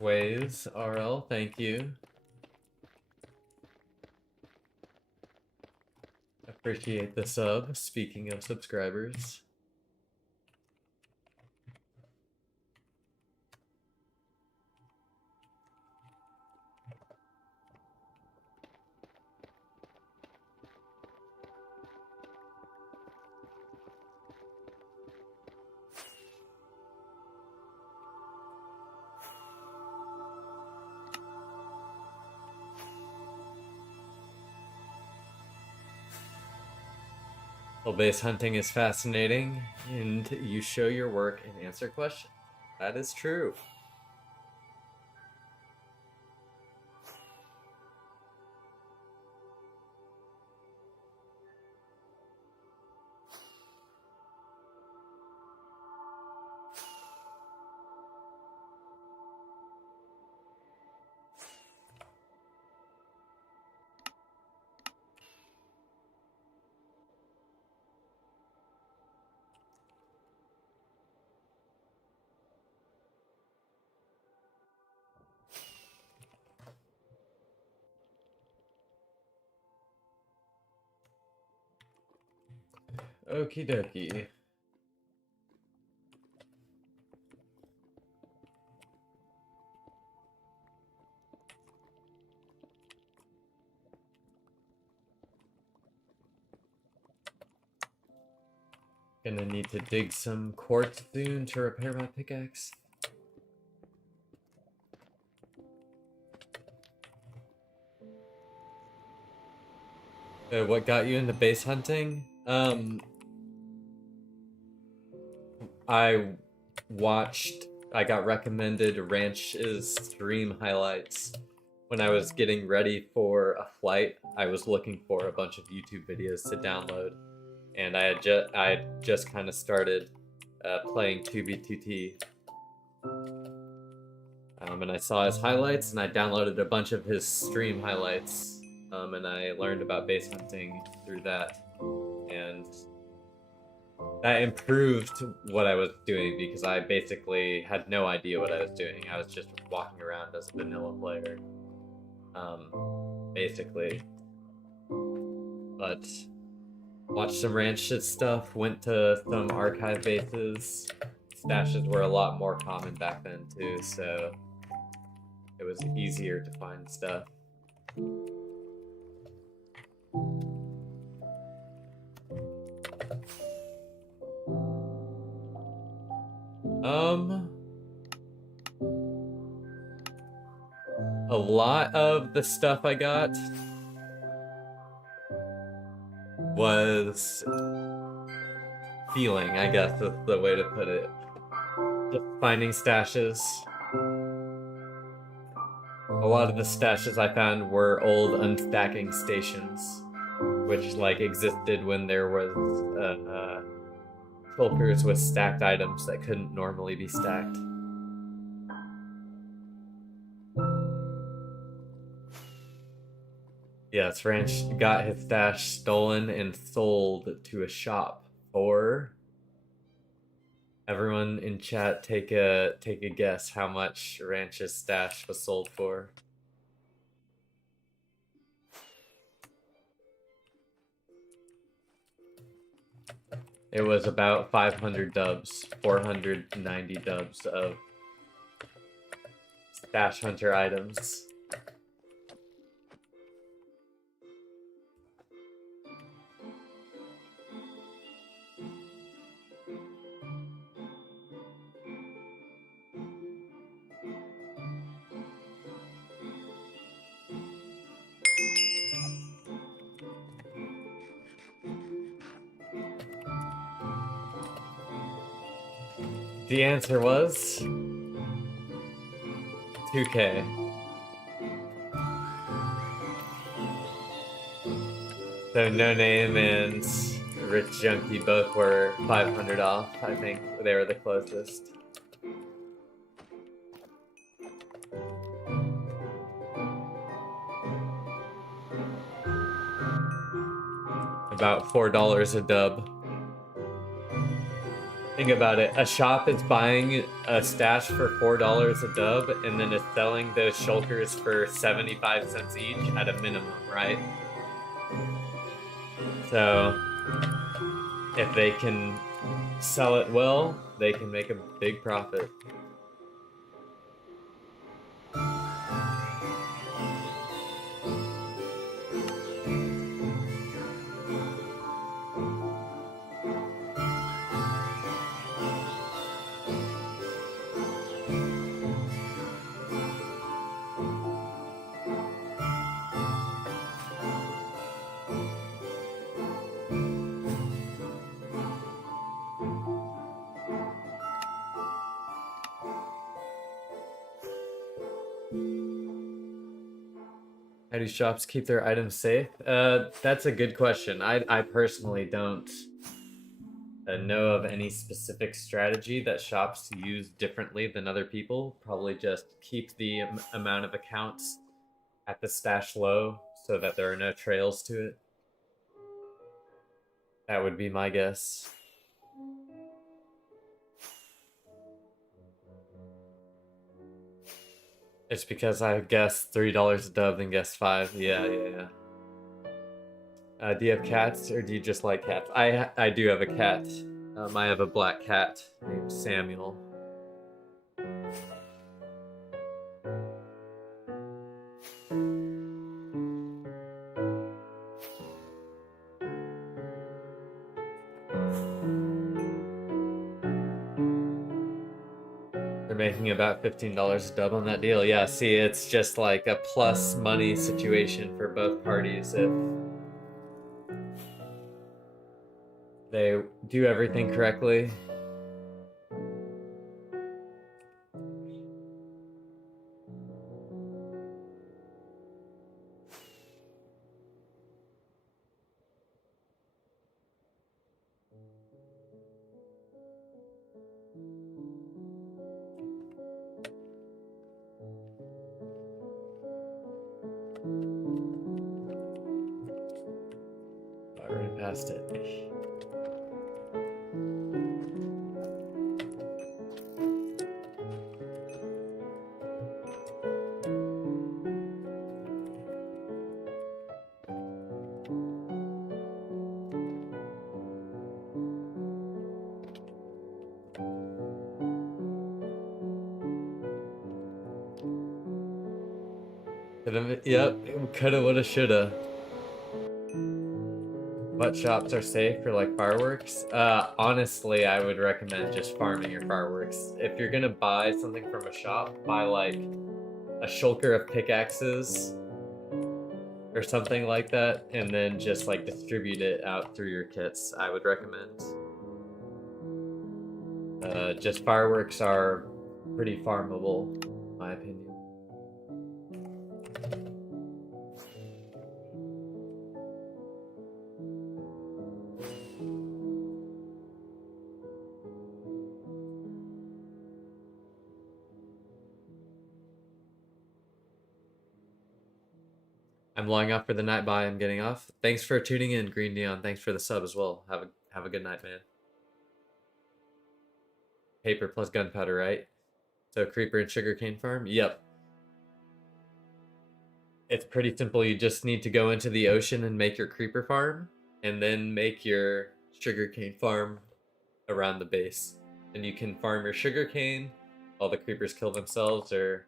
Waves, RL, thank you. Appreciate the sub, speaking of subscribers. Well, base hunting is fascinating, and you show your work and answer questions. That is true. Okie dokie. Gonna need to dig some quartz soon to repair my pickaxe. What got you into base hunting? I got recommended Ranch's stream highlights when I was getting ready for a flight. I was looking for a bunch of YouTube videos to download, and I had just kind of started playing 2B2T. And I saw his highlights, and I downloaded a bunch of his stream highlights, and I learned about base hunting through that, and that improved what I was doing because I basically had no idea what I was doing. I was just walking around as a vanilla player, basically. But watched some ranch stuff, went to some archive bases. Stashes were a lot more common back then too, so it was easier to find stuff. A lot of the stuff I got was feeling, I guess is the way to put it. Just finding stashes. A lot of the stashes I found were old unstacking stations, which like existed when there was shulkers with stacked items that couldn't normally be stacked. Yes, Ranch got his stash stolen and sold to a shop for. Everyone in chat, take a guess how much Ranch's stash was sold for. It was about 500 dubs, 490 dubs of Stash Hunter items. The answer was 2K. So No Name and Rich Junkie both were 500 off. I think they were the closest. About $4 a dub. Think about it. A shop is buying a stash for $4 a dub and then is selling those shulkers for 75 cents each at a minimum, right? So if they can sell it well, they can make a big profit. How do shops keep their items safe? That's a good question. I personally don't know of any specific strategy that shops use differently than other people. Probably just keep the amount of accounts at the stash low so that there are no trails to it. That would be my guess. It's because I guessed $3 a dub and guessed 5. Yeah. Do you have cats or do you just like cats? I do have a cat. I have a black cat named Samuel. They're making about $15 a dub on that deal. Yeah, see, it's just like a plus money situation for both parties if they do everything correctly. I ran past it. Yep, coulda, woulda, shoulda. What shops are safe for like fireworks? Honestly, I would recommend just farming your fireworks. If you're gonna buy something from a shop, buy like a shulker of pickaxes or something like that, and then just like distribute it out through your kits. I would recommend. Just fireworks are pretty farmable, in my opinion. I'm logging off for the night. Bye. I'm getting off. Thanks for tuning in, Green Neon. Thanks for the sub as well. Have a good night, man. Paper plus gunpowder, right? So creeper and sugarcane farm? Yep. It's pretty simple. You just need to go into the ocean and make your creeper farm, and then make your sugarcane farm around the base. And you can farm your sugarcane while the creepers kill themselves, or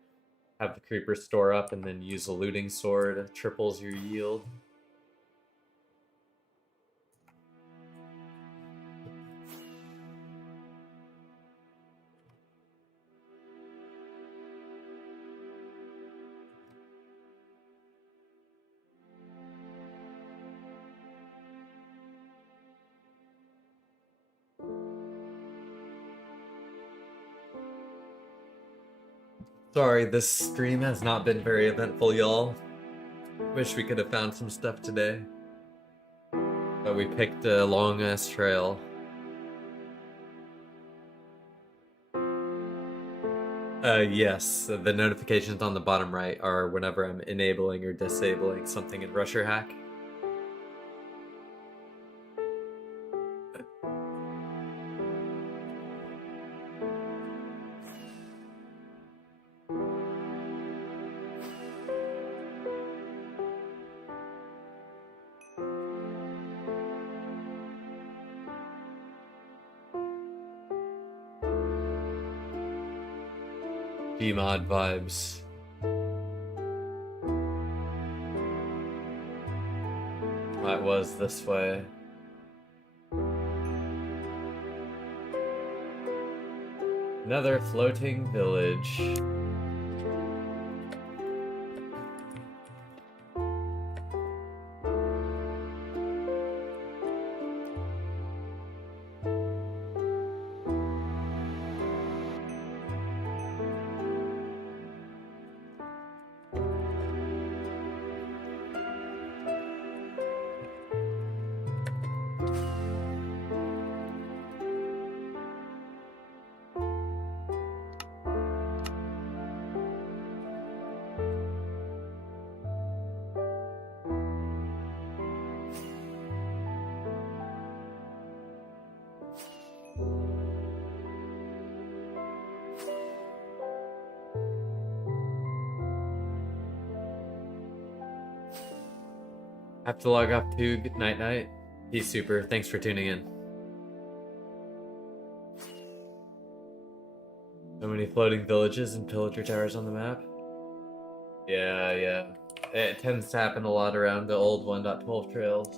have the creepers store up and then use a looting sword. Triples your yield. Sorry, this stream has not been very eventful, y'all. Wish we could have found some stuff today. But we picked a long ass trail. Yes, the notifications on the bottom right are whenever I'm enabling or disabling something in Rusher Hack. Gmod vibes. That was this way. Another floating village. Have to log off too. Good night, night. Peace, super. Thanks for tuning in. So many floating villages and pillager towers on the map. Yeah, yeah. It tends to happen a lot around the old 1.12 trails.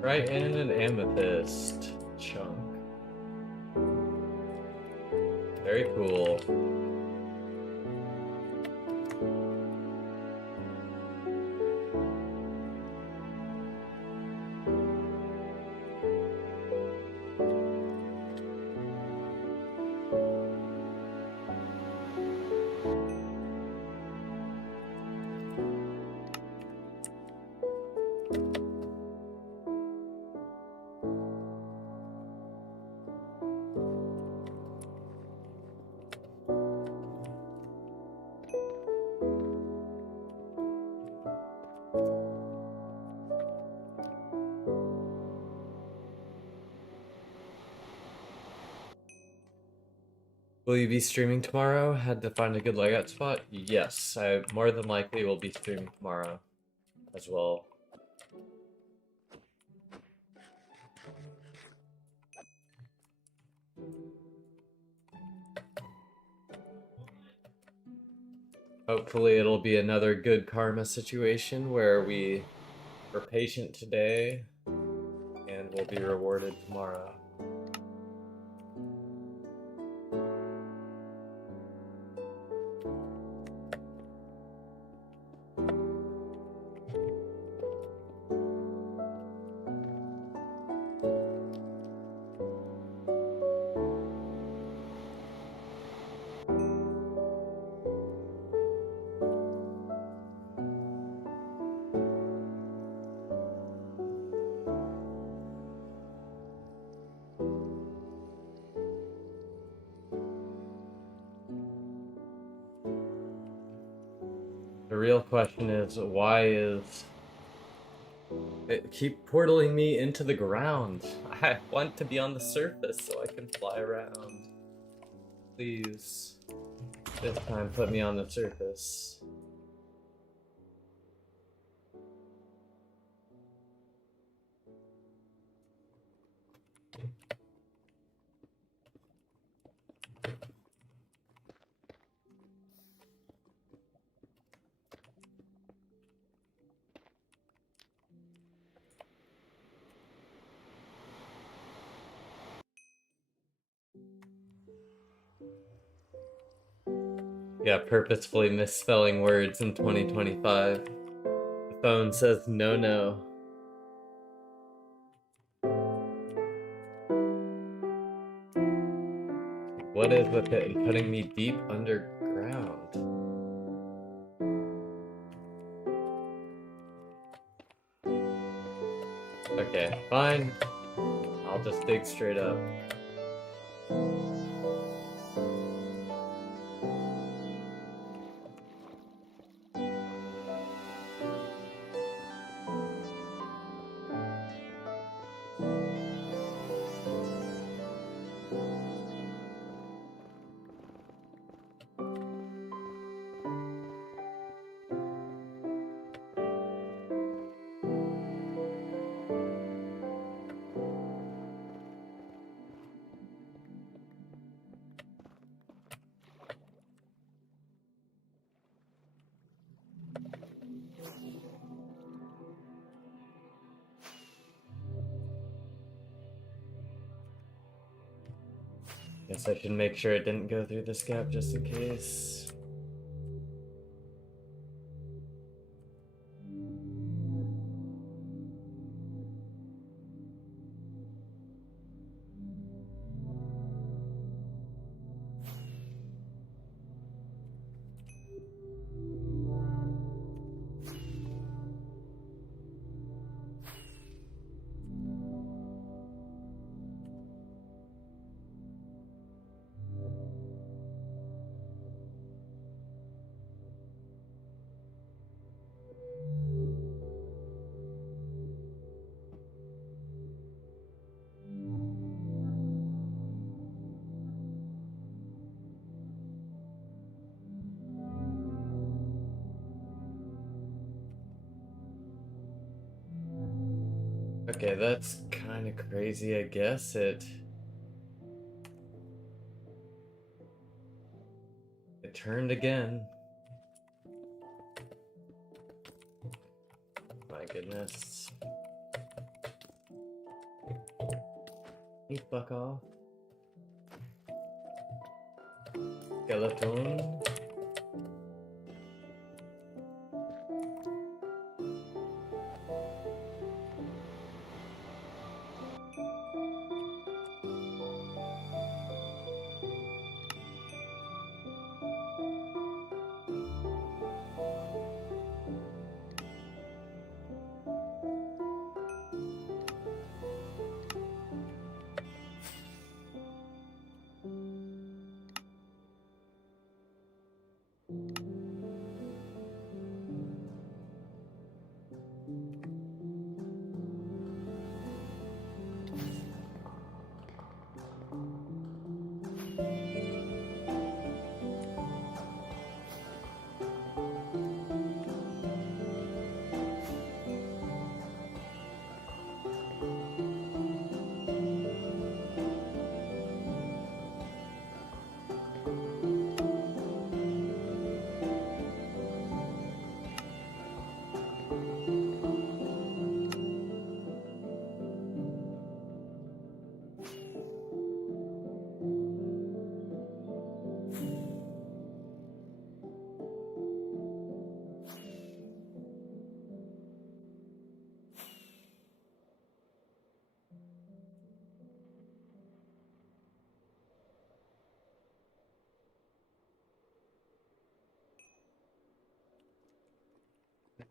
Right, and an amethyst chunk. Very cool. Will you be streaming tomorrow? Had to find a good layout spot? Yes, I more than likely will be streaming tomorrow as well. Hopefully it'll be another good karma situation where we were patient today and will be rewarded tomorrow. The real question is, why is it keep portaling me into the ground? I want to be on the surface so I can fly around. Please, this time put me on the surface. Yeah, purposefully misspelling words in 2025. The phone says no, no. What is with it and putting me deep underground? Okay, fine. I'll just dig straight up. Guess I should make sure it didn't go through this gap just in case. Okay, that's kind of crazy, I guess. It turned again. My goodness. You fuck off. Skeleton.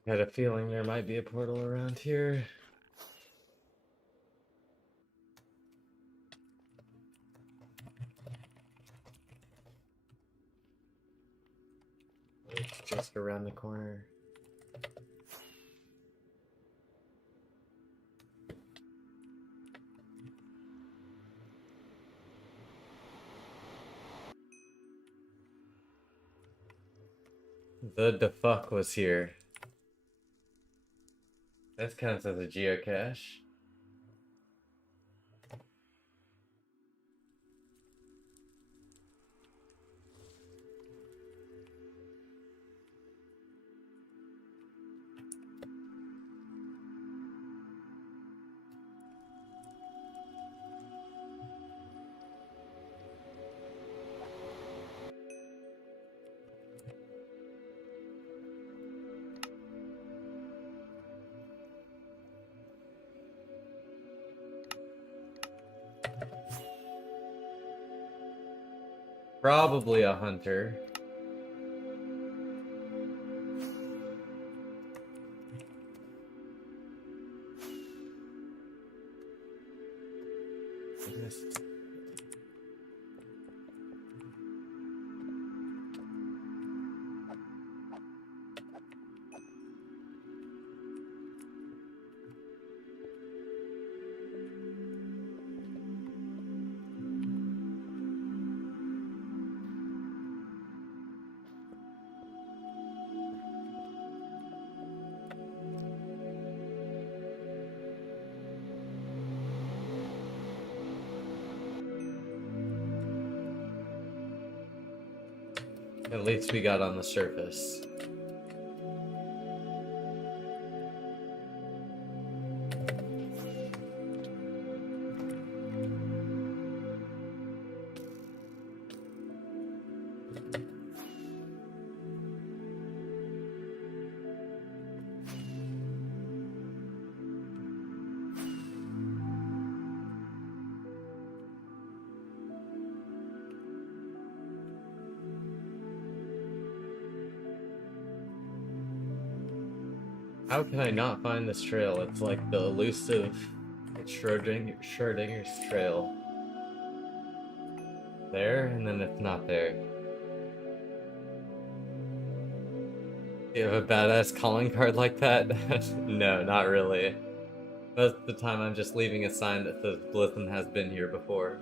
Had a feeling there might be a portal around here. It's just around the corner. The fuck was here. That counts as a geocache. Probably a hunter. At least we got on the surface. How can I not find this trail? It's like the elusive Schrodinger's trail. There, and then it's not there. Do you have a badass calling card like that? No, not really. Most of the time I'm just leaving a sign that says Blithen has been here before.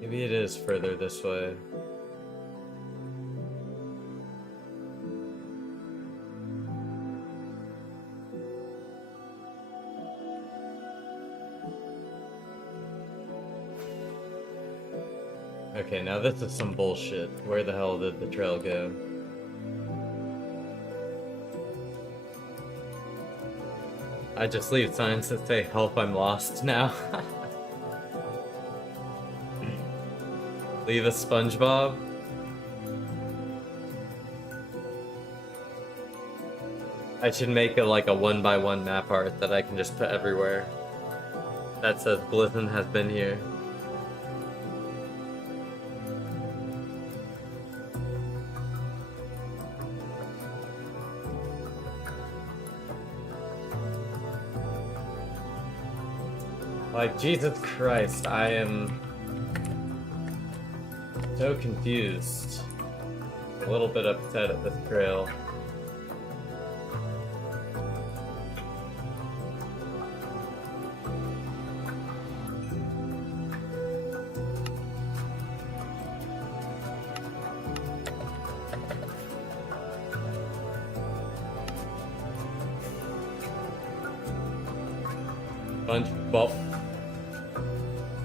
Maybe it is further this way. Okay, now this is some bullshit. Where the hell did the trail go? I just leave signs that say, "Help, I'm lost" now. Leave a SpongeBob. I should make a like a 1x1 map art that I can just put everywhere. That says Blithen has been here. Like, Jesus Christ, I am so confused. A little bit upset at this trail.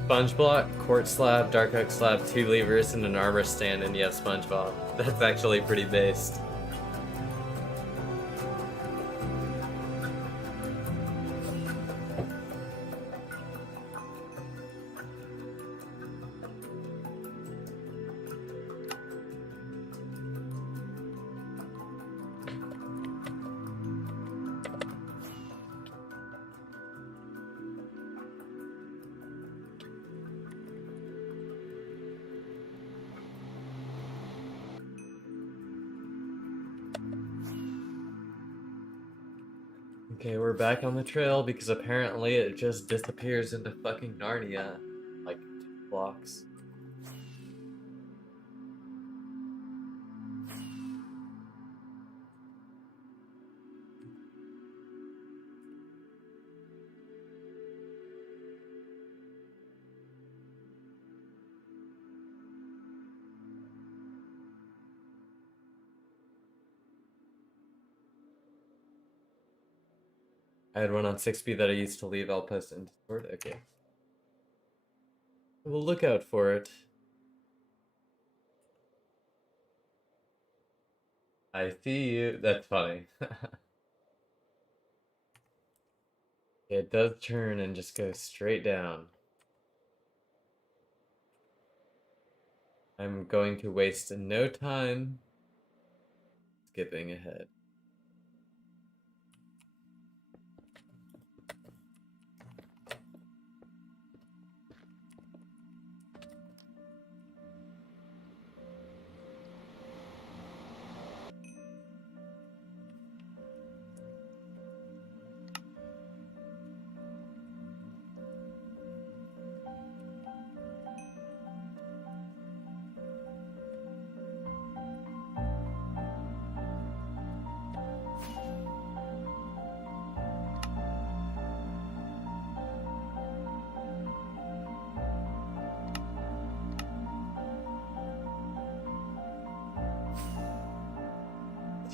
Sponge block, quartz slab, dark oak slab, 2 levers, and an armor stand, and you have SpongeBob. That's actually pretty based. Okay, we're back on the trail because apparently it just disappears into fucking Narnia. Like 2 blocks. I had one on 6B that I used to leave. I'll post it in Discord. Okay. We'll look out for it. I see you. That's funny. It does turn and just go straight down. I'm going to waste no time skipping ahead.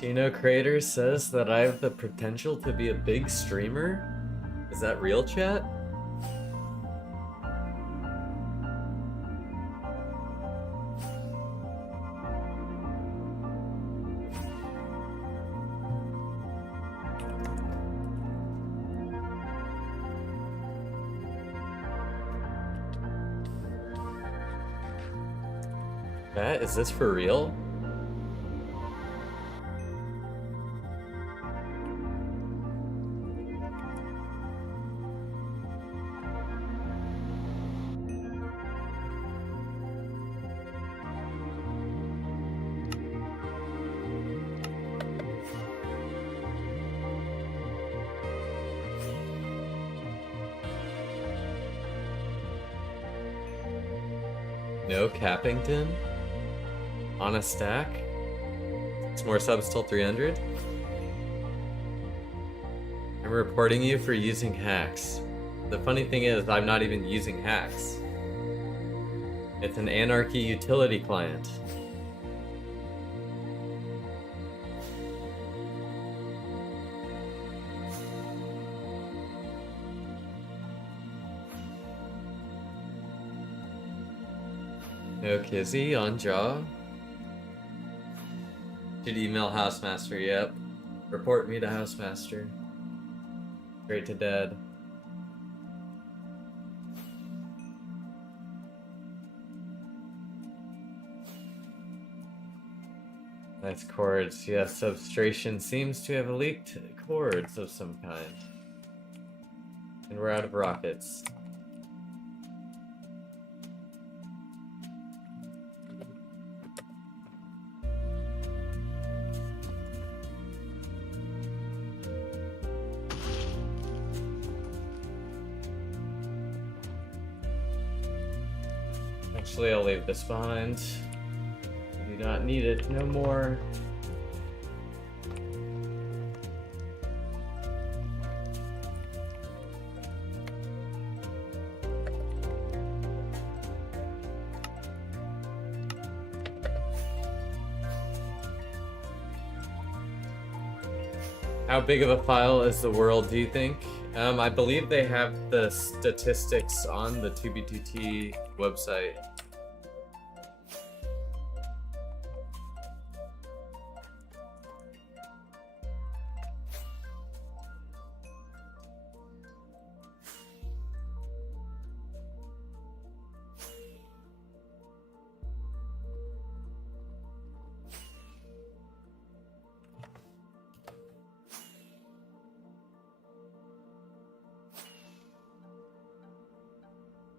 Tino Creator says that I have the potential to be a big streamer? Is that real, chat? Chat, is this for real? No Cappington? On a stack? 6 more subs till 300? I'm reporting you for using hacks. The funny thing is, I'm not even using hacks. It's an anarchy utility client. No Kizzy on Jaw. Should email Housemaster, yep. Report me to Housemaster. Straight to dad. Nice chords. Yes, substration seems to have leaked chords of some kind. And we're out of rockets. Actually, I'll leave this behind. I do not need it no more. How big of a file is the world, do you think? I believe they have the statistics on the 2B2T website.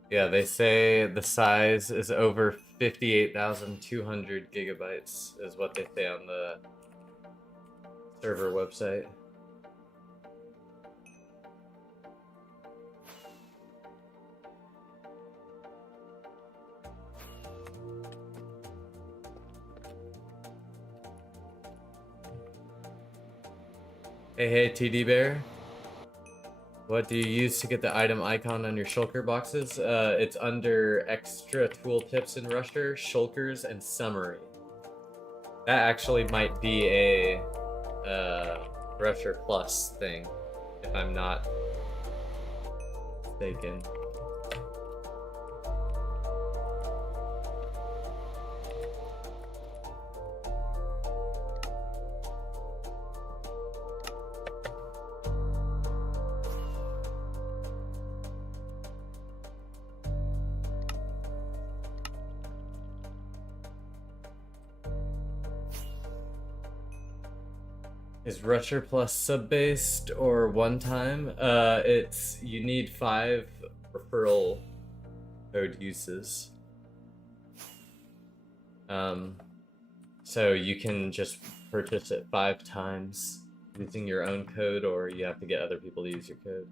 Yeah, they say the size is over 58,200 gigabytes, is what they say on the server website. Hey, TD Bear. What do you use to get the item icon on your shulker boxes? It's under extra tooltips in Rusher, shulkers, and summary. That actually might be a Rusher Plus thing, if I'm not mistaken. Is Rusher Plus sub-based or one-time? It's you need 5 referral code uses. So you can just purchase it 5 times using your own code, or you have to get other people to use your code.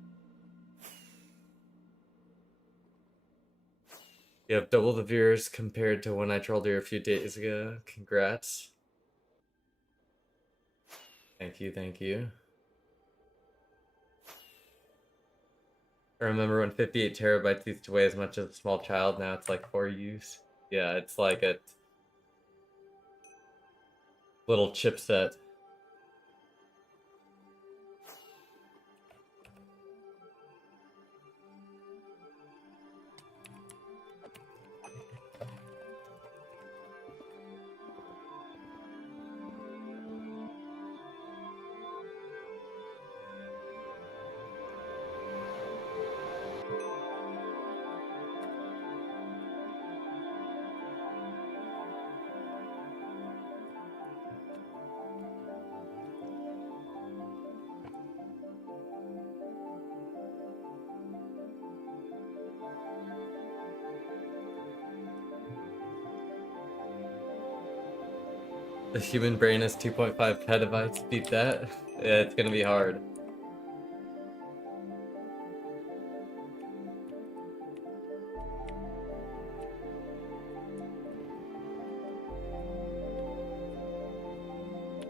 You have double the viewers compared to when I trolled you a few days ago. Congrats. Thank you, thank you. I remember when 58 terabytes used to weigh as much as a small child, now it's like 4 use. Yeah, it's like a little chipset. The human brain is 2.5 petabytes. Beat that. Yeah, it's gonna be hard.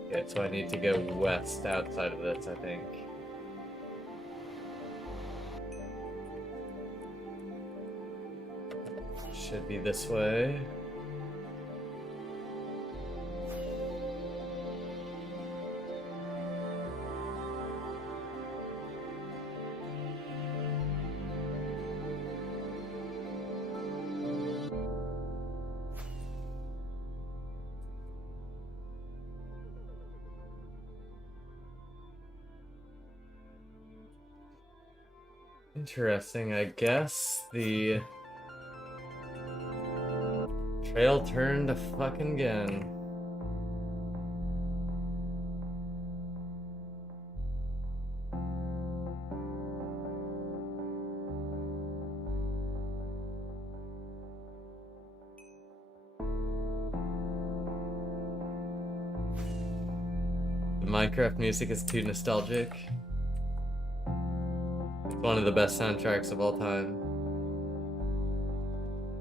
Okay, so I need to go west outside of this, I think. Should be this way. Interesting, I guess the trail turned fucking again. The Minecraft music is too nostalgic. It's one of the best soundtracks of all time.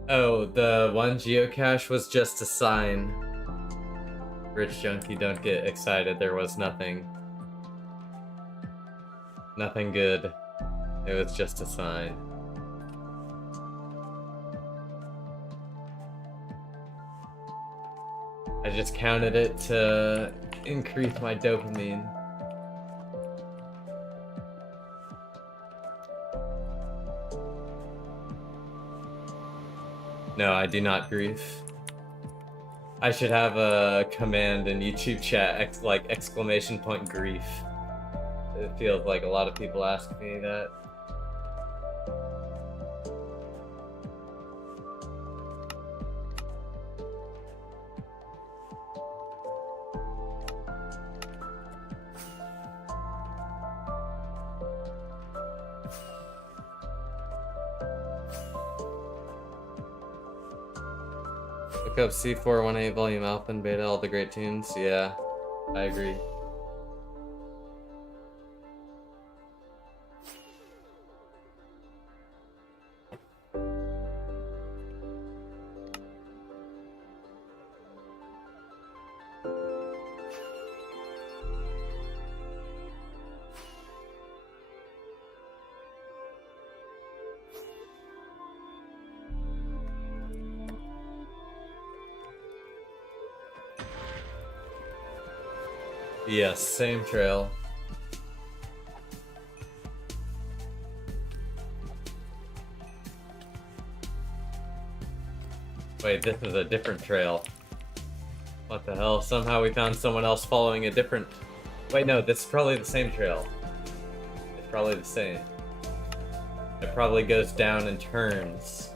Oh, the one geocache was just a sign. Rich Junkie, don't get excited. There was nothing. Nothing good. It was just a sign. I just counted it to increase my dopamine. No, I do not grief. I should have a command in YouTube chat, like exclamation point grief. It feels like a lot of people ask me that. Look up C418 Volume Alpha and Beta, all the great tunes. Yeah, I agree. Yes, same trail. Wait, this is a different trail. What the hell? Somehow we found someone else following a different... Wait, no, this is probably the same trail. It's probably the same. It probably goes down and turns.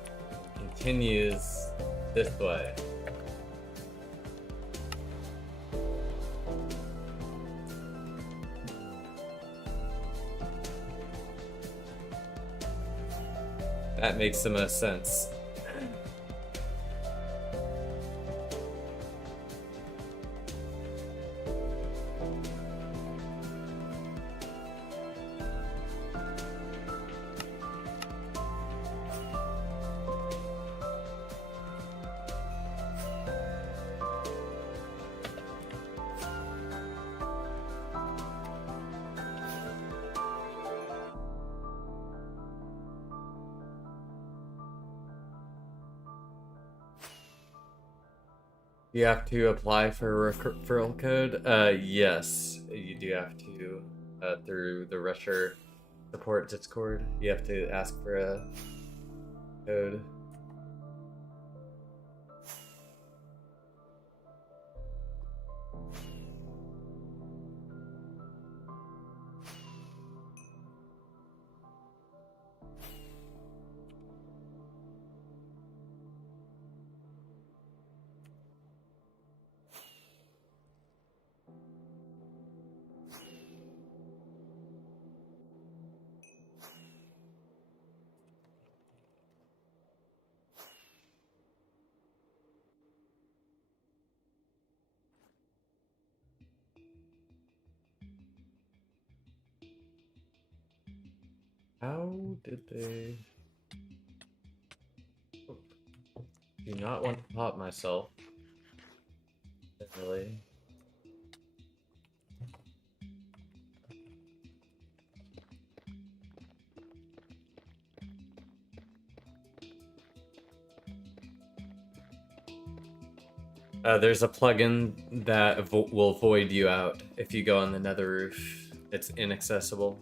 Continues this way. That makes the most sense. You have to apply for a referral code? Yes, you do have to, through the Rusher support Discord. You have to ask for a code. How did they... Oh, do not want to pop myself. Really. There's a plugin that will void you out if you go on the Nether roof. It's inaccessible.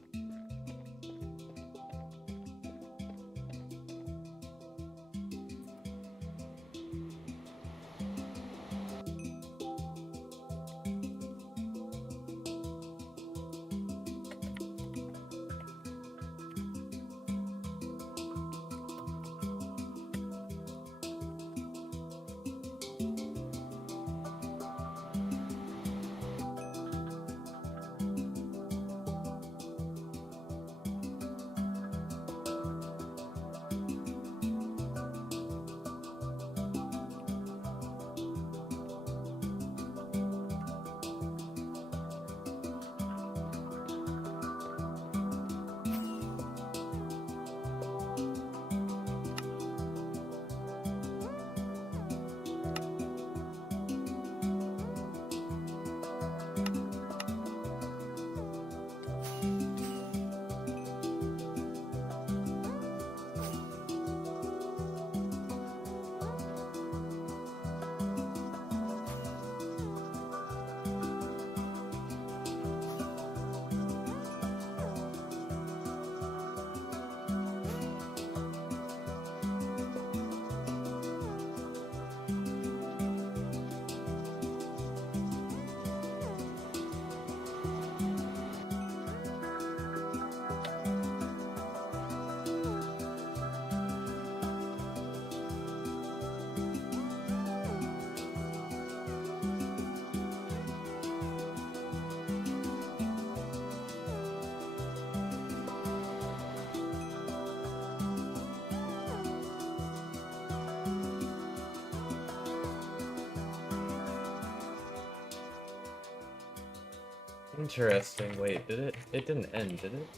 Interesting. Wait, did it? It didn't end, did it?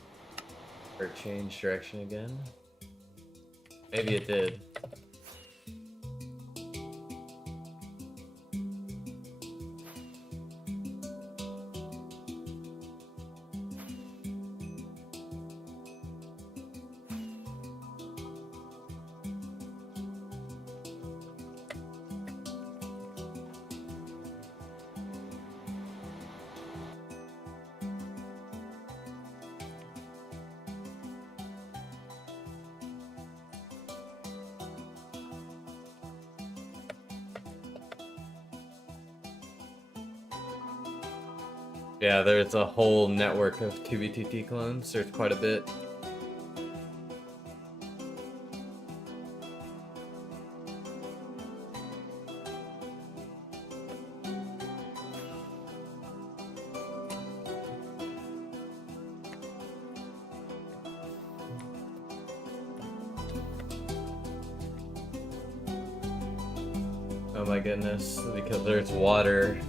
Or change direction again? Maybe it did. Yeah, there's a whole network of 2BTT clones. There's quite a bit. Oh my goodness, because there's water.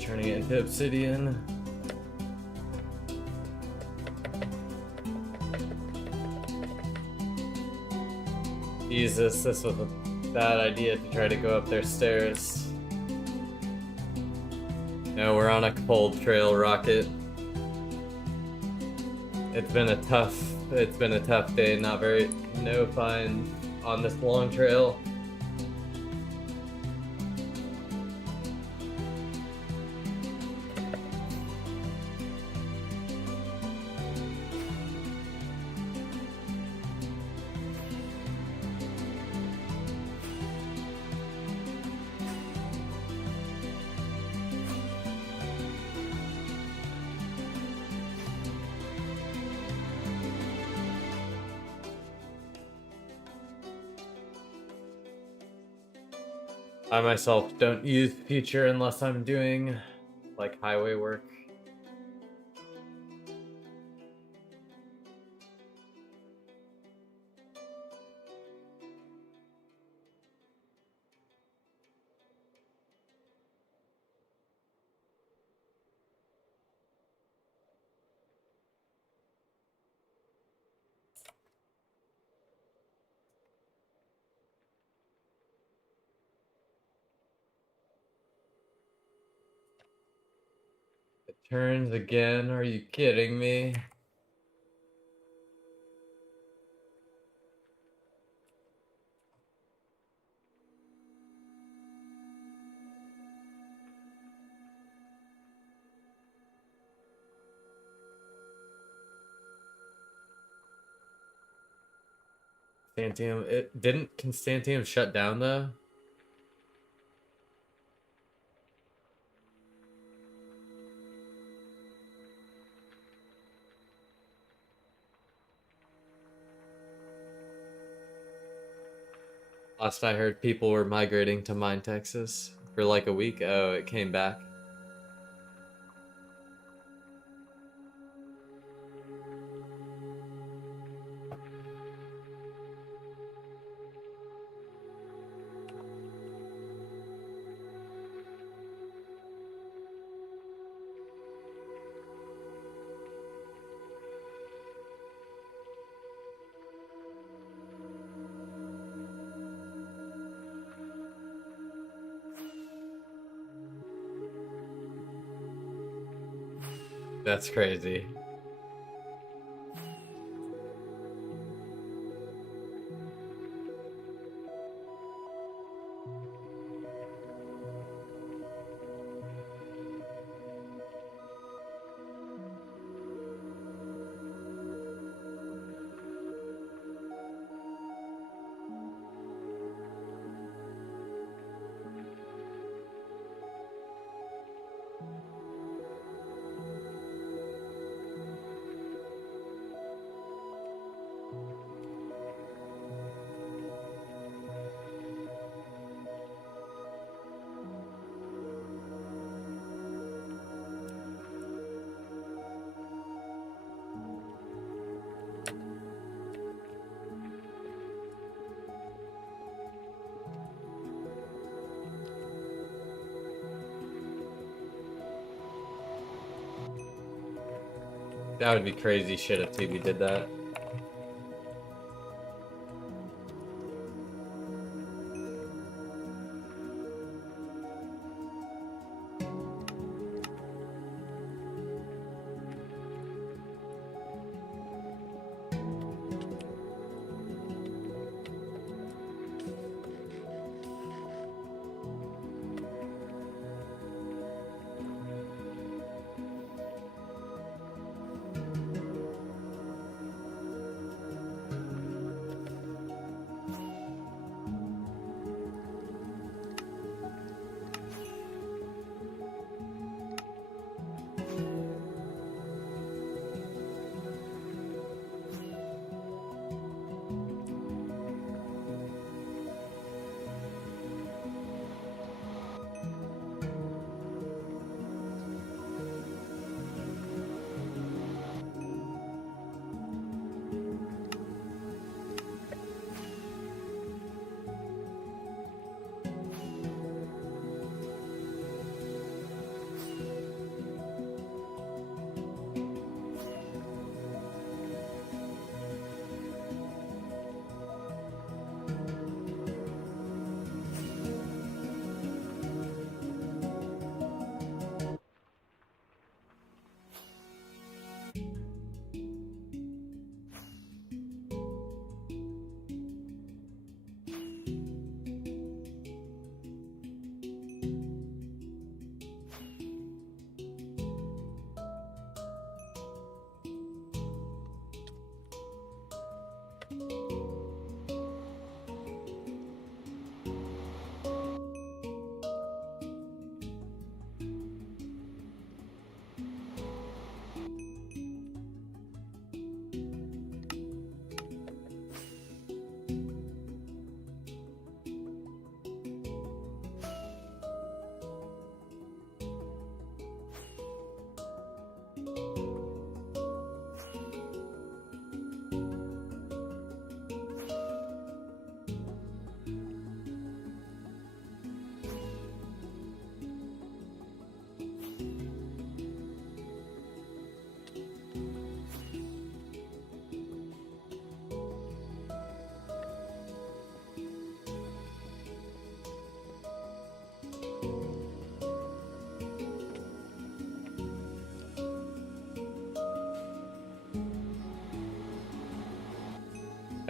Turning it into obsidian. Jesus, this was a bad idea to try to go up their stairs. No, we're on a cold trail rocket. It's been a tough day, no fun on this long trail. I myself don't use Future unless I'm doing like highway work. It turns again, are you kidding me? Constantium shut down though? Last I heard, people were migrating to Mine, Texas for like a week. Oh, it came back. That's crazy. That would be crazy shit if TV did that.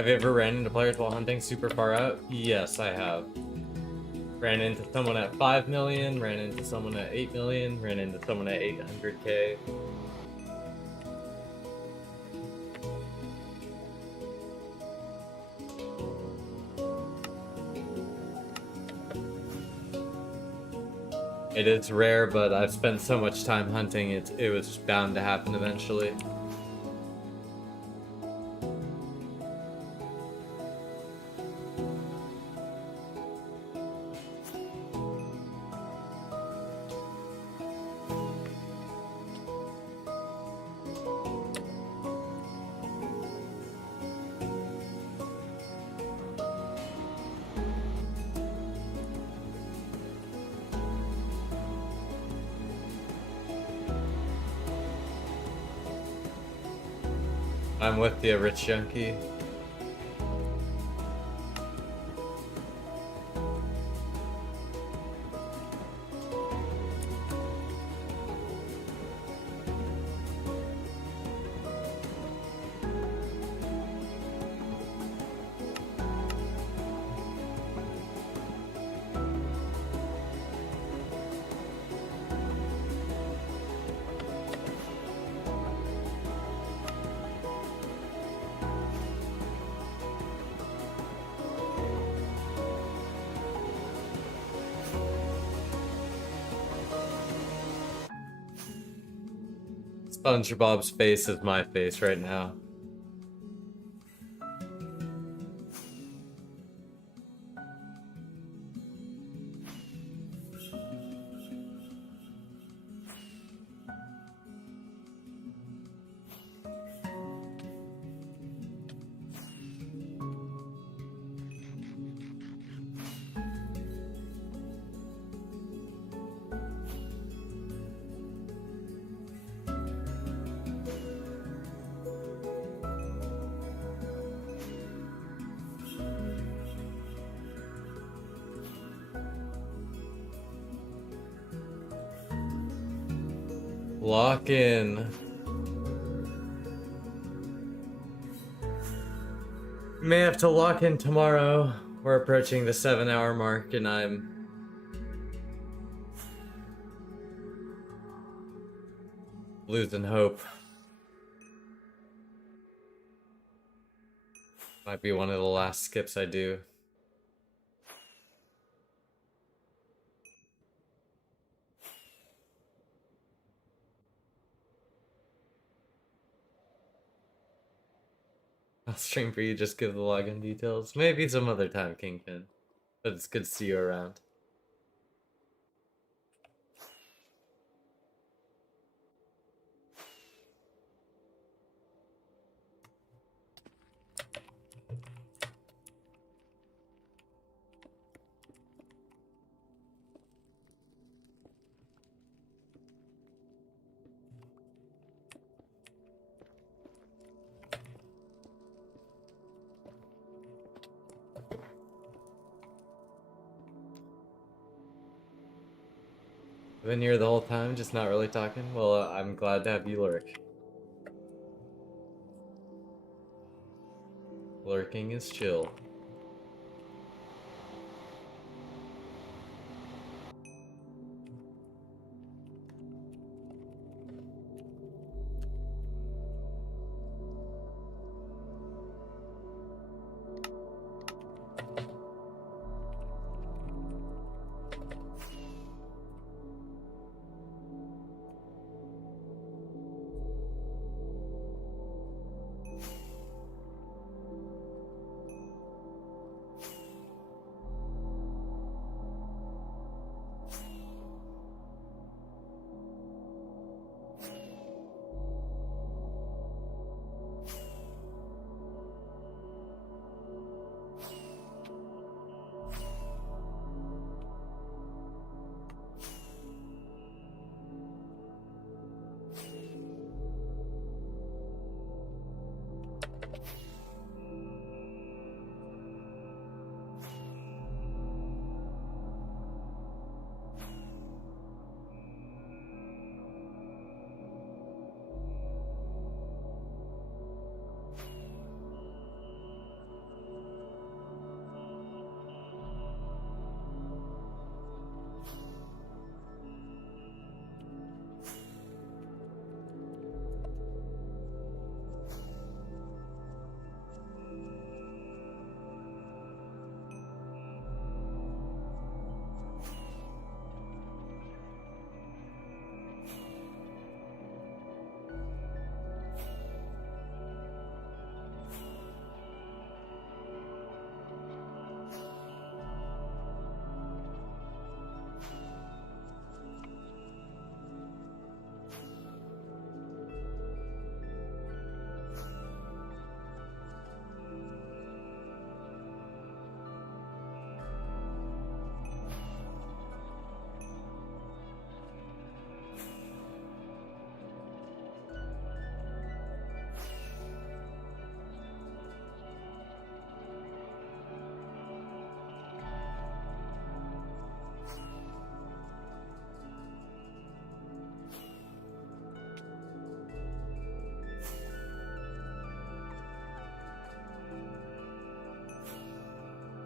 Have you ever ran into players while hunting super far out? Yes, I have. Ran into someone at 5 million, ran into someone at 8 million, ran into someone at 800k. It is rare, but I've spent so much time hunting, it was bound to happen eventually. I'm with you, Rich Junkie. SpongeBob's face is my face right now. Lock in. May have to lock in tomorrow. We're approaching the 7-hour mark and I'm losing hope. Might be one of the last skips I do. I'll stream for you, just give the login details. Maybe some other time, Kingpin. But it's good to see you around. Been here the whole time, just not really talking? Well, I'm glad to have you lurk. Lurking is chill.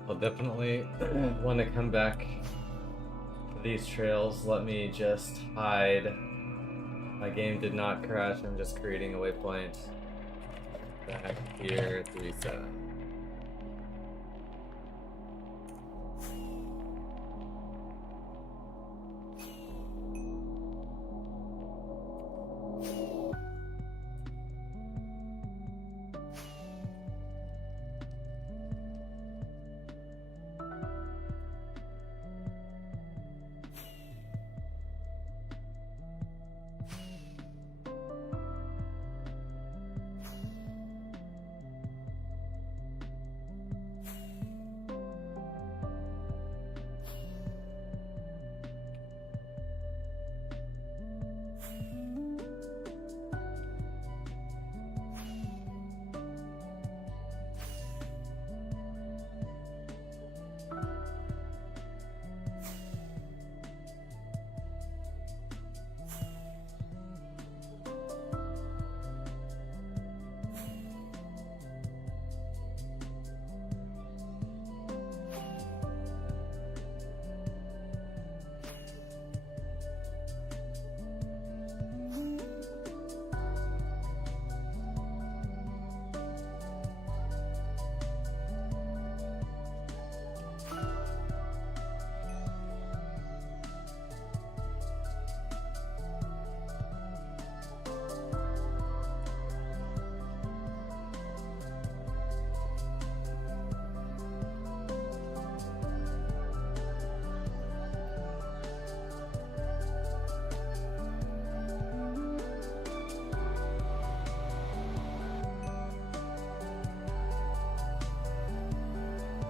I'll definitely want to come back to these trails. Let me just hide. My game did not crash. I'm just creating a waypoint. Back here to reset.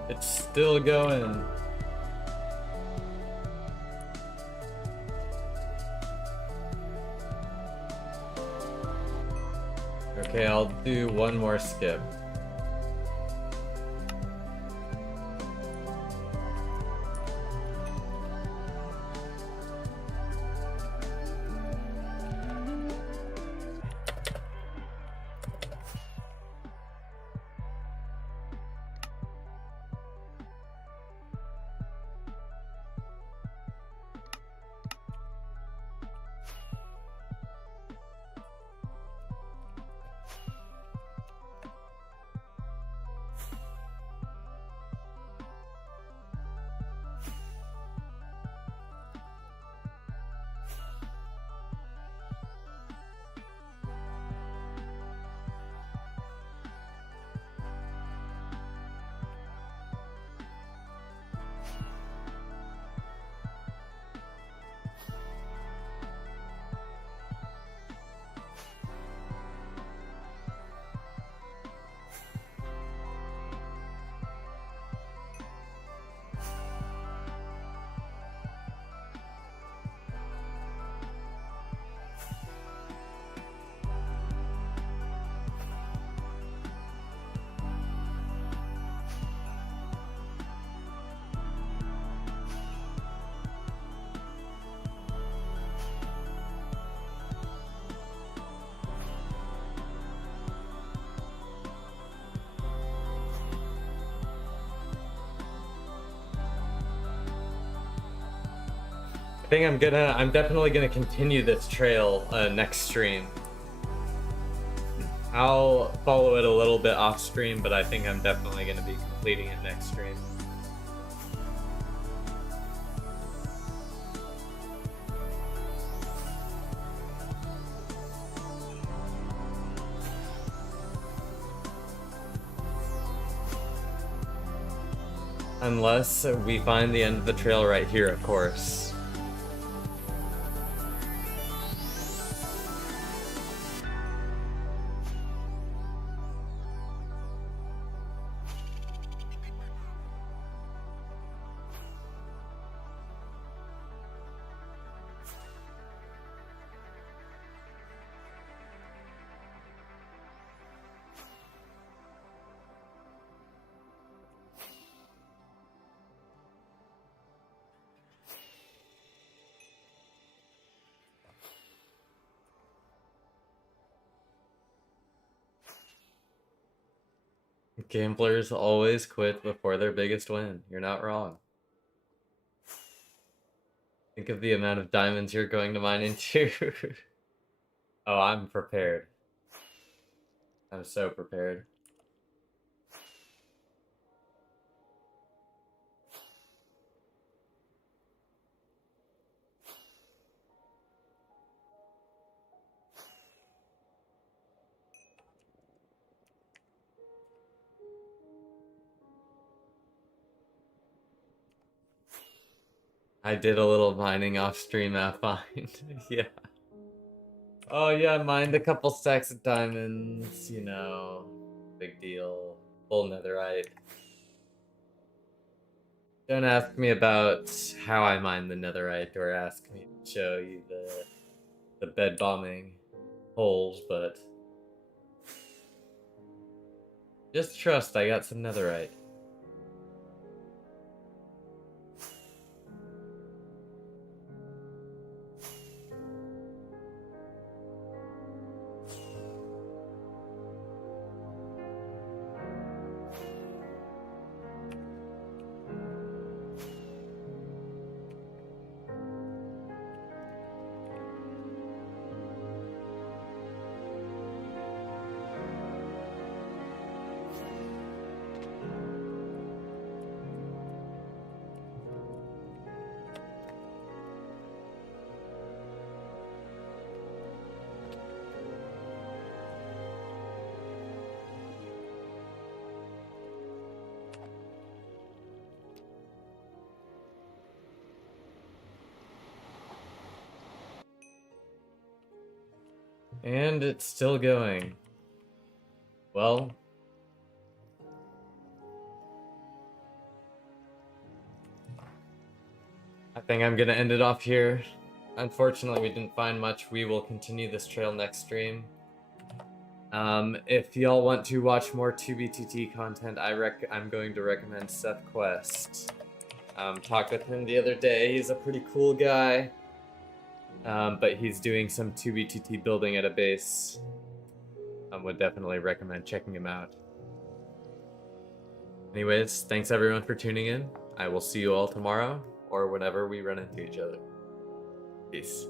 It's still going. Okay, I'll do one more skip. I think I'm definitely gonna continue this trail next stream. I'll follow it a little bit off stream, but I think I'm definitely gonna be completing it next stream. Unless we find the end of the trail right here, of course. Gamblers always quit before their biggest win. You're not wrong. Think of the amount of diamonds you're going to mine into. Oh, I'm prepared. I'm so prepared. I did a little mining off stream at Find. Yeah. Oh yeah, I mined a couple stacks of diamonds, you know. Big deal. Full netherite. Don't ask me about how I mined the netherite or ask me to show you the bed bombing holes, but just trust I got some netherite. And it's still going. Well, I think I'm gonna end it off here. Unfortunately, we didn't find much. We will continue this trail next stream. If y'all want to watch more 2BTT content, I'm going to recommend Seth Quest. Talked with him the other day. He's a pretty cool guy. But he's doing some 2BTT building at a base. Would definitely recommend checking him out. Anyways, thanks everyone for tuning in. I will see you all tomorrow or whenever we run into each other. Peace.